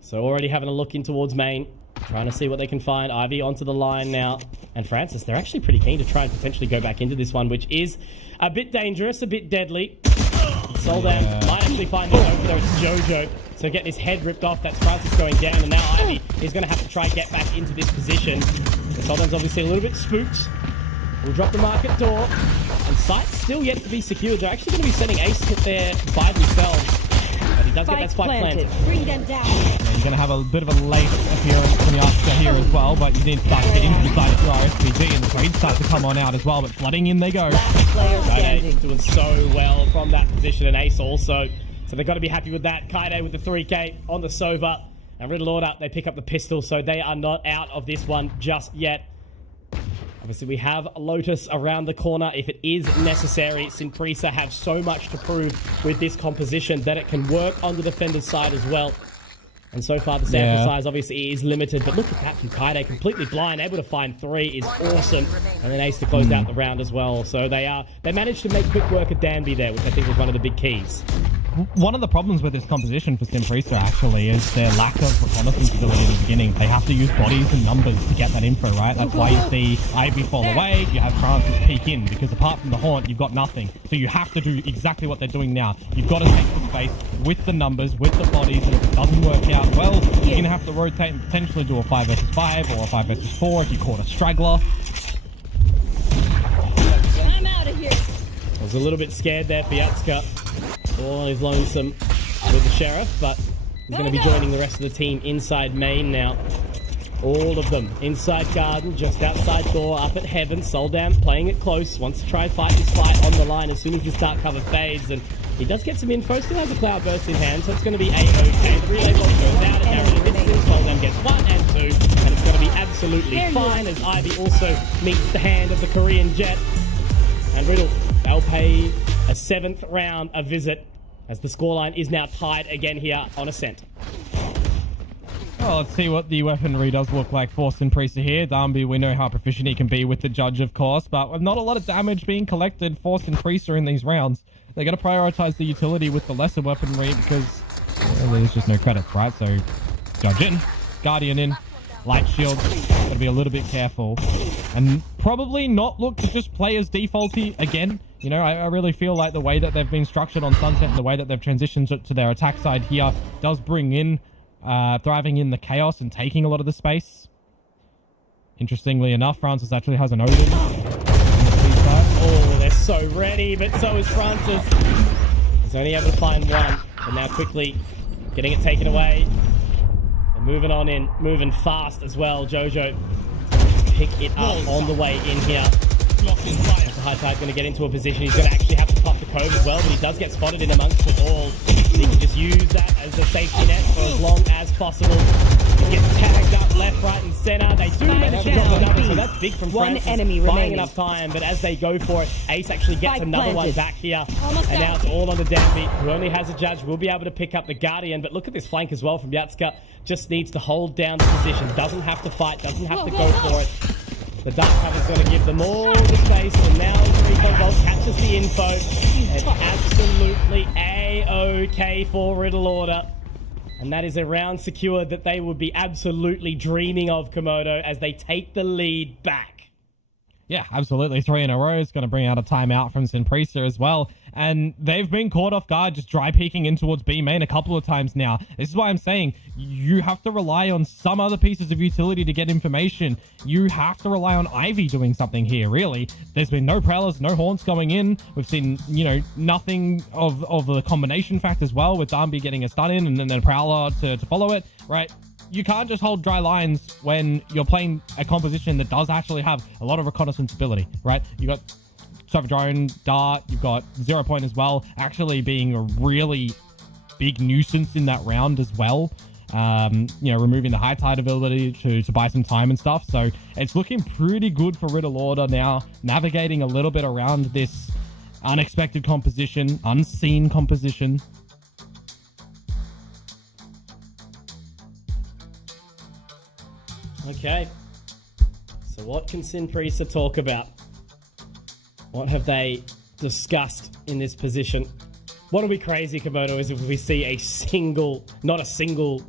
So already having a look in towards main. Trying to see what they can find. Ivy onto the line now. And Francis, they're actually pretty keen to try and potentially go back into this one, which is a bit dangerous, a bit deadly. Soldan might actually find it over there. It's Jojo. So getting his head ripped off. That's Francis going down. And now Ivy is going to have to try and get back into this position. So Soldan's obviously a little bit spooked. We'll drop the market door. And site's still yet to be secured. They're actually going to be sending Ace hit there by themselves. But he does get that spike planted. Bring them down. Yeah, you're going to have a bit of a late appearance from Yasuka here as well, but you need to start to get into the side of your SPG, and the trades start to come on out as well, but flooding in they go. Kaide doing so well from that position, and Ace also. So they've got to be happy with that. Kaide with the 3K on the Sova, and Riddle Order, they pick up the pistol, so they are not out of this one just yet. Obviously, we have Lotus around the corner if it is necessary. Simprisa have so much to prove with this composition that it can work on the defender's side as well. And so far, the sample size obviously is limited. But look at that from Kaide, completely blind, able to find 3 is awesome. And then Ace to close out the round as well. So they managed to make quick work of Danby there, which I think was one of the big keys. One of the problems with this composition for Simprisa actually is their lack of reconnaissance ability in the beginning. They have to use bodies and numbers to get that info, right? That's why you see Ivy fall away, you have Francis peek in, because apart from the haunt, you've got nothing. So you have to do exactly what they're doing now. You've got to take the space with the numbers, with the bodies, and if it doesn't work out well, you're going to have to rotate and potentially do a 5 versus 5 or a 5 versus 4 if you caught a straggler. I'm out of here. I was a little bit scared there for Yatsuka. All is lonesome with the Sheriff, but he's going to be joining the rest of the team inside main now. All of them inside garden, just outside door, up at heaven. Soldan playing it close, wants to try and fight this fight on the line as soon as the start cover fades, and he does get some info, still has a cloud burst in hand, so it's going to be A-OK. The relay block goes out, and now really misses him. Soldan gets 1 and 2, and it's going to be absolutely fine as Ivy also meets the hand of the Korean Jet. And Riddle, they'll pay a 7th round a visit as the scoreline is now tied again here on Ascent. Well, let's see what the weaponry does look like for Simprisa here. Darby, we know how proficient he can be with the judge, of course, but with not a lot of damage being collected for Simprisa in these rounds. They're going to prioritize the utility with the lesser weaponry because there's just no credits, right? So, judge in, Guardian in, light shield, got to be a little bit careful. And probably not look to just play as defaulty again. You know, I really feel like the way that they've been structured on Sunset and the way that they've transitioned to their attack side here does bring in thriving in the chaos and taking a lot of the space. Interestingly enough, Francis actually has an Odin. Oh, they're so ready, but so is Francis. He's only able to find 1, but now quickly getting it taken away. And moving on in, moving fast as well. Jojo pick it up on the way in here. Blocking fire. The High Tide going to get into a position. He's going to actually have to pop the cove as well, but he does get spotted in amongst it all. He can just use that as a safety net for as long as possible. He gets tagged up left, right, and center. They do manage to drop another, so that's big from Francis. 1 enemy buying remaining. Enough time, but as they go for it, Ace actually gets another one back here. Almost and down. now it's all on the Danby, who only has a judge. Will be able to pick up the Guardian, but look at this flank as well from Yatsuka. Just needs to hold down the position. Doesn't have to fight, doesn't have to go for it. The Dark Cover's going to give them all the space, and now Rico Bolt catches the info. It's absolutely A-OK for Riddle Order. And that is a round secured that they would be absolutely dreaming of, Komodo, as they take the lead back. Yeah, absolutely. 3 in a row is going to bring out a timeout from Simprisa as well. And they've been caught off guard, just dry peeking in towards B main a couple of times now. This is why I'm saying you have to rely on some other pieces of utility to get information. You have to rely on Ivy doing something here, really. There's been no Prowlers, no Haunts going in. We've seen, you know, nothing of the combination fact as well, with Darby getting a stun in and then a Prowler to follow it, right? You can't just hold dry lines when you're playing a composition that does actually have a lot of reconnaissance ability, right? You got Savage Drone, Dart, you've got 0 Point as well, actually being a really big nuisance in that round as well. Removing the high tide ability to buy some time and stuff. So it's looking pretty good for Riddle Order now, navigating a little bit around this unexpected composition, unseen composition. Okay. So what can Sin Prisa talk about? What have they discussed in this position? What'll be crazy, Komodo, is if we see not a single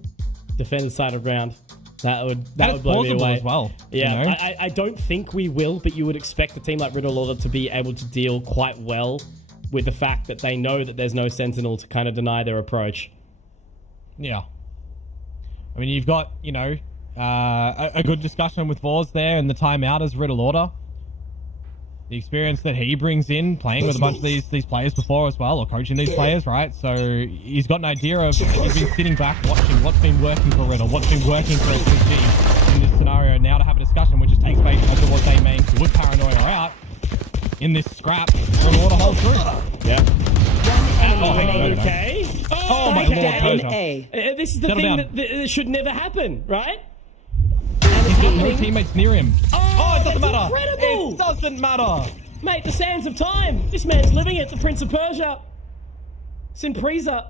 defender-sided round. That would blow me away as well. Yeah, you know? I don't think we will, but you would expect a team like Riddle Order to be able to deal quite well with the fact that they know that there's no Sentinel to kind of deny their approach. Yeah. I mean, you've got, a good discussion with Vors there in the timeout as Riddle Order. The experience that he brings in, playing with a bunch of these players before as well, or coaching these players, right? So he's got an idea of, he's been sitting back watching what's been working for Riddle, what's been working for SPG in this scenario. Now to have a discussion which just takes place towards A main to would Paranoia out in this scrap. Riddle Order holds through. Yeah. Okay. Oh my lord, Persia. This is the thing that should never happen, right? He's got no teammates near him. Oh, it doesn't matter. Incredible. It doesn't matter. Mate, the sands of time. This man's living it, the Prince of Persia. Sin Prisa.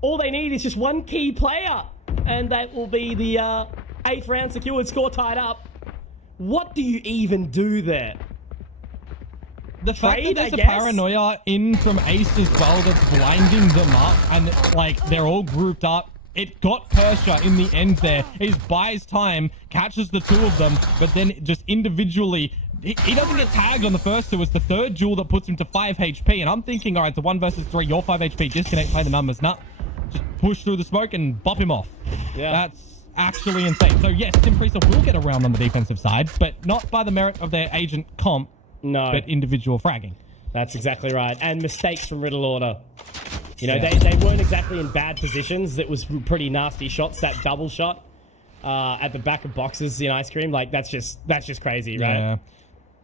All they need is just one key player, and that will be the 8th round secured, score tied up. What do you even do there? The fact that there's a paranoia in from Ace as well that's blinding them up, and they're all grouped up. It got Persia in the end there. He buys time, catches the 2 of them, but then just individually, he doesn't get tagged on the first 2. It's the 3rd duel that puts him to 5 HP. And I'm thinking, all right, it's a 1 versus 3. You're 5 HP. Disconnect, play the numbers. Nah, just push through the smoke and bop him off. Yeah. That's actually insane. So yes, Sin Prisa will get around on the defensive side, but not by the merit of their agent comp, but individual fragging. That's exactly right. And mistakes from Riddle Order. They weren't exactly in bad positions. It was pretty nasty shots. That double shot at the back of boxes in Ice Cream, that's just crazy, right? Yeah.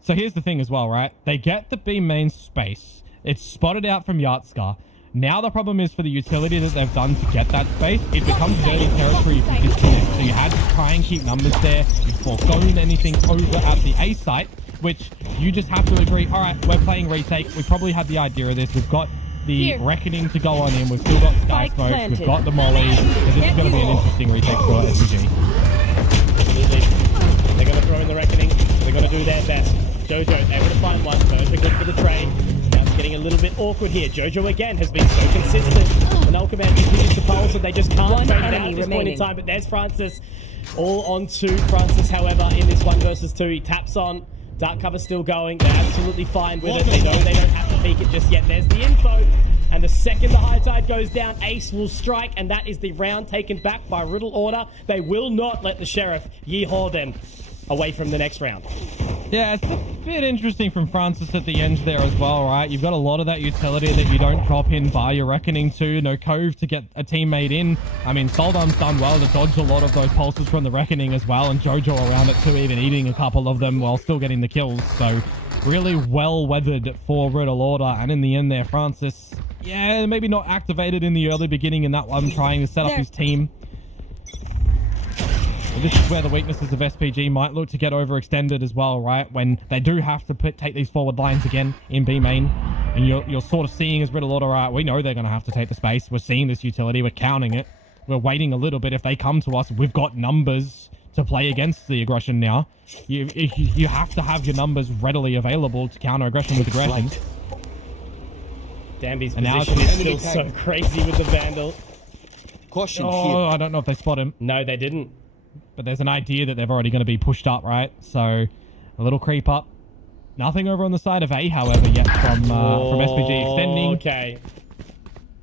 So here's the thing as well, right? They get the B main space. It's spotted out from Yatska. Now the problem is for the utility that they've done to get that space, it becomes dirty territory if you disconnect. So you had to try and keep numbers there. You've foregone anything over at the A site, which you just have to agree, all right, we're playing retake. We probably had the idea of this. We've got the Reckoning to go on in. We've still got Sky Smoke. We've got the Molly. So this is going to be an interesting retake for SPG. Absolutely. They're going to throw in the Reckoning. They're going to do their best. Jojo able to find one. Persia good for the trade. Now it's getting a little bit awkward here. Jojo again has been so consistent. The Null Command continues to pulse, so they just can't trade it out at this point in time. But there's Francis. All on 2. Francis, however, in this 1 versus 2, he taps on. Dark cover still going. They're absolutely fine with it. They know they don't have to peek it just yet. There's the info. And the second the high tide goes down, Ace will strike. And that is the round taken back by Riddle Order. They will not let the Sheriff yeehaw them away from the next round. Yeah, it's a bit interesting from Francis at the end there as well, right? You've got a lot of that utility that you don't drop in by your Reckoning too. No Cove to get a teammate in. I mean, Soldom's done well to dodge a lot of those pulses from the Reckoning as well, and Jojo around it too, even eating a couple of them while still getting the kills. So really well weathered for Riddle Order. And in the end there, Francis, yeah, maybe not activated in the early beginning in that one, trying to set up his team. This is where the weaknesses of SPG might look to get overextended as well, right? When they do have to take these forward lines again in B main. And you're sort of seeing as Riddle Order, right, we know they're going to have to take the space. We're seeing this utility. We're counting it. We're waiting a little bit. If they come to us, we've got numbers to play against the aggression now. You have to have your numbers readily available to counter aggression with aggression. Danby's position is still so crazy with the Vandal. Caution here. I don't know if they spot him. No, they didn't. But there's an idea that they're already going to be pushed up, right? So a little creep up. Nothing over on the side of A, however, yet from SPG extending. Okay.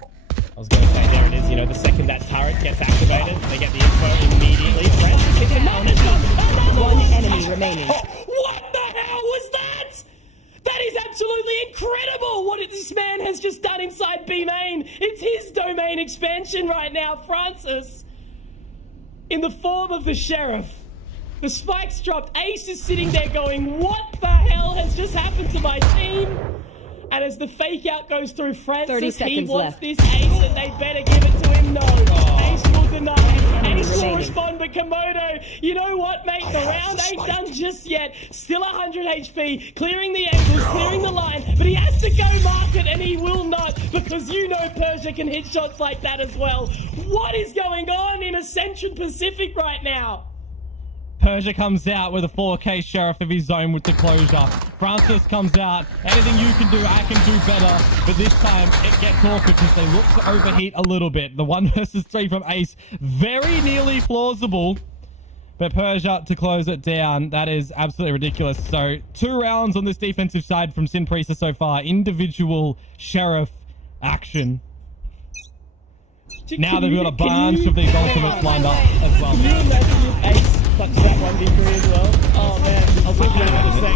I was going to say, there it is. The second that turret gets activated, they get the info immediately. Francis hits another shot. One enemy remaining. What the hell was that? That is absolutely incredible what this man has just done inside B main. It's his domain expansion right now, Francis. In the form of the Sheriff. The spikes dropped. Ace is sitting there going, what the hell has just happened to my team? And as the fake out goes through 30 Francis, he seconds wants left. this ace, and they better give it to him. No, Ace will deny. Ace will respond, but Komodo, you know what, mate? The round ain't done just yet. Still 100 HP, clearing the angles, clearing the line, but he has to go market, and he will not, because you know Persia can hit shots like that as well. What is going on in Ascension Pacific right now? Persia comes out with a 4K Sheriff of his own with the closure. Francis comes out. Anything you can do, I can do better. But this time, it gets awkward because they look to overheat a little bit. The 1 versus 3 from Ace, very nearly plausible. But Persia to close it down, that is absolutely ridiculous. So 2 rounds on this defensive side from Sinprisa so far. Individual Sheriff action. Now they've got a bunch of these ultimates lined up as well. Can you imagine if Ace touched that 1v3 as well? Oh man, I'll talk about that in a sec.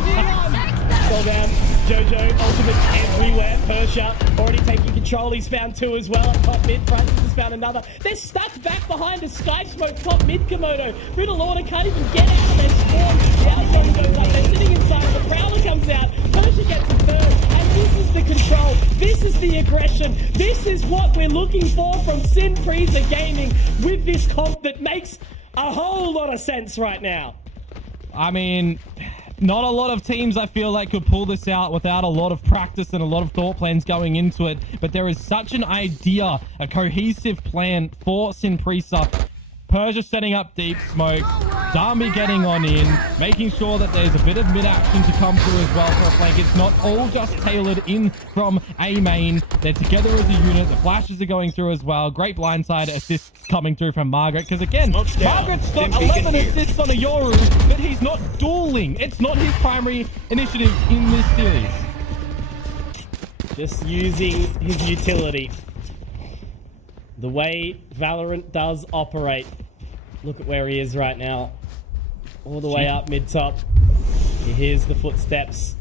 Slow down, Jojo, ultimates everywhere. Persia already taking control. He's found 2 as well at top mid. Francis has found another. They're stuck back behind a sky smoke top mid, Komodo. Riddle Order can't even get out of their spawn. The Alzone goes up. They're sitting inside. The Prowler comes out. Persia gets a 3rd. And this is the control. This is the aggression. This is what we're looking for from Sinprisa Gaming with this comp that makes a whole lot of sense right now. I mean, not a lot of teams I feel like could pull this out without a lot of practice and a lot of thought plans going into it. But there is such an idea, a cohesive plan for Sinprisa. Persia setting up deep smoke, Dami getting on in, making sure that there's a bit of mid-action to come through as well for a flank. It's not all just tailored in from A main. They're together as a unit. The flashes are going through as well. Great blindside assists coming through from Margaret. Because again, Margaret's got 11 assists on a Yoru, but he's not dueling. It's not his primary initiative in this series. Just using his utility. The way Valorant does operate. Look at where he is right now. All the way up mid-top. He hears the footsteps.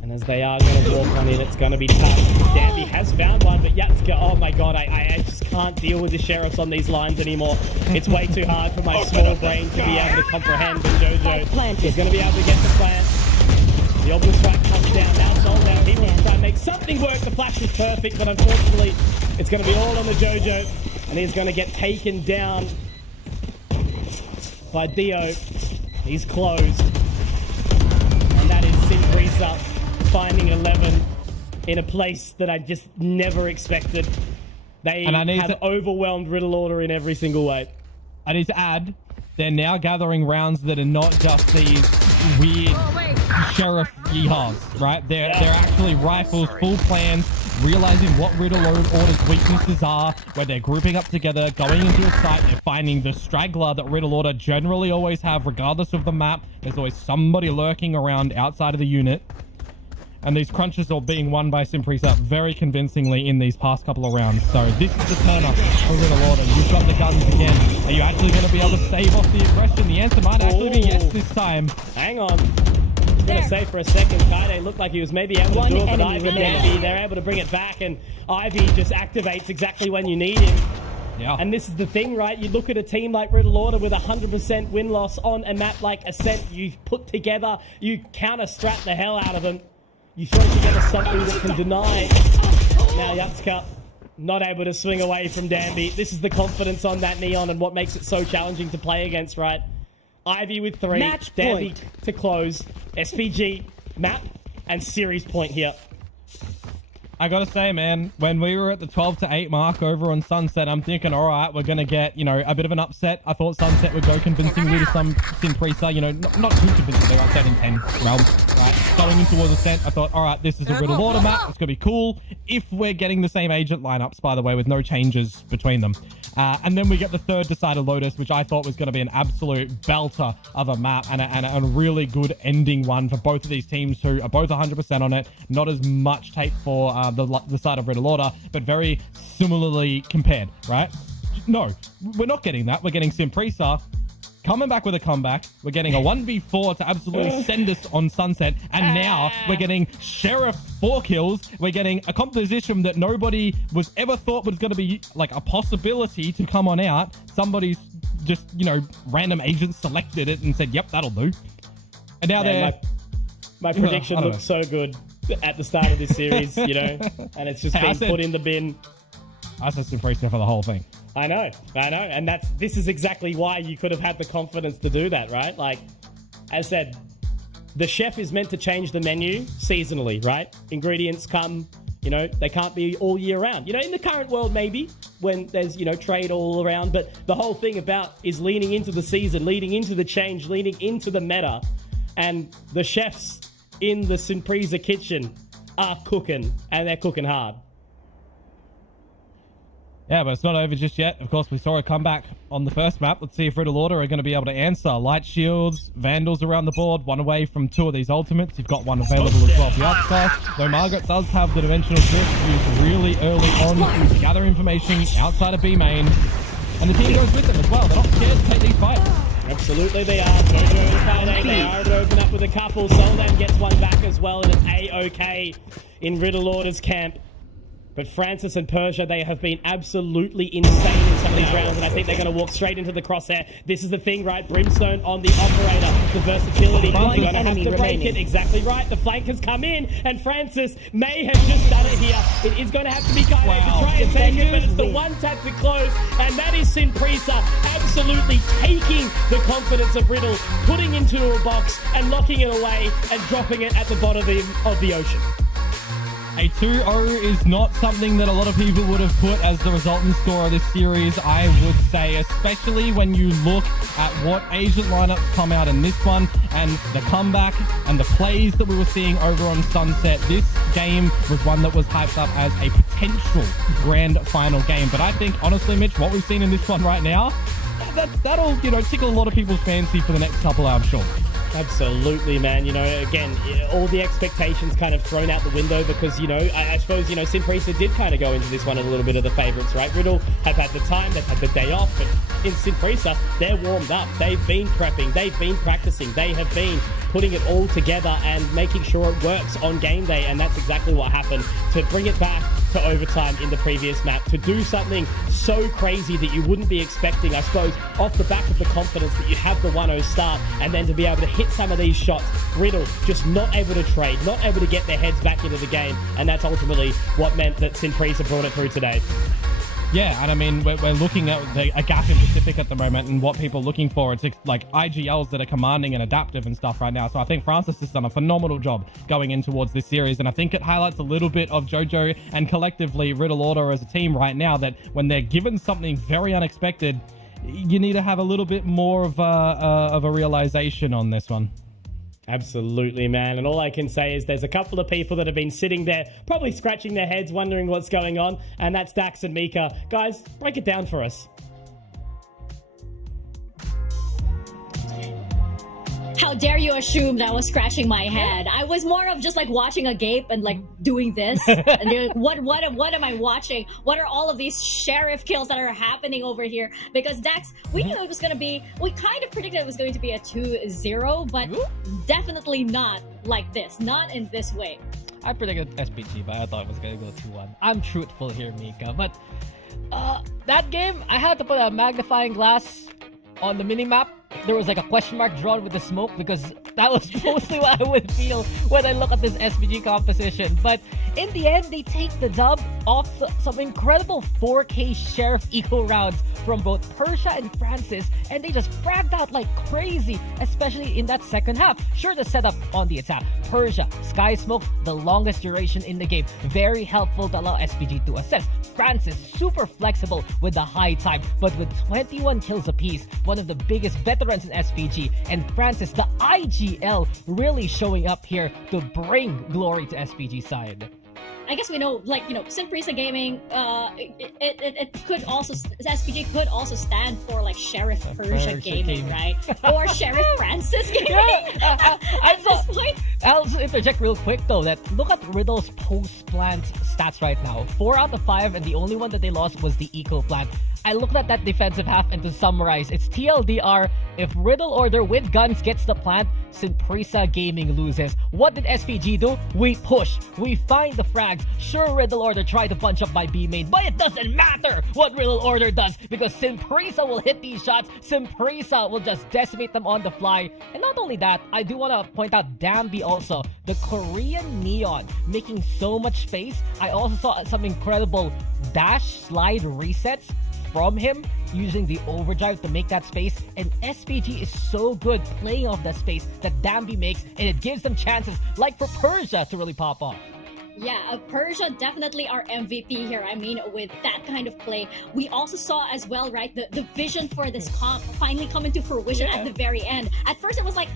And as they are going to walk on in, it's going to be tough. Danby has found one, but Yatsuka, oh my god, I just can't deal with the Sheriffs on these lines anymore. It's way too hard for my small brain to be able to comprehend. But Jojo is going to be able to get the plant. The obelisk strike comes down, now sold out. He wants to try and make something work. The flash is perfect, but unfortunately, it's going to be all on the Jojo. And he's going to get taken down by Dio. He's closed. And that is Sinprisa finding 11 in a place that I just never expected. They have overwhelmed Riddle Order in every single way. I need to add, they're now gathering rounds that are not just these weird Sheriff yeehaws, right? They're actually rifles, full plans, realizing what Riddle Order's weaknesses are, where they're grouping up together, going into a site, they're finding the straggler that Riddle Order generally always have, regardless of the map. There's always somebody lurking around outside of the unit. And these crunches are being won by Sinprisa very convincingly in these past couple of rounds. So this is the turn-up for Riddle Order. You've got the guns again. Are you actually going to be able to stave off the aggression? The answer might actually be yes this time. Hang on. I was going to say for a second, Kaide looked like he was maybe able to do it, but Ivy maybe. They're able to bring it back, and Ivy just activates exactly when you need him. Yeah. And this is the thing, right? You look at a team like Riddle Order with 100% win-loss on a map like Ascent. You've put together, you counter-strat the hell out of them. You throw together something that can deny. Now Yatsuka not able to swing away from Danby. This is the confidence on that Neon and what makes it so challenging to play against, right? Ivy with 3, Match Danby point. to close, SPG, map, and series point here. I gotta say, man, when we were at the 12-8 mark over on Sunset, I'm thinking, all right, we're gonna get, you know, a bit of an upset. I thought Sunset would go convincingly to some Sinprisa, you know, not too convincing. They were 13-10 realms, right? Going in towards Ascent, I thought, all right, this is a Riddle Order map. It's gonna be cool if we're getting the same agent lineups, by the way, with no changes between them. And then we get the third Decided Lotus, which I thought was going to be an absolute belter of a map and a really good ending one for both of these teams who are both 100% on it. Not as much tape for the side of Riddle Order, but very similarly compared, right? No, we're not getting that. We're getting Sinprisa coming back with a comeback. We're getting a 1v4 to absolutely send us on Sunset. And now we're getting Sheriff 4 kills. We're getting a composition that nobody was ever thought was going to be like a possibility to come on out. Somebody's just, you know, random agents selected it and said, yep, that'll do. And now my prediction looks so good. at the start of this series, you know, and it's just been put in the bin. I said Simprisa for the whole thing. I know, and this is exactly why you could have had the confidence to do that, right? Like, as said, the chef is meant to change the menu seasonally, right? Ingredients come, you know, they can't be all year round. You know, in the current world, maybe, when there's, you know, trade all around, but the whole thing about is leaning into the season, leaning into the change, leaning into the meta, and the chefs in the Simprisa kitchen are cooking, and they're cooking hard. Yeah, but it's not over just yet. Of course, we saw a comeback on the first map. Let's see if Riddle Order are going to be able to answer. Light Shields, Vandals around the board, one away from 2 of these ultimates. You've got one available as well for the upcast. Though Margaret does have the Dimensional Drift used really early on to gather information outside of B main. And the team goes with them as well. They're not scared to take these fights. Absolutely they are. Jojo and Friday, they are to open up with a couple. Soldan gets one back as well, and it's A-OK in Riddle Order's camp. But Francis and Persia, they have been absolutely insane in some of these rounds, and I think they're going to walk straight into the crosshair. This is the thing, right? Brimstone on the operator, the versatility. They're going to have to break it. Exactly right. The flank has come in, and Francis may have just done it here. It is going to have to be Kaide to try and take it, but it's the one tap to close, and that is Simprisa absolutely taking the confidence of Riddle, putting into a box and locking it away and dropping it at the bottom of the ocean. A 2-0 is not something that a lot of people would have put as the resultant score of this series, I would say, especially when you look at what Asian lineups come out in this one and the comeback and the plays that we were seeing over on Sunset. This game was one that was hyped up as a potential grand final game. But I think, honestly, Mitch, what we've seen in this one right now, that'll, you know, tickle a lot of people's fancy for the next couple, I'm sure. Absolutely, man. You know, again, all the expectations kind of thrown out the window because, you know, I suppose, you know, Simprisa did kind of go into this one a little bit of the favourites, right? Riddle have had the time, they've had the day off, but in Simprisa, they're warmed up. They've been prepping, they've been practicing, they have been putting it all together and making sure it works on game day, and that's exactly what happened. To bring it back to overtime in the previous map, to do something so crazy that you wouldn't be expecting, I suppose, off the back of the confidence that you have the 1-0 start, and then to be able to hit some of these shots. Riddle just not able to trade, not able to get their heads back into the game, and that's ultimately what meant that Simprisa brought it through today. Yeah, and I mean, we're looking at a gap in Pacific at the moment and what people are looking for. It's like IGLs that are commanding and adaptive and stuff right now. So I think Francis has done a phenomenal job going in towards this series. And I think it highlights a little bit of JoJo and collectively Riddle Order as a team right now, that when they're given something very unexpected, you need to have a little bit more of a realization on this one. Absolutely, man. And all I can say is there's a couple of people that have been sitting there probably scratching their heads wondering what's going on, and that's Dax and Mika. Guys, break it down for us. How dare you assume that I was scratching my head? I was more of just like watching a gape and like doing this. And you're like, what am I watching? What are all of these sheriff kills that are happening over here? Because Dax, we knew it was going to be, we kind of predicted it was going to be a 2-0, but definitely not like this. Not in this way. I predicted SPG, but I thought it was going to go 2-1. I'm truthful here, Mika. But that game, I had to put a magnifying glass on the minimap. There was like a question mark drawn with the smoke because that was mostly what I would feel when I look at this SPG composition. But in the end, they take the dub off some incredible 4K Sheriff Eco rounds from both Persia and Francis, and they just fragged out like crazy, especially in that second half. Sure, the setup on the attack. Persia, Sky Smoke, the longest duration in the game. Very helpful to allow SPG to assess. Francis, super flexible with the high time, but with 21 kills apiece, one of the biggest veterans in SPG, and Francis, the IGL, really showing up here to bring glory to SPG side. I guess we know, like, you know, Simprisa Gaming, it could also, SPG could also stand for, like, Sheriff Persia Gaming, right? Or Sheriff Francis Gaming at this point. I'll just interject real quick, though, that look at Riddle's post-plant stats right now. 4 out of 5, and the only one that they lost was the Eco Plant. I looked at that defensive half, and to summarize, it's TLDR. If Riddle Order with guns gets the plant, Simprisa Gaming loses. What did SPG do? We push. We find the frags. Sure, Riddle Order tried to punch up by B main, but it doesn't matter what Riddle Order does because Simprisa will hit these shots. Simprisa will just decimate them on the fly. And not only that, I do want to point out Dambi also. The Korean Neon making so much space. I also saw some incredible dash slide resets from him using the overdrive to make that space, and SPG is so good playing off that space that Dambi makes, and it gives them chances like for Persia to really pop off. Yeah, Persia definitely our MVP here. I mean, with that kind of play. We also saw as well, right, the vision for this comp finally coming to fruition at the very end. At first it was like,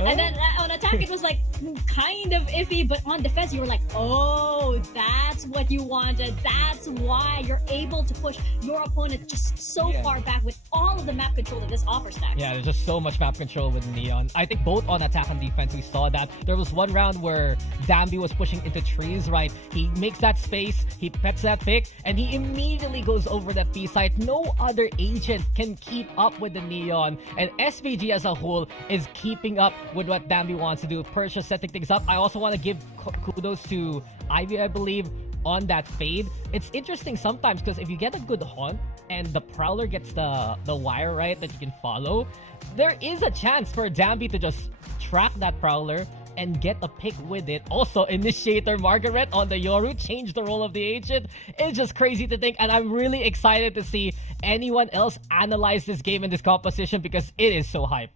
and then on attack it was like kind of iffy, but on defense you were like, oh, that's what you wanted. That's why you're able to push your opponent just so far back with all of the map control that this offers. Stacks. Yeah, there's just so much map control with Neon. I think both on attack and defense we saw that. There was one round where Dambi was pushing into trees, right? He makes that space, he pets that pick, and he immediately goes over that B site. No other agent can keep up with the Neon, and SPG as a whole is keeping up with what Dambi wants to do. Persia setting things up. I also want to give kudos to Ivy, I believe, on that fade. It's interesting sometimes because if you get a good hunt and the Prowler gets the wire right that you can follow, there is a chance for Dambi to just track that Prowler and get a pick with it. Also, Initiator Margaret on the Yoru changed the role of the agent. It's just crazy to think, and I'm really excited to see anyone else analyze this game in this composition because it is so hype.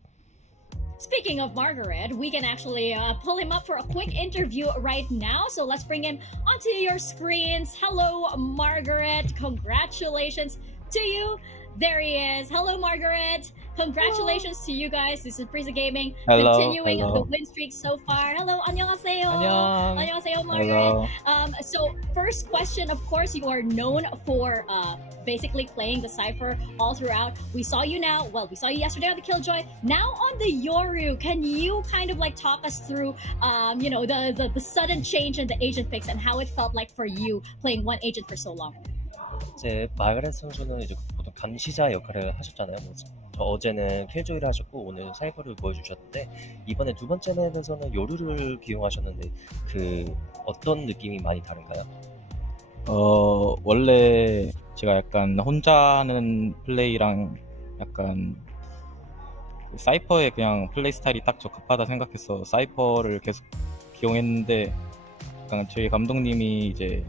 Speaking of Margaret, we can actually pull him up for a quick interview right now. So let's bring him onto your screens. Hello, Margaret. Congratulations to you. There he is. Hello, Margaret. Congratulations to you guys. This is Simprisa Gaming. Continuing the win streak so far. Hello, annyeonghaseyo. Annyeonghaseyo, Margaret. So first question, of course, you are known for basically playing the Cypher all throughout. We saw you yesterday on the Killjoy. Now on the Yoru, can you kind of like talk us through, the sudden change in the agent picks and how it felt like for you playing one agent for so long? 이제 마가렛 선수는 이제 보통 감시자 역할을 하셨잖아요. 어제는 킬조이를 하셨고 오늘 사이퍼를 보여주셨는데 이번에 두 번째 맵에서는 요루를 기용하셨는데 어떤 느낌이 많이 다른가요? 원래 제가 약간 혼자 하는 플레이랑 약간 사이퍼의 그냥 플레이 스타일이 딱 적합하다 생각해서 사이퍼를 계속 기용했는데 약간 저희 감독님이 이제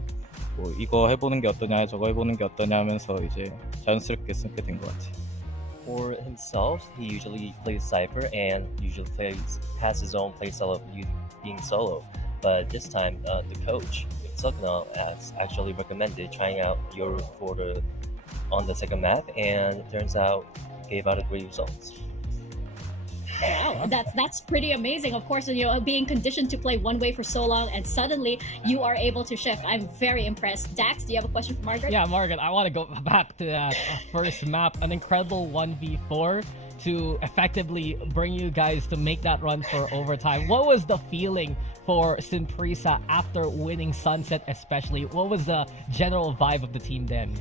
뭐 이거 해보는 게 어떠냐 저거 해보는 게 어떠냐 하면서 이제 자연스럽게 쓰게 된 것 같아요. For himself, he usually plays Cypher and usually has his own playstyle of being solo. But this time, the coach, Sukna, has actually recommended trying out Yoru on the second map, and it turns out gave out great results. Wow, that's pretty amazing. Of course, being conditioned to play one way for so long and suddenly you are able to shift. I'm very impressed. Dax, do you have a question for Margaret? Yeah, Margaret, I want to go back to that first map. An incredible 1v4 to effectively bring you guys to make that run for overtime. What was the feeling for Simprisa after winning Sunset especially? What was the general vibe of the team then?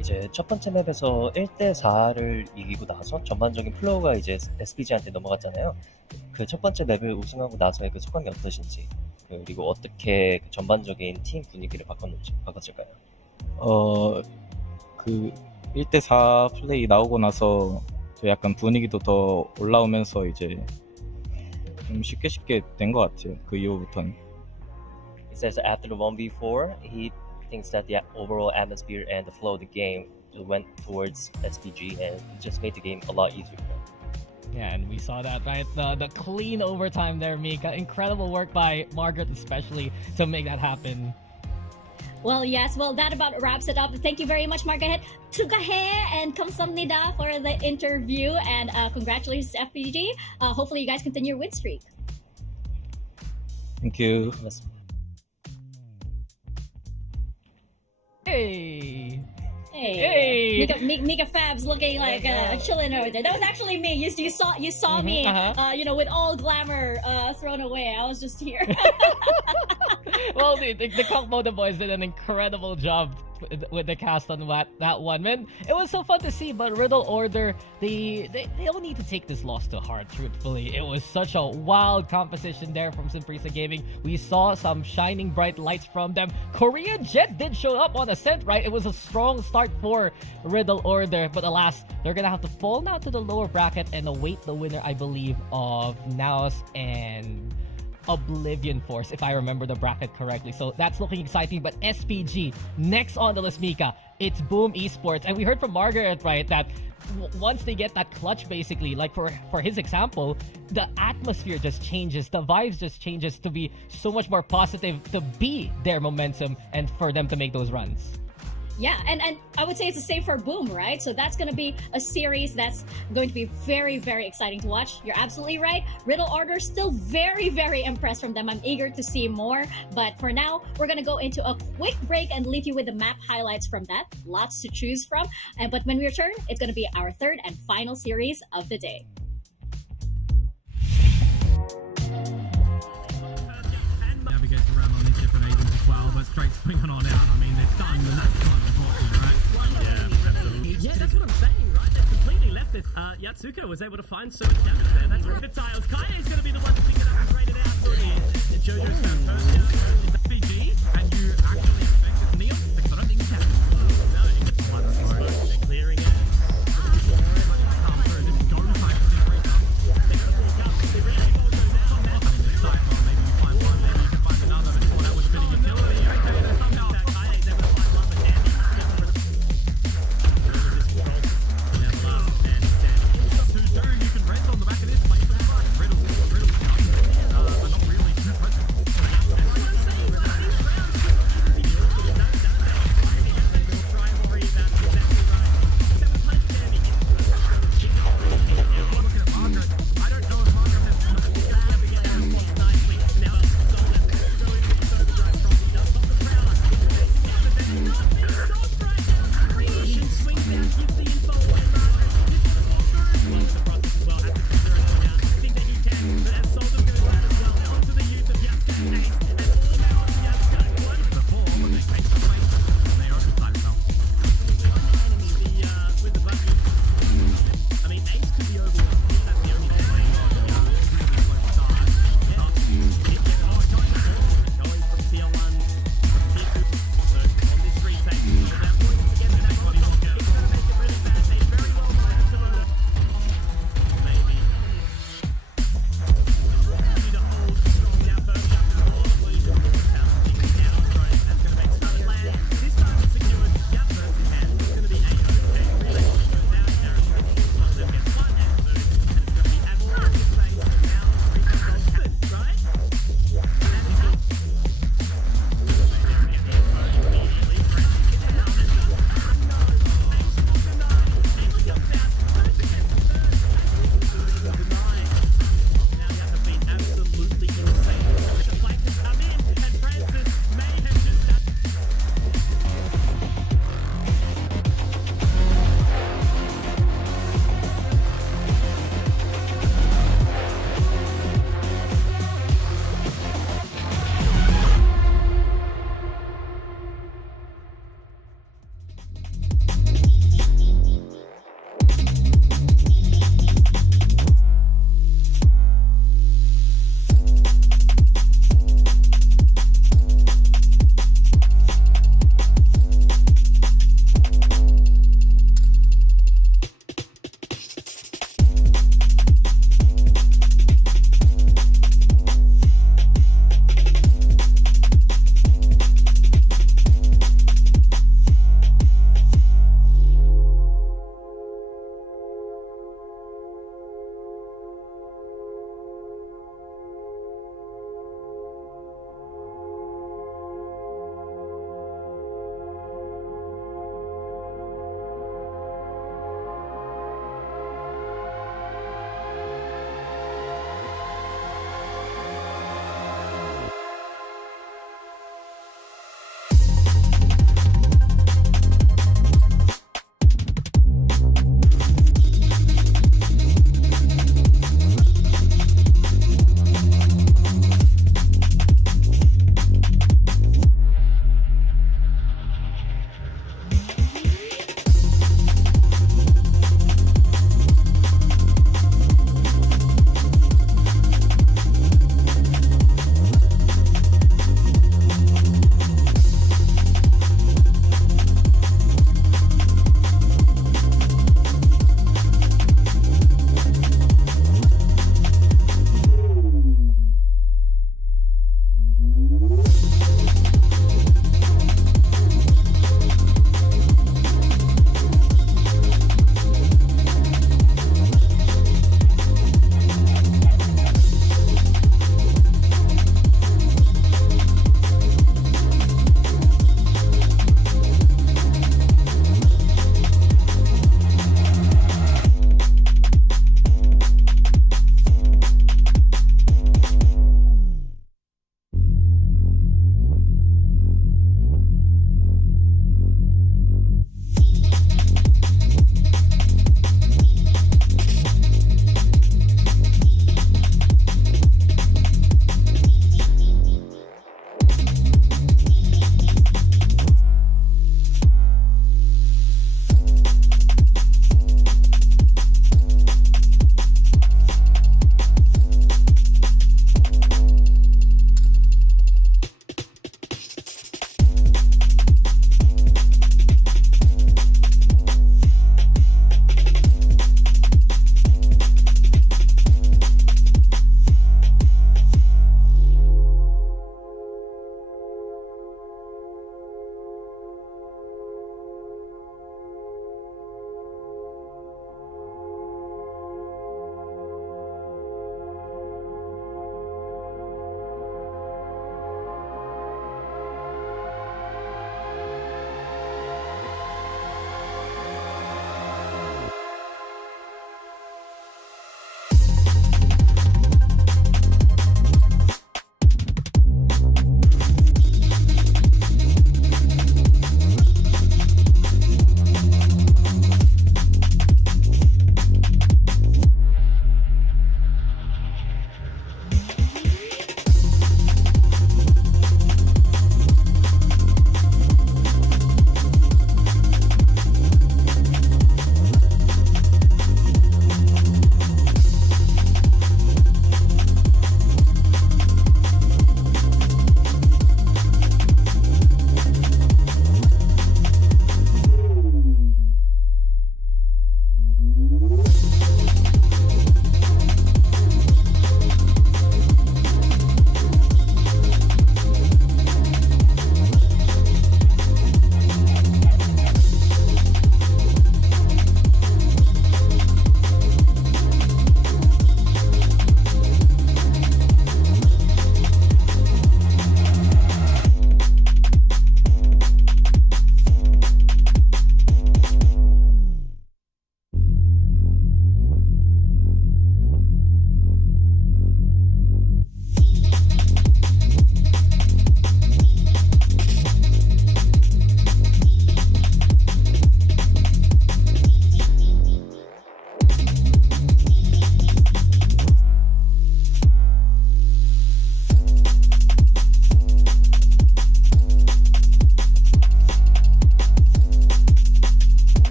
이제 첫 번째 맵에서 1대4를 이기고 나서 전반적인 플로우가 이제 SPG한테 넘어갔잖아요. 그 첫 번째 맵을 우승하고 나서의 그 소감이 어떠신지, 그리고 어떻게 전반적인 팀 분위기를 바꿨을까요? 그 1대4 플레이 나오고 나서 저 약간 분위기도 더 올라오면서 이제 좀 쉽게 된 것 같아요. 그 이후부터는. He says after the 1v4, he thinks that the overall atmosphere and the flow of the game went towards SPG and it just made the game a lot easier for him. Yeah, and we saw that, right? The clean overtime there, Mika. Incredible work by Margaret especially to make that happen. Well, yes. Well, that about wraps it up. Thank you very much, Margaret. Tugahe and kamsamnida for the interview and congratulations to FPG. Hopefully you guys continue your win streak. Thank you. Hey. Mika Fabs looking like chilling over there. That was actually me. You saw me, with all glamour thrown away. I was just here. Well, the Kokmoda boys did an incredible job with the cast on that one, man. It was so fun to see, but Riddle Order, they don't need to take this loss to heart, truthfully. It was such a wild composition there from Simprisa Gaming. We saw some shining bright lights from them. Korean Jet did show up on Ascent, right? It was a strong start for Riddle Order, but alas, they're gonna have to fall now to the lower bracket and await the winner, I believe, of Naos and Oblivion Force, if I remember the bracket correctly. So that's looking exciting. But SPG, next on the list, Mika, it's Boom Esports. And we heard from Margaret, right, that once they get that clutch, basically, like for his example, the atmosphere just changes, the vibes just changes to be so much more positive, to be their momentum and for them to make those runs. Yeah, and I would say it's the same for Boom, right? So that's going to be a series that's going to be very, very exciting to watch. You're absolutely right. Riddle Order, still very, very impressed from them. I'm eager to see more. But for now, we're going to go into a quick break and leave you with the map highlights from that. Lots to choose from. But when we return, it's going to be our third and final series of the day. Navigate around on these different agents as well, but straight swinging on out. I mean, they're done, and that's kind of important, right? Yeah, that's what I'm saying, right? They've completely left it. Yatsuko was able to find so much damage there. That's the tiles. Kaye is going to be the one to pick it up and grade it out. So JoJo's found first down. It's RPG, and you actually expect Neil. I don't think you can. No, you get one slow. They're clearing it.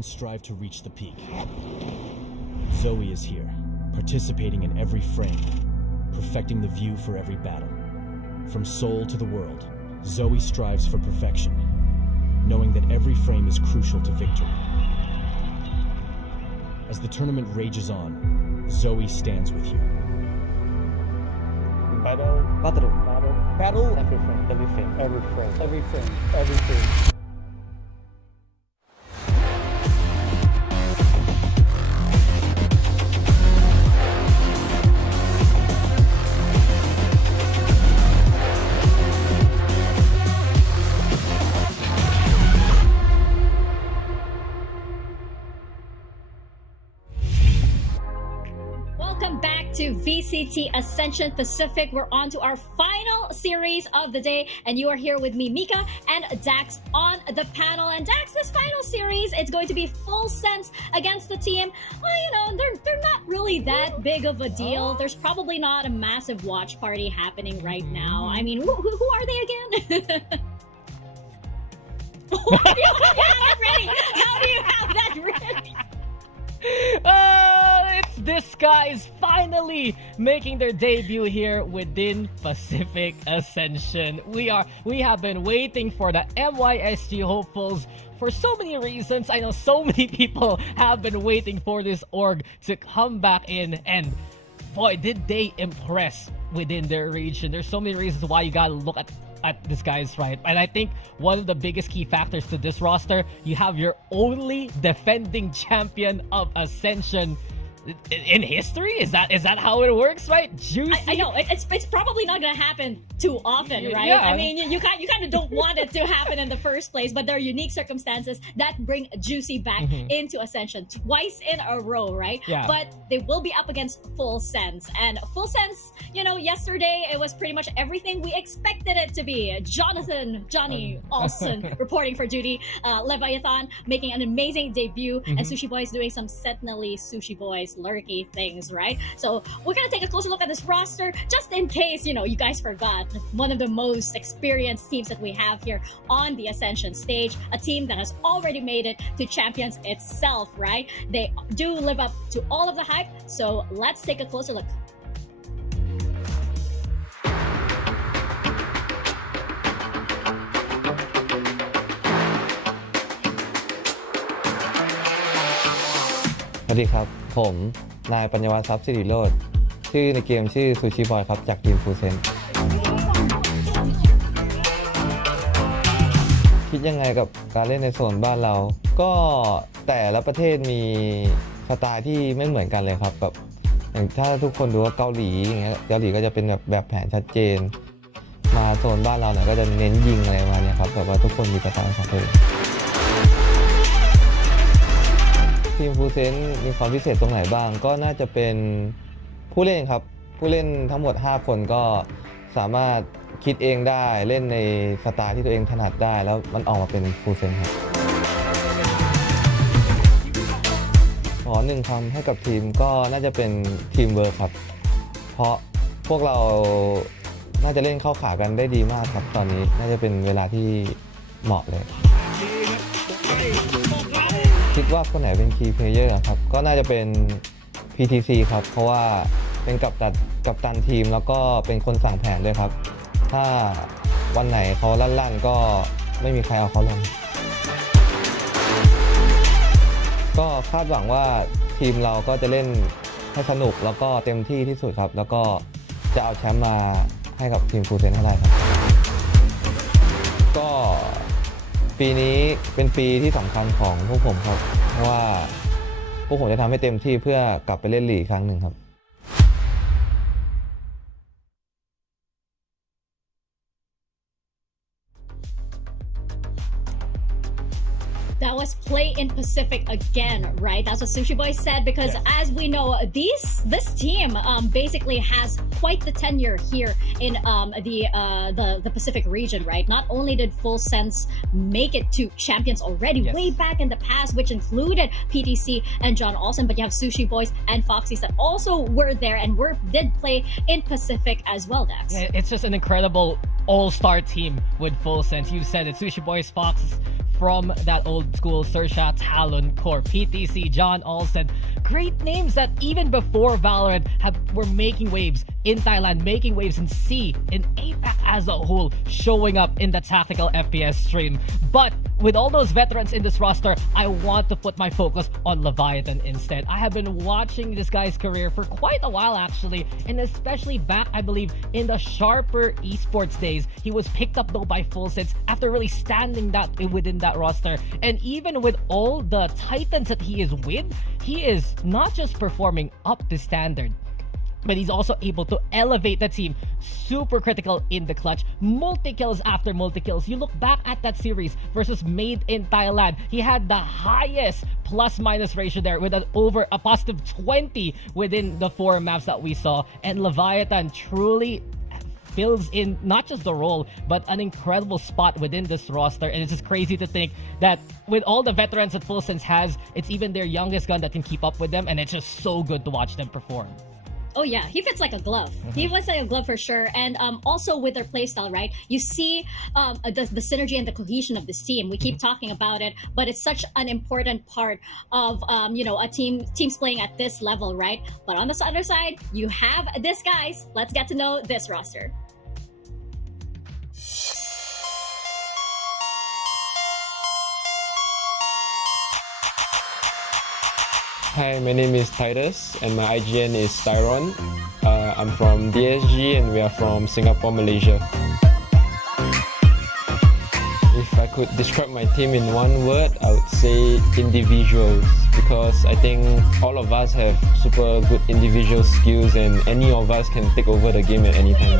Everyone strive to reach the peak. Zoe is here, participating in every frame, perfecting the view for every battle. From Seoul to the world, Zoe strives for perfection, knowing that every frame is crucial to victory. As the tournament rages on, Zoe stands with you. Battle. Every frame. Welcome back to VCT Ascension Pacific. We're on to our final series of the day, and you are here with me, Mika, and Dax on the panel. And Dax, this final series, it's going to be full sense against the team. Well, they're not really that big of a deal. There's probably not a massive watch party happening right now. I mean, who are they again? How do you have that ready? How do you have that ready? It's this guys finally making their debut here within Pacific Ascension. We have been waiting for the MYSG hopefuls for so many reasons. I know so many people have been waiting for this org to come back in, and boy, did they impress within their region. There's so many reasons why you gotta look at this guys, right? And I think one of the biggest key factors to this roster, you have your only defending champion of Ascension in history. Is that how it works, right? Juicy. I know it's probably not gonna happen too often, right? Yeah. I mean, you kind of don't want it to happen in the first place, but there are unique circumstances that bring Juicy back into Ascension twice in a row, right? Yeah. But they will be up against Full Sense, and Full Sense, yesterday it was pretty much everything we expected it to be. Johnny Olsen reporting for duty. Leviathan making an amazing debut, and Sushi Boys doing some Sentinel-y Sushi Boys lurky things, right? So we're gonna take a closer look at this roster just in case you guys forgot. One of the most experienced teams that we have here on the Ascension stage, a team that has already made it to champions itself, right? They do live up to all of the hype, so let's take a closer look. Sawasdeeครับผมนายปัญญวัฒน์ทรัพย์สิริโรจน์ชื่อในเกมชื่อซูชิบอยครับจากทีมฟูเซนคิดยังไงกับการเล่นในโซนบ้านเราก็แต่ละประเทศมีสไตล์ที่ไม่เหมือนกันเลยครับแบบอย่างถ้าทุกคนดูว่าเกาหลีอย่างเงี้ยเกาหลีก็จะเป็นแบบแผนชัดเจนมาโซนบ้านเราเนี่ยก็จะเน้นยิงอะไรประมาณนี้ครับแบบว่าทุกคนมีสไตล์ของตัวเองทีมฟูเซนมีความพิเศษตรงไหนบ้างก็น่าจะเป็นผู้เล่นครับผู้เล่นทั้งหมด5คนก็สามารถคิดเองได้เล่นในสไตล์ที่ตัวเองถนัดได้แล้วมันออกมาเป็นฟูเซนครับขอ1คำให้กับทีมก็น่าจะเป็นทีมเวิร์คครับเพราะพวกเราน่าจะเล่นเข้าขากันได้ดีมากครับตอนนี้น่าจะเป็นเวลาที่เหมาะเลยคิดว่าคนไหนเป็นคีย์เพลเยอร์ครับก็น่าจะเป็น PTC ครับเพราะว่าเป็นกัปตันทีมแล้วก็เป็นคนสั่งแผนด้วยครับถ้าวันไหนเขาลั่นก็ไม่มีใครเอาเขาลงก็คาดหวังว่าทีมเราก็จะเล่นให้สนุกแล้วก็เต็มที่ที่สุดครับแล้วก็จะเอาแชมป์มาให้กับทีมฟูเซนให้ได้ครับก็ปีนี้เป็นปีที่สำคัญของพวกผมครับเพราะว่าพวกผมจะทำให้เต็มที่เพื่อกลับไปเล่นลีกครั้งหนึ่งครับ That was play in Pacific again, right? That's what Sushi Boy said, because as we know, this team basically has quite the tenure here in the Pacific region, right? Not only did Full Sense make it to champions already way back in the past, which included PTC and John Olsen, but you have Sushi Boys and Foxys that also were there and did play in Pacific as well, Dax. It's just an incredible all-star team with Full Sense. You said it, Sushi Boys, from that old school Sersha Talon core. PTC, John Olsen, great names that even before Valorant were making waves in Thailand, making waves in C, in APAC as a whole, showing up in the tactical FPS stream. But with all those veterans in this roster, I want to put my focus on Leviathan instead. I have been watching this guy's career for quite a while actually, and especially back, I believe, in the Sharper esports days. He was picked up though by Fullsets after really standing within that roster. And even with all the titans that he is with, he is not just performing up to standard, but he's also able to elevate the team. Super critical in the clutch. Multi-kills after multi-kills. You look back at that series versus Made in Thailand. He had the highest plus-minus ratio there with a positive 20 within the 4 maps that we saw. And Leviathan truly fills in not just the role, but an incredible spot within this roster. And it's just crazy to think that with all the veterans that Full Sense has, it's even their youngest gun that can keep up with them. And it's just so good to watch them perform. Oh yeah, he fits like a glove. He fits like a glove for sure. And also with their playstyle, right? You see the synergy and the cohesion of this team. We keep talking about it, but it's such an important part of a teams playing at this level, right? But on the other side, you have this guys. Let's get to know this roster. Hi, my name is Titus and my IGN is Tyron. I'm from DSG and we are from Singapore, Malaysia. If I could describe my team in one word, I would say individuals, because I think all of us have super good individual skills and any of us can take over the game at any time.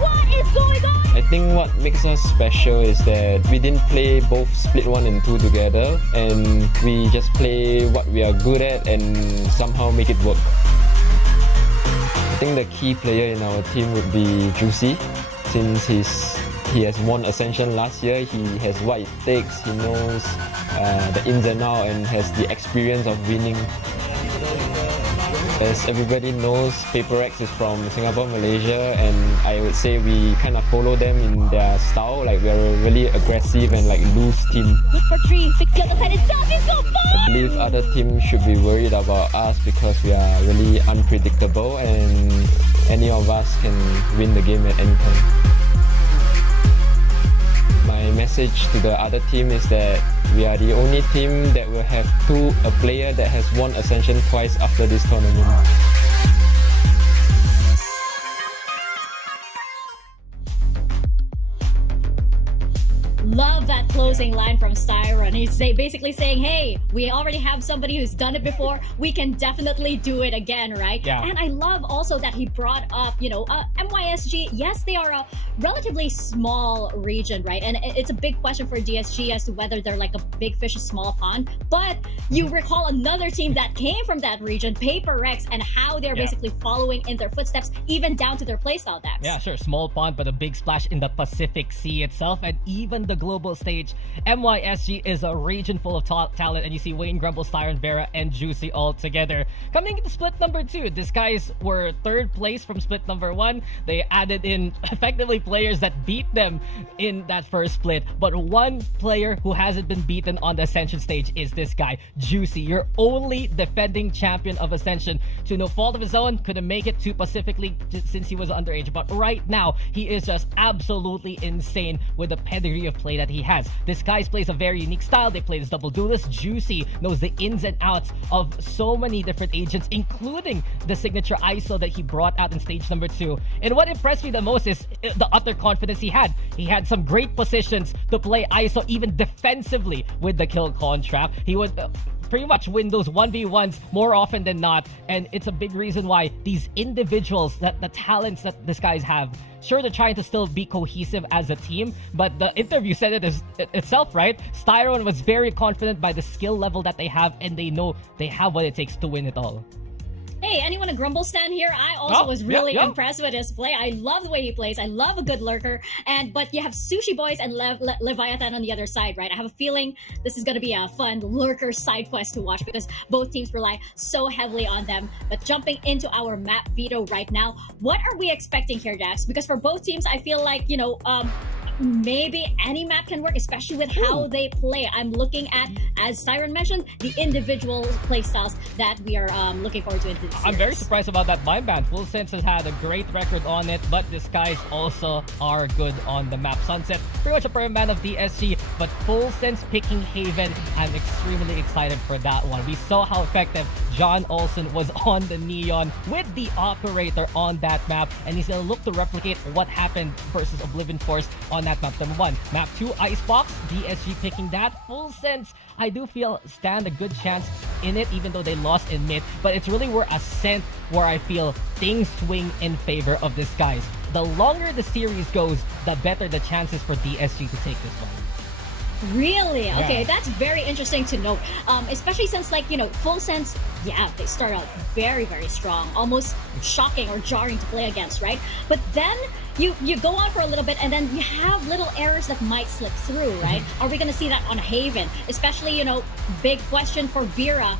What is going on? I think what makes us special is that we didn't play both Split 1 and 2 together, and we just play what we are good at and somehow make it work. I think the key player in our team would be Juicy, since he has won Ascension last year. He has what it takes, he knows the ins and outs and has the experience of winning. As everybody knows, Paper X is from Singapore, Malaysia, and I would say we kind of follow them in their style. Like, we're a really aggressive and like loose team. Good for 3, 6 the other side itself is so fun! I believe other teams should be worried about us because we are really unpredictable and any of us can win the game at any time. My message to the other team is that we are the only team that will have a player that has won Ascension twice after this tournament. Love that closing line from Styron. He's basically saying, hey, we already have somebody who's done it before. We can definitely do it again, right? Yeah. And I love also that he brought up, MYSG. Yes, they are a relatively small region, right? And it's a big question for DSG as to whether they're like a big fish, a small pond. But you recall another team that came from that region, Paper Rex, and how they're basically following in their footsteps, even down to their playstyle decks. Yeah, sure. Small pond, but a big splash in the Pacific Sea itself, and even the global stage. MYSG is a region full of top talent, and you see Wayne, Grumble, Styron, Vera, and Juicy all together. Coming into split number 2, these guys were 3rd place from split number 1. They added in effectively players that beat them in that first split, but one player who hasn't been beaten on the Ascension stage is this guy, Juicy, your only defending champion of Ascension. To no fault of his own, couldn't make it to Pacific League since he was underage, but right now he is just absolutely insane with the pedigree of play that he has. This guy plays a very unique style. They play this double duelist. Juicy knows the ins and outs of so many different agents, including the signature ISO that he brought out in stage number 2. And what impressed me the most is the utter confidence he had. He had some great positions to play ISO even defensively with the kill con trap. He would pretty much win those 1v1s more often than not, and it's a big reason why these individuals, that the talents that these guys have, sure, they're trying to still be cohesive as a team, but the interview said it itself, right? Styron was very confident by the skill level that they have, and they know they have what it takes to win it all. Hey, anyone a Grumble stand here? I also was really impressed with his play. I love the way he plays. I love a good lurker. But you have Sushi Boys and Leviathan on the other side, right? I have a feeling this is going to be a fun lurker side quest to watch because both teams rely so heavily on them. But jumping into our map veto right now, what are we expecting here, Dax? Because for both teams, I feel like, maybe any map can work, especially with how they play. I'm looking at, as Tyron mentioned, the individual playstyles that we are looking forward to in this series. I'm very surprised about that Mind Band. Full Sense has had a great record on it, but Disguise also are good on the map. Sunset, pretty much a prime man of DSG, but Full Sense picking Haven, I'm extremely excited for that one. We saw how effective John Olsen was on the Neon with the Operator on that map, and he's going to look to replicate what happened versus Oblivion Force on that map. Number 1. Map 2, Icebox, DSG picking that. Full Sense, I do feel stand a good chance in it, even though they lost in mid, but it's really where Ascent where I feel things swing in favor of Disguise. The longer the series goes, the better the chances for DSG to take this one. Really? Okay, Yeah. that's very interesting to note. Especially since, like, Full Sense, they start out very, very strong. Almost shocking or jarring to play against, right? But then you go on for a little bit and then you have little errors that might slip through, right? Are we going to see that on Haven? Especially, big question for Vera.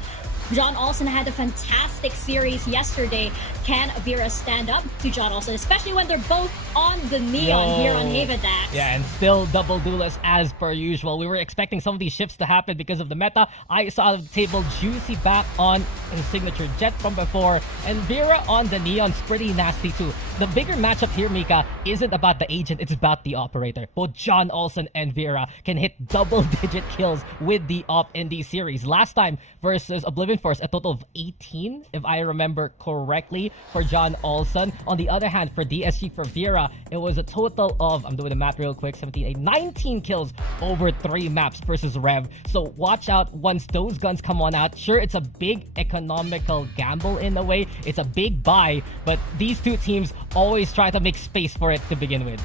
John Olsen had a fantastic series yesterday. Can Vera stand up to John Olsen, especially when they're both on the Neon here on Haven, Dax? Yeah, and still double duelist as per usual. We were expecting some of these shifts to happen because of the meta. I saw the table Juicy back on his signature jet from before, and Vera on the Neon's pretty nasty too. The bigger matchup here, Mika, isn't about the agent, it's about the operator. Both John Olsen and Vera can hit double-digit kills with the op in these series. Last time versus Oblivion Force, a total of 18, if I remember correctly, for John Olsen. On the other hand, for DSG, for Vera, it was a total of, I'm doing the math real quick, 19 kills over 3 maps versus Rev. So watch out once those guns come on out. Sure, it's a big economical gamble in a way. It's a big buy, but these two teams always try to make space for it to begin with.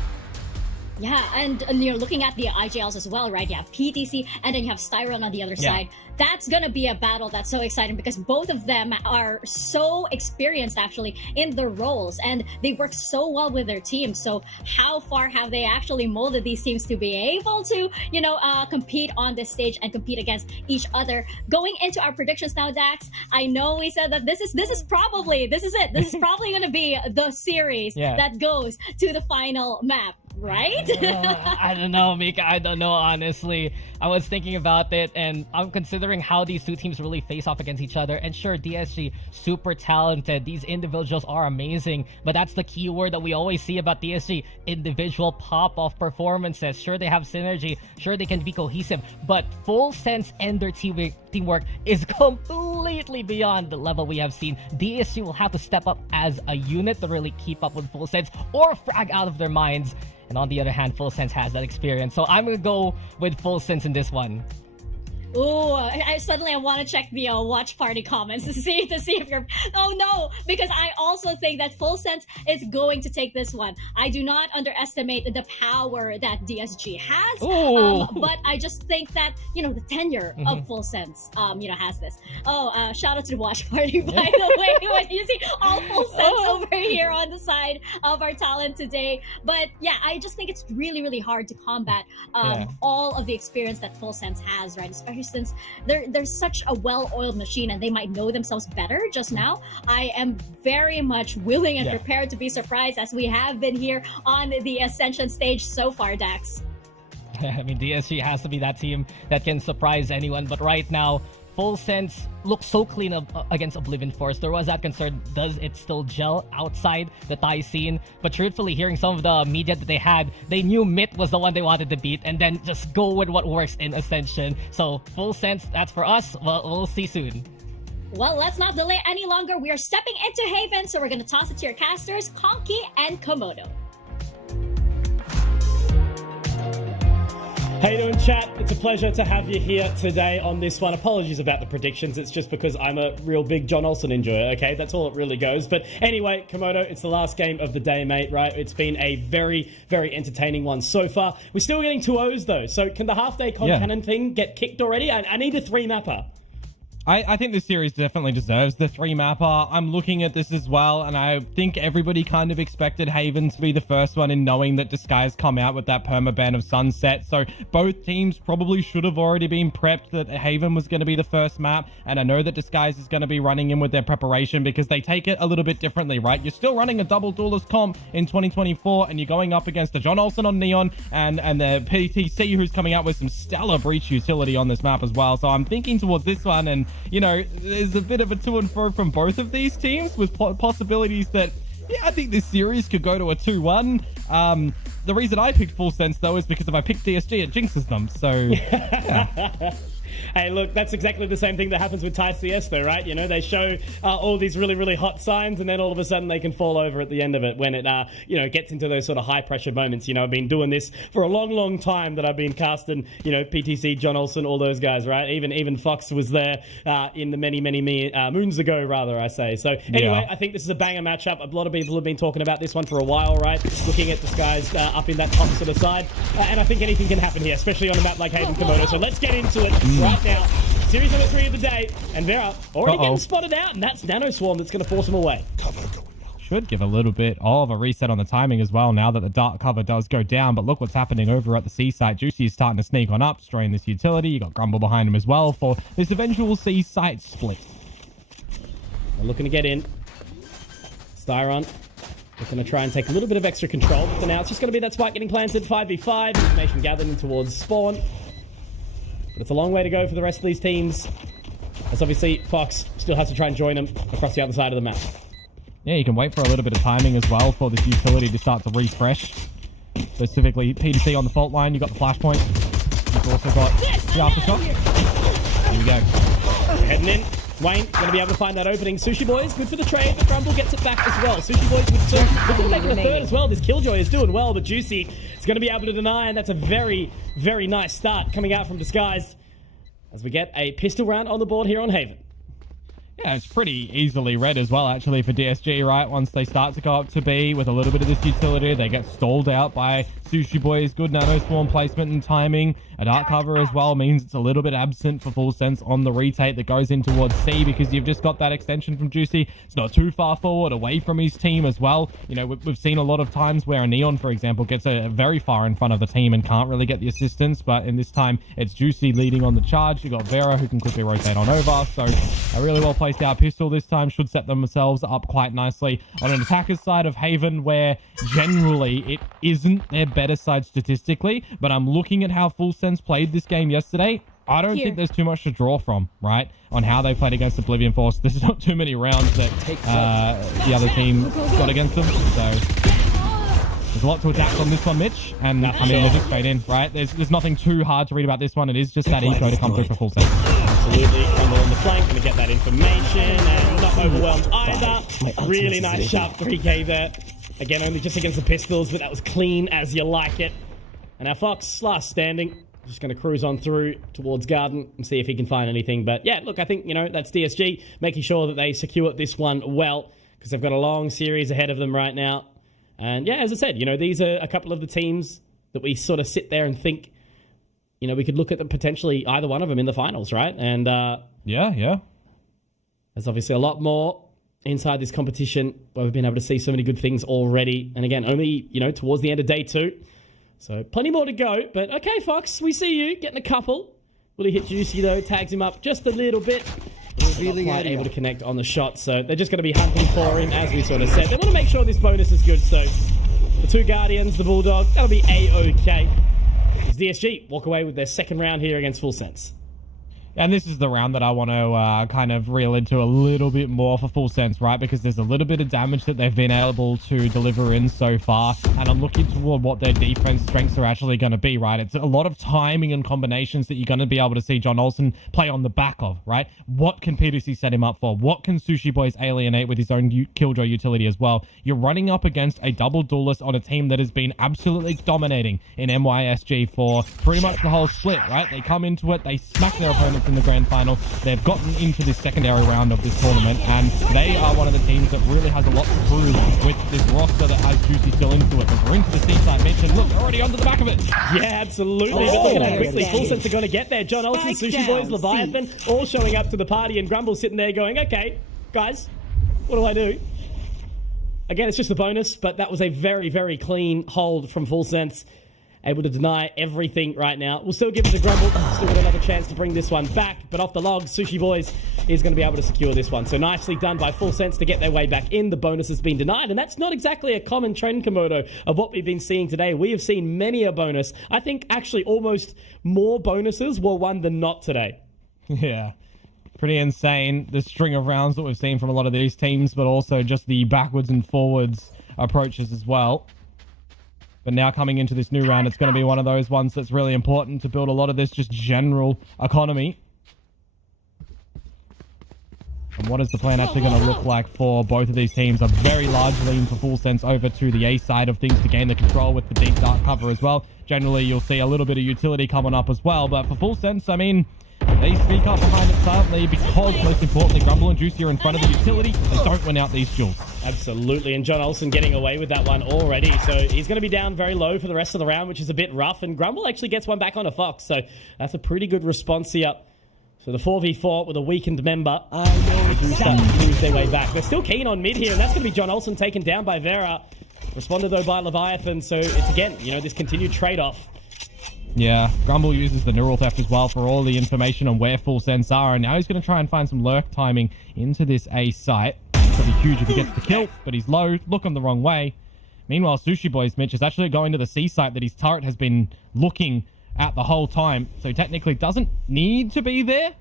Yeah, and you're looking at the IJLs as well, right? You have PTC, and then you have Styron on the other side. That's gonna be a battle that's so exciting because both of them are so experienced, actually, in their roles, and they work so well with their teams. So how far have they actually molded these teams to be able to, compete on this stage and compete against each other? Going into our predictions now, Dax, I know we said that this is probably gonna be the series that goes to the final map. Right? I don't know, Mika. I don't know, honestly. I was thinking about it, and I'm considering how these two teams really face off against each other. And sure, DSG, super talented. These individuals are amazing. But that's the key word that we always see about DSG. Individual pop-off performances. Sure, they have synergy. Sure, they can be cohesive. But Full Sense and their teamwork is completely beyond the level we have seen. DSG will have to step up as a unit to really keep up with Full Sense or frag out of their minds. And on the other hand, Full Sense has that experience. So I'm going to go with Full Sense in this one. Ooh, I want to check the watch party comments to see if you're... Oh no, because I also think that Full Sense is going to take this one. I do not underestimate the power that DSG has, but I just think that, the tenure of Full Sense, has this. Shout out to the watch party, by the way, when you see all Full Sense over here on the side of our talent today. But yeah, I just think it's really, really hard to combat all of the experience that Full Sense has, right? Especially since they're such a well-oiled machine and they might know themselves better just now. I am very much willing and prepared to be surprised, as we have been here on the Ascension stage so far, Dax. I mean, DSG has to be that team that can surprise anyone, but right now, Full Sense looks so clean against Oblivion Force. There was that concern, does it still gel outside the Thai scene? But truthfully, hearing some of the media that they had, they knew Myth was the one they wanted to beat and then just go with what works in Ascension. So Full Sense, that's for us. Well, we'll see soon. Well, let's not delay any longer. We are stepping into Haven, so we're going to toss it to your casters, Conky and Komodo. How you doing, chat? It's a pleasure to have you here today on this one. Apologies about the predictions. It's just because I'm a real big John Olsen enjoyer, okay? That's all it really goes. But anyway, Komodo, it's the last game of the day, mate, right? It's been a very, very entertaining one so far. We're still getting 2-0s, though. So can the half-day cannon thing get kicked already? I need a 3-mapper. I think this series definitely deserves the 3-mapper. I'm looking at this as well, and I think everybody kind of expected Haven to be the first one in knowing that Disguise come out with that permaban of Sunset. So both teams probably should have already been prepped that Haven was going to be the first map, and I know that Disguise is going to be running in with their preparation because they take it a little bit differently, right? You're still running a double duelist comp in 2024, and you're going up against the John Olsen on Neon and the PTC, who's coming out with some stellar breach utility on this map as well. So I'm thinking towards this one, and you know, there's a bit of a to and fro from both of these teams with possibilities that, yeah, I think this series could go to a 2-1. The reason I picked Full Sense, though, is because if I pick DSG, it jinxes them. So, yeah. Hey, look, that's exactly the same thing that happens with Thai CS, though, right? You know, they show all these really, really hot signs, and then all of a sudden they can fall over at the end of it when it, you know, gets into those sort of high-pressure moments. You know, I've been doing this for a long, long time that I've been casting, you know, PTC, John Olsen, all those guys, right? Even Fox was there in the many moons ago, rather, I say. So, anyway, yeah. I think this is a banger matchup. A lot of people have been talking about this one for a while, right? Looking at Disguise up in that top sort of side. And I think anything can happen here, especially on a map like Haven Komodo. So let's get into it right now. Series number 3 of the day, and Vera already getting spotted out, and that's Nano Swarm that's going to force them away. Should give a little bit of a reset on the timing as well now that the dark cover does go down. But look what's happening over at the C site. Juicy is starting to sneak on up, destroying this utility. You got Grumble behind him as well for this eventual C site split. They're looking to get in. Styron looking to try and take a little bit of extra control, but for now it's just going to be that spike getting planted. 5v5, information gathered in towards spawn. But it's a long way to go for the rest of these teams, as obviously Fox still has to try and join them across the other side of the map. Yeah, you can wait for a little bit of timing as well for this utility to start to refresh. Specifically, PTC on the fault line, you've got the flashpoint. You've also got the aftershock. Here we go. Heading in. Wayne going to be able to find that opening. Sushi Boys, good for the trade, but Grumble gets it back as well. Sushi Boys with 2. Looking to make it a 3rd as well. This Killjoy is doing well, but Juicy is going to be able to deny, and that's a very, very nice start coming out from Disguised as we get a pistol round on the board here on Haven. Yeah, it's pretty easily read as well, actually, for DSG, right? Once they start to go up to B with a little bit of this utility, they get stalled out by Sushi Boys. Good Nano Swarm placement and timing. A dark cover as well means it's a little bit absent for Full Sense on the retake that goes in towards C because you've just got that extension from Juicy. It's not too far forward, away from his team as well. You know, we've seen a lot of times where a Neon, for example, gets a very far in front of the team and can't really get the assistance, but in this time, it's Juicy leading on the charge. You've got Vera who can quickly rotate on over, so a really well placed out pistol this time should set themselves up quite nicely on an attacker's side of Haven, where generally it isn't their better side statistically, but I'm looking at how Full Sense played this game yesterday. I don't think there's too much to draw from, right, on how they played against Oblivion Force. There's not too many rounds that the other team got against them, so there's a lot to adapt on this one, Mitch, and I mean, they're just straight in, right? There's nothing too hard to read about this one. It is just that eco to come through for Full Sense. Absolutely. Grumble on the flank, going to get that information, and not overwhelmed either. Really nice sharp 3k there. Again, only just against the pistols, but that was clean as you like it. And our Fox, last standing, just going to cruise on through towards Garden and see if he can find anything. But yeah, look, I think, you know, that's DSG making sure that they secure this one well, because they've got a long series ahead of them right now. And yeah, as I said, you know, these are a couple of the teams that we sort of sit there and think, you know, we could look at them potentially either one of them in the finals, right? And yeah. There's obviously a lot more inside this competition where we've been able to see so many good things already. And again, only, you know, towards the end of day 2. So plenty more to go. But okay, Fox, we see you getting a couple. Will he hit Juicy though? Tags him up just a little bit. Not quite able to connect on the shot, so they're just going to be hunting for him, as we sort of said. They want to make sure this bonus is good, so the 2 Guardians, the Bulldog, that'll be A-OK. As DSG walk away with their second round here against Full Sense. And this is the round that I want to kind of reel into a little bit more for Full Sense, right? Because there's a little bit of damage that they've been able to deliver in so far. And I'm looking toward what their defense strengths are actually going to be, right? It's a lot of timing and combinations that you're going to be able to see John Olsen play on the back of, right? What can PTC set him up for? What can Sushi Boys alienate with his own Killjoy utility as well? You're running up against a double duelist on a team that has been absolutely dominating in MYSG for pretty much the whole split, right? They come into it, they smack their opponents in the grand final. They've gotten into this secondary round of this tournament, and they are one of the teams that really has a lot to prove with this roster that has Juicy still into it. But we're into the C-side mention. Look, already onto the back of it. Yeah, absolutely. But look at how quickly Full Sense are going to get there. John Olsen, Sushi Boys, Leviathan, all showing up to the party, and Grumble sitting there going, okay, guys, what do I do? Again, it's just a bonus, but that was a very, very clean hold from Full Sense. Able to deny everything right now. We'll still give it to Grumble. Still got another chance to bring this one back, but off the logs, Sushi Boys is going to be able to secure this one. So nicely done by Full Sense to get their way back in. The bonus has been denied, and that's not exactly a common trend, Komodo, of what we've been seeing today. We have seen many a bonus. I think actually almost more bonuses were won than not today. Yeah. Pretty insane, the string of rounds that we've seen from a lot of these teams, but also just the backwards and forwards approaches as well. But now coming into this new round, it's going to be one of those ones that's really important to build a lot of this just general economy. And what is the plan actually going to look like for both of these teams? A very large lean for Full Sense over to the A side of things to gain the control with the deep dark cover as well. Generally, you'll see a little bit of utility coming up as well, but for Full Sense, I mean, they sneak up behind it silently because, most importantly, Grumble and Juicy are in front of the utility. They don't win out these duels. Absolutely, and John Olsen getting away with that one already. So he's going to be down very low for the rest of the round, which is a bit rough. And Grumble actually gets one back on a Fox. So that's a pretty good response here. So the 4v4 with a weakened member. Do start to lose their way back. They're still keen on mid here, and that's going to be John Olsen taken down by Vera. Responded, though, by Leviathan. So it's, again, you know, this continued trade-off. Yeah, Grumble uses the neural theft as well for all the information on where Full Sense are, and now he's going to try and find some lurk timing into this A site. It's going to be huge if he gets the kill, but he's low, looking the wrong way. Meanwhile, Sushi Boy's Mitch is actually going to the C site that his turret has been looking at the whole time, so technically doesn't need to be there.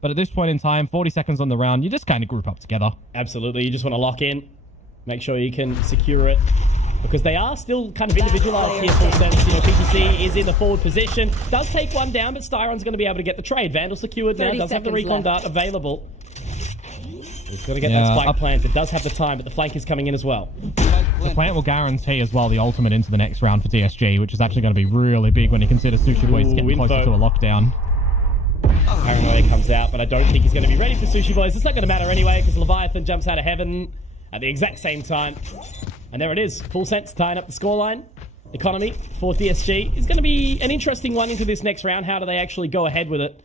But at this point in time, 40 seconds on the round, you just kind of group up together. Absolutely, you just want to lock in, make sure you can secure it. Because they are still kind of individualized here, Full Sense. You know, PTC is in the forward position. Does take one down, but Styron's going to be able to get the trade. Vandal secured now. Does have the recon dart available. He's got to get that spike planted. Does have the time, but the flank is coming in as well. The plant will guarantee as well the ultimate into the next round for DSG, which is actually going to be really big when you consider Sushi Boys getting closer to a lockdown. Paranoia comes out, but I don't think he's going to be ready for Sushi Boys. It's not going to matter anyway, because Leviathan jumps out of heaven at the exact same time. And there it is. Full Sense tying up the scoreline. Economy for DSG. It's going to be an interesting one into this next round. How do they actually go ahead with it?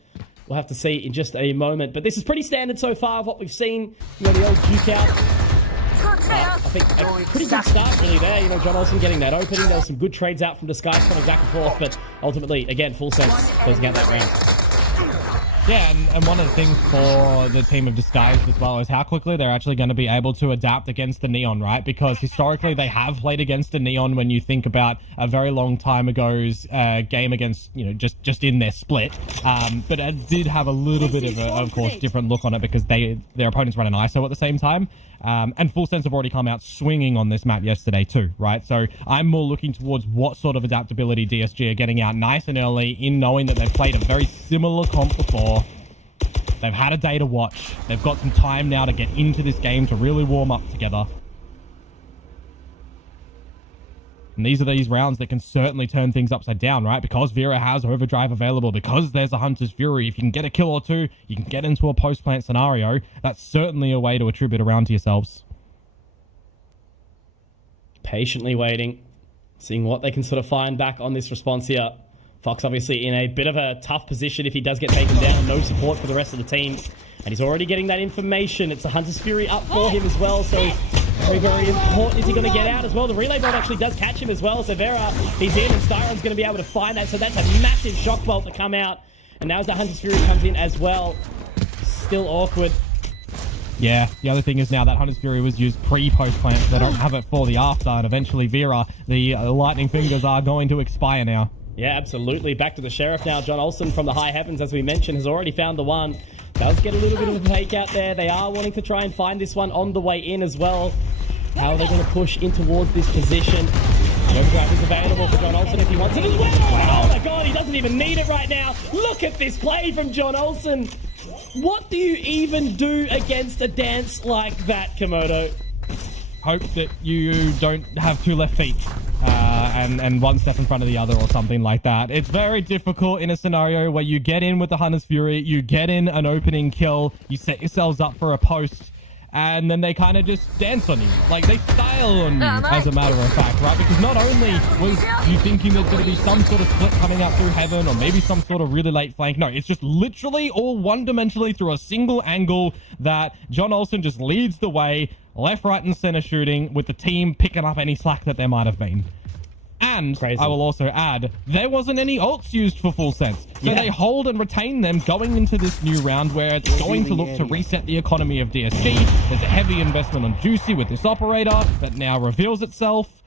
We'll have to see in just a moment. But this is pretty standard so far of what we've seen. You know, the old duke out. I think a pretty good start really there. You know, John Olsen getting that opening. There was some good trades out from Disguise coming back and forth. But ultimately, again, Full Sense closing out that round. Yeah, and one of the things for the team of Disguised as well is how quickly they're actually going to be able to adapt against the Neon, right? Because historically they have played against a Neon when you think about a very long time ago's game against, you know, just in their split. But it did have a little bit of a, of course, different look on it because their opponents run an ISO at the same time. And Full Sense have already come out swinging on this map yesterday too, right? So I'm more looking towards what sort of adaptability DSG are getting out nice and early in knowing that they've played a very similar comp before. They've had a day to watch. They've got some time now to get into this game to really warm up together. And these are these rounds that can certainly turn things upside down, right? Because Vera has Overdrive available, because there's a Hunter's Fury. If you can get a kill or two, you can get into a post-plant scenario. That's certainly a way to attribute a round to yourselves. Patiently waiting, seeing what they can sort of find back on this response here. Fox obviously in a bit of a tough position if he does get taken down. No support for the rest of the team. And he's already getting that information. It's a Hunter's Fury up for him as well. So very, very important. Is he going to get out as well? The relay bolt actually does catch him as well. So Vera, he's in, and Styron's going to be able to find that. So that's a massive shock bolt to come out. And now as the Hunter's Fury comes in as well, still awkward. Yeah, the other thing is now that Hunter's Fury was used pre-post plant, so they don't have it for the after. And eventually Vera, the lightning fingers are going to expire now. Yeah, absolutely. Back to the Sheriff now. John Olsen from the high heavens, as we mentioned, has already found the one. Does get a little bit of a fake out there. They are wanting to try and find this one on the way in as well. How are they going to push in towards this position? The overdrive is available for John Olsen if he wants it as well. Wow. Oh my god, he doesn't even need it right now. Look at this play from John Olsen. What do you even do against a dance like that, Komodo? Hope that you don't have two left feet. and one step in front of the other or something like that. It's very difficult in a scenario where you get in with the Hunter's Fury, you get in an opening kill, you set yourselves up for a post, and then they kind of just dance on you. Like, they style on you, as a matter of fact, right? Because not only was you thinking there's going to be some sort of split coming out through heaven or maybe some sort of really late flank. No, it's just literally all one-dimensionally through a single angle that John Olsen just leads the way, left, right, and center shooting, with the team picking up any slack that there might have been. And I will also add, there wasn't any ults used for Full Sense. So they hold and retain them going into this new round where it's going to look to reset the economy of DSG. There's a heavy investment on Juicy with this operator that now reveals itself.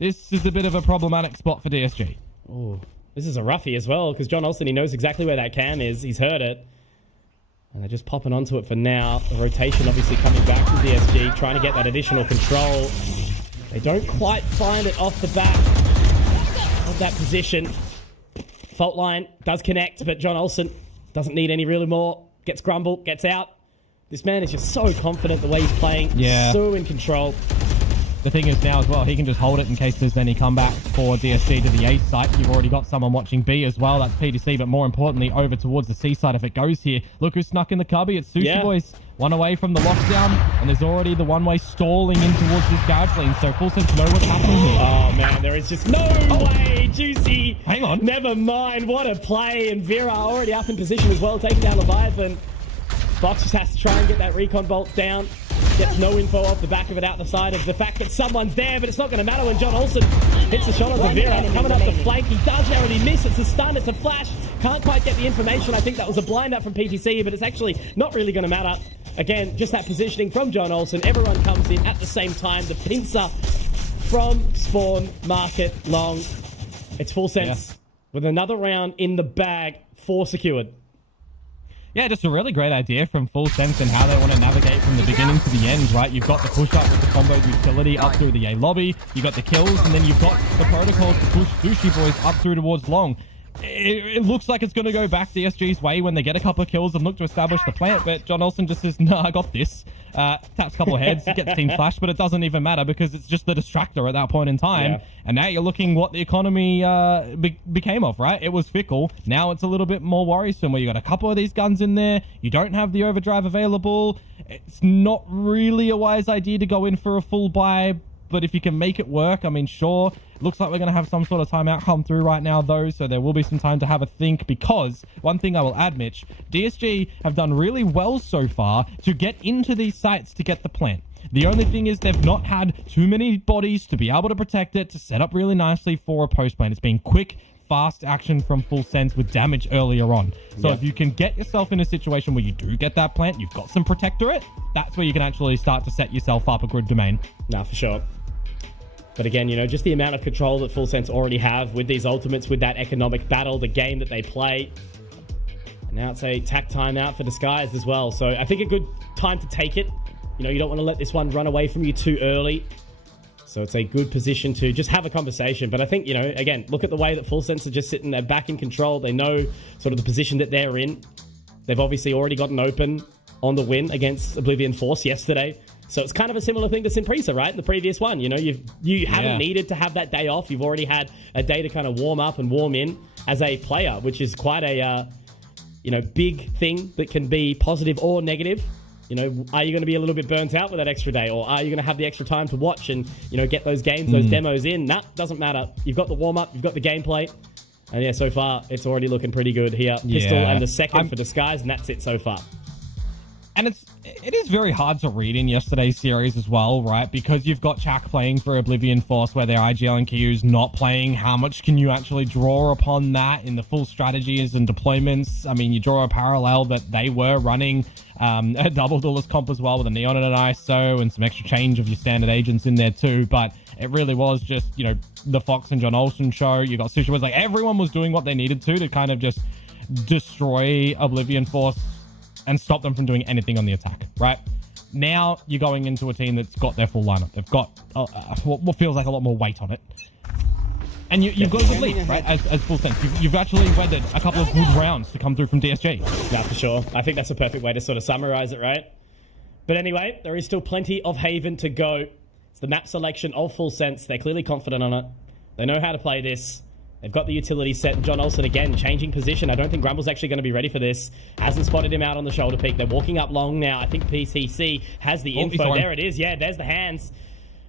This is a bit of a problematic spot for DSG. Oh, this is a roughie as well, because John Olsen, he knows exactly where that cam is. He's heard it. And they're just popping onto it for now. The rotation obviously coming back from DSG, trying to get that additional control. They don't quite find it off the bat of that position. Fault line does connect, but John Olsen doesn't need any really more. Gets Grumble, gets out. This man is just so confident the way he's playing. Yeah. So in control. The thing is now as well, he can just hold it in case there's any comeback for DSG to the A site. You've already got someone watching B as well. That's PDC, but more importantly, over towards the C side if it goes here. Look who snuck in the cubby. It's Sushi Boys. One away from the lockdown, and there's already the one-way stalling in towards this garage lane, so Full Sense know what's happening here. Oh, man, there is just no way. Juicy. Hang on. Never mind. What a play. And Vera already up in position as well, taking down Leviathan. Fox just has to try and get that recon bolt down. Gets no info off the back of it out the side of the fact that someone's there, but it's not going to matter when John Olsen hits a shot on the Vera. Coming up the flank, he does narrowly miss. It's a stun, it's a flash. Can't quite get the information. I think that was a blind up from PTC, but it's actually not really going to matter. Again, just that positioning from John Olsen. Everyone comes in at the same time. The pincer from spawn, market, long. It's Full Sense with another round in the bag, 4 secured. Yeah, just a really great idea from Full Sense and how they want to navigate from the beginning to the end, right? You've got the push up with the combo utility up through the A lobby, you've got the kills, and then you've got the protocols to push Sushi Boys up through towards long. It looks like it's going to go back DSG's way when they get a couple of kills and look to establish the plant, but John Olsen just says, no, I got this. Taps a couple of heads, gets team flash, but it doesn't even matter because it's just the distractor at that point in time. And now you're looking what the economy became of, right? It was fickle. Now it's a little bit more worrisome where you got a couple of these guns in there. You don't have the overdrive available. It's not really a wise idea to go in for a full buy, but if you can make it work, I mean, sure. Looks like we're going to have some sort of timeout come through right now, though, so there will be some time to have a think, because one thing I will add, Mitch, DSG have done really well so far to get into these sites to get the plant. The only thing is they've not had too many bodies to be able to protect it, to set up really nicely for a post plant. It's been quick, fast action from Full Sense with damage earlier on. So if you can get yourself in a situation where you do get that plant, you've got some protectorate, that's where you can actually start to set yourself up a good domain. Nah, for sure. But again, you know, just the amount of control that Full Sense already have with these ultimates, with that economic battle, the game that they play. And now it's a tack timeout for Disguised as well. So I think a good time to take it. You know, you don't want to let this one run away from you too early. So it's a good position to just have a conversation. But I think, you know, again, look at the way that Full Sense are just sitting there back in control. They know sort of the position that they're in. They've obviously already gotten open on the win against Oblivion Force yesterday. So it's kind of a similar thing to Simpresa, right? In the previous one, you know, you haven't needed to have that day off. You've already had a day to kind of warm up and warm in as a player, which is quite a, you know, big thing that can be positive or negative. You know, are you going to be a little bit burnt out with that extra day, or are you going to have the extra time to watch and, you know, get those games, those demos in? Nah, doesn't matter. You've got the warm up, you've got the gameplay. And yeah, so far, it's already looking pretty good here. Pistol and the second for Disguise, and that's it so far. And it is very hard to read in yesterday's series as well, right? Because you've got Chak playing for Oblivion Force where their IGL and Kyu's not playing. How much can you actually draw upon that in the full strategies and deployments? I mean, you draw a parallel that they were running a double duelist comp as well with a Neon and an ISO and some extra change of your standard agents in there too. But it really was just, you know, the Fox and John Olsen show. You got Sushi was like, everyone was doing what they needed to kind of just destroy Oblivion Force and stop them from doing anything on the attack, right? Now you're going into a team that's got their full lineup. They've got what feels like a lot more weight on it. And you've got a good lead, right? As Full Sense. You've actually weathered a couple of good rounds to come through from DSG. Yeah, for sure. I think that's a perfect way to sort of summarize it, right? But anyway, there is still plenty of Haven to go. It's the map selection of Full Sense. They're clearly confident on it. They know how to play this. They've got the utility set. John Olsen again changing position. I don't think Grumble's actually going to be ready for this. Hasn't spotted him out on the shoulder peak. They're walking up long now. I think PTC has the info. There it is. Yeah, there's the hands.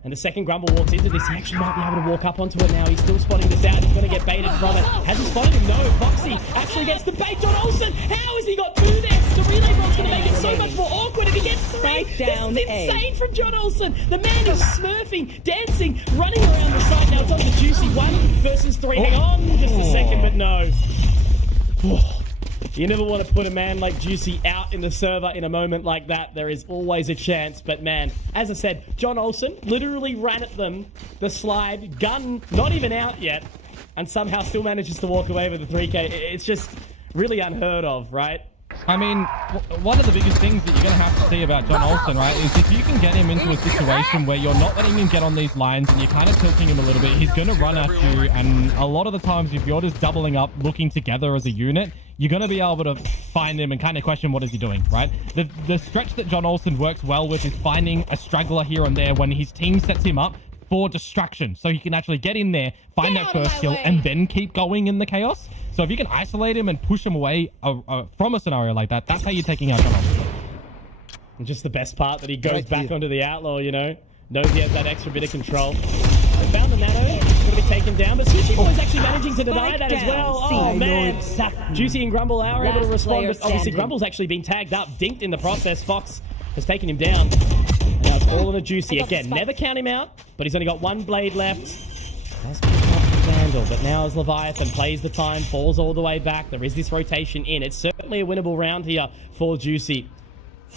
And the second Grumble walks into this, he actually might be able to walk up onto it now. He's still spotting this out. He's going to get baited from it. Has he spotted him? No. Foxy actually gets the bait. John Olsen, how has he got 2 there? The relay ball's going to make it so much more awkward if he gets 3. This is insane from John Olsen. The man is smurfing, dancing, running around the site. Now it's on the Juicy 1 versus 3. Hang on just a second, but no. You never want to put a man like Juicy out in the server in a moment like that. There is always a chance. But man, as I said, John Olsen literally ran at them. The slide, gun not even out yet, and somehow still manages to walk away with the 3K. It's just really unheard of, right? I mean, one of the biggest things that you're going to have to see about John Olsen, right, is if you can get him into a situation where you're not letting him get on these lines and you're kind of tilting him a little bit, he's going to run at you. And a lot of the times, if you're just doubling up, looking together as a unit, you're going to be able to find him and kind of question what is he doing, right? The stretch that John Olsen works well with is finding a straggler here and there when his team sets him up for distraction. So he can actually get in there, find that first kill, and then keep going in the chaos. So if you can isolate him and push him away from a scenario like that, that's how you're taking out John Olsen. And just the best part that he goes back onto the Outlaw, you know? Knows he has that extra bit of control. They found the Nano. It's going to be taken down, but Sushi Boy's actually managing to deny that as well. Oh, man. Juicy and Grumble are able to respond, but obviously Grumble's actually been tagged up, dinked in the process. Fox has taken him down. And now it's all on a Juicy. Again, never count him out, but he's only got 1 blade left. Does pick up the Vandal, but now as Leviathan plays the time, falls all the way back. There is this rotation in. It's certainly a winnable round here for Juicy.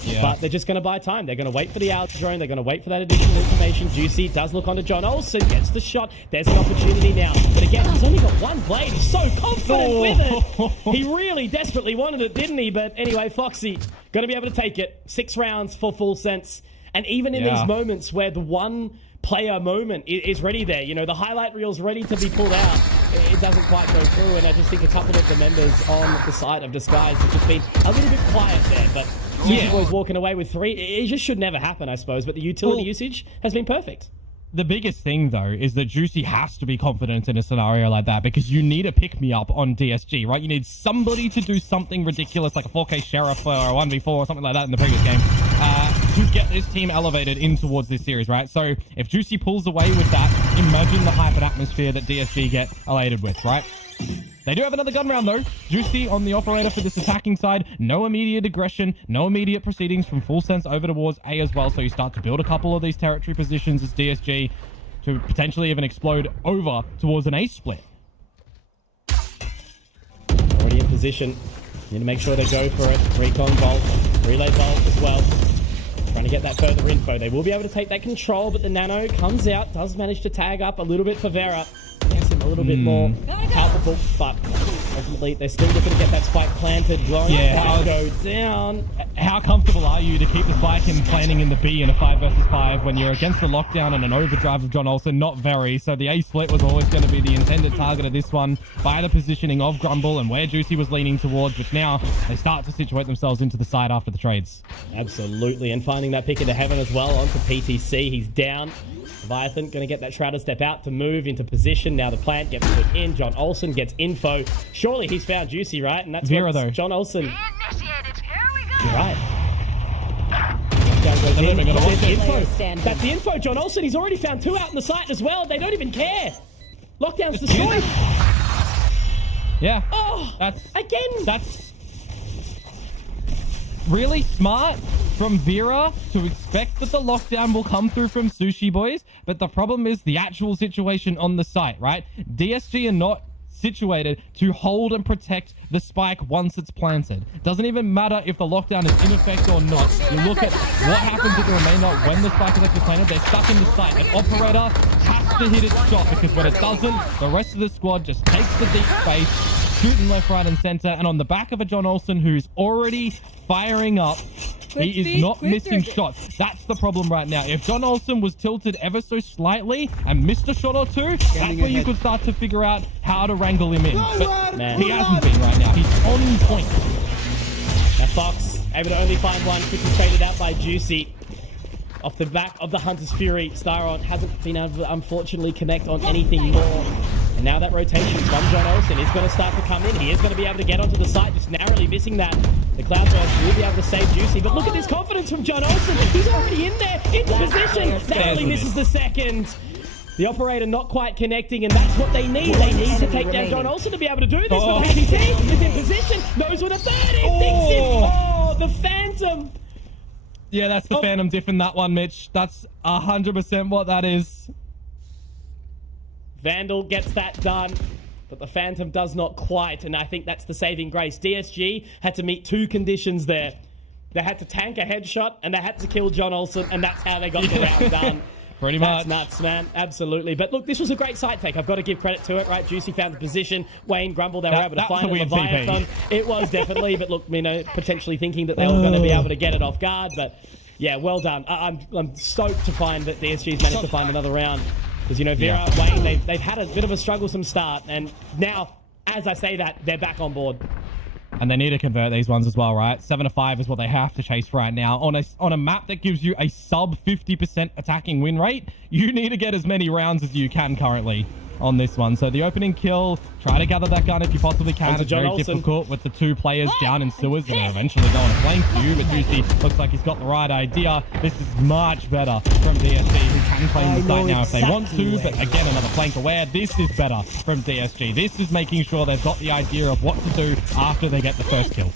Yeah. But they're just going to buy time. They're going to wait for the out drone. They're going to wait for that additional information. Juicy does look onto John Olsen. Gets the shot. There's an opportunity now. But again, he's only got 1 blade. He's so confident with it. He really desperately wanted it, didn't he? But anyway, Foxy going to be able to take it. 6 rounds for Full Sense. And even in these moments where the one player moment is ready there, you know, the highlight reel's ready to be pulled out, it doesn't quite go through. And I just think a couple of the members on the side of Disguise have just been a little bit quiet there. But Sushi Boy's walking away with 3. It just should never happen, I suppose. But the utility usage has been perfect. The biggest thing, though, is that Juicy has to be confident in a scenario like that because you need a pick-me-up on DSG, right? You need somebody to do something ridiculous like a 4K Sheriff or a 1v4 or something like that in the previous game to get this team elevated in towards this series, right? So if Juicy pulls away with that, imagine the hype and atmosphere that DSG get elated with, right? They do have another gun round, though. Juicy on the operator for this attacking side. No immediate aggression, no immediate proceedings from Full Sense over towards A as well. So you start to build a couple of these territory positions as DSG to potentially even explode over towards an A split. Already in position. Need to make sure they go for it. Recon Bolt, Relay Bolt as well. Trying to get that further info. They will be able to take that control, but the Nano comes out, does manage to tag up a little bit for Vera. Makes him a little bit more palpable, but ultimately they're still looking to get that spike planted. Glowing go down. How comfortable are you to keep the spike and planning in the B in a 5 versus 5 when you're against the lockdown and an overdrive of John Olsen? Not very. So the A split was always going to be the intended target of this one by the positioning of Grumble and where Juicy was leaning towards, which now they start to situate themselves into the side after the trades. Absolutely, and finding that pick into heaven as well onto PTC. He's down. Leviathan going to get that Shrouded step out to move into position. Now the plant gets put in. John Olsen gets info. Surely he's found Juicy, right? And that's Vera, though. John Olsen. You're right. That's the info, John Olsen. He's already found 2 out in the site as well. They don't even care. Lockdown's destroyed. Yeah. Oh, That's really smart from Vera to expect that the lockdown will come through from Sushi Boys, but the problem is the actual situation on the site, right? DSG are not situated to hold and protect the spike once it's planted. Doesn't even matter if the lockdown is in effect or not. You look at what happens at the remainder when the spike is actually planted. They're stuck in the site. An operator has to hit its shot because when it doesn't, the rest of the squad just takes the deep space, shooting left, right, and center. And on the back of a John Olsen who's already firing up, he is not missing shots. That's the problem right now. If John Olsen was tilted ever so slightly and missed a shot or 2, that's where you could start to figure out how to wrangle him in. But he hasn't been right now. He's on point. Now Fox able to only find one, quickly traded out by Juicy. Off the back of the Hunter's Fury, Styron hasn't been able to, unfortunately, connect on anything more. And now that rotation from John Olsen is going to start to come in. He is going to be able to get onto the site, just narrowly missing that. The Cloudburst will be able to save Juicy, but look at this confidence from John Olsen. He's already in there, into position. Narrowly misses the second. The operator not quite connecting, and that's what they need. They need to take down John Olsen to be able to do this. But the VCT is in position, knows where the third is, thinks it. Oh, the Phantom. Yeah, that's the Phantom diff in that one, Mitch. That's 100% what that is. Vandal gets that done, but the Phantom does not quite, and I think that's the saving grace. DSG had to meet two conditions there. They had to tank a headshot, and they had to kill John Olsen, and that's how they got the round done. Pretty much. That's nuts, man. Absolutely. But look, this was a great site take. I've got to give credit to it, right? Juicy found the position. Wayne Grumble, they were able to find a Leviathan. It was definitely, but look, you know, potentially thinking that they were going to be able to get it off guard. But yeah, well done. I'm stoked to find that DSG's managed to find another round. Because, you know, Vera, Wayne, they've had a bit of a strugglesome start. And now, as I say that, they're back on board. And they need to convert these ones as well, right? 7-5 is what they have to chase right now. On a map that gives you a sub 50% attacking win rate, you need to get as many rounds as you can currently on this one. So the opening kill, try to gather that gun if you possibly can. It's very difficult with the two players down in sewers, and they're eventually going to flank you. But Juicy looks like he's got the right idea. This is much better from DSG, who can claim the site now if they want to. But again, another flank aware. This is better from DSG. This is making sure they've got the idea of what to do after they get the first kill.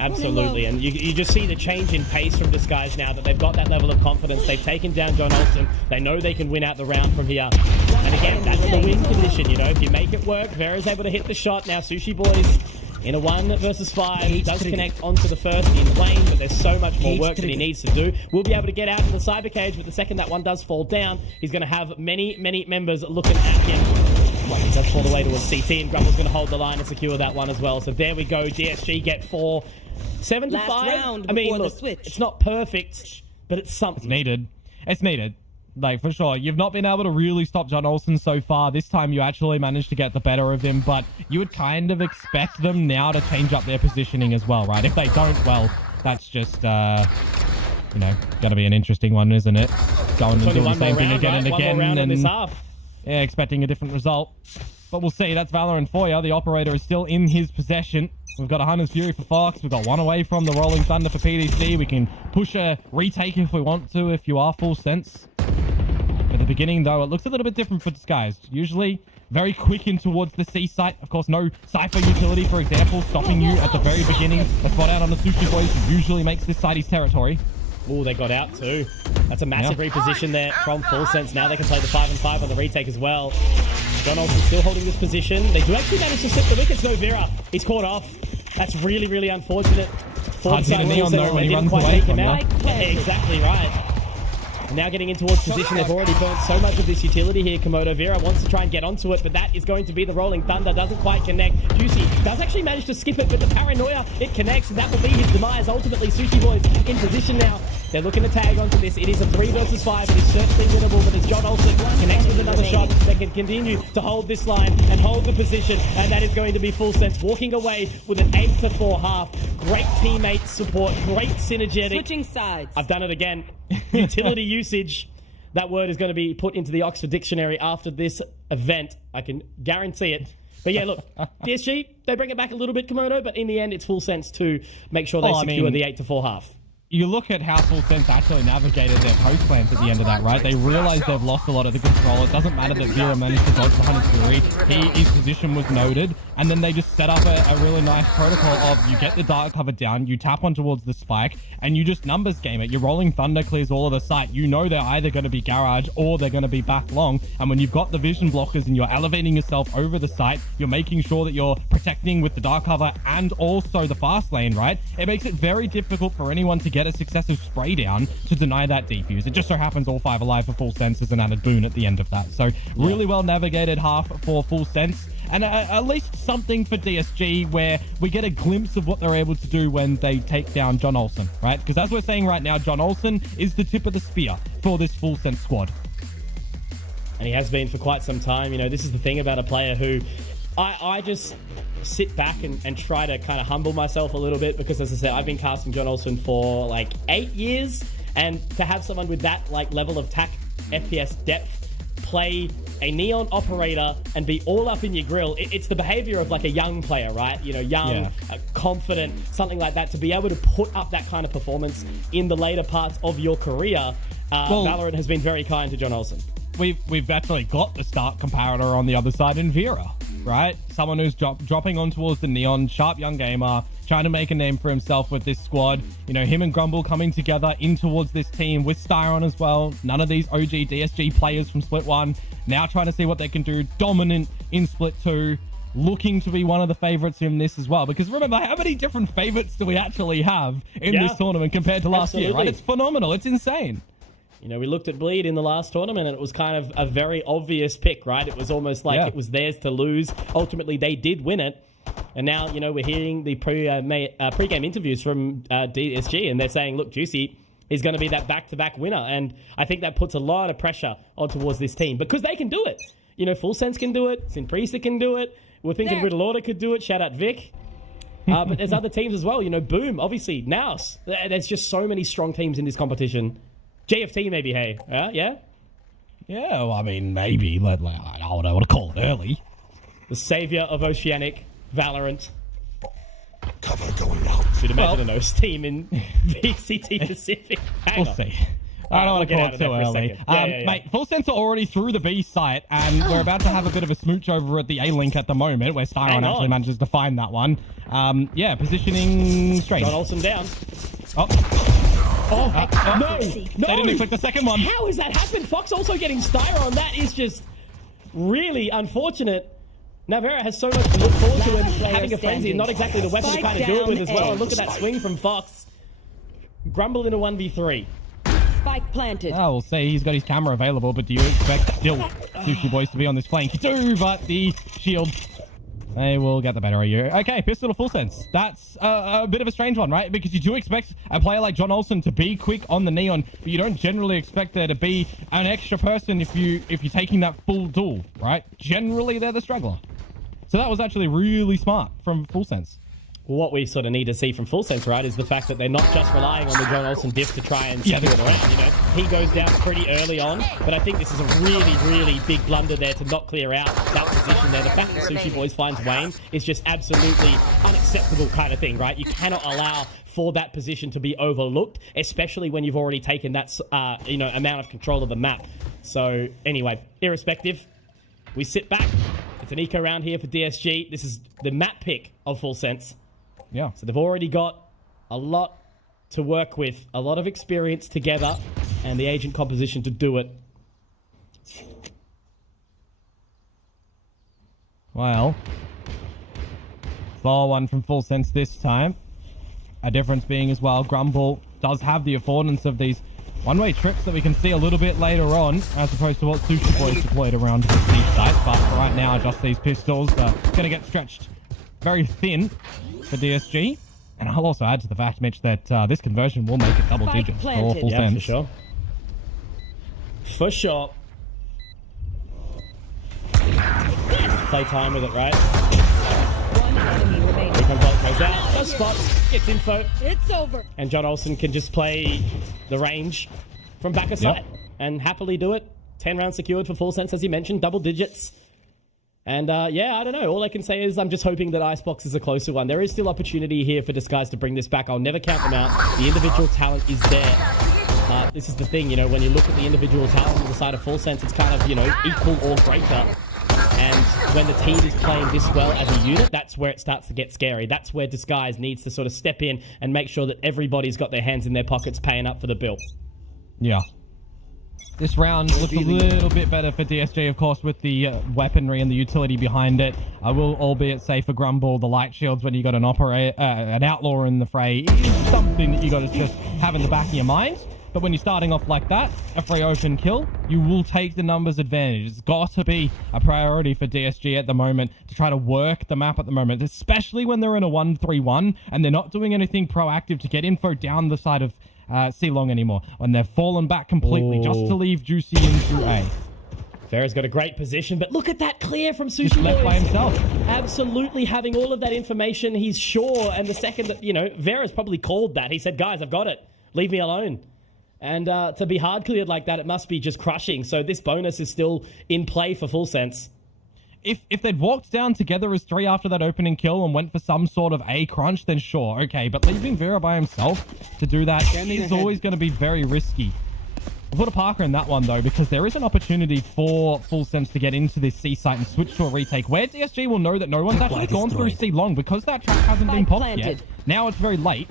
Absolutely, and you just see the change in pace from this guys now that they've got that level of confidence. They've taken down John Olsen. They know they can win out the round from here. And again, that's the win condition, you know. If you make it work, Vera's able to hit the shot. Now Sushi Boys in a 1 versus 5 does connect onto the first in lane, but there's so much more work that he needs to do. We'll be able to get out of the cyber cage, but the second that one does fall down, he's going to have many members looking at him. Well, he does fall away towards CT, and Grumble's going to hold the line and secure that one as well. So there we go. DSG get 4. 7-5. I mean, look, it's not perfect, but it's something. It's needed. It's needed. Like, for sure. You've not been able to really stop John Olsen so far. This time you actually managed to get the better of him, but you would kind of expect them now to change up their positioning as well, right? If they don't, well, that's just, you know, going to be an interesting one, isn't it? Going and doing the same thing again and again. And, yeah, expecting a different result. But we'll see. That's VALORANT for you. The operator is still in his possession. We've got a Hunter's Fury for Fox. We've got one away from the Rolling Thunder for PDC. We can push a retake if we want to, if you are full sense. At the beginning, though, it looks a little bit different for Disguised. Usually very quick in towards the C site. Of course, no Cypher utility, for example, stopping you at the very beginning. A spot out on the Sushi Boys usually makes this site his territory. Oh, they got out too. That's a massive reposition there from Full Sense. Now they can play the 5-5 on the retake as well. John Olsen still holding this position. They do actually manage to slip the wickets. No, Vera. He's caught off. That's really unfortunate. Hard to Neon though when he runs away from you. Exactly right. Now getting in towards position, they've already burnt so much of this utility here. Komodo Vera wants to try and get onto it, but that is going to be the Rolling Thunder. Doesn't quite connect. Juicy does actually manage to skip it, but the Paranoia, it connects, and that will be his demise. Ultimately, Sushi Boys in position now. They're looking to tag onto this. It is a 3 versus 5. It is certainly winnable, but as John Olsen connects with another shot, they can continue to hold this line and hold the position, and that is going to be Full Sense walking away with an 8-4 half. Great teammate support, great synergetic. Switching sides. I've done it again. Utility usage. That word is going to be put into the Oxford Dictionary after this event. I can guarantee it. But yeah, look, DSG, they bring it back a little bit, Komodo, but in the end, it's Full Sense to make sure they secure the 8-4 half. You look at how Full Sense actually navigated their post plans at the end of that, right? They realized they've lost a lot of the control. It doesn't matter that Vera managed to dodge the Hunter's Fury. His position was noted. And then they just set up a really nice protocol of you get the dark cover down, you tap on towards the spike, and you just numbers game it. Your Rolling Thunder clears all of the site. You know they're either going to be garage or they're going to be back long. And when you've got the vision blockers and you're elevating yourself over the site, you're making sure that you're protecting with the dark cover and also the fast lane, right? It makes it very difficult for anyone to get a successive spray down to deny that defuse. It just so happens all 5 alive for Full Sense as an added boon at the end of that. So really well navigated half for Full Sense. And at least something for DSG where we get a glimpse of what they're able to do when they take down John Olsen, right? Because as we're saying right now, John Olsen is the tip of the spear for this Full Sense squad. And he has been for quite some time. You know, this is the thing about a player who I just sit back and try to kind of humble myself a little bit because, as I said, I've been casting John Olsen for like 8 years. And to have someone with that level of tack, FPS depth, play a Neon operator and be all up in your grill, it's the behavior of a young player, right? Young, confident, something like that. To be able to put up that kind of performance in the later parts of your career, Valorant has been very kind to John Olsen. We've actually got the start comparator on the other side in Vera, right? Someone who's dropping on towards the Neon, sharp young gamer, trying to make a name for himself with this squad. Him and Grumble coming together in towards this team with Styron as well. None of these OG DSG players from Split 1. Now trying to see what they can do. Dominant in Split 2. Looking to be one of the favorites in this as well. Because remember, how many different favorites do we actually have in this tournament compared to last year, right? It's phenomenal. It's insane. We looked at Bleed in the last tournament and it was kind of a very obvious pick, right? It was almost like it was theirs to lose. Ultimately, they did win it. And now, we're hearing the pre-game interviews from DSG and they're saying, look, Juicy is going to be that back-to-back winner. And I think that puts a lot of pressure on towards this team because they can do it. Full Sense can do it. Sinprisa can do it. We're thinking Riddle Order could do it. Shout out Vic. But there's other teams as well. Boom, obviously, Naus. There's just so many strong teams in this competition. JFT maybe, hey? Yeah? Yeah, well, I mean, maybe. I don't know what to call it early. The savior of Oceanic, Valorant. Cover going out. Should imagine a Nose team in VCT Pacific. We'll see. I don't want to call it too early. Mate, Full Sense are already through the B site, and we're about to have a bit of a smooch over at the A link at the moment, where Styron actually manages to find that one. Positioning strange. John Olsen down. No! They didn't inflict the second one. How has that happened? Fox also getting Styron. That is just really unfortunate. Now Vera has so much to look forward to and having a frenzy and not exactly the weapon to kind of do it with as well. And look at that swing from Fox. Grumble in a 1v3. Spike planted. Oh, we'll see. He's got his camera available, but do you expect still Sushi Boys to be on this flank? You do, but the shield, they will get the better of you. Okay, Pistol to Full Sense. That's a bit of a strange one, right? Because you do expect a player like John Olsen to be quick on the Neon, but you don't generally expect there to be an extra person if you're taking that full duel, right? Generally, they're the struggler. So that was actually really smart from Full Sense. What we sort of need to see from Full Sense, right, is the fact that they're not just relying on the John Olsen diff to try and secure it around, He goes down pretty early on, but I think this is a really, really big blunder there to not clear out that position there. The fact that Sushi Boys finds Wayne is just absolutely unacceptable kind of thing, right? You cannot allow for that position to be overlooked, especially when you've already taken that, amount of control of the map. So, anyway, irrespective, we sit back. It's an eco round here for DSG. This is the map pick of Full Sense. Yeah. So they've already got a lot to work with, a lot of experience together, and the agent composition to do it. Well, slower one from Full Sense this time. A difference being as well, Grumble does have the affordance of these one-way trips that we can see a little bit later on, as opposed to what Sushi Boys deployed around the deep site. But for right now, just these pistols are going to get stretched very thin for DSG. And I'll also add to the fact, Mitch, that this conversion will make it double digits for Full Sense. For sure. For sure. Play time with it, right? One enemy remaining. Recon Bolt goes out, does spot, gets info. It's over. And John Olsen can just play the range from back of sight and happily do it. 10 rounds secured for Full Sense, as you mentioned, double digits. And I don't know. All I can say is I'm just hoping that Icebox is a closer one. There is still opportunity here for Disguise to bring this back. I'll never count them out. The individual talent is there. This is the thing, when you look at the individual talent on the side of Full Sense, it's kind of, equal or greater. And when the team is playing this well as a unit, that's where it starts to get scary. That's where Disguise needs to sort of step in and make sure that everybody's got their hands in their pockets paying up for the bill. Yeah. This round looks a little bit better for DSG, of course, with the weaponry and the utility behind it. I will, albeit say for Grumble, the light shields when you got an outlaw in the fray is something that you got to just have in the back of your mind. But when you're starting off like that, a free open kill, you will take the numbers advantage. It's got to be a priority for DSG at the moment to try to work the map at the moment, especially when they're in a 1-3-1 and they're not doing anything proactive to get info down the side of C-Long anymore. When they've fallen back completely just to leave Juicy into A. Vera's got a great position, but look at that clear from Sushi left Boys. by himself. Absolutely having all of that information, he's sure. And the second that, Vera's probably called that, he said, guys, I've got it. Leave me alone. And to be hard cleared like that, it must be just crushing. So this bonus is still in play for Full Sense. If they'd walked down together as 3 after that opening kill and went for some sort of A crunch, then sure, okay. But leaving Vera by himself to do that is always going to be very risky. I'll put a Parker in that one, though, because there is an opportunity for Full Sense to get into this C site and switch to a retake, where DSG will know that no one's actually gone through C long because that trap hasn't been popped yet. Now it's very late.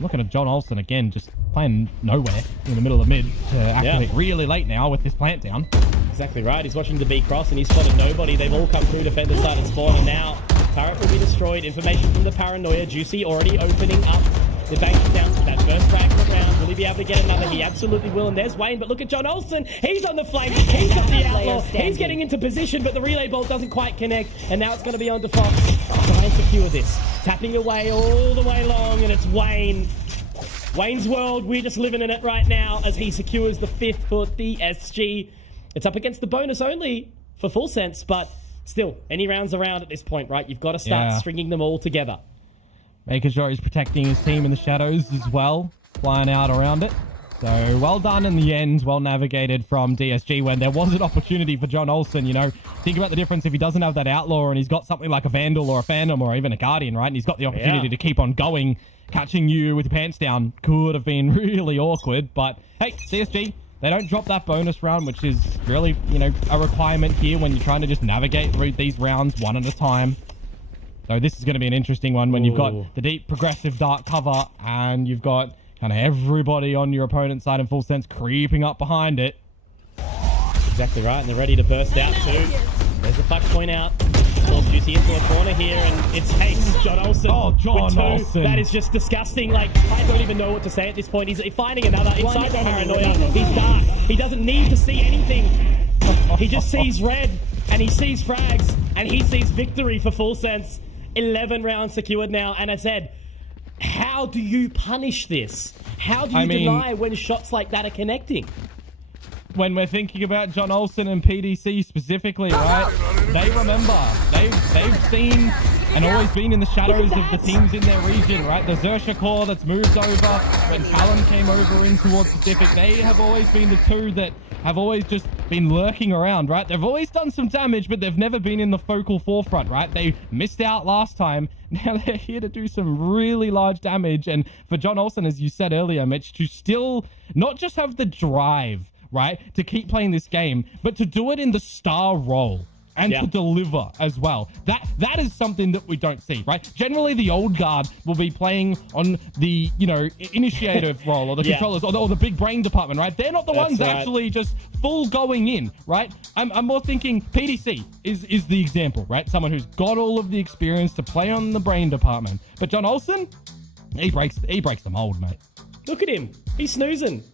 Looking at John Olsen again, just playing nowhere in the middle of mid to activate really late now with this plant down. Exactly right. He's watching the B cross and he's spotted nobody. They've all come through. Defenders started spawn, and now turret will be destroyed. Information from the Paranoia. Juicy already opening up the bank down to that first frag of the round. Will he be able to get another? He absolutely will. And there's Wayne, but look at John Olsen. He's on the flank. He's got the outlaw. He's getting into position, but the relay bolt doesn't quite connect. And now it's going to be on to Fox. Try and secure this. Tapping away all the way long, and it's Wayne. Wayne's world, we're just living in it right now as he secures the 5th for DSG. It's up against the bonus only for Full Sense, but still, any rounds around at this point, right? You've got to start stringing them all together. Making sure he's protecting his team in the shadows as well, flying out around it. So well done in the end, well navigated from DSG when there was an opportunity for John Olsen, you know. Think about the difference if he doesn't have that Outlaw and he's got something like a Vandal or a Phantom or even a Guardian, right? And he's got the opportunity to keep on going. Catching you with your pants down could have been really awkward, but hey, CSG, they don't drop that bonus round, which is really, you know, a requirement here when you're trying to just navigate through these rounds one at a time. So this is going to be an interesting one when you've got the deep progressive dark cover and you've got kind of everybody on your opponent's side in Full Sense creeping up behind it. Exactly right, and they're ready to burst out too. There's the flash point out. Force Juicy into a corner here, and it's Haste, John Olsen. Oh, John Olsen. That is just disgusting. Like, I don't even know what to say at this point. He's finding another inside the Paranoia. He's dark. He doesn't need to see anything. He just sees red, and he sees frags, and he sees victory for Full Sense. 11 rounds secured now, and I said, how do you punish this? How do you deny when shots like that are connecting? When we're thinking about John Olsen and PDC specifically, right? They remember. They've seen and always been in the shadows of the teams in their region, right? The Xerxia core that's moved over. When Talon came over in towards Pacific, they have always been the two that have always just been lurking around, right? They've always done some damage, but they've never been in the focal forefront, right? They missed out last time. Now they're here to do some really large damage. And for John Olsen, as you said earlier, Mitch, to still not just have the drive, right, to keep playing this game, but to do it in the star role and to deliver as well. That is something that we don't see, right? Generally, the old guard will be playing on the, you know, initiative role or the controllers or the big brain department, right? They're not the ones actually just full going in, right? I'm more thinking PDC is the example, right? Someone who's got all of the experience to play on the brain department. But John Olsen, he breaks the mold, mate. Look at him. He's snoozing.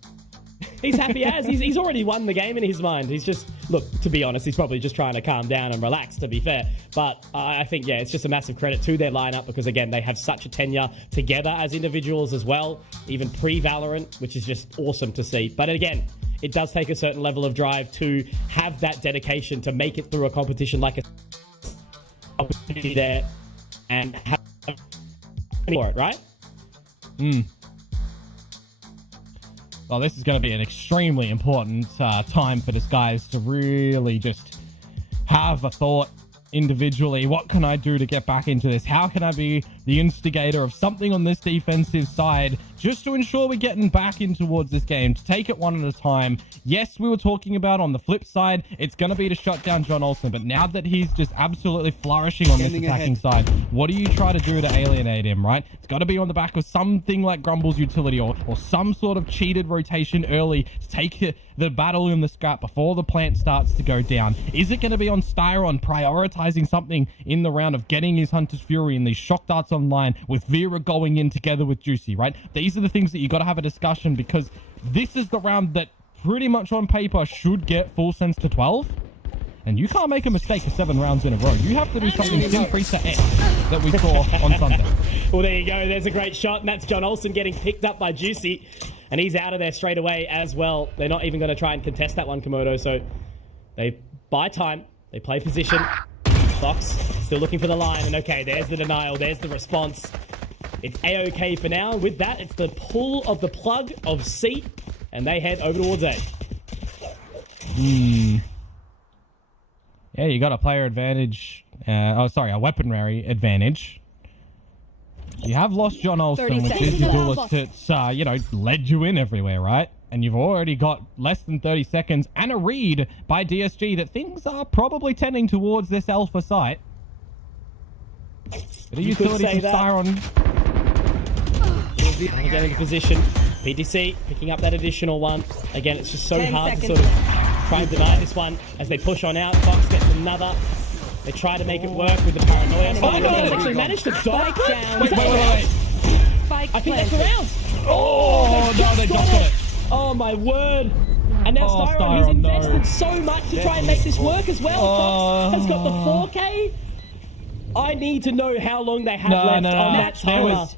He's happy as. He's already won the game in his mind. He's just, look, to be honest, he's probably just trying to calm down and relax, to be fair. But I think, yeah, it's just a massive credit to their lineup because, again, they have such a tenure together as individuals as well, even pre-Valorant, which is just awesome to see. But again, it does take a certain level of drive to have that dedication to make it through a competition like a opportunity there and have for it, right? Well, this is going to be an extremely important time for this guys to really just have a thought individually. What can I do to get back into this? How can I be the instigator of something on this defensive side just to ensure we're getting back in towards this game, to take it one at a time? Yes, we were talking about on the flip side, it's going to be to shut down John Olsen, but now that he's just absolutely flourishing on this attacking side, what do you try to do to alienate him, right? It's got to be on the back of something like Grumble's utility or some sort of cheated rotation early to take the battle in the scrap before the plant starts to go down. Is it going to be on Styron prioritizing something in the round of getting his Hunter's Fury and these shock darts online with Vera going in together with Juicy, right? These are the things that you got to have a discussion because this is the round that pretty much on paper should get Full Sense to 12. And you can't make a mistake for 7 rounds in a row. You have to do something similar to X that we saw on Sunday. Well, there you go. There's a great shot, and that's John Olsen getting picked up by Juicy. And he's out of there straight away as well. They're not even going to try and contest that one, Komodo. So they buy time. They play position. Fox still looking for the line. And okay, there's the denial. There's the response. It's A-OK for now. With that, it's the pull of the plug of C, and they head over towards A. Yeah, you got a player advantage. A weaponry advantage. You have lost John Olsen, which is your duelist that's, led you in everywhere, right? And you've already got less than 30 seconds and a read by DSG that things are probably tending towards this alpha site. Bit of utility from Styron. Again into position. PTC picking up that additional one. Again, it's just so hard to sort of try and deny this one as they push on out. Fox gets another. They try to make it work with the paranoia. Oh, no, it's actually managed to dodge down. Wait. I think that's around. Oh, no, they got it. Oh, my word. And now Styron, he's invested so much to try and make this work as well. Fox has got the 4K. I need to know how long they have left on that timer.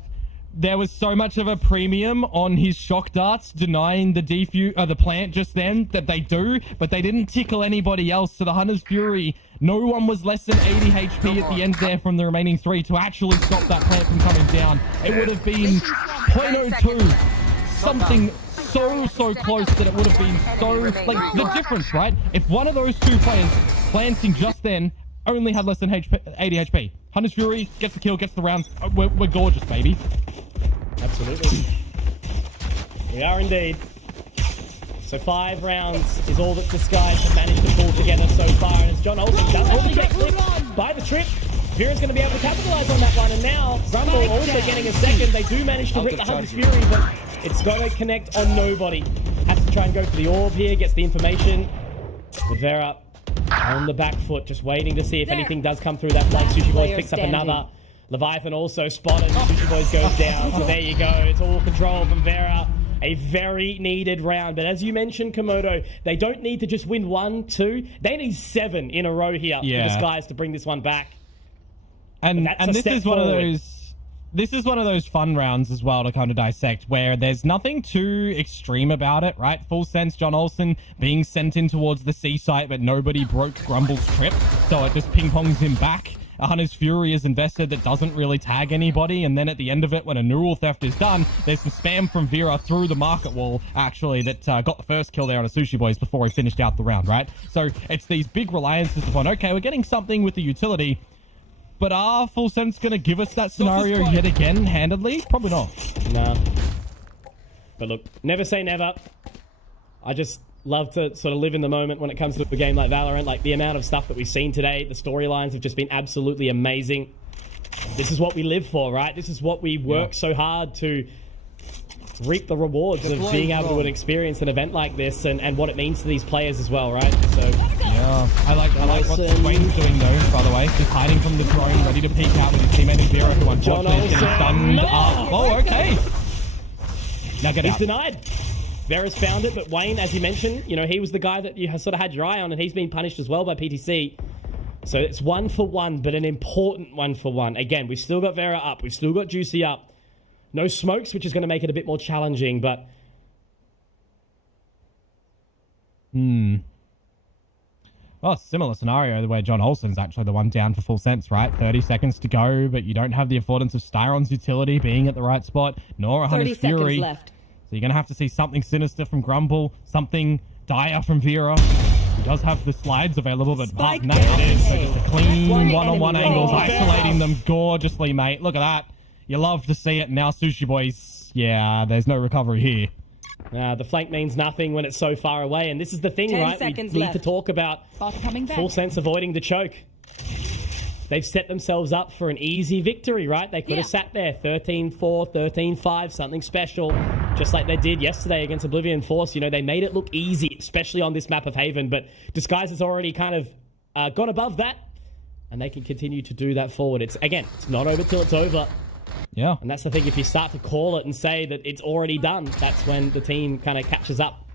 There was so much of a premium on his shock darts denying the plant just then that they do, but they didn't tickle anybody else. So the Hunter's Fury, no one was less than 80 HP at the end there from the remaining 3 to actually stop that plant from coming down. It would have been 0.02, something so close that it would have been so, like, the difference, right? If one of those two players planting just then only had less than 80 HP. Hunter's Fury gets the kill, gets the round. We're gorgeous, baby. Absolutely. We are indeed. So 5 rounds is all that this guys have managed to pull together so far. And as John Olsen does only get clipped by the trip, Vera's going to be able to capitalize on that one. And now, Grumble also getting a second. They do manage to rip the Hunter's Fury, but it's going to connect on nobody. Has to try and go for the orb here, gets the information. With Vera on the back foot, just waiting to see if anything does come through that flank. Sushi Boys picks up another. Leviathan also spotted. Sushi Boys goes down. So there you go. It's all control from Vera. A very needed round. But as you mentioned, Komodo, they don't need to just win 1, 2. They need 7 in a row here for the Skies to bring this one back. And this is one of those... This is one of those fun rounds as well to kind of dissect, where there's nothing too extreme about it, right? Full sense, John Olsen being sent in towards the C site, but nobody broke Grumble's trip, so it just ping-pongs him back. A Hunter's Fury is invested that doesn't really tag anybody, and then at the end of it, when a neural theft is done, there's some spam from Vera through the market wall, actually, that got the first kill there on a Sushi Boys before he finished out the round, right? So it's these big reliances upon, okay, we're getting something with the utility, but are Full Sense going to give us that scenario yet again, handedly? Probably not. No. But look, never say never. I just love to sort of live in the moment when it comes to a game like Valorant. Like, the amount of stuff that we've seen today, the storylines have just been absolutely amazing. This is what we live for, right? This is what we work so hard to reap the rewards of being able to experience an event like this and what it means to these players as well, right? So yeah, I like what Wayne's doing though, by the way. He's hiding from the drone, ready to peek out with his teammate Vera, who unfortunately is getting stunned up. Oh, okay. Now get out. He's denied. Vera's found it, but Wayne, as you mentioned, you know, he was the guy that you sort of had your eye on, and he's been punished as well by PTC. So it's 1 for 1, but an important 1 for 1. Again, we've still got Vera up. We've still got Juicy up. No smokes, which is going to make it a bit more challenging, but... Well, similar scenario where John Olsen's actually the one down for Full Sense, right? 30 seconds to go, but you don't have the affordance of Styron's utility being at the right spot, nor a Hunter's Fury. Left. So you're going to have to see something sinister from Grumble, something dire from Vera. He does have the slides available, but apart from that, it is. So just a clean one-on-one angles, isolating them gorgeously, mate. Look at that. You love to see it. Now, Sushi Boys, yeah, there's no recovery here. The flank means nothing when it's so far away, and this is the thing, right? We need to talk about Full Sense avoiding the choke. They've set themselves up for an easy victory, right? They could have sat there 13-4, 13-5, something special, just like they did yesterday against Oblivion Force. You know, they made it look easy, especially on this map of Haven, but Disguise has already kind of gone above that, and they can continue to do that forward. It's not over till it's over. Yeah. And that's the thing, if you start to call it and say that it's already done, that's when the team kind of catches up.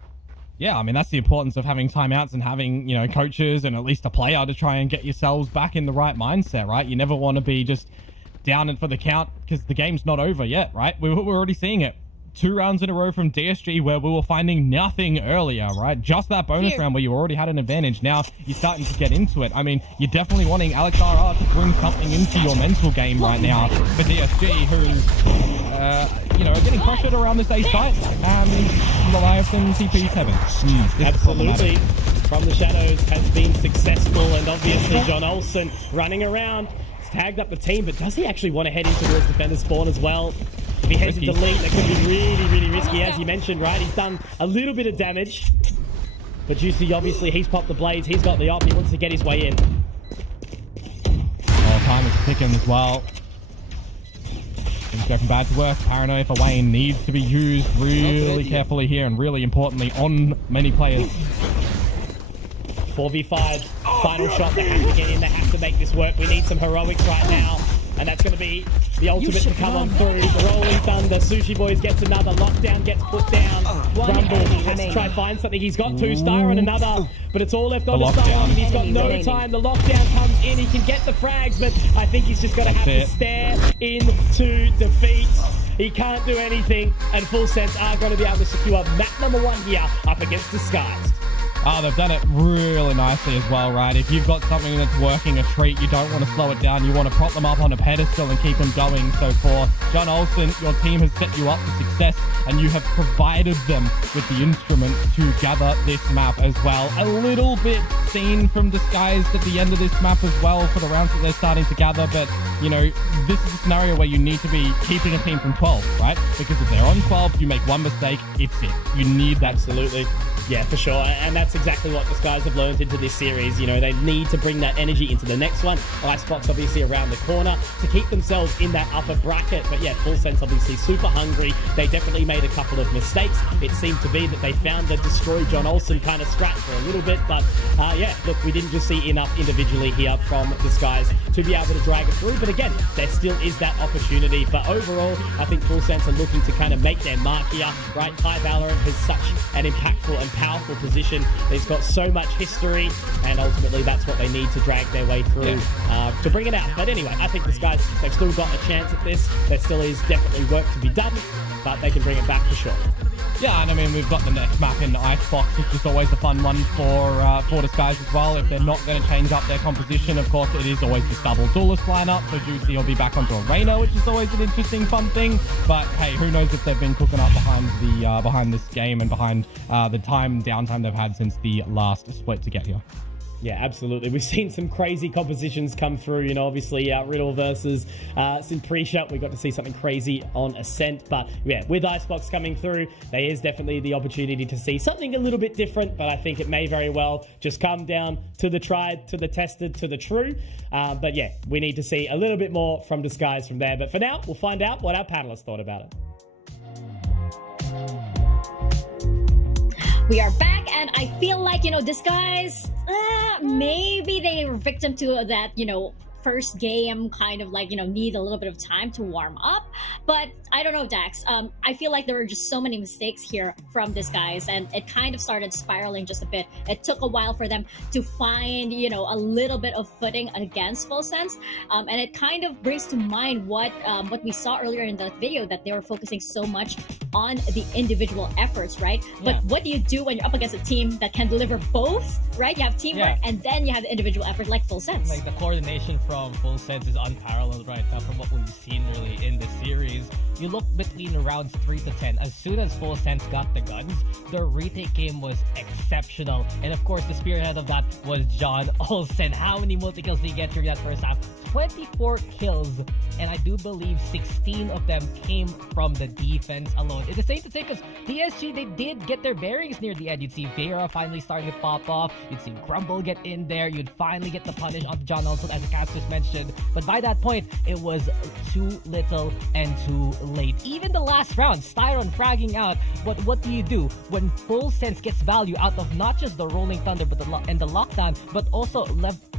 Yeah, I mean, that's the importance of having timeouts and having, you know, coaches and at least a player to try and get yourselves back in the right mindset, right? You never want to be just down and for the count because the game's not over yet, right? We're already seeing it. 2 rounds in a row from DSG where we were finding nothing earlier, right? Just that bonus round where you already had an advantage. Now you're starting to get into it. I mean, you're definitely wanting Alex RR to bring something into your mental game right now for DSG, who's, you know, getting pressured around this A site. Leviathan TP7. Absolutely. From the shadows has been successful, and obviously John Olsen running around. He's tagged up the team, but does he actually want to head in towards defender spawn as well? If he heads into lead, that could be really, really risky, as you mentioned, right? He's done a little bit of damage. But Juicy, obviously, he's popped the blades. He's got the op. He wants to get his way in. Well, time is ticking as well. Things go from bad to worse. Paranoia for Wayne needs to be used really carefully here, and really importantly on many players. 4v5, final shot. They have to get in. They have to make this work. We need some heroics right now. And that's going to be the ultimate to come on through. The Rolling Thunder. Sushi Boys gets another. Lockdown gets put down. Rumble has to try find something. He's got 2 Star and another. But it's all left on the Star. He's got no time. The lockdown comes in. He can get the frags. But I think he's just going to have to stare into defeat. He can't do anything. And Full Sense are going to be able to secure map number 1 here up against Disguised. Oh, they've done it really nicely as well, right? If you've got something that's working a treat, you don't want to slow it down. You want to prop them up on a pedestal and keep them going. So for John Olsen, your team has set you up for success, and you have provided them with the instruments to gather this map as well. A little bit seen from Disguised at the end of this map as well for the rounds that they're starting to gather. But, you know, this is a scenario where you need to be keeping a team from 12, right? Because if they're on 12, you make one mistake, it's it. You need that. Absolutely. Yeah, for sure. And that's exactly what the guys have learned into this series. You know, they need to bring that energy into the next one. Icebox obviously around the corner to keep themselves in that upper bracket. But yeah, Full Sense obviously super hungry. They definitely made a couple of mistakes. It seemed to be that they found the Destroy John Olsen kind of scratch for a little bit. But yeah, look, we didn't just see enough individually here from this guys to be able to drag it through. But again, there still is that opportunity. But overall, I think Full Sense are looking to kind of make their mark here, right? High Valorant has such an impactful and powerful position. He's got so much history, and ultimately that's what they need to drag their way through to bring it out. But anyway, I think this guys, they've still got a chance at this. There still is definitely work to be done, but they can bring it back for sure. Yeah, and I mean, we've got the next map in Icebox, which is always a fun one for Disguise as well. If they're not going to change up their composition, of course, it is always this double duelist lineup. So Juicy will be back onto a Reyna, which is always an interesting, fun thing. But hey, who knows if they've been cooking up behind this game and behind the downtime they've had since the last split to get here. Yeah, absolutely. We've seen some crazy compositions come through. You know, obviously Riddle versus Simpresha. We got to see something crazy on Ascent. But yeah, with Icebox coming through, there is definitely the opportunity to see something a little bit different. But I think it may very well just come down to the tried, to the tested, to the true. But yeah, we need to see a little bit more from Disguise from there. But for now, we'll find out what our panelists thought about it. We are back, and I feel like, you know, Disguise, maybe they were victim to that, you know, first game kind of like, you know, need a little bit of time to warm up. But I don't know, Dax. I feel like there were just so many mistakes here from Disguise, and it kind of started spiraling just a bit. It took a while for them to find, you know, a little bit of footing against Full Sense. And it kind of brings to mind what we saw earlier in the video, that they were focusing so much on the individual efforts, right? Yeah. But what do you do when you're up against a team that can deliver both, right? You have teamwork, and then you have the individual effort like Full Sense. Like the coordination from Full Sense is unparalleled right now from what we've seen really in the series. You look between rounds 3 to 10, as soon as Full Sense got the guns, their retake game was exceptional. And of course, the spearhead of that was John Olsen. How many multi-kills did he get during that first half? 24 kills, and I do believe 16 of them came from the defense alone. It's the same to say because DSG, they did get their bearings near the end. You'd see Vera finally starting to pop off. You'd see Grumble get in there. You'd finally get the punish on John Olsen, as the cast just mentioned. But by that point, it was too little and too late. Even the last round, Styron fragging out. But what do you do when Full Sense gets value out of not just the Rolling Thunder but the lockdown, but also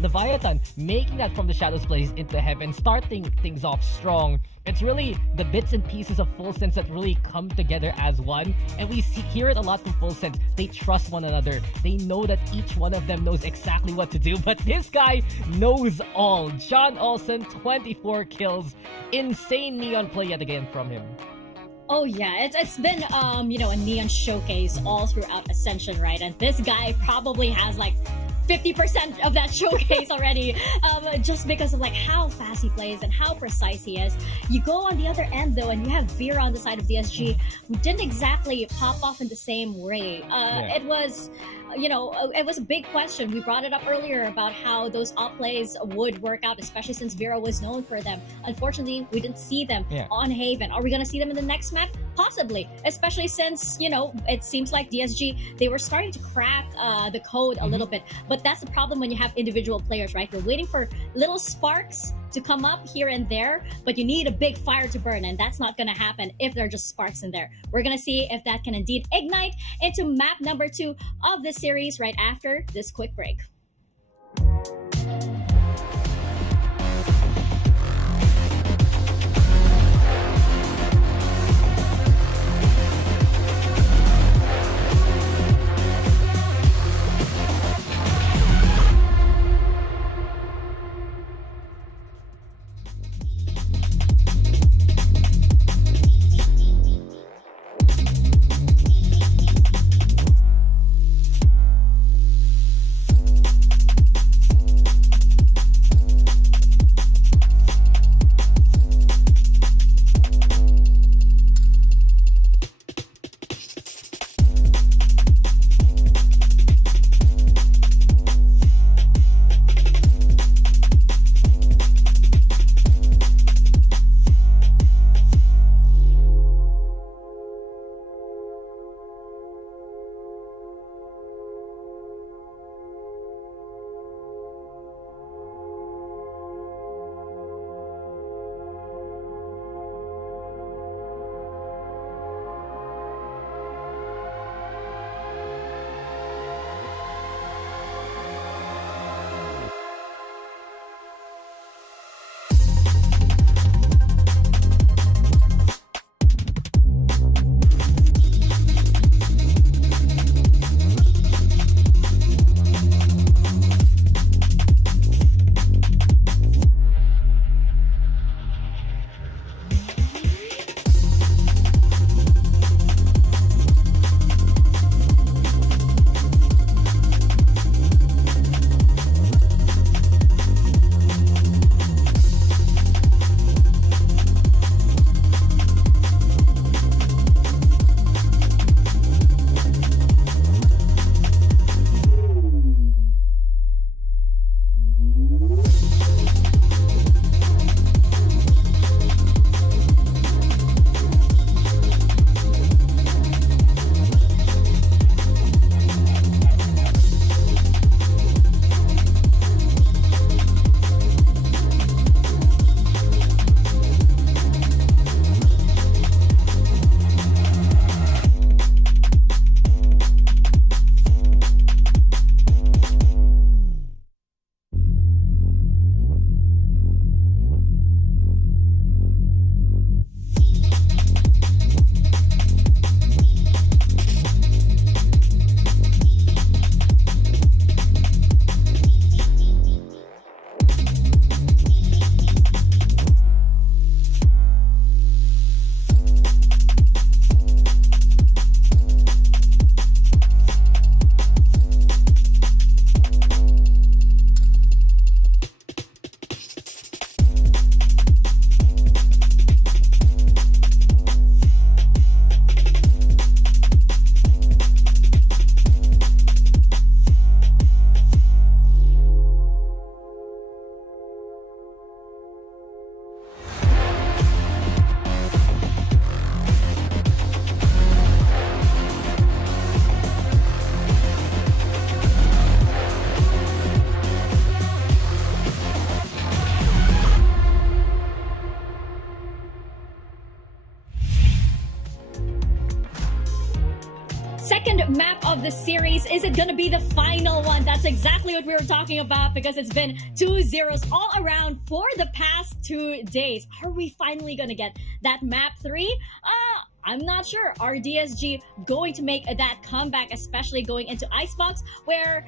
Leviathan making that from the Shadows place into heaven, starting things off strong? It's really the bits and pieces of Full Sense that really come together as one, and we hear it a lot from Full Sense. They trust one another. They know that each one of them knows exactly what to do, but this guy knows all. John Olsen, 24 kills. Insane neon play yet again from him. Oh yeah, it's been you know, a neon showcase all throughout Ascension, right? And this guy probably has like 50% of that showcase already, just because of like how fast he plays and how precise he is. You go on the other end though, and you have Vera on the side of DSG, who didn't exactly pop off in the same way. It was, you know, it was a big question. We brought it up earlier about how those op plays would work out, especially since Vera was known for them. Unfortunately, we didn't see them on Haven. Are we going to see them in the next map? Possibly, especially since, you know, it seems like DSG, they were starting to crack the code a little bit. But that's the problem when you have individual players, right? You're waiting for little sparks to come up here and there, but you need a big fire to burn, and that's not going to happen if there are just sparks in there. We're going to see if that can indeed ignite into map number 2 of this series right after this quick break. second map of the series. Is it going to be the final one? That's exactly what we were talking about, because it's been 2-0s all around for the past 2 days. Are we finally going to get that map 3? I'm not sure. Are DSG going to make that comeback, especially going into Icebox, where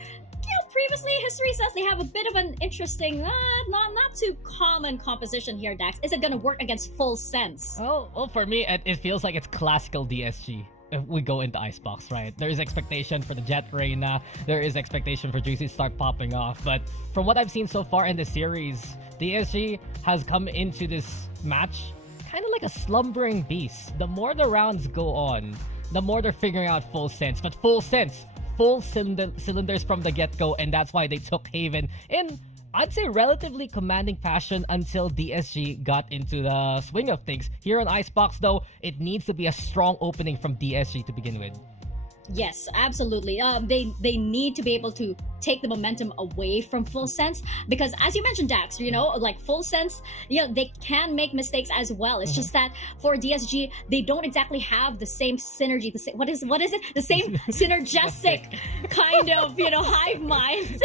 previously history says they have a bit of an interesting, not too common composition here, Dax. Is it gonna work against Full Sense? Well, for me, it feels like it's classical DSG. If we go into Icebox, right? There is expectation for the Jet Reina. There is expectation for Juicy to start popping off. But from what I've seen so far in the series, DSG has come into this match kind of like a slumbering beast. The more the rounds go on, the more they're figuring out Full Sense. But Full Sense, full cylinders from the get-go, and that's why they took Haven in, I'd say, relatively commanding fashion until DSG got into the swing of things. Here on Icebox, though, it needs to be a strong opening from DSG to begin with. Yes, absolutely. They need to be able to take the momentum away from Full Sense, because as you mentioned, Dax, like Full Sense, they can make mistakes as well. It's just that for DSG, they don't exactly have the same synergy. The same, what is it? The same synergistic kind of hive mind.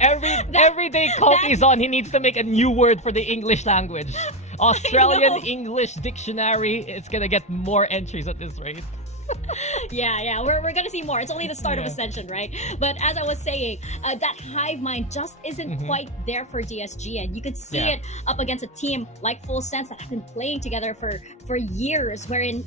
Every day Cody's on, he needs to make a new word for the English language. Australian English dictionary. It's gonna get more entries at this rate. yeah, we're gonna see more. It's only the start of Ascension, right? But as I was saying, that hive mind just isn't quite there for DSG, and you could see it up against a team like Full Sense that have been playing together for years, wherein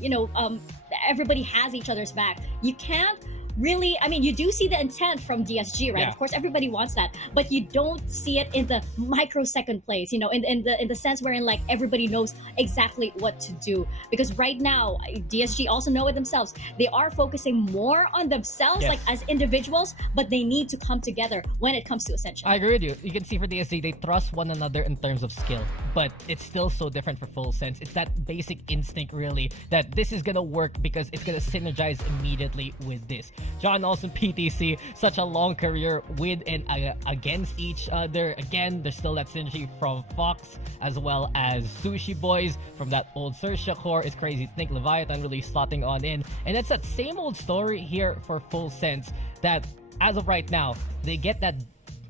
everybody has each other's back. You can't really, you do see the intent from DSG, right? Yeah. Of course, everybody wants that, but you don't see it in the microsecond plays, in the sense wherein like everybody knows exactly what to do. Because right now, DSG also know it themselves. They are focusing more on themselves, like as individuals, but they need to come together when it comes to Ascension. I agree with you. You can see for DSG, they trust one another in terms of skill, but it's still so different for Full Sense. It's that basic instinct, really, that this is gonna work because it's gonna synergize immediately with this. John Olsen, PTC, such a long career with and against each other. Again, there's still that synergy from Fox, as well as Sushi Boys from that old Sersha core. It's crazy to think Leviathan really slotting on in. And it's that same old story here for Full Sense, that as of right now, they get that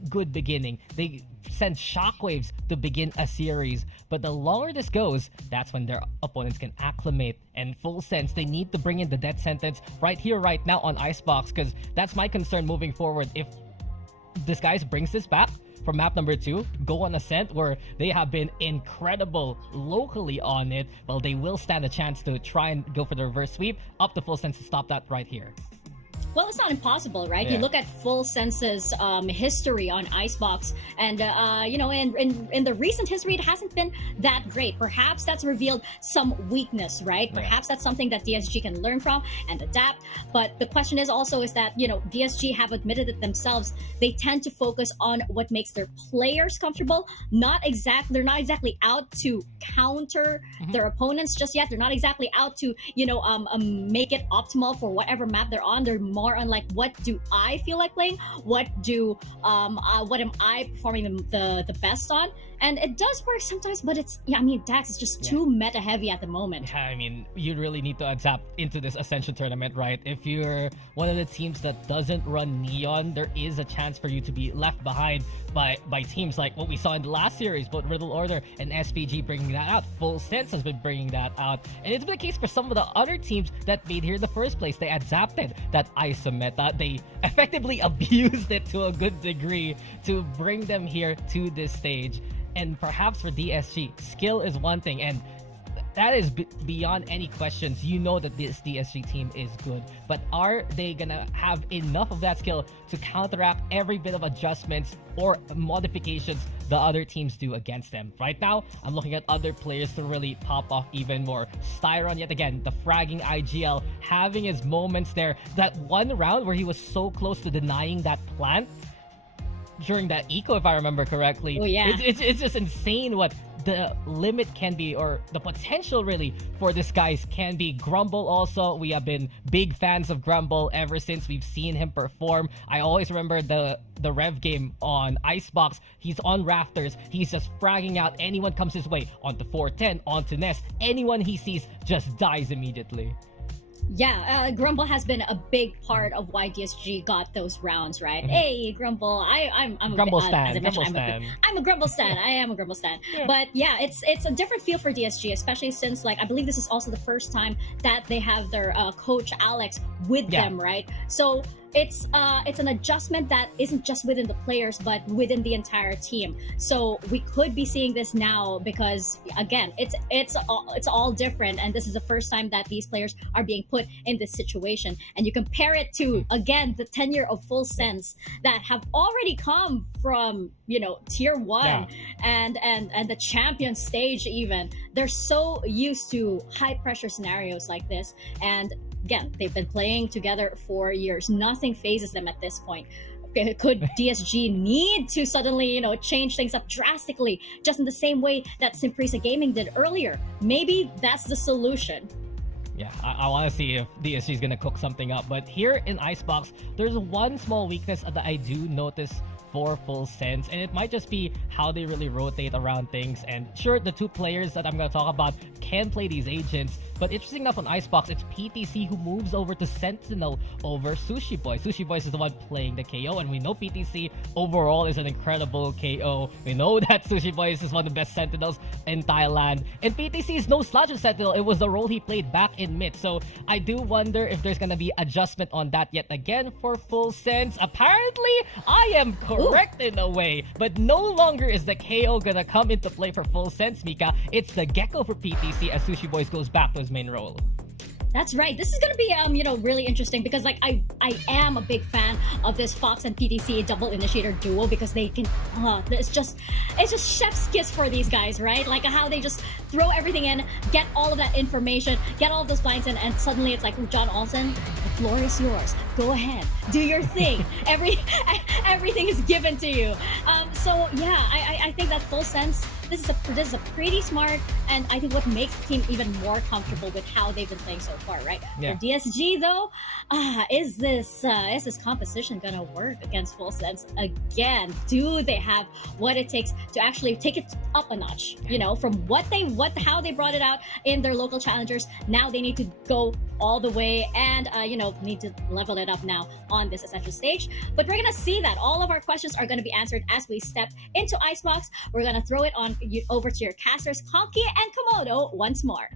good beginning. They send shockwaves to begin a series, but the longer this goes, that's when their opponents can acclimate. And Full Sense, they need to bring in the death sentence right here, right now on Icebox, because that's my concern moving forward. If this guys brings this back from map number 2, go on Ascent, where they have been incredible locally on it, well, they will stand a chance to try and go for the reverse sweep. Up to Full Sense to stop that right here. Well, it's not impossible, right? Yeah. You look at Full Sense's history on Icebox, and in the recent history, it hasn't been that great. Perhaps that's revealed some weakness, right? Perhaps that's something that DSG can learn from and adapt. But the question is that DSG have admitted it themselves. They tend to focus on what makes their players comfortable. They're not exactly out to counter their opponents just yet. They're not exactly out to make it optimal for whatever map they're on. They're more on like, what do I feel like playing? What am I performing the best on? And it does work sometimes, but Dax is just too meta heavy at the moment. Yeah, you really need to adapt into this Ascension tournament, right? If you're one of the teams that doesn't run Neon, there is a chance for you to be left behind by teams like what we saw in the last series, both Riddle Order and SPG bringing that out. Full Sense has been bringing that out. And it's been the case for some of the other teams that made here in the first place. They adapted that ISO meta. They effectively abused it to a good degree to bring them here to this stage. And perhaps for DSG, skill is one thing, and that is beyond any questions. You know that this DSG team is good, but are they gonna have enough of that skill to counteract every bit of adjustments or modifications the other teams do against them? Right now, I'm looking at other players to really pop off even more. Styron, yet again, the fragging IGL, having his moments there. That one round where he was so close to denying that plant during that eco, if I remember correctly. Oh yeah, it's just insane what the limit can be, or the potential really for this guys can be. Grumble also, we have been big fans of Grumble ever since we've seen him perform. I always remember the Rev game on Icebox. He's on rafters, he's just fragging out anyone comes his way, onto 410, onto Nest, anyone he sees just dies immediately. Yeah, Grumble has been a big part of why DSG got those rounds, right? Hey, Grumble, I'm a Grumble stan. stan. As I mentioned, I'm a Grumble stan. I am a Grumble stan. But yeah, it's a different feel for DSG, especially since I believe this is also the first time that they have their coach Alex with them, right? So it's an adjustment that isn't just within the players but within the entire team. So we could be seeing this now because again, it's all different, and this is the first time that these players are being put in this situation. And you compare it to again the tenure of Full Sense that have already come from tier 1 and the champion stage. Even they're so used to high pressure scenarios like this, and again, they've been playing together for years. Nothing phases them at this point. Could DSG need to suddenly, change things up drastically, just in the same way that Simprisa Gaming did earlier? Maybe that's the solution. Yeah, I want to see if DSG is going to cook something up. But here in Icebox, there's one small weakness that I do notice for Full Sense, and it might just be how they really rotate around things. And sure, the two players that I'm going to talk about can play these agents, but interesting enough on Icebox, it's PTC who moves over to Sentinel over Sushi Boy. Sushi Boy is the one playing the KO, and we know PTC overall is an incredible KO. We know that Sushi Boy is one of the best Sentinels in Thailand, and PTC is no slouch of Sentinel. It was the role he played back in mid, so I do wonder if there's going to be adjustment on that yet again for Full Sense. Apparently, I am correct in a way, but no longer is the KO going to come into play for Full Sense, Mika. It's the Gecko for PTC as Sushi Boys goes back to his main role. That's right. This is going to be, really interesting because, I am a big fan of this Fox and PTC double initiator duo because they can, it's just chef's kiss for these guys, right? Like how they just throw everything in, get all of that information, get all of those blinds in, and suddenly it's like, John Olsen, the floor is yours. Go ahead, do your thing. Everything is given to you. So yeah, I think that Full Sense, this is a pretty smart, and I think what makes the team even more comfortable with how they've been playing so far, right? Yeah. For DSG though, is this composition gonna work against Full Sense again? Do they have what it takes to actually take it up a notch? From how they brought it out in their local challengers, now they need to go all the way and need to level it up now on this Ascension stage. But we're gonna see that all of our questions are gonna be answered as we step into Icebox. We're gonna throw it on over to your casters, Conky and Komodo, once more.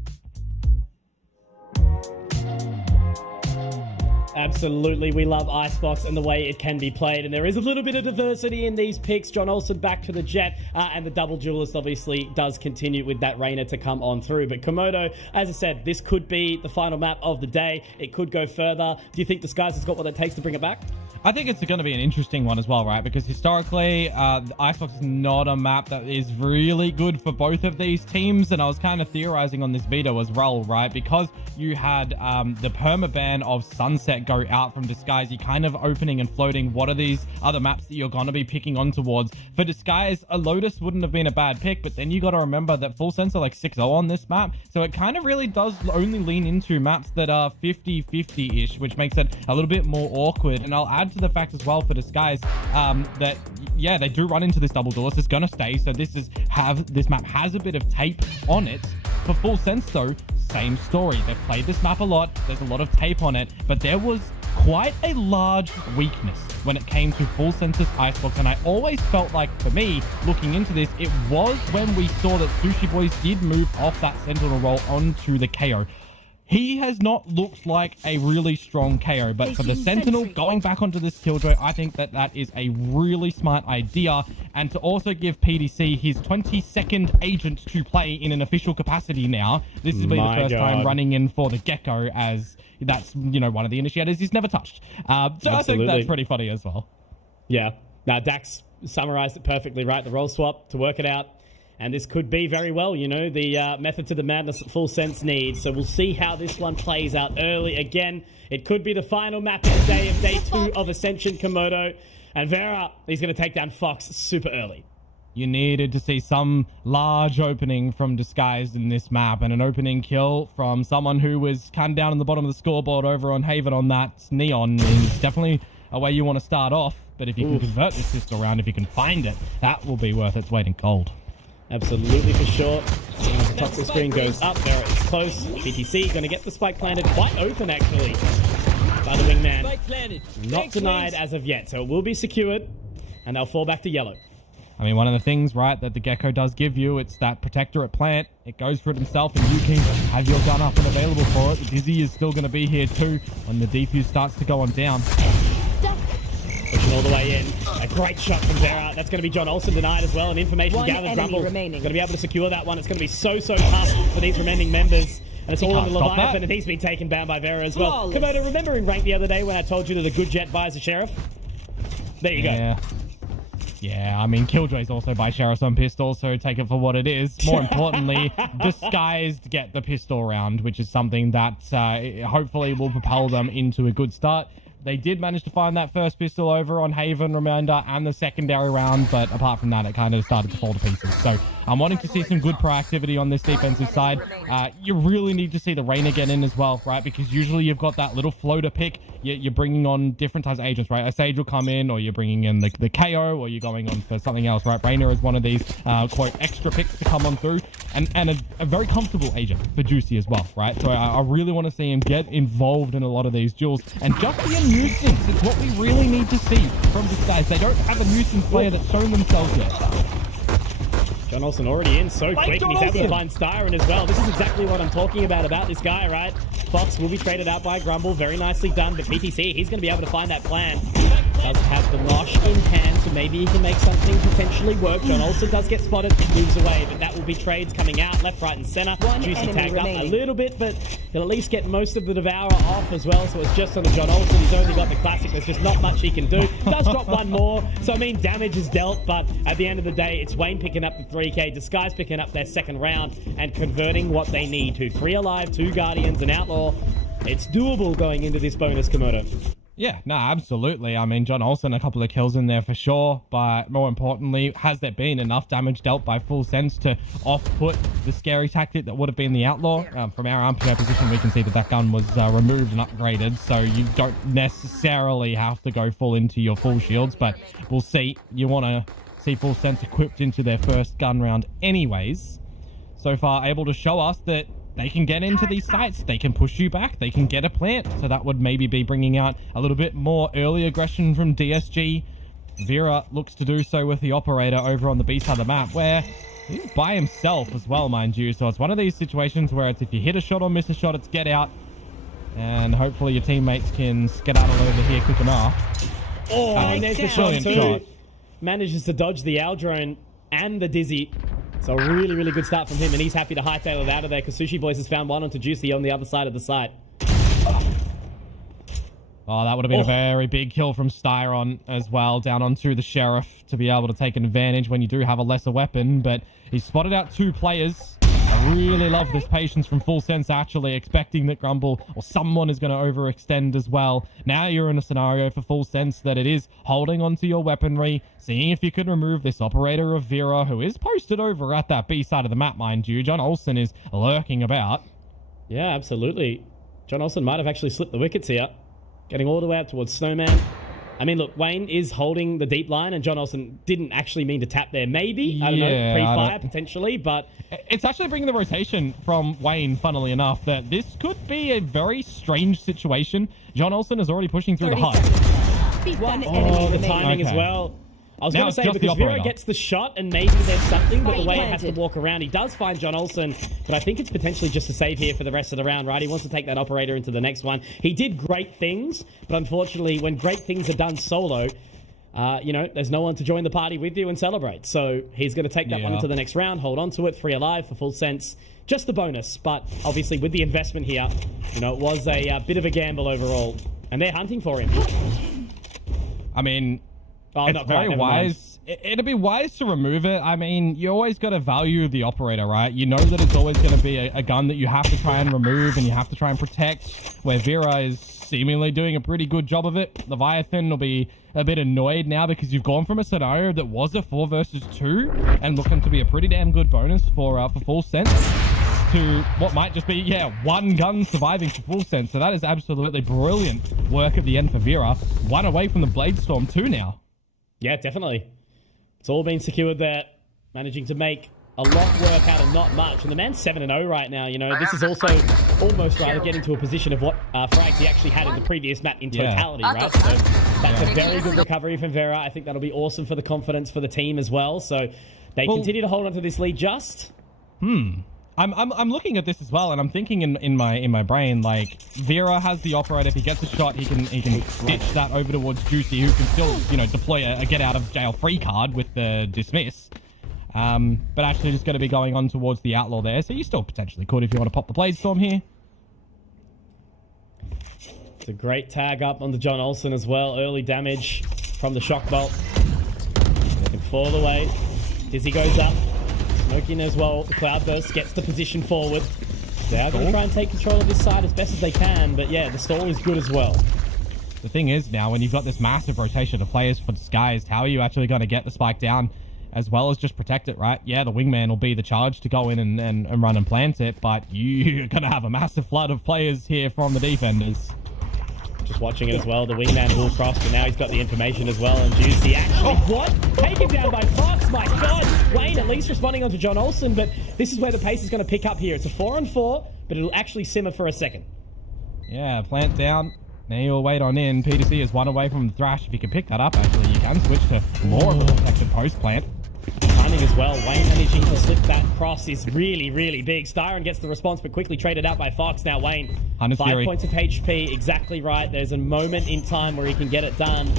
Absolutely, we love Icebox and the way it can be played, and there is a little bit of diversity in these picks. John Olsen back to the Jet, and the double duelist obviously does continue with that Reyna to come on through. But Komodo, as I said, this could be the final map of the day. It could go further. Do you think Disguise has got what it takes to bring it back? I think it's going to be an interesting one as well, right? Because historically, Icebox is not a map that is really good for both of these teams. And I was kind of theorizing on this veto as well, right? Because you had the permaban of Sunset go out from Disguise, you're kind of opening and floating. What are these other maps that you're going to be picking on towards? For Disguise, a Lotus wouldn't have been a bad pick, but then you got to remember that Full Sense are like 6-0 on this map. So it kind of really does only lean into maps that are 50-50-ish, which makes it a little bit more awkward. And I'll add to the fact as well for Disguise that yeah, they do run into this double duelist. It's gonna stay, so this map has a bit of tape on it. For Full Sense though, same story. They've played this map a lot, there's a lot of tape on it, but there was quite a large weakness when it came to Full Sense's Icebox, and I always felt like, for me, looking into this, it was when we saw that Sushi Boys did move off that Sentinel role onto the KO. He has not looked like a really strong KO, but for the Sentinel going back onto this Killjoy, I think that that is a really smart idea. And to also give PDC his 22nd agent to play in an official capacity now, this has been the first time running in for the Gecko, as that's, one of the initiators he's never touched. So I think that's pretty funny as well. Yeah. Now, Dax summarized it perfectly, right? The role swap to work it out. And this could be very well, the method to the madness that Full Sense needs. So we'll see how this one plays out early. Again, it could be the final map of the day of day 2 of Ascension, Komodo. And Vera, he's going to take down Fox super early. You needed to see some large opening from Disguised in this map, and an opening kill from someone who was kind of down on the bottom of the scoreboard over on Haven on that Neon is definitely a way you want to start off. But if you can convert this pistol round, if you can find it, that will be worth its weight in gold. Absolutely, for sure. The top of the screen goes up. There it's close. BTC going to get the spike planted quite open, actually, by the wingman. Not denied as of yet, so it will be secured, and they'll fall back to yellow. I mean, one of the things, right, that the Gecko does give you, it's that protector at plant. It goes for it himself, and you can have your gun up and available for it. The Dizzy is still going to be here too when the defuse starts to go on down. Olsen all the way in. A great shot from Vera. That's going to be John Olsen denied as well. And information One gathered. enemy Grumble remaining. going to be able to secure that one. It's going to be so tough for these remaining members. And it's all on the Can't stop Leviathan, that. and he's been taken down by Vera as well. Flawless. Komodo, remember in rank the other day when I told you that a good jet buys a sheriff? There you go. Yeah, I mean, Killjoy's also by Sheriff's on pistol, so take it for what it is. More importantly, Disguised get the pistol round, which is something that hopefully will propel them into a good start. They did manage to find that first pistol over on Haven, Reminder, and the secondary round, but apart from that, it kind of started to fall to pieces. So I'm wanting to see some good proactivity on this defensive side. You really need to see the Reyna get in as well, right? Because usually you've got that little floater pick. You're bringing on different types of agents, right? A Sage will come in, or you're bringing in the KO, or you're going on for something else, right? Reyna is one of these, quote, extra picks to come on through, and a very comfortable agent for Juicy as well, right? So I really want to see him get involved in a lot of these duels, and just be a nuisance. It's what we really need to see from this guys. They don't have a nuisance player that's shown themselves yet. John Olsen already in so quick, and he's able to find Styron as well. This is exactly what I'm talking about this guy, right? Fox will be traded out by Grumble. Very nicely done, but PTC, he's going to be able to find that plan. Does have the Nosh in hand, so maybe he can make something potentially work. John Olsen does get spotted, moves away, but that will be trades coming out left, right, and center. Juicy tagged up a little bit, but he'll at least get most of the Devourer off as well, so it's just on the John Olsen. He's only got the classic. There's just not much he can do. Does drop one more, so I mean, damage is dealt, but at the end of the day, it's Wayne picking up the 3K, Disguise picking up their second round, and converting what they need to. 3 alive, 2 Guardians, an Outlaw. It's doable going into this bonus, Komodo. Yeah, no, absolutely. I mean, John Olsen, a couple of kills in there for sure, but more importantly, has there been enough damage dealt by Full Sense to off-put the scary tactic that would have been the Outlaw? From our RPO position, we can see that gun was removed and upgraded, so you don't necessarily have to go full into your full shields, but we'll see. You want to see Full Sense equipped into their first gun round anyways. So far, able to show us that they can get into these sites, they can push you back, they can get a plant. So that would maybe be bringing out a little bit more early aggression from DSG. Vera looks to do so with the operator over on the B side of the map, where he's by himself as well, mind you. So it's one of these situations where it's if you hit a shot or miss a shot, it's get out. And hopefully your teammates can skedaddle over here quick enough. Oh, and there's the shot too. Shot. Manages to dodge the Owl drone and the Dizzy. So a really, really good start from him, and he's happy to hightail it out of there because Sushi Boys has found one onto Juicy on the other side of the site. Oh, that would have been a very big kill from Styron as well, down onto the Sheriff to be able to take an advantage when you do have a lesser weapon, but he spotted out 2 players. I really love this patience from Full Sense, actually expecting that Grumble or someone is going to overextend as well. Now you're in a scenario for Full Sense that it is holding onto your weaponry, seeing if you can remove this operator of Vera, who is posted over at that B side of the map, mind you. John Olsen is lurking about. Yeah, absolutely. John Olsen might have actually slipped the wickets here, getting all the way up towards Snowman. I mean, look, Wayne is holding the deep line, and John Olsen didn't actually mean to tap there. Maybe, I don't know, pre-fire potentially, but... It's actually bringing the rotation from Wayne, funnily enough, that this could be a very strange situation. John Olsen is already pushing through the hut. The timing as well. I was going to say, because Vera gets the shot, and maybe there's something, but the way it has to walk around, he does find John Olsen, but I think it's potentially just a save here for the rest of the round, right? He wants to take that operator into the next one. He did great things, but unfortunately, when great things are done solo, you know, there's no one to join the party with you and celebrate. So he's going to take that one into the next round, hold on to it, 3 alive for Full Sense. Just the bonus, but obviously with the investment here, you know, it was a bit of a gamble overall, and they're hunting for him. I mean... it's very wise. It'd be wise to remove it. I mean, you always got to value the operator, right? You know that it's always going to be a gun that you have to try and remove and you have to try and protect, where Vera is seemingly doing a pretty good job of it. Leviathan will be a bit annoyed now because you've gone from a scenario that was a 4 versus 2 and looking to be a pretty damn good bonus for Full Sense to what might just be, 1 gun surviving for Full Sense. So that is absolutely brilliant work at the end for Vera. 1 away from the Bladestorm 2 now. Yeah, definitely. It's all been secured there. Managing to make a lot work out of not much. And the man's 7-0 right now. You know, this is also almost rather getting to a position of what frags he actually had in the previous map in totality, right? So that's a very good recovery from Vera. I think that'll be awesome for the confidence for the team as well. So they continue to hold on to this lead just. I'm looking at this as well, and I'm thinking in my brain, like, Vera has the operator. If he gets a shot, he can stitch that over towards Juicy, who can still, you know, deploy a get out of jail free card with the dismiss. But actually just going to be going on towards the outlaw there, so you still potentially could if you want to pop the blade storm here. It's a great tag up on the John Olsen as well. Early damage from the shock bolt. Looking for the way. Dizzy goes up. Smoking as well. The Cloudburst gets the position forward. They're going to try and take control of this side as best as they can, but yeah, the stall is good as well. The thing is now, when you've got this massive rotation of players for Disguised, how are you actually going to get the spike down as well as just protect it, right? Yeah, the wingman will be the charge to go in and run and plant it, but you're going to have a massive flood of players here from the defenders. Just watching it as well. The wingman will cross, but now he's got the information as well. And Juicy actually, what? Taken down by Fox. My God. Wayne at least responding onto John Olsen, but this is where the pace is going to pick up here. It's a 4-on-4, but it'll actually simmer for a second. Yeah, plant down. Now you'll wait on in. PTC is one away from the Thrash. If you can pick that up, actually, you can switch to more of a protected post plant. Timing as well. Wayne managing to slip that cross is really, really big. Styron gets the response, but quickly traded out by Fox. Now Wayne, 5 points of HP. Exactly right. There's a moment in time where he can get it done.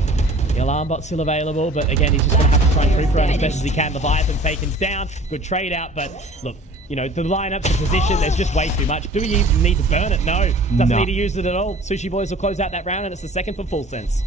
The alarm bot's still available, but again, he's just going to have to try and creep around as best as he can. Leviathan taken down. Good trade out, but look, you know, the lineups and position, there's just way too much. Do you even need to burn it? No. Doesn't need to use it at all. Sushi Boys will close out that round, and it's the second for Full Sense.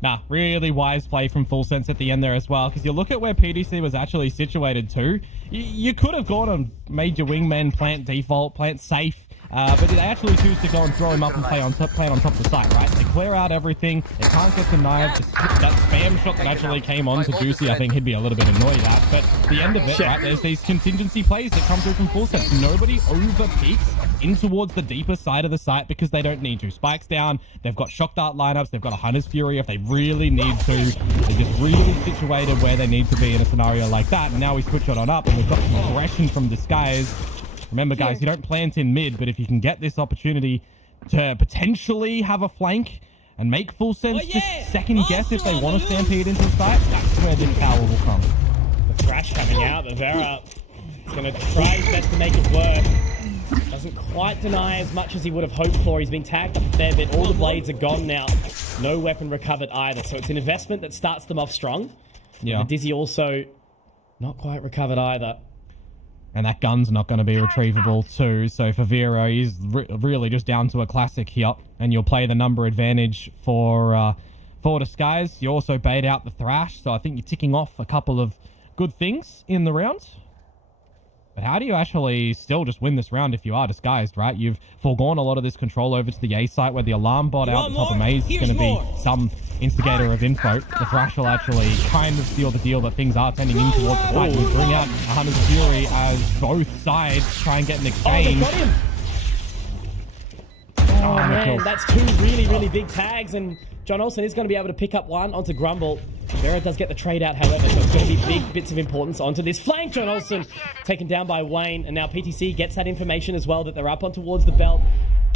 Nah, really wise play from Full Sense at the end there as well, because you look at where PDC was actually situated too. You could have gone and made your wingman plant default, plant safe, but they actually choose to go and throw him up and plant on top of the site, right? They clear out everything. They can't get denied. That spam shot that actually came on to Juicy, I think he'd be a little bit annoyed at. But the end of it, right, there's these contingency plays that come through from Full Sense. Nobody over peaks in towards the deeper side of the site because they don't need to. Spikes down. They've got shock dart lineups. They've got a Hunter's Fury if they really need to. They're just really situated where they need to be in a scenario like that. And now we switch it on up and we've got some aggression from Disguise. Remember, guys, you don't plant in mid, but if you can get this opportunity to potentially have a flank and make Full Sense just second guess if they want to stampede into the site, that's where this power will come. The Thrash coming out, but Vera is going to try his best to make it work. Doesn't quite deny as much as he would have hoped for. He's been tagged up a fair bit. All the blades are gone now. No weapon recovered either. So it's an investment that starts them off strong. Yeah. The Dizzy also not quite recovered either. And that gun's not going to be retrievable too. So for Vero, he's really just down to a classic here. And you'll play the number advantage for Disguise. You also bait out the Thrash. So I think you're ticking off a couple of good things in the round. But how do you actually still just win this round if you are Disguised, right? You've foregone a lot of this control over to the A site where the alarm bot out the top of Maze is going to be some instigator of info. The Thrash will actually kind of seal the deal that things are tending in towards the fight. You bring out a Hunter's Fury as both sides try and get an exchange. Oh, they got him! Oh, man, that's two really, really big tags, and John Olsen is going to be able to pick up one onto Grumble. Vera does get the trade out, however, so it's going to be big bits of importance onto this flank. John Olsen taken down by Wayne, and now PTC gets that information as well that they're up on towards the belt.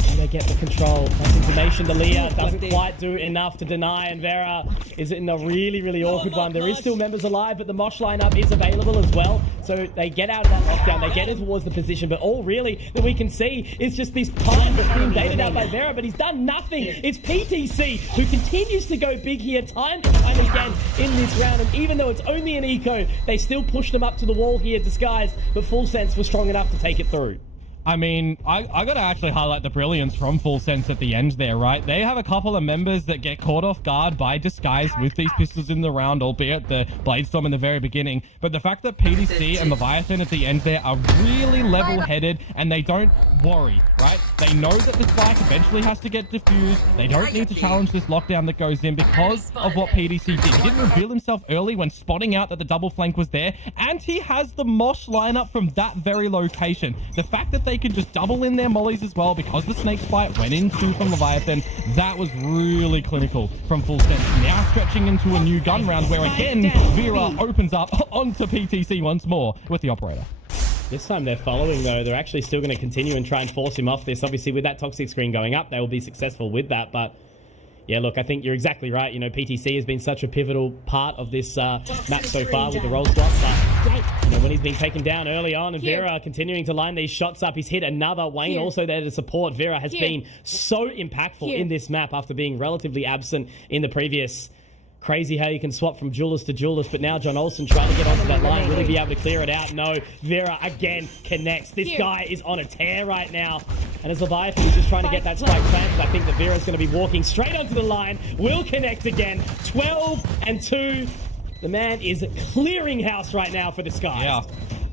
And they get the control. That's information. The Leah doesn't quite do enough to deny, and Vera is in a really, really awkward one. There is still members alive, but the Mosh lineup is available as well. So they get out of that lockdown. They get in towards the position, but all really that we can see is just this time that's being baited out by Vera, but he's done nothing. It's PTC who continues to go big here time and time again in this round, and even though it's only an eco, they still push them up to the wall here, Disguised, but Full Sense was strong enough to take it through. I mean, I got to actually highlight the brilliance from Full Sense at the end there, right? They have a couple of members that get caught off guard by Disguise with these pistols in the round, albeit the Bladestorm in the very beginning. But the fact that PDC and Leviathan at the end there are really level-headed and they don't worry, right? They know that the spike eventually has to get diffused. They don't need to challenge this lockdown that goes in because of what PDC did. He didn't reveal himself early when spotting out that the double flank was there, and he has the Mosh lineup from that very location. The fact that they can just double in their mollies as well because the snake spite went into from Leviathan, that was really clinical from Full Sense. Now stretching into a new gun round where again Vera opens up onto PTC once more with the operator. This time they're following though. They're actually still going to continue and try and force him off this. Obviously with that toxic screen going up, they will be successful with that, but yeah, look, I think you're exactly right. You know, PTC has been such a pivotal part of this map so far with the roll swap, but you know, when he's he's been taken down early on, and Vera continuing to line these shots up. He's hit another. Wayne also there to support. Vera has been so impactful in this map after being relatively absent in the previous. Crazy how you can swap from Julius to Julius, but now John Olsen trying to get onto that line, really be able to clear it out. No, Vera again connects. This guy is on a tear right now. And as Leviathan is just trying to get that spike planted, I think that Vera's going to be walking straight onto the line. Will connect again. 12-2. The man is clearing house right now for this guy. Yeah.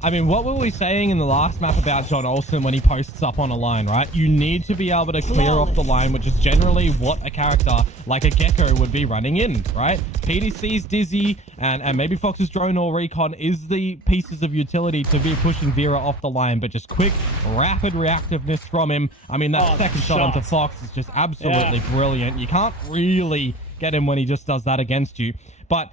I mean, what were we saying in the last map about John Olsen when he posts up on a line, right? You need to be able to clear off the line, which is generally what a character like a Gecko would be running in, right? PDC's Dizzy and maybe Fox's Drone or Recon is the pieces of utility to be pushing Vera off the line, but just quick, rapid reactiveness from him. I mean, that second shot onto Fox is just absolutely brilliant. You can't really get him when he just does that against you, but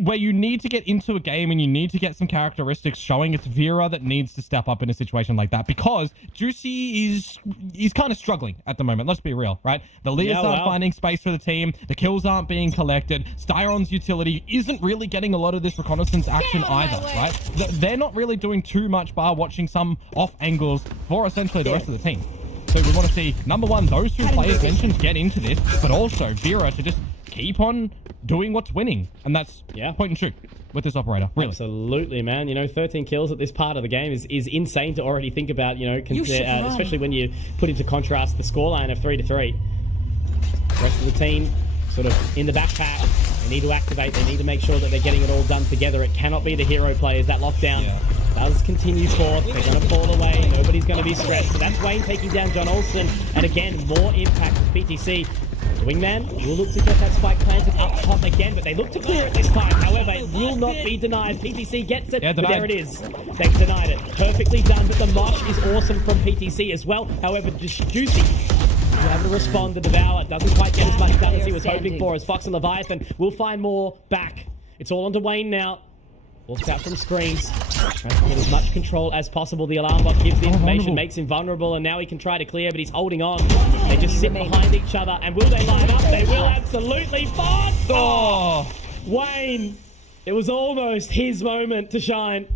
where you need to get into a game and you need to get some characteristics showing, it's Vera that needs to step up in a situation like that, because Juicy is kind of struggling at the moment. Let's be real, right? The leaders aren't finding space for the team. The kills aren't being collected. Styron's utility isn't really getting a lot of this reconnaissance action either, right? They're not really doing too much bar watching some off angles for essentially the rest of the team. So we want to see, number one, those two players mentioned get into this, but also Vera to just keep on doing what's winning. And that's point and shoot with this operator. Really. Absolutely, man. You know, 13 kills at this part of the game is insane to already think about, you know, especially when you put into contrast the scoreline of 3-3. The rest of the team sort of in the backpack. They need to activate. They need to make sure that they're getting it all done together. It cannot be the hero players. That lockdown does continue forth. They're going to fall away. Nobody's going to be stressed. But that's Wayne taking down John Olsen. And again, more impact as PTC. The wingman will look to get that spike planted up top again, but they look to clear it this time. However, it will not be denied. PTC gets it, but there it is. They've denied it. Perfectly done, but the mosh is awesome from PTC as well. However, Juicy will have to respond to Devour. Doesn't quite get as much done as he was hoping for, as Fox and Leviathan will find more back. It's all onto Wayne now. Walks out from screens. Tries to get as much control as possible. The alarm bot gives the information, makes him vulnerable, and now he can try to clear, but he's holding on. They just sit behind each other, and will they line up? They will absolutely. Fox! Oh! Wayne! It was almost his moment to shine.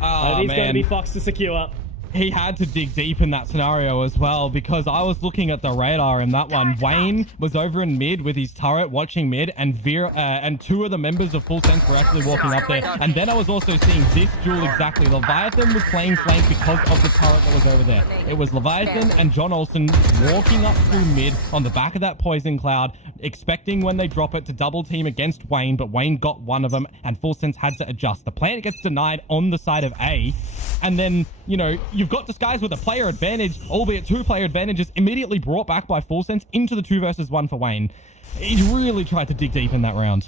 Oh, he's going to be Fox to secure. He had to dig deep in that scenario as well, because I was looking at the radar in that one. Wayne was over in mid with his turret watching mid, and Vera and two of the members of Full Sense were actually walking up there. And then I was also seeing this duel exactly. Leviathan was playing flank because of the turret that was over there. It was Leviathan and John Olsen walking up through mid on the back of that poison cloud, expecting when they drop it to double team against Wayne, but Wayne got one of them and Full Sense had to adjust. The plant gets denied on the side of A, and then, you know, you've got Disguise with a player advantage, albeit two-player advantages, immediately brought back by Full Sense into the 2 versus 1 for Wayne. He really tried to dig deep in that round.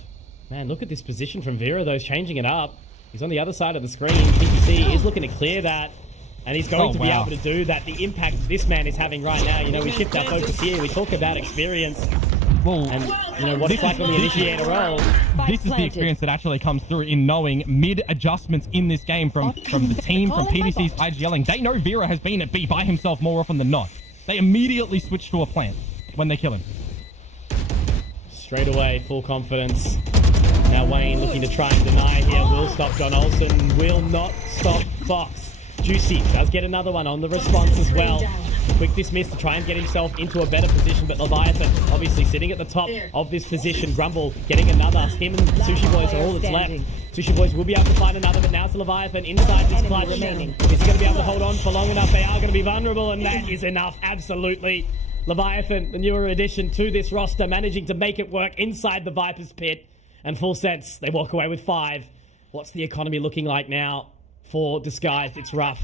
Man, look at this position from Vera, though, changing it up. He's on the other side of the screen. PTC is looking to clear that, and he's going to be able to do that. The impact this man is having right now, you know, we shift our focus here. We talk about experience. And, you know, what it's like on the initiator role. This is the experience that actually comes through in knowing mid-adjustments in this game from the team, from PDC's IGLing. They know Vera has been at B by himself more often than not. They immediately switch to a plant when they kill him. Straight away, full confidence. Now Wayne looking to try and deny here. Will stop John Olsen. Will not stop Fox. Juicy does get another one on the response as well. Quick dismiss to try and get himself into a better position, but Leviathan obviously sitting at the top of this position. Grumble getting another. Him and Sushi Boys are all that's left. Sushi Boys will be able to find another, but now it's Leviathan inside this clutch. Is he going to be able to hold on for long enough? They are going to be vulnerable, and that is enough. Absolutely. Leviathan, the newer addition to this roster, managing to make it work inside the Viper's pit. And Full Sense, they walk away with 5. What's the economy looking like now for Disguised? It's rough.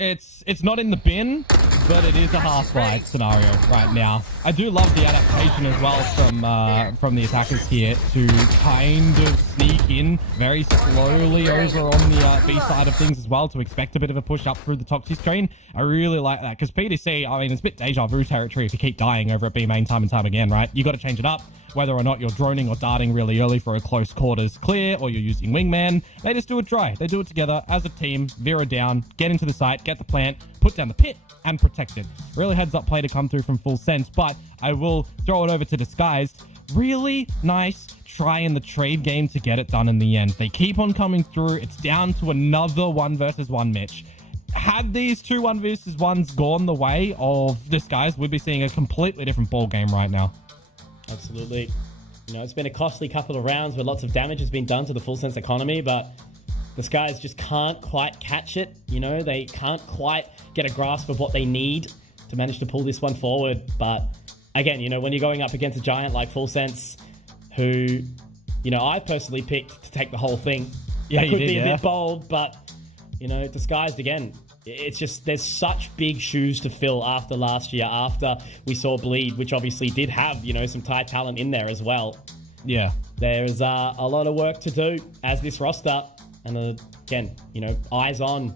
It's not in the bin, but it is a half-life scenario right now. I do love the adaptation as well from the attackers here to kind of sneak in very slowly over on the B side of things as well, to expect a bit of a push up through the Toxic screen. I really like that, because PDC, I mean, it's a bit deja vu territory if you keep dying over at B main time and time again, right? You got to change it up. Whether or not you're droning or darting really early for a close quarters clear, or you're using wingman, they just do it dry. They do it together as a team. Vera down, get into the site, get the plant, put down the pit, and protect it. Really heads up play to come through from Full Sense, but I will throw it over to Disguised. really nice try in the trade game to get it done in the end. They keep on coming through. It's down to another 1 versus 1, Mitch. Had these 2 1 versus 1s gone the way of this, guys, we'd be seeing a completely different ball game right now. Absolutely. You know, it's been a costly couple of rounds where lots of damage has been done to the Full Sense economy, but the Skies just can't quite catch it. You know, they can't quite get a grasp of what they need to manage to pull this one forward. But again, you know, when you're going up against a giant like Full Sense, who, you know, I personally picked to take the whole thing. Yeah, that could be a yeah. bit bold, but, you know, disguised again. It's just, there's such big shoes to fill after last year, after we saw Bleed, which obviously did have, you know, some Thai talent in there as well. Yeah. There's a lot of work to do as this roster. And again, you know, eyes on.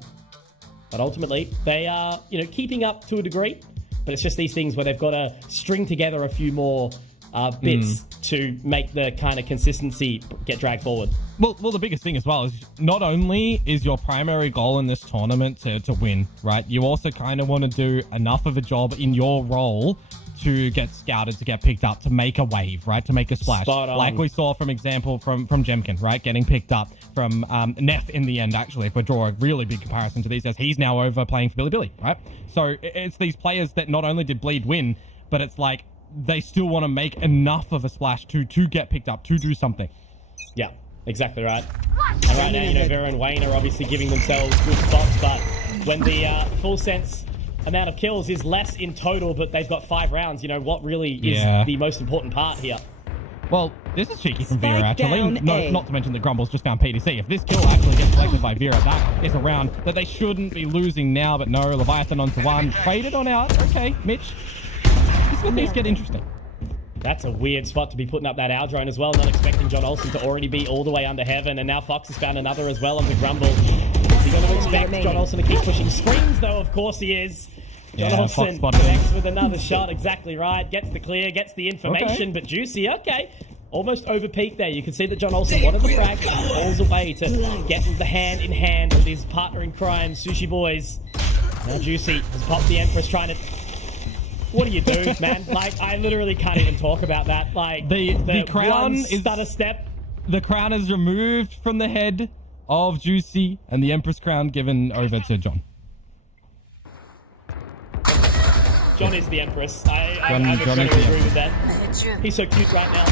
But ultimately, they are, you know, keeping up to a degree. But it's just these things where they've got to string together a few more bits to make the kind of consistency get dragged forward. Well, the biggest thing as well is not only is your primary goal in this tournament to win, right? You also kind of want to do enough of a job in your role to get scouted, to get picked up, to make a wave, right? To make a splash. Like we saw from example from Jemkin, right? Getting picked up from Neff in the end, actually, if we draw a really big comparison to these guys. He's now over playing for Billy, right? So it's these players that not only did Bleed win, but it's like they still want to make enough of a splash to get picked up, to do something. Yeah, exactly right. And right now, you know, Vera and Wayne are obviously giving themselves good spots, but when the Full Sense amount of kills is less in total, but they've got 5 rounds, you know, what really is the most important part here? Well, this is cheeky from Vera, Spike actually. down No, A. not to mention that Grumble's just found PDC. If this kill actually gets collected by Vera, that is a round that they shouldn't be losing now, but no, Leviathan onto 1. Traded on out. Okay, Mitch. This is where things get interesting. That's a weird spot to be putting up that Owl drone as well, not expecting John Olsen to already be all the way under heaven, and now Fox has found another as well onto Grumble. Is he going to expect John Olsen to keep pushing screens, though? Of course he is. John Olsen connects with another shot, exactly right. Gets the clear, gets the information, but Juicy, okay. Almost over peak there. You can see that John Olsen wanted the frag, falls away to get the hand in hand with his partner in crime, Sushi Boys. Now Juicy has popped the Empress trying to... What do you do, man? Like, I literally can't even talk about that. Like, the crown is stutter step. The crown is removed from the head of Juicy, and the Empress crown given over to John. John is the Empress. I'm going to agree with that. He's so cute right now.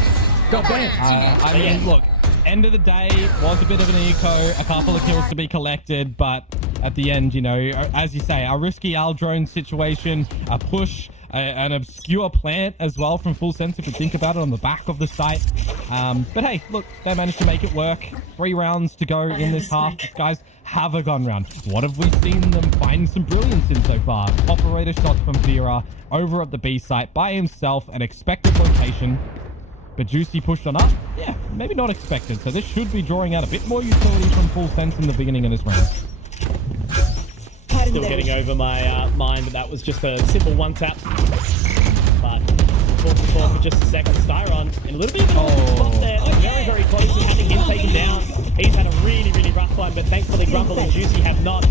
I mean, look, end of the day, was a bit of an eco, a couple of kills to be collected, but at the end, you know, as you say, a risky Owl drone situation, a push, an obscure plant as well from Full Sense, if you think about it, on the back of the site. But hey, look, they managed to make it work. 3 rounds to go in this half. These guys have a gun round. What have we seen them find some brilliance in so far? Operator shots from Vera over at the B site by himself, an expected location. But Juicy pushed on up? Yeah, maybe not expected. So this should be drawing out a bit more utility from Full Sense in the beginning of this round. Still getting over my mind that was just a simple one-tap. But talk for just a second. Styron in a little bit of an awkward spot there. Very, very close to having him taken down. He's had a really, really rough one, but thankfully Grumble and Juicy have not.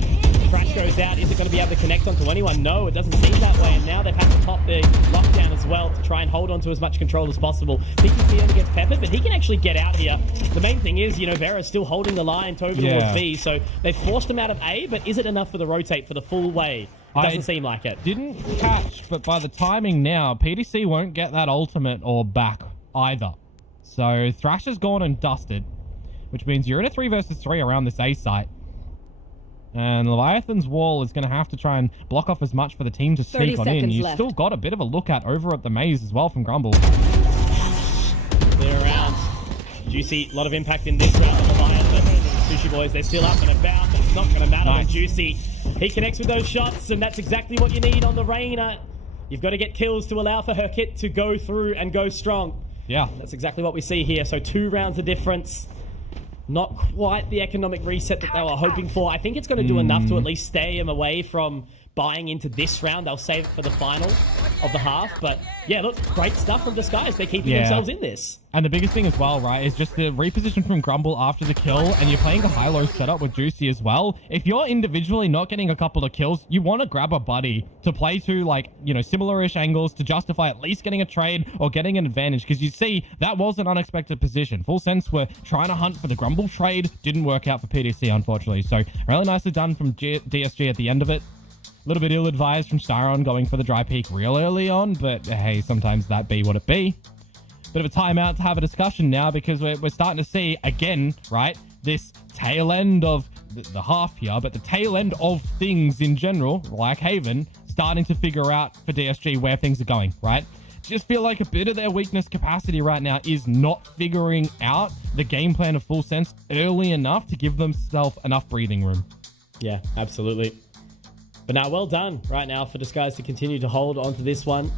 Crash goes out. Is it going to be able to connect onto anyone? No, it doesn't seem that way. And now they've had to pop the lockdown as well to try and hold on to as much control as possible. PTC only gets peppered, but he can actually get out here. The main thing is, you know, Vera's still holding the line over towards B, so they've forced him out of A, but is it enough for the rotate for the full way? Doesn't seem like it. Didn't catch, but by the timing now, PDC won't get that ultimate or back either. So Thrash has gone and dusted, which means you're in a 3 versus 3 around this A site. And Leviathan's wall is going to have to try and block off as much for the team to sneak on in. You've still got a bit of a look at over at the maze as well from Grumble. They're around. Juicy, a lot of impact in this round. Leviathan, Sushi Boys, they're still up and about, but it's not going to matter when Juicy. He connects with those shots, and that's exactly what you need on the Reyna. You've got to get kills to allow for her kit to go through and go strong. Yeah. That's exactly what we see here. So 2 rounds of difference. Not quite the economic reset that they were hoping for. I think it's going to do enough to at least stay him away from buying into this round. They'll save it for the final. of the half. But yeah, look, great stuff from Disguise. They're keeping themselves in this. And the biggest thing as well, right, is just the reposition from Grumble after the kill, and you're playing a high-low setup with Juicy as well. If you're individually not getting a couple of kills, you want to grab a buddy to play to, like, you know, similar-ish angles to justify at least getting a trade or getting an advantage, because you see, that was an unexpected position. Full Sense were trying to hunt for the Grumble trade, didn't work out for PTC, unfortunately. So, really nicely done from DSG at the end of it. A little bit ill-advised from Styron going for the dry peak real early on, but hey, sometimes that be what it be. Bit of a timeout to have a discussion now, because we're starting to see, again, right, this tail end of the half here, but the tail end of things in general, like Haven, starting to figure out for DSG where things are going, right? Just feel like a bit of their weakness capacity right now is not figuring out the game plan of Full Sense early enough to give themselves enough breathing room. Yeah, absolutely. But now, well done right now for Disguise to continue to hold on to this one.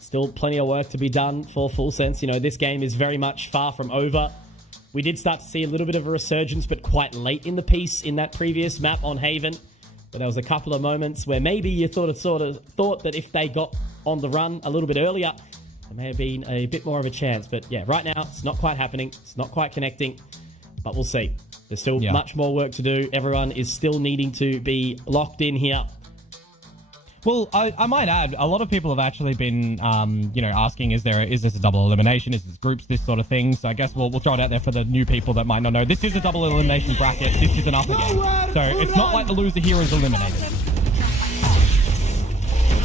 Still plenty of work to be done for Full Sense. You know, this game is very much far from over. We did start to see a little bit of a resurgence, but quite late in the piece in that previous map on Haven. But there was a couple of moments where maybe you sort of thought that if they got on the run a little bit earlier, there may have been a bit more of a chance. But yeah, right now, it's not quite happening. It's not quite connecting. But we'll see. There's still much more work to do. Everyone is still needing to be locked in here. Well, I might add, a lot of people have actually been, you know, asking, is this a double elimination? Is this groups, this sort of thing? So I guess we'll throw it out there for the new people that might not know. This is a double elimination bracket. This is an upper game. So it's not like the loser here is eliminated.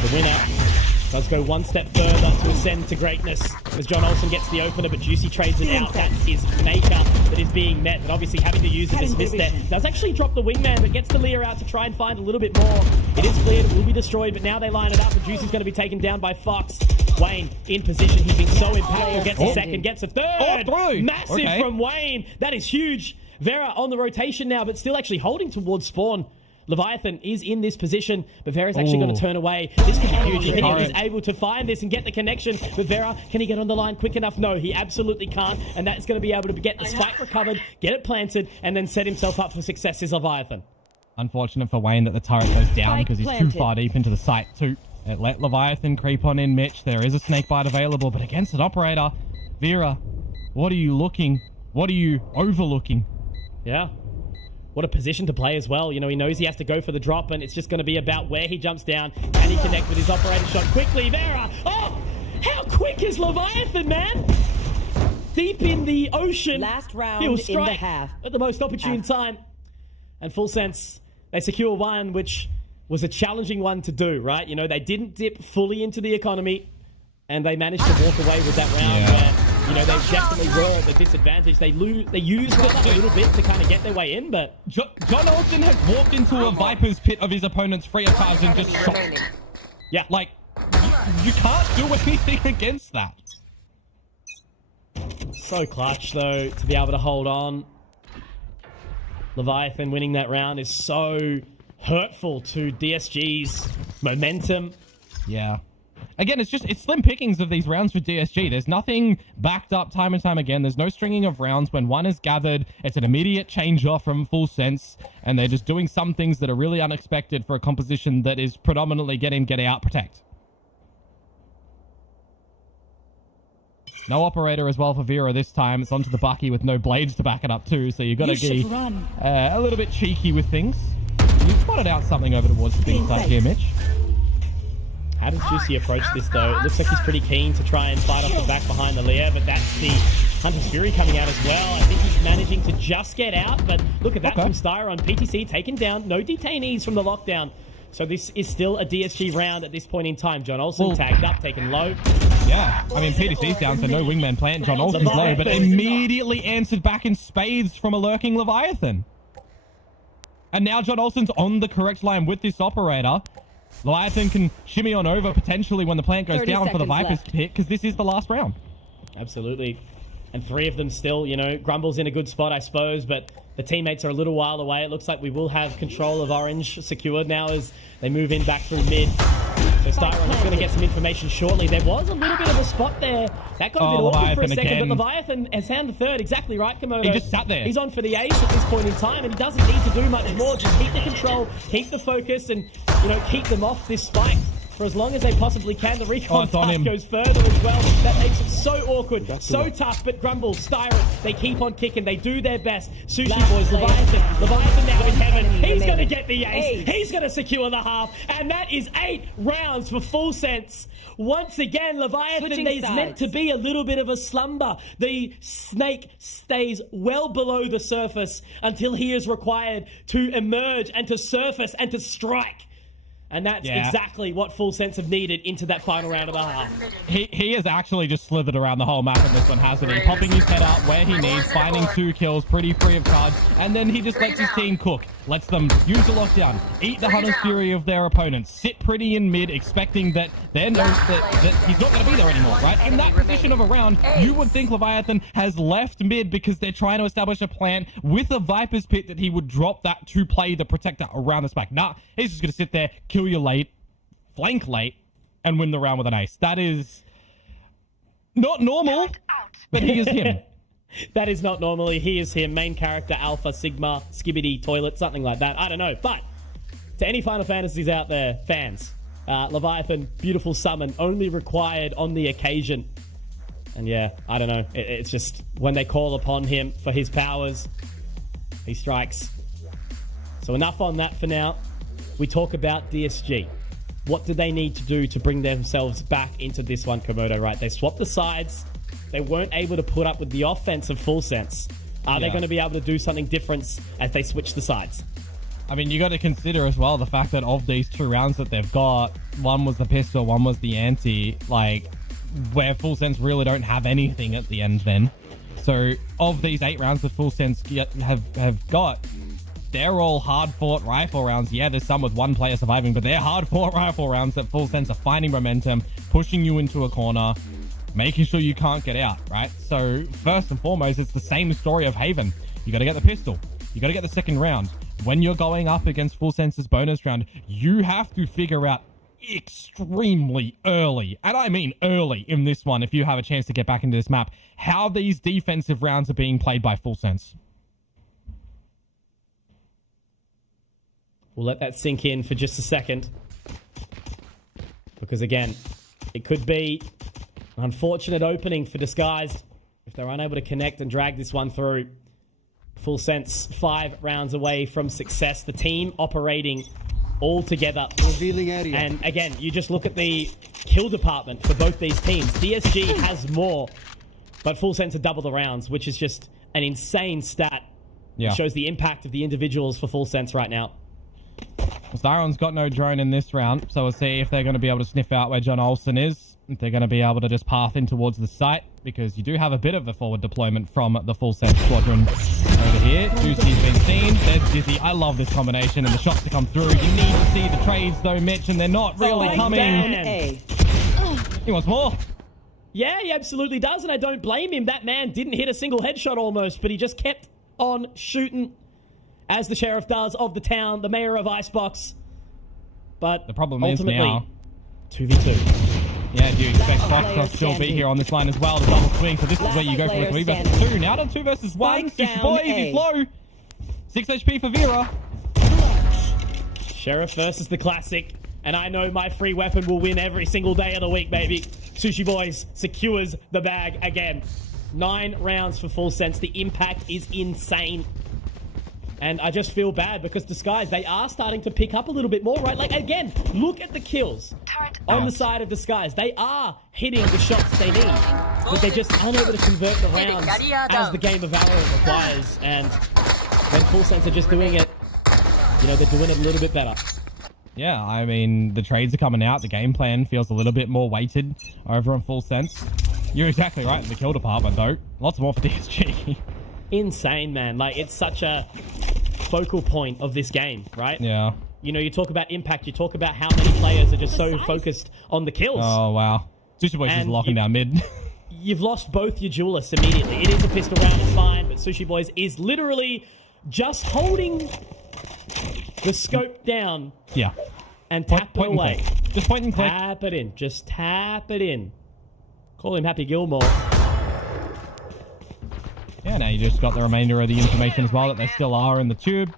The winner does go one step further to ascend to greatness as John Olsen gets the opener, but Juicy trades it out. That's his maker that is being met, but obviously having to use the dismiss there. Does actually drop the wingman, but gets the Lear out to try and find a little bit more. It is cleared, it will be destroyed, but now they line it up, and Juicy's going to be taken down by Fox. Wayne in position, he's been so impactful, gets a second, gets a third. Massive from Wayne. That is huge. Vera on the rotation now, but still actually holding towards spawn. Leviathan is in this position, but Vera's actually going to turn away. This could be huge. He is able to find this and get the connection. But Vera, can he get on the line quick enough? No, he absolutely can't. And that's going to be able to get the spike recovered, get it planted, and then set himself up for success as Leviathan. Unfortunate for Wayne that the turret goes down because he's too far deep into the site too. Let Leviathan creep on in, Mitch. There is a snake bite available, but against an operator, Vera, what are you looking? What are you overlooking? Yeah. What a position to play as well. You know, he knows he has to go for the drop, and it's just going to be about where he jumps down. Can he connect with his operator shot quickly? Vera! Oh! How quick is Leviathan, man? Deep in the ocean. Last round He'll in strike the half. at the most opportune time. And Full Sense, they secure one, which was a challenging one to do, right? You know, they didn't dip fully into the economy, and they managed to walk away with that round where, you know, they definitely were at the disadvantage. They used it a little bit to kind of get their way in, but... John Olsen has walked into a Viper's pit of his opponent's free attacks and just shot. Yeah. Like, you can't do anything against that. So clutch, though, to be able to hold on. Leviathan winning that round is so hurtful to DSG's momentum. Yeah. Again, it's slim pickings of these rounds for DSG. There's nothing backed up time and time again. There's no stringing of rounds. When one is gathered, it's an immediate change off from Full Sense, and they're just doing some things that are really unexpected for a composition that is predominantly get in, get out, protect. No operator as well for Vera this time. It's onto the Bucky with no blades to back it up too, so you've got to be a little bit cheeky with things. You spotted out something over towards the B side here, Mitch. How does Juicy approach this, though? It looks like he's pretty keen to try and fight off the back behind the Lear, but that's the Hunter's Fury coming out as well. I think he's managing to just get out, but look at that from Styron. PTC taken down. No detainees from the lockdown. So this is still a DSG round at this point in time. John Olsen tagged up, taken low. Yeah, I mean, PTC's down, so no wingman plant. John Olsen's low, but immediately answered back in spades from a lurking Leviathan. And now John Olsen's on the correct line with this operator. Leviathan can shimmy on over potentially when the plant goes down for the Viper's pit, because this is the last round. Absolutely. And three of them still, you know, Grumble's in a good spot, I suppose, but the teammates are a little while away. It looks like we will have control of Orange secured now as they move in back through mid. So Styron is going to get some information shortly. There was a little bit of a spot there. That got a bit awkward for a second, but Leviathan has found the third. Exactly right, Komodo. He just sat there. He's on for the ace at this point in time, and he doesn't need to do much more. Just keep the control, keep the focus, and, you know, keep them off this spike. for as long as they possibly can. The recon it's on him. goes further as well. That makes it so awkward, so tough. But Grumble, Styron, they keep on kicking. They do their best. Sushi Boys, Leviathan now in heaven. He's going to get the ace. He's going to secure the half. And that is 8 rounds for Full Sense. Once again, Leviathan is meant to be a little bit of a slumber. The snake stays well below the surface until he is required to emerge and to surface and to strike. And that's exactly what Full Sense have needed into that final round of the half. He has actually just slithered around the whole map in this one, hasn't he? Popping his head up where he needs, finding 2 kills, pretty free of charge, and then he just lets his team cook. Lets them use the lockdown, eat the Hunter's Fury of their opponents, sit pretty in mid, expecting that he's not going to be there anymore, right? In that position of a round, you would think Leviathan has left mid because they're trying to establish a plan with a Viper's Pit that he would drop that to play the Protector around the spike. Nah, he's just going to sit there, kill you late, flank late, and win the round with an ace. That is not normal, but he is him. That is not normally. He is him. Main character, Alpha, Sigma, Skibbity, Toilet, something like that. I don't know. But to any Final Fantasies out there, fans, Leviathan, beautiful summon, only required on the occasion. And yeah, I don't know. It's just when they call upon him for his powers, he strikes. So enough on that for now. We talk about DSG. What do they need to do to bring themselves back into this one, Komodo, right? They swapped the sides. They weren't able to put up with the offense of Full Sense. Are they going to be able to do something different as they switch the sides? I mean, you got to consider as well the fact that of these 2 rounds that they've got, one was the pistol, one was the anti, like, where Full Sense really don't have anything at the end then. So, of these 8 rounds that Full Sense have got, they're all hard-fought rifle rounds. Yeah, there's some with 1 player surviving, but they're hard-fought rifle rounds that Full Sense are finding momentum, pushing you into a corner, making sure you can't get out, right? So, first and foremost, it's the same story of Haven. You got to get the pistol. You got to get the second round. When you're going up against Full Sense's bonus round, you have to figure out extremely early, and I mean early in this one, if you have a chance to get back into this map, how these defensive rounds are being played by Full Sense. We'll let that sink in for just a second. Because again, it could be an unfortunate opening for Disguised if they're unable to connect and drag this one through. Full Sense 5 rounds away from success. The team operating all together. And again, you just look at the kill department for both these teams. DSG has more, but Full Sense are double the rounds, which is just an insane stat. Yeah. It shows the impact of the individuals for Full Sense right now. Styron's got no drone in this round, so we'll see if they're going to be able to sniff out where John Olsen is. If they're going to be able to just path in towards the site, because you do have a bit of a forward deployment from the Full Sense squadron over here. Juicy's been seen. There's Dizzy. I love this combination and the shots to come through. You need to see the trades though, Mitch, and they're not really coming. He wants more. Yeah, he absolutely does, and I don't blame him. That man didn't hit a single headshot almost, but he just kept on shooting, as the sheriff does of the town, the mayor of Icebox. But the problem ultimately, is now 2v2. Yeah, do you expect Fox to still be here on this line as well? The double swing, so this is where you go for a 3 versus 2. Now to 2 versus 1. Sushi Boy, he's low. 6 HP for Vera. Sheriff versus the Classic. And I know my free weapon will win every single day of the week, baby. Sushi Boys secures the bag again. 9 rounds for Full Sense. The impact is insane. And I just feel bad because Disguise, they are starting to pick up a little bit more, right? Like, again, look at the kills on the side of Disguise. They are hitting the shots they need, but they're just unable to convert the rounds as the game of VALORANT requires. And when Full Sense are just doing it, you know, they're doing it a little bit better. Yeah, I mean, the trades are coming out. The game plan feels a little bit more weighted over on Full Sense. You're exactly right in the kill department, though. Lots more for DSG. Insane, man. Like, it's such a focal point of this game, right? Yeah. You know, you talk about impact, you talk about how many players are just so focused on the kills. Oh, wow. Sushi Boy's just locking down mid. You've lost both your duelists immediately. It is a pistol round, it's fine, but Sushi Boys is literally just holding the scope down. Yeah. And tap it away. Just point and click. Tap it in. Just tap it in. Call him Happy Gilmore. Yeah, now you just got the remainder of the information as well, that they still are in the tube.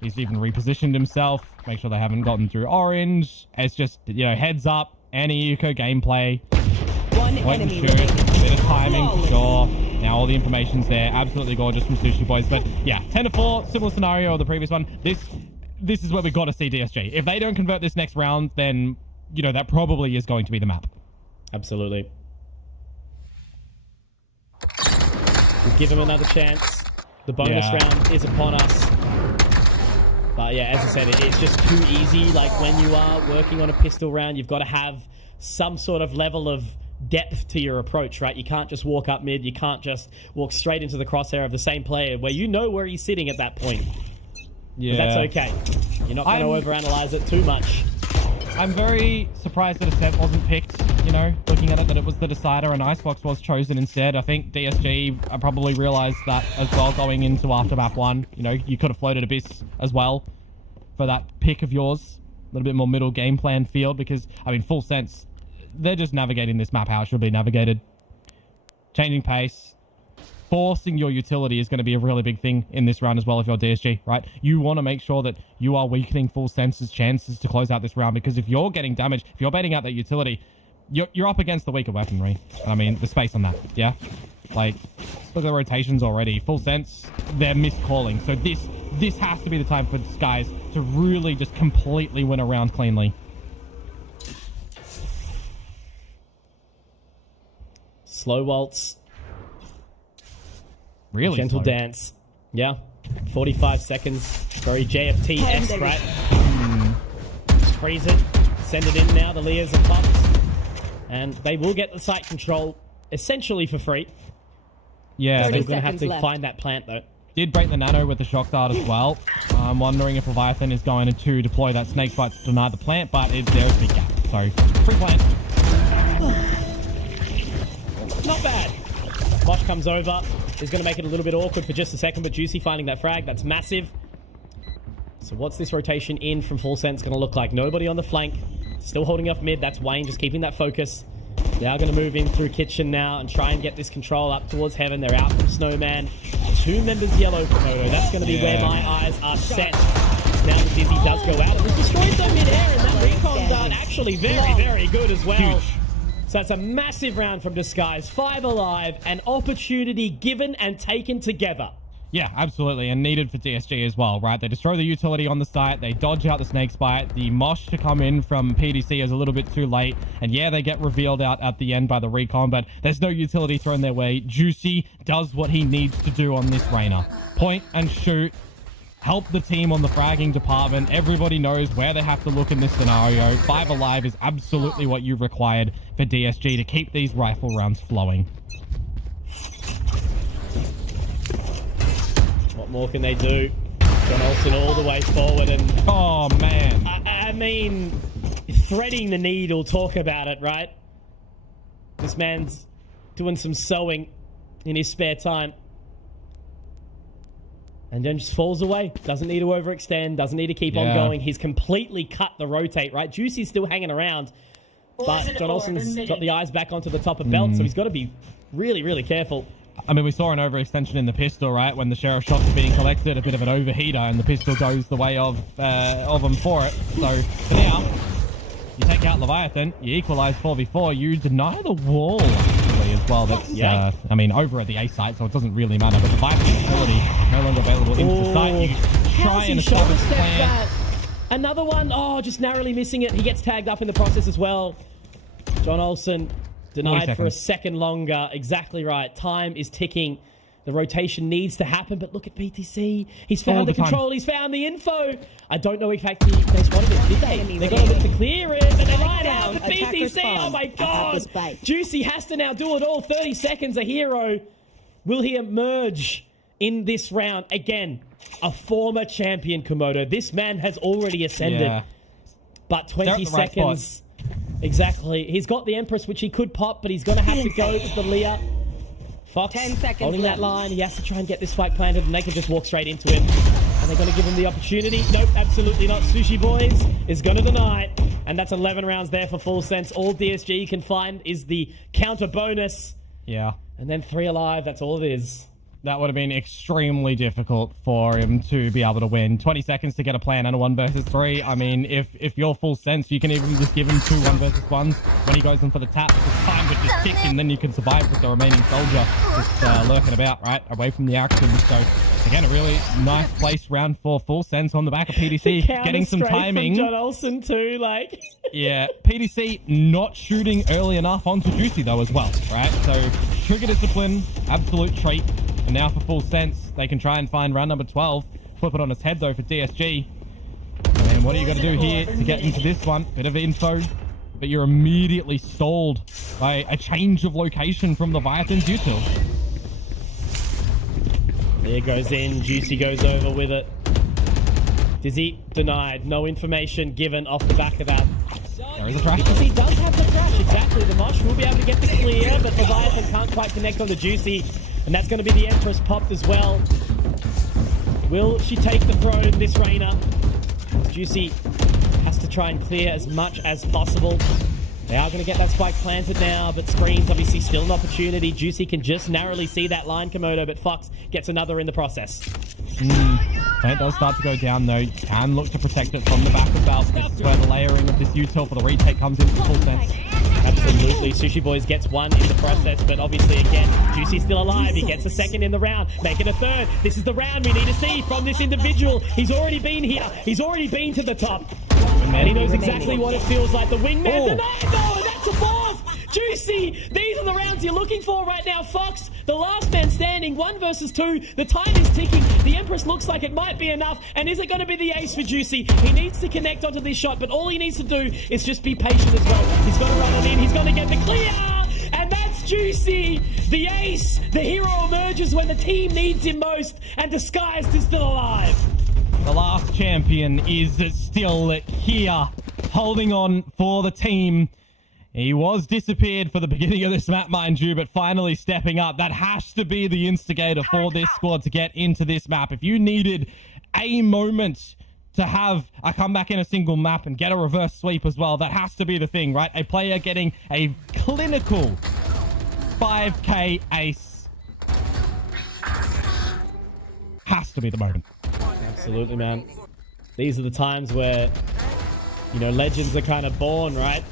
He's even repositioned himself. Make sure they haven't gotten through orange. It's just, you know, heads up. Anti-Yuko gameplay. Point and shoot. Bit of timing, sure. Now all the information's there. Absolutely gorgeous from Sushi Boys. But yeah, 10-4, similar scenario of the previous one. This is where we've got to see DSG. If they don't convert this next round, then, you know, that probably is going to be the map. Absolutely. We'll give him another chance. The bonus round is upon us. But yeah, as I said, it's just too easy. Like when you are working on a pistol round, you've got to have some sort of level of depth to your approach, right? You can't just walk up mid. You can't just walk straight into the crosshair of the same player where you know where he's sitting at that point. Yeah. But that's okay. You're not going to overanalyze it too much. I'm very surprised that a set wasn't picked, you know, looking at it, that it was the decider and Icebox was chosen instead. I think DSG probably realized that as well going into after map 1. You know, you could have floated Abyss as well for that pick of yours. A little bit more middle game plan field because, I mean, full sense, they're just navigating this map how it should be navigated. Changing pace. Forcing your utility is going to be a really big thing in this round as well if you're DSG, right? You want to make sure that you are weakening Full Sense's chances to close out this round because if you're getting damaged, if you're baiting out that utility, you're up against the weaker weaponry. I mean, the space on that, yeah? Like, look at the rotations already. Full Sense, they're miscalling. So this has to be the time for Skies to really just completely win a round cleanly. Slow waltz. Really gentle slow. Dance. Yeah. 45 seconds. Very JFT-esque, right? Just freeze it. Send it in now. The Leas are popped. And they will get the site control essentially for free. Yeah. They're going to have to find that plant, though. Did break the nano with the shock dart as well. I'm wondering if Leviathan is going to deploy that snake bite to deny the plant, but there's a big gap. So, free plant. Not bad. Mosh comes over. Is going to make it a little bit awkward for just a second, but Juicy finding that frag. That's massive. So what's this rotation in from Full Sense going to look like? Nobody on the flank. Still holding off mid. That's Wayne just keeping that focus. They are going to move in through Kitchen now and try and get this control up towards Heaven. They're out from Snowman. 2 members yellow Komodo. That's going to be where my eyes are set. Now the Dizzy does go out. It was destroyed though mid-air, and that recon dart actually very, very good as well. Huge. So that's a massive round from Disguise. 5 alive, an opportunity given and taken together. Yeah, absolutely, and needed for DSG as well, right? They destroy the utility on the site, they dodge out the Snake's Bite, the Mosh to come in from PDC is a little bit too late, and yeah, they get revealed out at the end by the recon, but there's no utility thrown their way. Juicy does what he needs to do on this Reyna. Point and shoot. Help the team on the fragging department. Everybody knows where they have to look in this scenario. 5 alive is absolutely what you've required for DSG to keep these rifle rounds flowing. What more can they do? John Olsen all the way forward and... Oh, man. I mean, threading the needle, talk about it, right? This man's doing some sewing in his spare time. And then just falls away. Doesn't need to overextend. Doesn't need to keep on going. He's completely cut the rotate, right? Juicy's still hanging around. But John Olsen's got the eyes back onto the top of belt, so he's got to be really, really careful. I mean, we saw an overextension in the pistol, right? When the Sheriff shots are being collected, a bit of an overheater, and the pistol goes the way of them for it. So, for now, you take out Leviathan, you equalize 4v4, you deny the wall, actually, as well. That's, I mean, over at the A site, so it doesn't really matter. But the Viper utility no longer available into the site. You try and establish plan. Another one. Oh, just narrowly missing it. He gets tagged up in the process as well. John Olsen denied for a second longer. Exactly right. Time is ticking. The rotation needs to happen, but look at BTC. He's found the control. He's found the info. I don't know exactly they spotted it, did they? They got a bit to clear it, and they line out the BTC. Oh my god! Juicy has to now do it all. 30 seconds, a hero. Will he emerge in this round? Again, a former champion, Komodo. This man has already ascended. Yeah. But 20 seconds. Exactly. He's got the Empress, which he could pop, but he's going to have to go with the Leah. Fox 10 seconds holding left. that line. He has to try and get this spike planted, and they can just walk straight into him. And they're going to give him the opportunity. Nope, absolutely not. Sushi Boys is going to deny it. And that's 11 rounds there for Full Sense. All DSG can find is the counter bonus. Yeah. And then 3 alive. That's all it is. That would have been extremely difficult for him to be able to win. 20 seconds to get a plan and a 1 versus 3. I mean, if you're full sense, you can even just give him 2 1 versus 1s when he goes in for the tap, because time would just tick, and then you can survive with the remaining soldier just lurking about, right, away from the action. So, again, a really nice place round for full sense on the back of PDC, getting some timing. From John Olsen too, like. Yeah, PDC not shooting early enough onto Juicy, though, as well, right? So, trigger discipline, absolute treat. And now for full sense, they can try and find round number 12. Flip it on its head, though, for DSG. And what are you going to do here to get into this one? Bit of info, but you're immediately stalled by a change of location from Leviathan's util. There goes in. Juicy goes over with it. Dizzy denied. No information given off the back of that. There is a trash. Because he does have the trash, exactly. The Mosh will be able to get the clear, but Leviathan can't quite connect on the Juicy. And that's going to be the Empress popped as well. Will she take the throne, this Reyna? Juicy has to try and clear as much as possible. They are going to get that spike planted now, but Screens obviously still an opportunity. Juicy can just narrowly see that line, Komodo, but Fox gets another in the process. Plant does start to go down, though. Can look to protect it from the back of Valve. This is where the layering of this util for the retake comes into full sense. Absolutely. Sushi Boys gets 1 in the process, but obviously, again, Juicy's still alive. He gets a 2nd in the round, make it a 3rd. This is the round we need to see from this individual. He's already been here. He's already been to the top. And he knows exactly what it feels like. The wingman denied, though, and that's a 4th. Juicy, these are the rounds you're looking for right now. Fox, the last man standing, 1 versus 2. The time is ticking. The Empress looks like it might be enough. And is it going to be the ace for Juicy? He needs to connect onto this shot, but all he needs to do is just be patient as well. He's going to run it in. He's going to get the clear. And that's Juicy. The ace. The hero emerges when the team needs him most. And Disguised is still alive. The last champion is still here, holding on for the team. He was disappeared for the beginning of this map, mind you, but finally stepping up. That has to be the instigator for this squad to get into this map. If you needed a moment to have a comeback in a single map and get a reverse sweep as well, that has to be the thing, right? A player getting a clinical 5k ace has to be the moment. Absolutely, man. These are the times where, you know, legends are kind of born, right?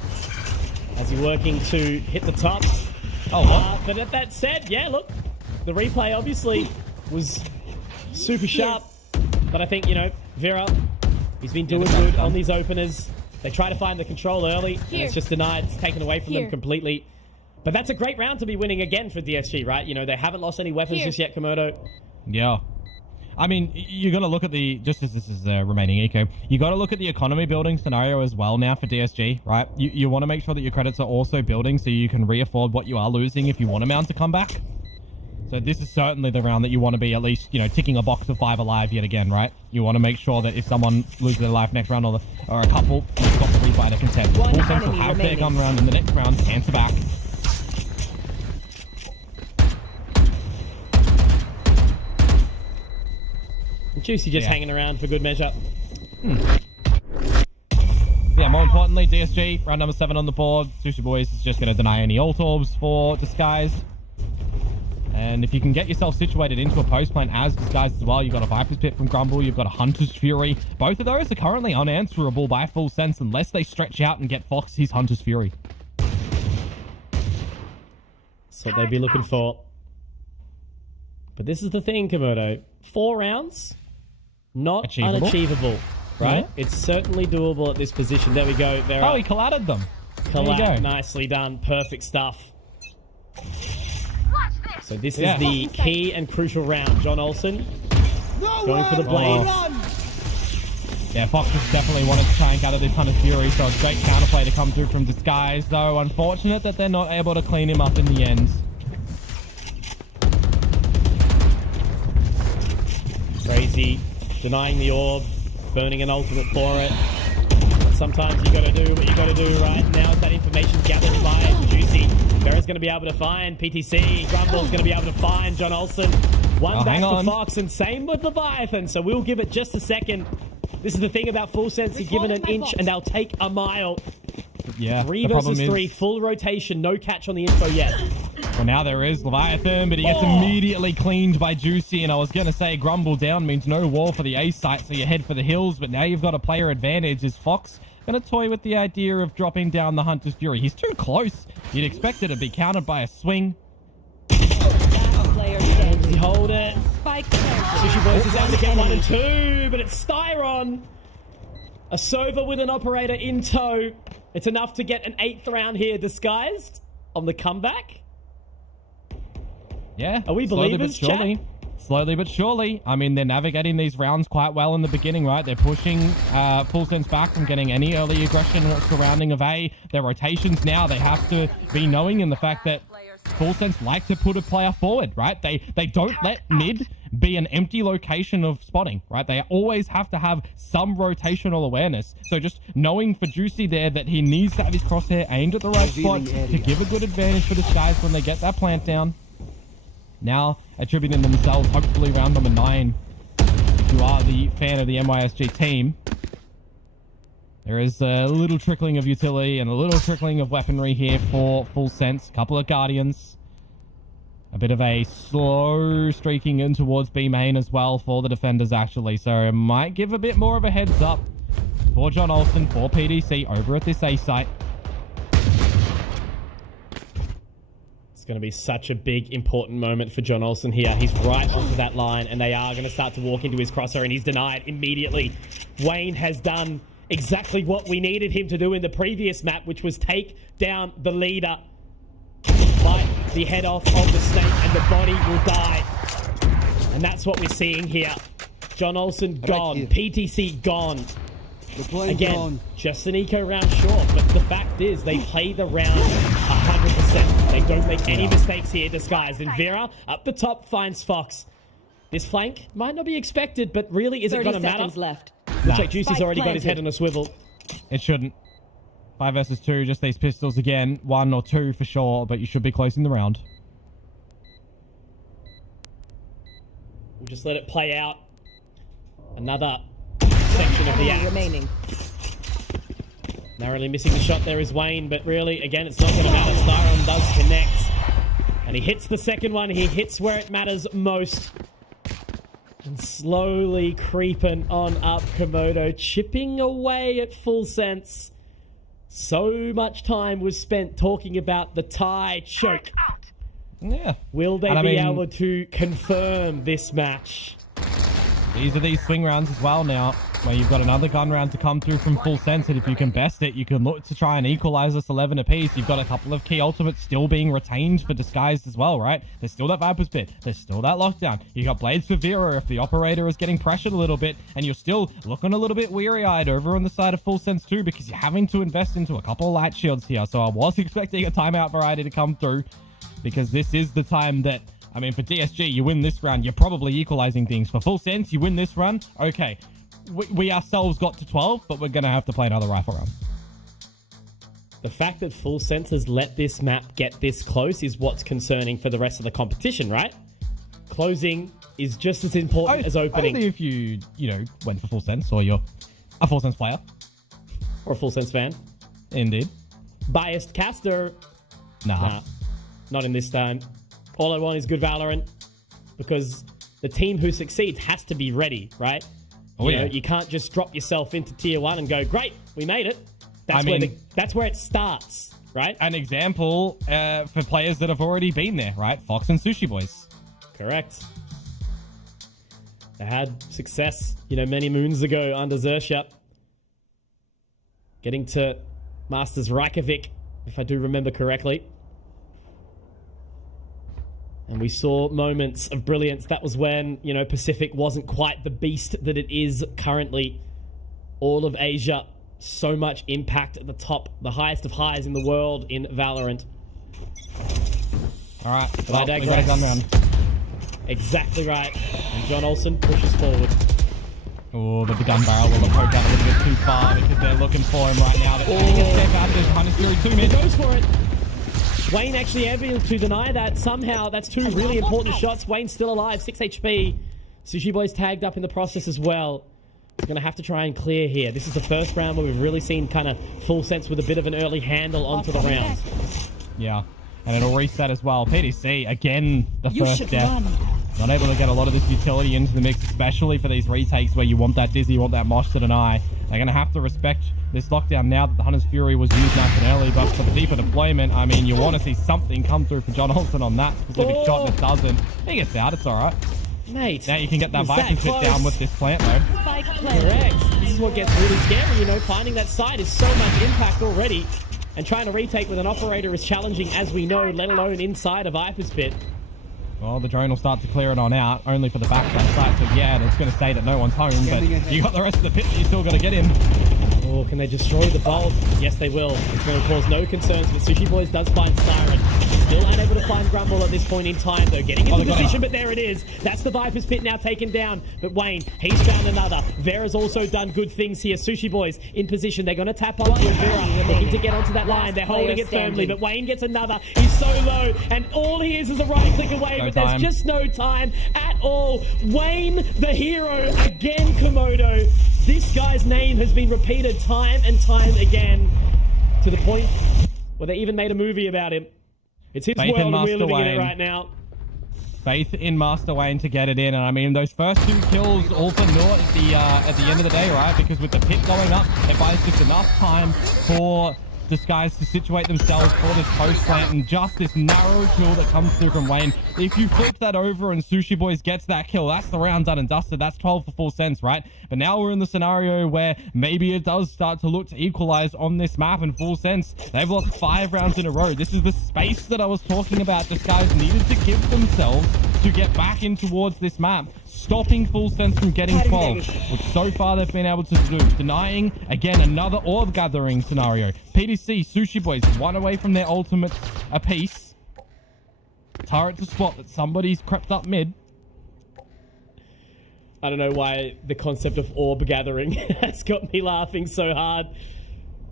As you're working to hit the top. But at that said, yeah, look, the replay obviously was super sharp. But I think, you know, Vera, he's been doing good on these openers. They try to find the control early, and it's just denied. It's taken away from them completely. But that's a great round to be winning again for DSG, right? You know, they haven't lost any weapons just yet, Komodo. Yeah. I mean, you're going to look at the, just as this is remaining eco, you got to look at the economy building scenario as well now for DSG, right? You want to make sure that your credits are also building so you can re-afford what you are losing if you want to mount a comeback. So this is certainly the round that you want to be at least, you know, ticking a box of 5 alive yet again, right? You want to make sure that if someone loses their life next round or a couple, you've got the refighter consent. Full sense will have their gun round in the next round, answer back. Juicy just hanging around for good measure. Yeah, more importantly, DSG, round number 7 on the board. Sushi Boys is just going to deny any ult orbs for Disguised. And if you can get yourself situated into a post plan as Disguised as well, you've got a Viper's Pit from Grumble, you've got a Hunter's Fury. Both of those are currently unanswerable by full sense unless they stretch out and get Fox his Hunter's Fury. That's what they'd be looking for. But this is the thing, Komodo. 4 rounds? Not unachievable, right? Yeah. It's certainly doable at this position. There we go. Oh, he collided them. Collide, nicely done. Perfect stuff. So this is the key and crucial round. John Olsen going for the blades. Yeah, Fox just definitely wanted to try and gather this Hunter's Fury, so it's a great counterplay to come through from Disguise, though unfortunate that they're not able to clean him up in the end. Crazy. Denying the orb, burning an ultimate for it. But sometimes you gotta do what you gotta do, right? Now that information's gathered by Juicy, Vera's gonna be able to find PTC, Grumble's gonna be able to find John Olsen. One back for Fox, and same with Leviathan, so we'll give it just a second. This is the thing about full sense, you're given an inch and they'll take a mile. Yeah. 3 versus 3, full rotation, no catch on the info yet. Well, now there is Leviathan, but he gets immediately cleaned by Juicy. And I was going to say Grumble down means no wall for the A site, so you head for the hills. But now you've got a player advantage. Is Fox going to toy with the idea of dropping down the Hunter's Fury? He's too close. You'd expect it to be countered by a swing. Does he hold it? Sushi Boys is able to get 1 and 2, but it's Styron. A Sova with an operator in tow. It's enough to get an 8th round here disguised on the comeback. Yeah. Are we believers, chat? Slowly but surely. I mean, they're navigating these rounds quite well in the beginning, right? They're pushing Full Sense back from getting any early aggression surrounding of A. Their rotations now, they have to be knowing in the fact that Full Sense like to put a player forward, right? They don't let mid be an empty location of spotting, right? They always have to have some rotational awareness. So just knowing for Juicy there that he needs to have his crosshair aimed at the right spot to give a good advantage for this guys when they get that plant down. Now attributing themselves, hopefully round number 9, if you are the fan of the MYSG team. There is a little trickling of utility and a little trickling of weaponry here for Full Sense. A couple of Guardians. A bit of a slow streaking in towards B main as well for the defenders, actually. So it might give a bit more of a heads up for John Olsen, for PDC over at this A site. It's going to be such a big, important moment for John Olsen here. He's right onto that line, and they are going to start to walk into his crosshair, and he's denied immediately. Wayne has done exactly what we needed him to do in the previous map, which was take down the leader. Bite the head off of the snake, and the body will die. And that's what we're seeing here. John Olsen gone. PTC gone. Again, just an eco round short, but the fact is they play the round 100%. They don't make any mistakes here, disguised. And Vera up the top finds Fox. This flank might not be expected, but really, is it going to matter? Left. Looks like Juicy's already got his head on a swivel. It shouldn't. 5 versus 2, just these pistols again. 1 or 2 for sure, but you should be closing the round. We'll just let it play out. Another section of the act. Remaining. Narrowly missing the shot there is Wayne, but really, again, it's not going to matter. Styron does connect. And he hits the second one. He hits where it matters most. And slowly creeping on up Komodo, chipping away at Full Sense. So much time was spent talking about the tie choke. Yeah. Will they be able to confirm this match? These are these swing rounds as well now, where you've got another gun round to come through from Full Sense, and if you can best it, you can look to try and equalize this 11 apiece. You've got a couple of key ultimates still being retained for disguised as well, right? There's still that Viper's Pit. There's still that lockdown. You got Blades for Vera if the operator is getting pressured a little bit, and you're still looking a little bit weary-eyed over on the side of Full Sense too, because you're having to invest into a couple of light shields here. So I was expecting a timeout variety to come through, because this is the time that, I mean, for DSG, you win this round, you're probably equalizing things. For Full Sense, you win this run, okay, we ourselves got to 12, but we're going to have to play another rifle round. The fact that Full Sense has let this map get this close is what's concerning for the rest of the competition, right? Closing is just as important as opening. Only if you went for Full Sense, or you're a Full Sense player. Or a Full Sense fan. Indeed. Biased caster. Nah. Not in this time. All I want is good Valorant, because the team who succeeds has to be ready, right? Oh, you know, you can't just drop yourself into tier 1 and go, great, we made it. That's where it starts, right? An example for players that have already been there, right? Fox and Sushi Boys. Correct. They had success, many moons ago under Xerxia. Getting to Masters Reykjavik, if I do remember correctly. And we saw moments of brilliance. That was when, Pacific wasn't quite the beast that it is currently. All of Asia, so much impact at the top, the highest of highs in the world in Valorant. All right, but I digress. Exactly right. And John Olsen pushes forward. Oh, but the gun barrel will have poked out a little bit too far, because they're looking for him right now. They're taking a step out of this Hunter's Fury 2 mid. He goes for it. Wayne actually able to deny that somehow. That's 2 really important shots. Wayne's still alive, 6 HP. Sushi Boy's tagged up in the process as well. He's going to have to try and clear here. This is the first round where we've really seen kind of Full Sense with a bit of an early handle onto the round. Yeah. And it'll reset as well. PDC, again, the first death. Not able to get a lot of this utility into the mix, especially for these retakes where you want that Dizzy, you want that Mosh to deny. They're going to have to respect this lockdown now that the Hunter's Fury was used nice and early, but for the deeper deployment, I mean, you want to see something come through for John Olsen on that specific shot, and it doesn't. He gets out, it's all right. Mate, now you can get that Viking fit down with this plant, though. Correct. This is what gets really scary, you know, finding that side is so much impact already, and trying to retake with an operator is challenging, as we know, let alone inside a Viper's Pit. Well, the drone will start to clear it on out, only for the backside site. So yeah, it's going to say that no one's home, but you got the rest of the pit that you still got to get in. Oh, can they destroy the bolt? Yes, they will. It's going to cause no concerns, but Sushi Boys does find Siren. Still unable to find Grumble at this point in time, though. Getting into position, but there it is. That's the Viper's Pit now taken down. But Wayne, he's found another. Vera's also done good things here. Sushi Boys in position. They're going to tap onto it. Vera looking to get onto that line. They're holding it firmly, but Wayne gets another. He's so low, and all he is a right click away, but there's just no time at all. Wayne, the hero, again, Komodo. This guy's name has been repeated time and time again, to the point where they even made a movie about him. It's his Faith world, and we're living Wayne. in it right now. Faith in Master Wayne to get it in, and I mean, those first two kills all for naught at the end of the day, right? Because with the pit going up, it buys just enough time for Disguise to situate themselves for this post plant, and just this narrow kill that comes through from Wayne. If you flip that over and Sushi Boys gets that kill, that's the round done and dusted. That's 12 for full sense, right? But now we're in the scenario where maybe it does start to look to equalize on this map in full sense. They've lost 5 rounds in a row. This is the space that I was talking about. Disguise needed to give themselves to get back in towards this map, stopping full sense from getting 12, which so far they've been able to do. Denying, again, another orb gathering scenario. PDC, Sushi Boys, one away from their ultimates apiece. Turret to spot that somebody's crept up mid. I don't know why the concept of orb gathering has got me laughing so hard.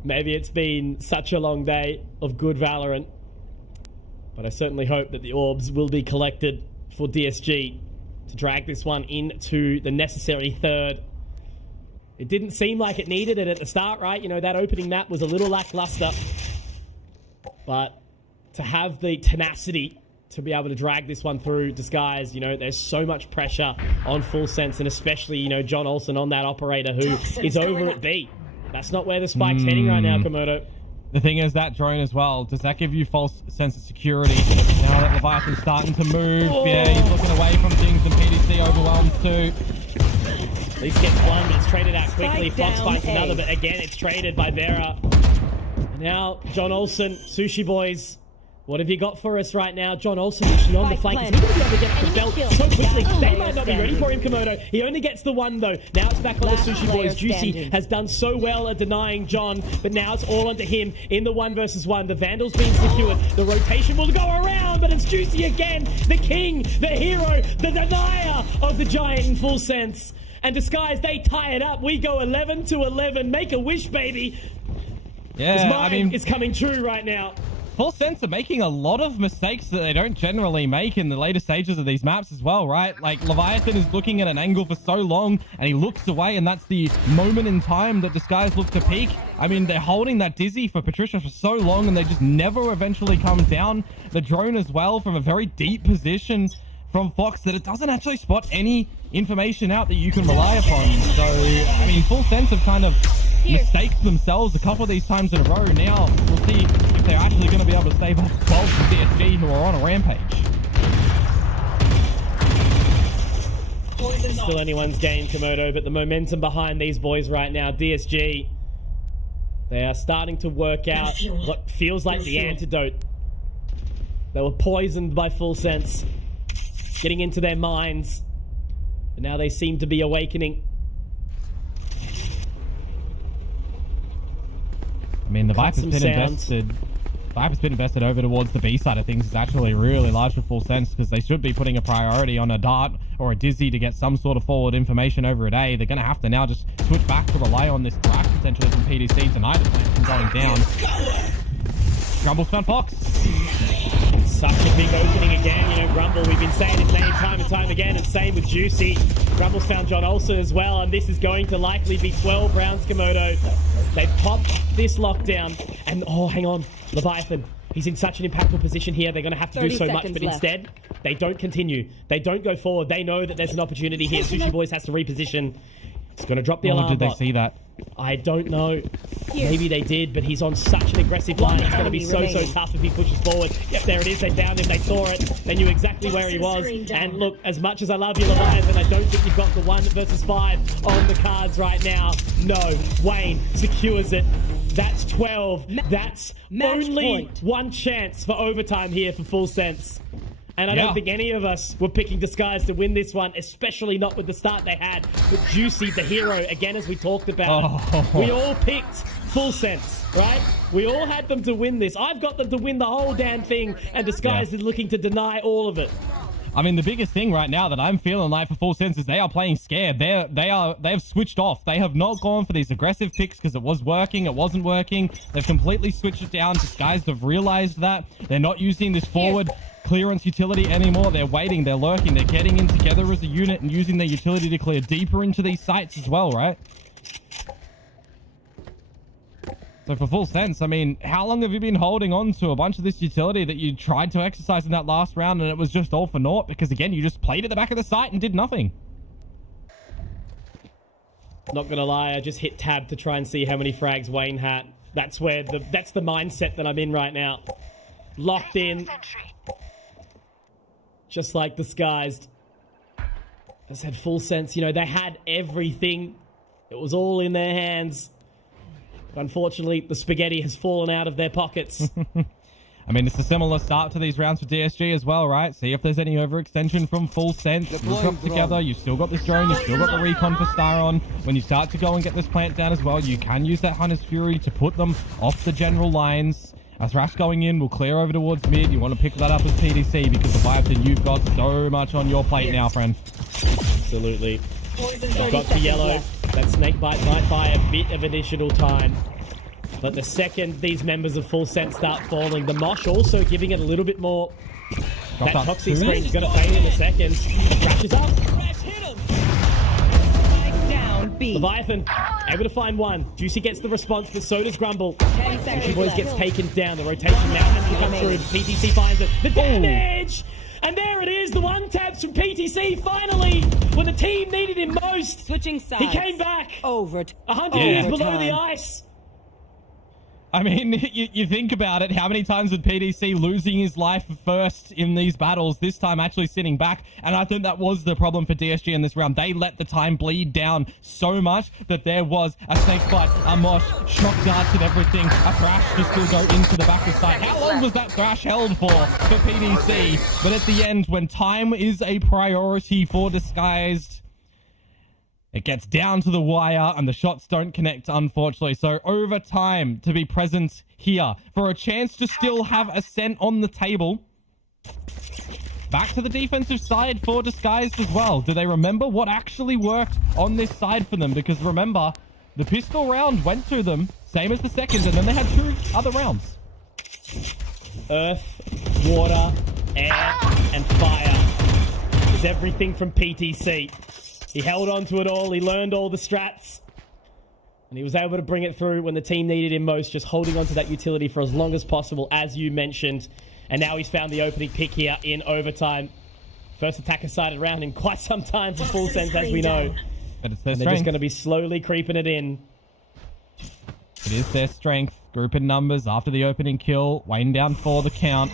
Maybe it's been such a long day of good Valorant, but I certainly hope that the orbs will be collected for DSG to drag this one into the necessary third. It didn't seem like it needed it at the start, right? You know, that opening map was a little lackluster. But to have the tenacity to be able to drag this one through Disguise, you know, there's so much pressure on full sense, and especially, you know, John Olsen on that operator who is over at B. That's not where the spike's heading right now, Komodo. The thing is, that drone as well, does that give you false sense of security? Now that Leviathan's starting to move, yeah, he's looking away from things, and PDC overwhelmed too. At least gets one, but it's traded out quickly. Fox finds another, but again, it's traded by Vera. And now, John Olsen, Sushi Boys, what have you got for us right now? John Olsen actually on the flank. Is he going to be able to get the belt so quickly? They might not be ready for him, Komodo. He only gets the one, though. Now it's back on the Sushi Boys. Juicy has done so well at denying John, but now it's all onto him in the 1 versus 1. The Vandal's being secured. The rotation will go around, but it's Juicy again. The king, the hero, the denier of the Giant in full sense. And Disguise, they tie it up. We go 11 to 11. Make a wish, baby. Yeah, I mean, it's coming true right now. Full sense are making a lot of mistakes that they don't generally make in the later stages of these maps as well, right? Like, Leviathan is looking at an angle for so long, and he looks away, and that's the moment in time that Disguise look to peak. I mean, they're holding that Dizzy for Patricia for so long, and they just never eventually come down. The drone as well from a very deep position from Fox that it doesn't actually spot any information out that you can rely upon. So, I mean, full sense of kind of mistaked themselves a couple of these times in a row. Now, we'll see if they're actually going to be able to stave off 12 from DSG, who are on a rampage. It's still anyone's game, Komodo, but the momentum behind these boys right now, DSG, they are starting to work out what feels like the antidote. They were poisoned by full sense, getting into their minds, but now they seem to be awakening. I mean, the Viper's been invested over towards the B side of things. Is actually really large for full sense, because they should be putting a priority on a Dart or a Dizzy to get some sort of forward information over at A. They're going to have to now just switch back to rely on this thrash potentially from PDC tonight from going down. Grumble's found Fox. Such a big opening again, you know, Grumble, we've been saying his name time and time again, and same with Juicy. Grumble's found John Olsen as well, and this is going to likely be 12 rounds, Komodo. They've popped this lockdown, and oh, hang on, Leviathan. He's in such an impactful position here. They're going to have to do 30 so much, seconds but left. instead, they don't continue. They don't go forward. They know that there's an opportunity here. Sushi Boys has to reposition. It's going to drop the alarm Did they bot. see that? I don't know. Maybe they did, but he's on such an aggressive line. It's going to be so tough if he pushes forward. Yep, there it is. They found him. They saw it. They knew exactly where he was. And look, as much as I love you, Leviathan, I don't think you've got the 1 versus 5 on the cards right now. No. Wayne secures it. That's 12. That's only one chance for overtime here for Full Sense. And I don't think any of us were picking Disguise to win this one, especially not with the start they had. But Juicy, the hero, again, as we talked about, we all picked Full Sense, right? We all had them to win this. I've got them to win the whole damn thing, and Disguise is looking to deny all of it. I mean, the biggest thing right now that I'm feeling like for Full Sense is they are playing scared. They have switched off. They have not gone for these aggressive picks because it was working, it wasn't working. They've completely switched it down. Disguise have realized that. They're not using this forward clearance utility anymore. They're waiting, they're lurking, they're getting in together as a unit and using their utility to clear deeper into these sites as well, right? So for Full Sense, I mean, how long have you been holding on to a bunch of this utility that you tried to exercise in that last round and it was just all for naught? Because again, you just played at the back of the site and did nothing. Not gonna lie, I just hit tab to try and see how many frags Wayne had. That's where that's the mindset that I'm in right now. Locked in. Just like Disguised. I said Full Sense, you know, they had everything. It was all in their hands. But unfortunately, the spaghetti has fallen out of their pockets. I mean, it's a similar start to these rounds for DSG as well, right? See if there's any overextension from Full Sense. You've got together, you've still got this drone, you've still got the recon for Staron. When you start to go and get this plant down as well, you can use that Hunter's Fury to put them off the general lines. A Thrash going in will clear over towards mid. You want to pick that up as PDC because the Vibe, you've got so much on your plate now, friend. Absolutely. You've got the yellow. That snake bite might buy a bit of additional time. But the second these members of Full Sense start falling, the Mosh also giving it a little bit more. That toxic screen's going to fade in a second. Thrash is up. Leviathan, able to find one. Juicy gets the response, but so does Grumble. Sushi Boys gets taken down. The rotation now has to come through. PTC finds it. The damage! And there it is, the one taps from PTC finally, when the team needed him most. Switching sides. He came back. 100 years below the ice. I mean, you think about it, how many times would PDC losing his life first in these battles, this time actually sitting back? And I think that was the problem for DSG in this round. They let the time bleed down so much that there was a snake bite, a mosh, shock darts and everything, a Thrash to still go into the back of sight. How long was that Thrash held for PDC? But at the end, when time is a priority for Disguised, it gets down to the wire and the shots don't connect, unfortunately. So overtime to be present here for a chance to still have Ascent on the table. Back to the defensive side for Disguised as well. Do they remember what actually worked on this side for them? Because remember, the pistol round went to them, same as the second, and then they had 2 other rounds. Earth, water, air, and fire is everything from PTC. He held on to it all. He learned all the strats. And he was able to bring it through when the team needed him most, just holding on to that utility for as long as possible, as you mentioned. And now he's found the opening pick here in overtime. First attacker sided round in quite some time for Full Sense, as we know. But it's and they're just going to be slowly creeping it in. It is their strength. Group in numbers after the opening kill. Wayne down for the count.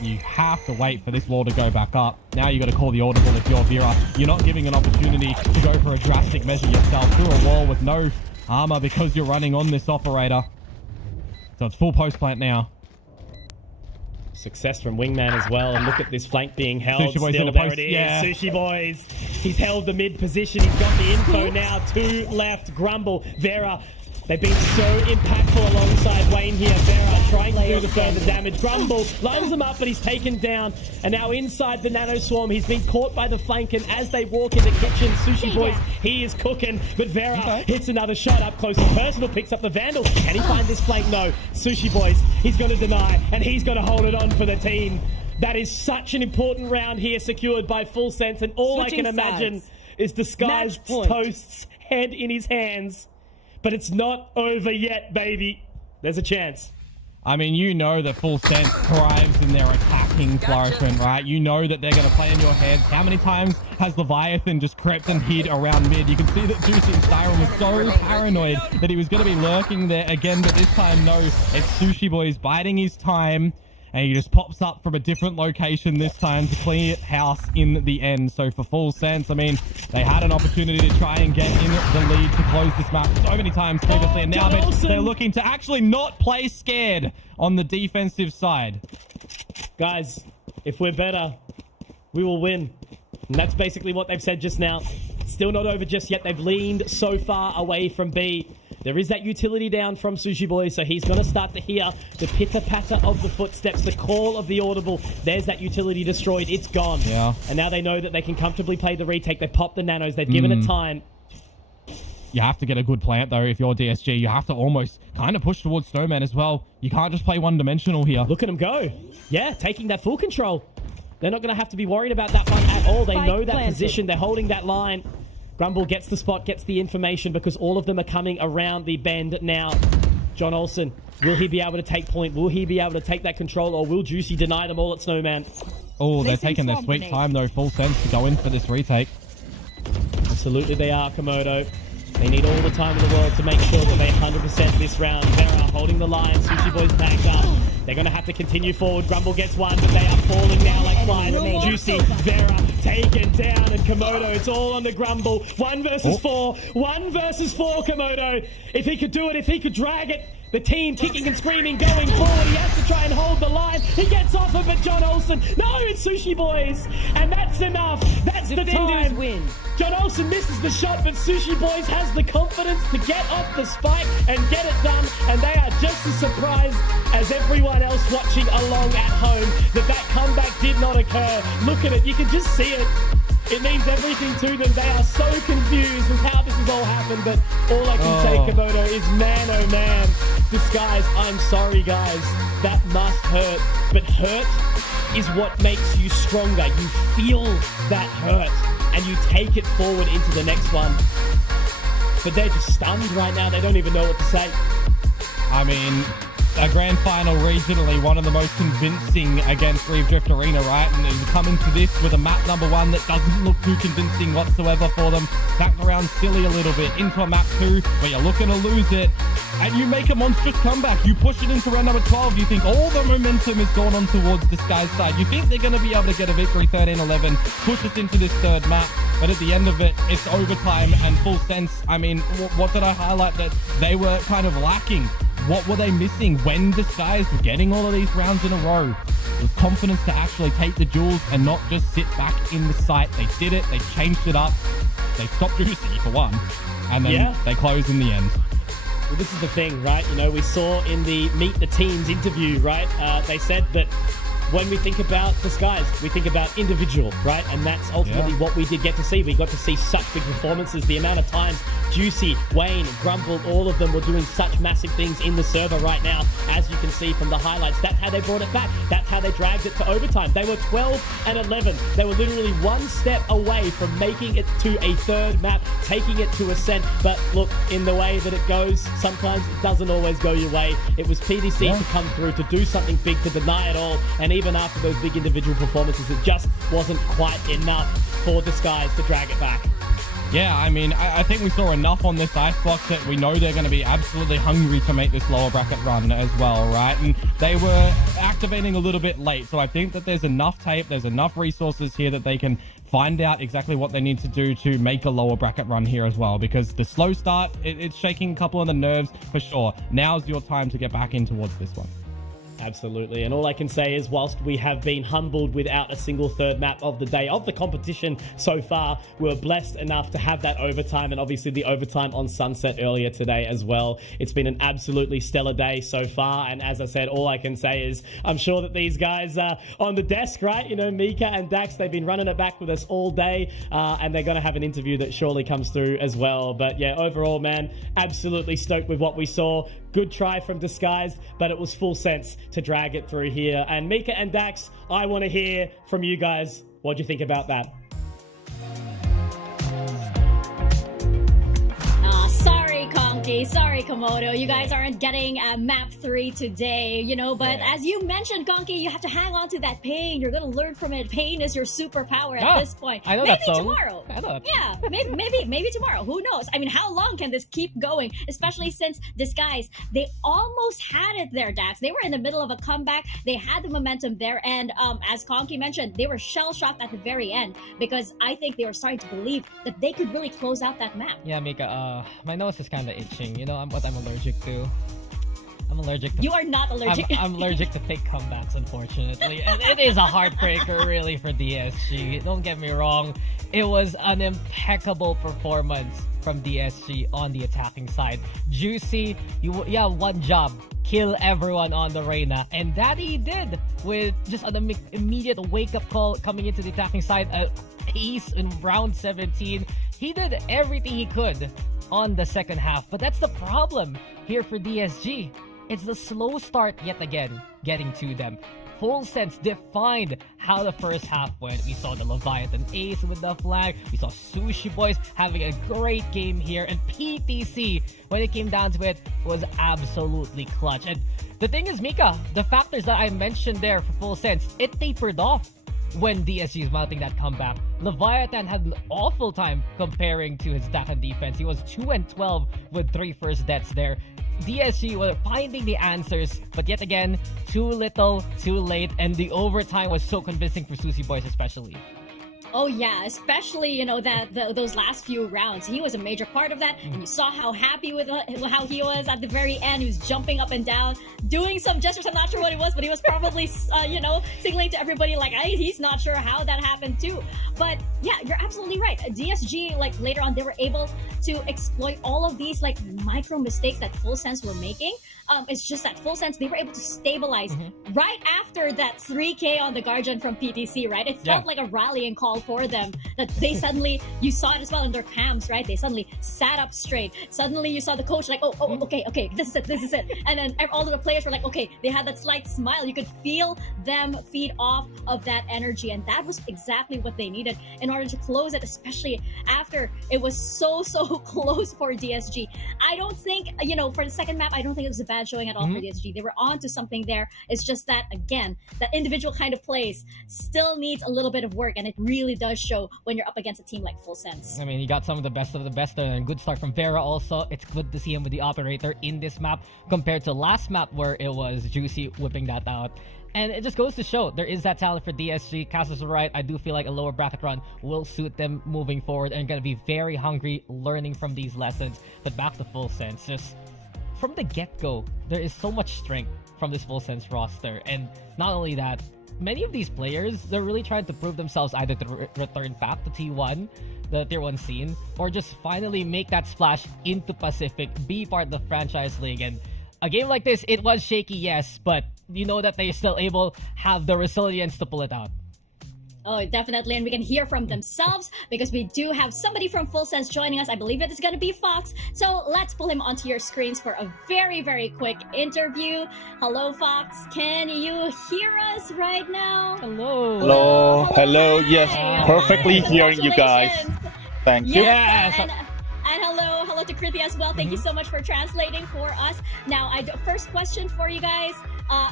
You have to wait for this wall to go back up. Now you got to call the audible if you're Vera. You're not giving an opportunity to go for a drastic measure yourself through a wall with no armor because you're running on this operator. So it's full post plant now. Success from Wingman as well. And look at this flank being held. Sushi Boys Still, there it is. Yeah. Sushi Boys. He's held the mid position. He's got the info now. 2 left. Grumble. Vera. They've been so impactful alongside Wayne here. Vera trying to do the further damage. Grumble lines them up, but he's taken down. And now inside the Nano Swarm, he's been caught by the flank. And as they walk in the kitchen, Sushi Boys, he is cooking. But Vera hits another shot up close and personal, picks up the Vandal. Can he find this flank? No. Sushi Boys, he's going to deny, and he's going to hold it on for the team. That is such an important round here secured by Full Sense. And all I can imagine is Disguised Toast's head in his hands. But it's not over yet, baby. There's a chance. I mean, you know that Full Sense thrives in their attacking flourishment, right? You know that they're going to play in your heads. How many times has Leviathan just crept and hid around mid? You can see that Juicy and Styron was so paranoid that he was going to be lurking there again, but this time, no. It's Sushi Boy's biding his time, and he just pops up from a different location this time to clear house in the end. So for Full Sense, I mean, they had an opportunity to try and get in the lead to close this map so many times previously, and now they're looking to actually not play scared on the defensive side. Guys, if we're better, we will win. And that's basically what they've said just now. It's still not over just yet. They've leaned so far away from B. There is that utility down from Sushi Boy, so he's going to start to hear the pitter-patter of the footsteps, the call of the audible. There's that utility destroyed. It's gone. Yeah. And now they know that they can comfortably play the retake. They popped the nanos. They've given it time. You have to get a good plant, though, if you're DSG. You have to almost kind of push towards Snowman as well. You can't just play one-dimensional here. Look at him go. Yeah, taking that full control. They're not going to have to be worried about that one at all. They know that position. They're holding that line. Grumble gets the spot, gets the information, because all of them are coming around the bend now. John Olsen, will he be able to take point? Will he be able to take that control, or will Juicy deny them all at Snowman? Oh, they're taking their sweet time, though. Full Sense to go in for this retake. Absolutely they are, Komodo. They need all the time in the world to make sure that they 100% this round. Vera holding the line. Sushi Boy's backed up. They're going to have to continue forward. Grumble gets one, but they are falling now like flies. Juicy, Vera taken down, and Komodo, it's all on the Grumble. 1 versus 4. 1 versus 4, Komodo. If he could do it, if he could drag it. The team kicking and screaming, going forward. He has to try and hold the line. He gets off of it, John Olsen. No, it's Sushi Boys. And that's enough. That's the time. Win. John Olsen misses the shot, but Sushi Boys has the confidence to get off the spike and get it done. And they are just as surprised as everyone else watching along at home that comeback did not occur. Look at it. You can just see it. It means everything to them. They are so confused as how this has all happened, but all I can say, Komodo, is man, oh man. Disguise, I'm sorry, guys. That must hurt. But hurt is what makes you stronger. You feel that hurt, and you take it forward into the next one. But they're just stunned right now. They don't even know what to say. I mean, a grand final regionally, one of the most convincing against Reeve Drift Arena, right? And you come into this with a map number 1 that doesn't look too convincing whatsoever for them. Back around silly a little bit into a map 2 where you're looking to lose it, and you make a monstrous comeback. You push it into round number 12. You think all the momentum has gone on towards Disguise side. You think they're going to be able to get a victory 13-11, push us into this third map. But at the end of it, it's overtime and Full Sense. I mean, what did I highlight that they were kind of lacking? What were they missing when Disguise were getting all of these rounds in a row? It was confidence to actually take the duels and not just sit back in the site. They did it. They changed it up. They stopped Juicy for one. And then they closed in the end. Well, this is the thing, right? You know, we saw in the Meet the Teams interview, right? They said that when we think about Disguise, we think about individual, right? And that's ultimately what we did get to see. We got to see such big performances. The amount of times Juicy, Wayne, Grumble, all of them were doing such massive things in the server right now, as you can see from the highlights. That's how they brought it back. That's how they dragged it to overtime. They were 12-11. They were literally one step away from making it to a third map, taking it to Ascent. But look, in the way that it goes, sometimes it doesn't always go your way. It was PDC to come through, to do something big, to deny it all. And even after those big individual performances, it just wasn't quite enough for Disguise to drag it back. Yeah, I mean, I think we saw enough on this Icebox that we know they're going to be absolutely hungry to make this lower bracket run as well, right? And they were activating a little bit late, so I think that there's enough tape, there's enough resources here that they can find out exactly what they need to do to make a lower bracket run here as well, because the slow start, it's shaking a couple of the nerves for sure. Now's your time to get back in towards this one. Absolutely. And all I can say is, whilst we have been humbled without a single third map of the day of the competition so far, we were blessed enough to have that overtime, and obviously the overtime on Sunset earlier today as well. It's been an absolutely stellar day so far, and as I said, all I can say is I'm sure that these guys are on the desk, right? You know, Mika and Dax, they've been running it back with us all day, and they're going to have an interview that surely comes through as well. But yeah, overall, man, absolutely stoked with what we saw. Good try from Disguise, but it was Full Sense to drag it through here. And Mika and Dax, I want to hear from you guys. What do you think about that? Sorry, Conky. Conky. Sorry, Komodo. You guys aren't getting map 3 today, but as you mentioned, Conky, you have to hang on to that pain. You're going to learn from it. Pain is your superpower at this point. I know maybe that song. Tomorrow. I know that. Yeah, maybe tomorrow. Who knows? I mean, how long can this keep going? Especially since Disguise, they almost had it there, Dax. They were in the middle of a comeback. They had the momentum there. And as Conky mentioned, they were shell-shocked at the very end because I think they were starting to believe that they could really close out that map. Yeah, Mika, my nose is kind of itching. You know what I'm allergic to? I'm allergic to... You are not allergic. I'm allergic to fake comebacks, unfortunately. And it is a heartbreaker, really, for DSG. Don't get me wrong. It was an impeccable performance from DSG on the attacking side. Juicy, you have one job. Kill everyone on the Reyna. And that he did with just an immediate wake-up call coming into the attacking side. Ace in round 17. He did everything he could on the second half. But that's the problem here for DSG. It's the slow start yet again getting to them. Full Sense defined how the first half went. We saw the Leviathan Ace with the flag. We saw Sushi Boys having a great game here. And PTC, when it came down to it, was absolutely clutch. And the thing is, Mika, the factors that I mentioned there for Full Sense, it tapered off when DSG is mounting that comeback. Leviathan had an awful time comparing to his attack and defense. He was 2-12 with 3 first deaths there. DSG were finding the answers, but yet again, too little, too late, and the overtime was so convincing for Sushi Boys especially. Oh yeah, especially those last few rounds. He was a major part of that, and you saw how happy with how he was at the very end. He was jumping up and down, doing some gestures. I'm not sure what it was, but he was probably signaling to everybody like he's not sure how that happened too. But yeah, you're absolutely right. DSG later on they were able to exploit all of these micro mistakes that Full Sense were making. It's just that Full Sense, they were able to stabilize right after that 3K on the Guardian from PTC, right? It felt like a rallying call for them. That they suddenly, you saw it as well in their cams, right? They suddenly sat up straight. Suddenly you saw the coach okay, this is it. And then all of the players were like, okay, they had that slight smile. You could feel them feed off of that energy. And that was exactly what they needed in order to close it, especially after it was so close for DSG. I don't think, for the second map, I don't think it was a bad showing at all for DSG. They were on to something there. It's just that, again, that individual kind of plays still needs a little bit of work, and it really does show when you're up against a team like Full Sense. I mean, you got some of the best there, and good start from Vera also. It's good to see him with the operator in this map compared to last map where it was Juicy whipping that out. And it just goes to show there is that talent for DSG. Cassius is right. I do feel like a lower bracket run will suit them moving forward and going to be very hungry learning from these lessons. But back to Full Sense, just from the get-go, there is so much strength from this Full Sense roster. And not only that, many of these players, they're really trying to prove themselves either to return back to T1, the Tier 1 scene, or just finally make that splash into Pacific, be part of the franchise league. And a game like this, it was shaky, yes, but you know that they're still able to have the resilience to pull it out. Oh, definitely. And we can hear from themselves because we do have somebody from Full Sense joining us. I believe it is going to be Fox. So let's pull him onto your screens for a very, very quick interview. Hello, Fox. Can you hear us right now? Hello. Hello. Yes, perfectly hearing you guys. Thank you. Yes. And hello to Kriti as well. Thank you so much for translating for us. Now, first question for you guys.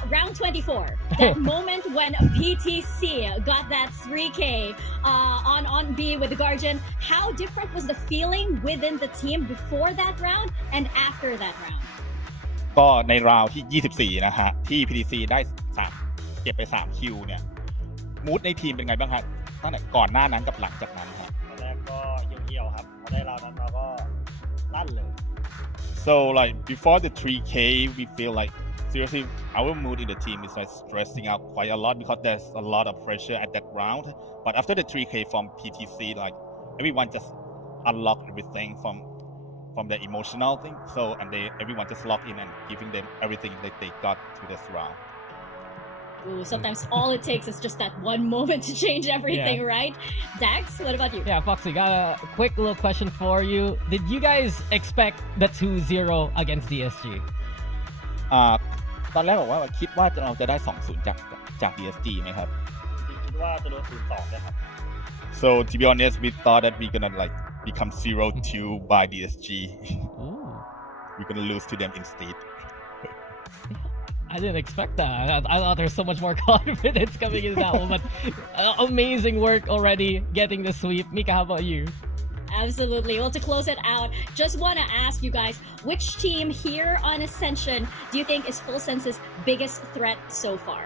Round 24, that moment when PTC got that 3K on B with the Guardian, how different was the feeling within the team before that round and after that round? ก็ในราวที่ 24 นะฮะที่ PTC ได้เก็บไป 3 คิวเนี่ยมูดในทีมเป็นไงบ้างฮะตั้งแต่ก่อนหน้านั้นกับหลังจากนั้นฮะตอนแรกก็เหี่ยวๆครับพอได้ราวนั้นเราก็ลั่นเลย So before the 3K we feel like seriously, our mood in the team is stressing out quite a lot because there's a lot of pressure at that round. But after the 3K from PTC, everyone just unlocked everything from the emotional thing. So everyone just locked in and giving them everything that they got to this round. Ooh, sometimes all it takes is just that one moment to change everything, right? Dax, what about you? Yeah, Foxy, got a quick little question for you. Did you guys expect the 2-0 against DSG? ตอนแรกบอกว่าคิดว่าเราจะได้ 2-0 จาก DSG ไหมครับคิดว่าจะโดน 0-2 นะครับ So to be honest we thought that we're gonna become 0-2 by DSG. we're gonna lose to them instead. I didn't expect that. I thought there's so much more confidence coming in that one, but amazing work already getting the sweep. Mika, how about you? Absolutely. Well, to close it out, just want to ask you guys, which team here on Ascension do you think is Full Sense's biggest threat so far?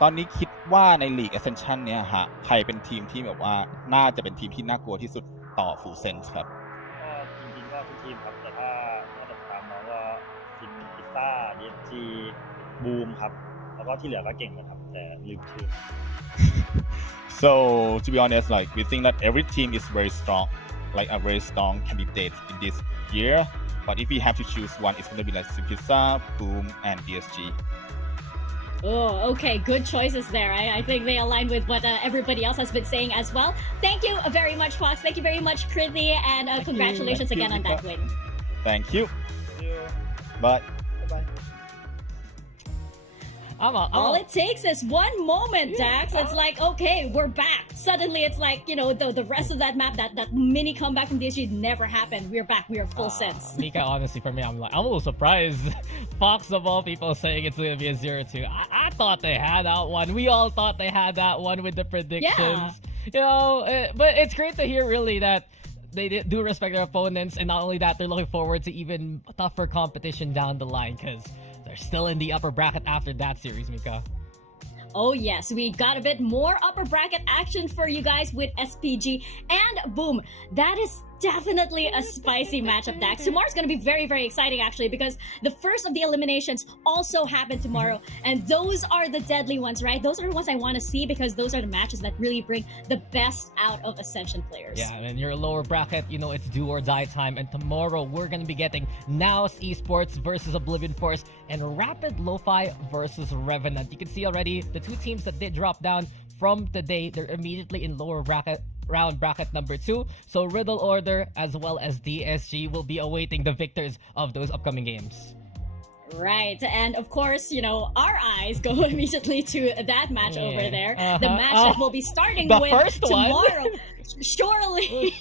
ตอนนี้คิดว่าในลีก Ascension เนี่ยฮะใครเป็นทีมที่แบบว่าน่าจะเป็นทีมที่น่ากลัวที่สุดต่อ Full Sense ครับ ก็จริงๆก็ทุกทีมครับแต่ถ้าจะตามมองว่าทีมพิซซ่า DSG บูมครับแล้วก็ที่เหลือก็เก่งนะครับแต่ลืมชื่อ So to be honest, like we think that every team is very strong, like a very strong candidate in this year. But if we have to choose one, it's gonna be like Pizza, Boom, and DSG. Oh, okay. Good choices there. I think they align with what everybody else has been saying as well. Thank you very much, Fox. Thank you very much, Kriti, and congratulations again on that win. Thank you. Bye. All it takes is one moment, Dax. It's like, okay, we're back. Suddenly, it's like, you know, the rest of that map, that mini comeback from DSG never happened. We're back. We are Full Sense. Mika, honestly, for me, I'm a little surprised. Fox, of all people, saying it's going to be a 0-2. I thought they had that one. We all thought they had that one with the predictions. Yeah. You know, but it's great to hear, really, that they do respect their opponents. And not only that, they're looking forward to even tougher competition down the line, because they're still in the upper bracket after that series, Mika. Oh yes, we got a bit more upper bracket action for you guys with SPG and Boom. That is definitely a spicy matchup, Dax. Tomorrow's going to be very, very exciting, actually, because the first of the eliminations also happen tomorrow. And those are the deadly ones, right? Those are the ones I want to see, because those are the matches that really bring the best out of Ascension players. Yeah, and your lower bracket, you know, it's do or die time. And tomorrow, we're going to be getting Naos Esports versus Oblivion Force and Rapid Lofi versus Revenant. You can see already the two teams that did drop down from today, they're immediately in lower bracket. Round bracket number 2. So Riddle Order as well as DSG will be awaiting the victors of those upcoming games. Right, and of course, you know, our eyes go immediately to that match over there. The match that we'll be starting with tomorrow. Surely.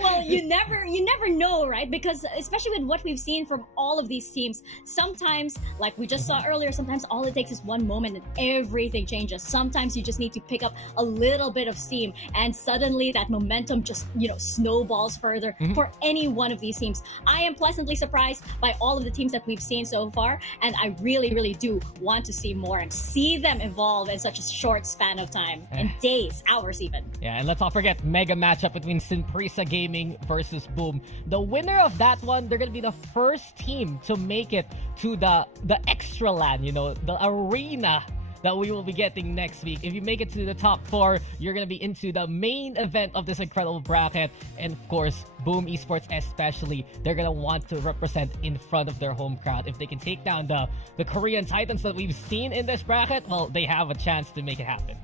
Well, you never know, right? Because especially with what we've seen from all of these teams, sometimes, like we just saw earlier, sometimes all it takes is one moment and everything changes. Sometimes you just need to pick up a little bit of steam and suddenly that momentum just, you know, snowballs further for any one of these teams. I am pleasantly surprised by all of the teams that we've seen so far, and I really, really do want to see more and see them evolve in such a short span of time, in days, hours even. Yeah, and let's not forget, mega matchup between Prisa Gaming versus Boom. The winner of that one, they're gonna be the first team to make it to the extra land, you know, the arena that we will be getting next week. If you make it to the top 4, you're gonna be into the main event of this incredible bracket. And of course, Boom Esports especially, they're gonna want to represent in front of their home crowd. If they can take down the Korean Titans that we've seen in this bracket, well, they have a chance to make it happen.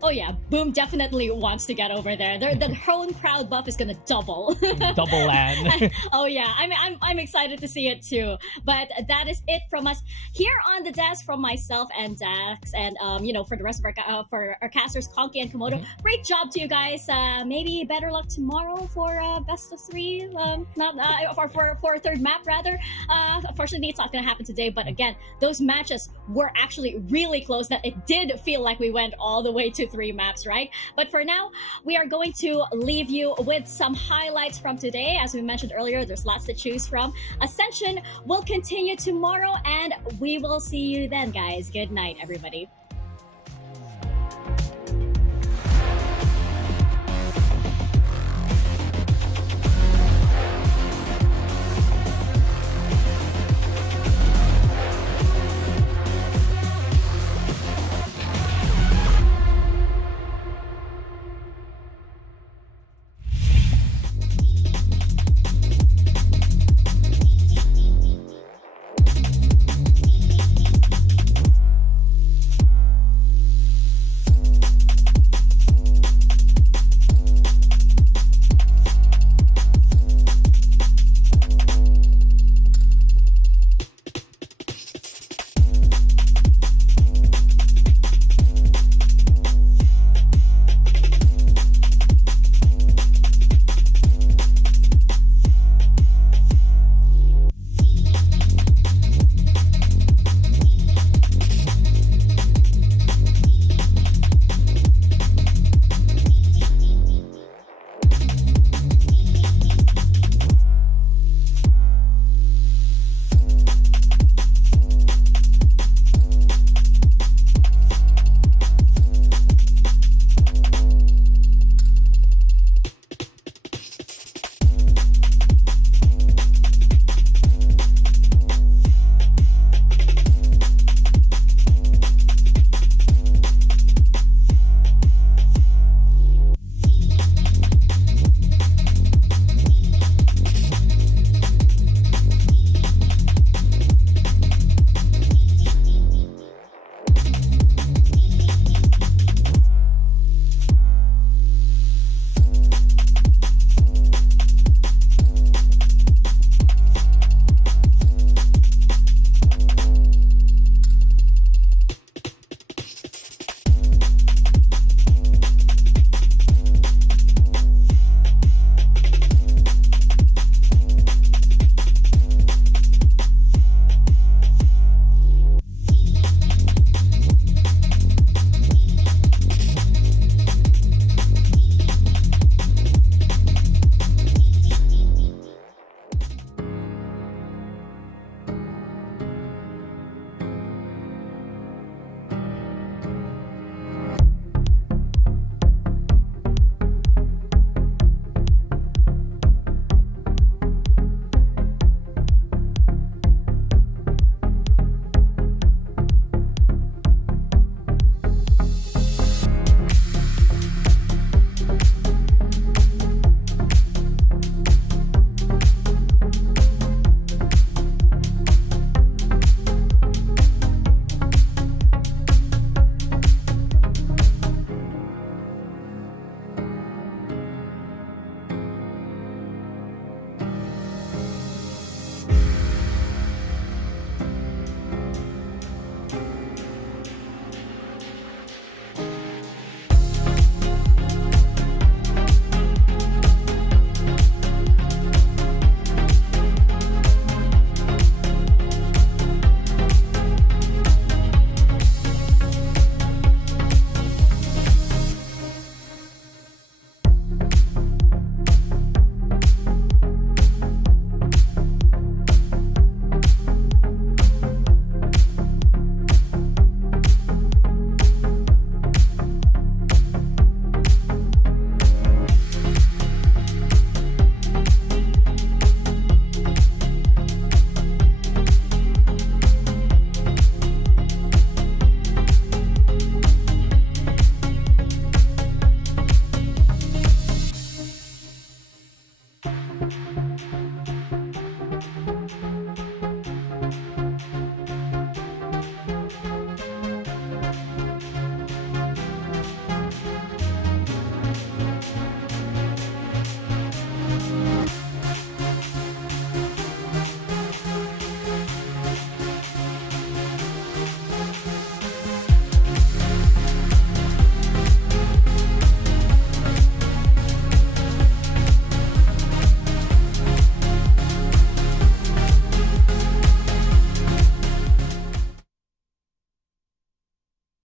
Oh yeah, Boom definitely wants to get over there. The home crowd buff is gonna double. Double land. Oh yeah, I'm excited to see it too. But that is it from us here on the desk, from myself and Dax, and you know, for the rest of our casters, Conky and Komodo. Great job to you guys. Maybe better luck tomorrow for best of 3. For a third map rather. Unfortunately, it's not gonna happen today. But again, those matches were actually really close. That it did feel like we went all the way to 3 maps, right? But for now, we are going to leave you with some highlights from today. As we mentioned earlier, there's lots to choose from. Ascension will continue tomorrow, and we will see you then, guys. Good night, everybody.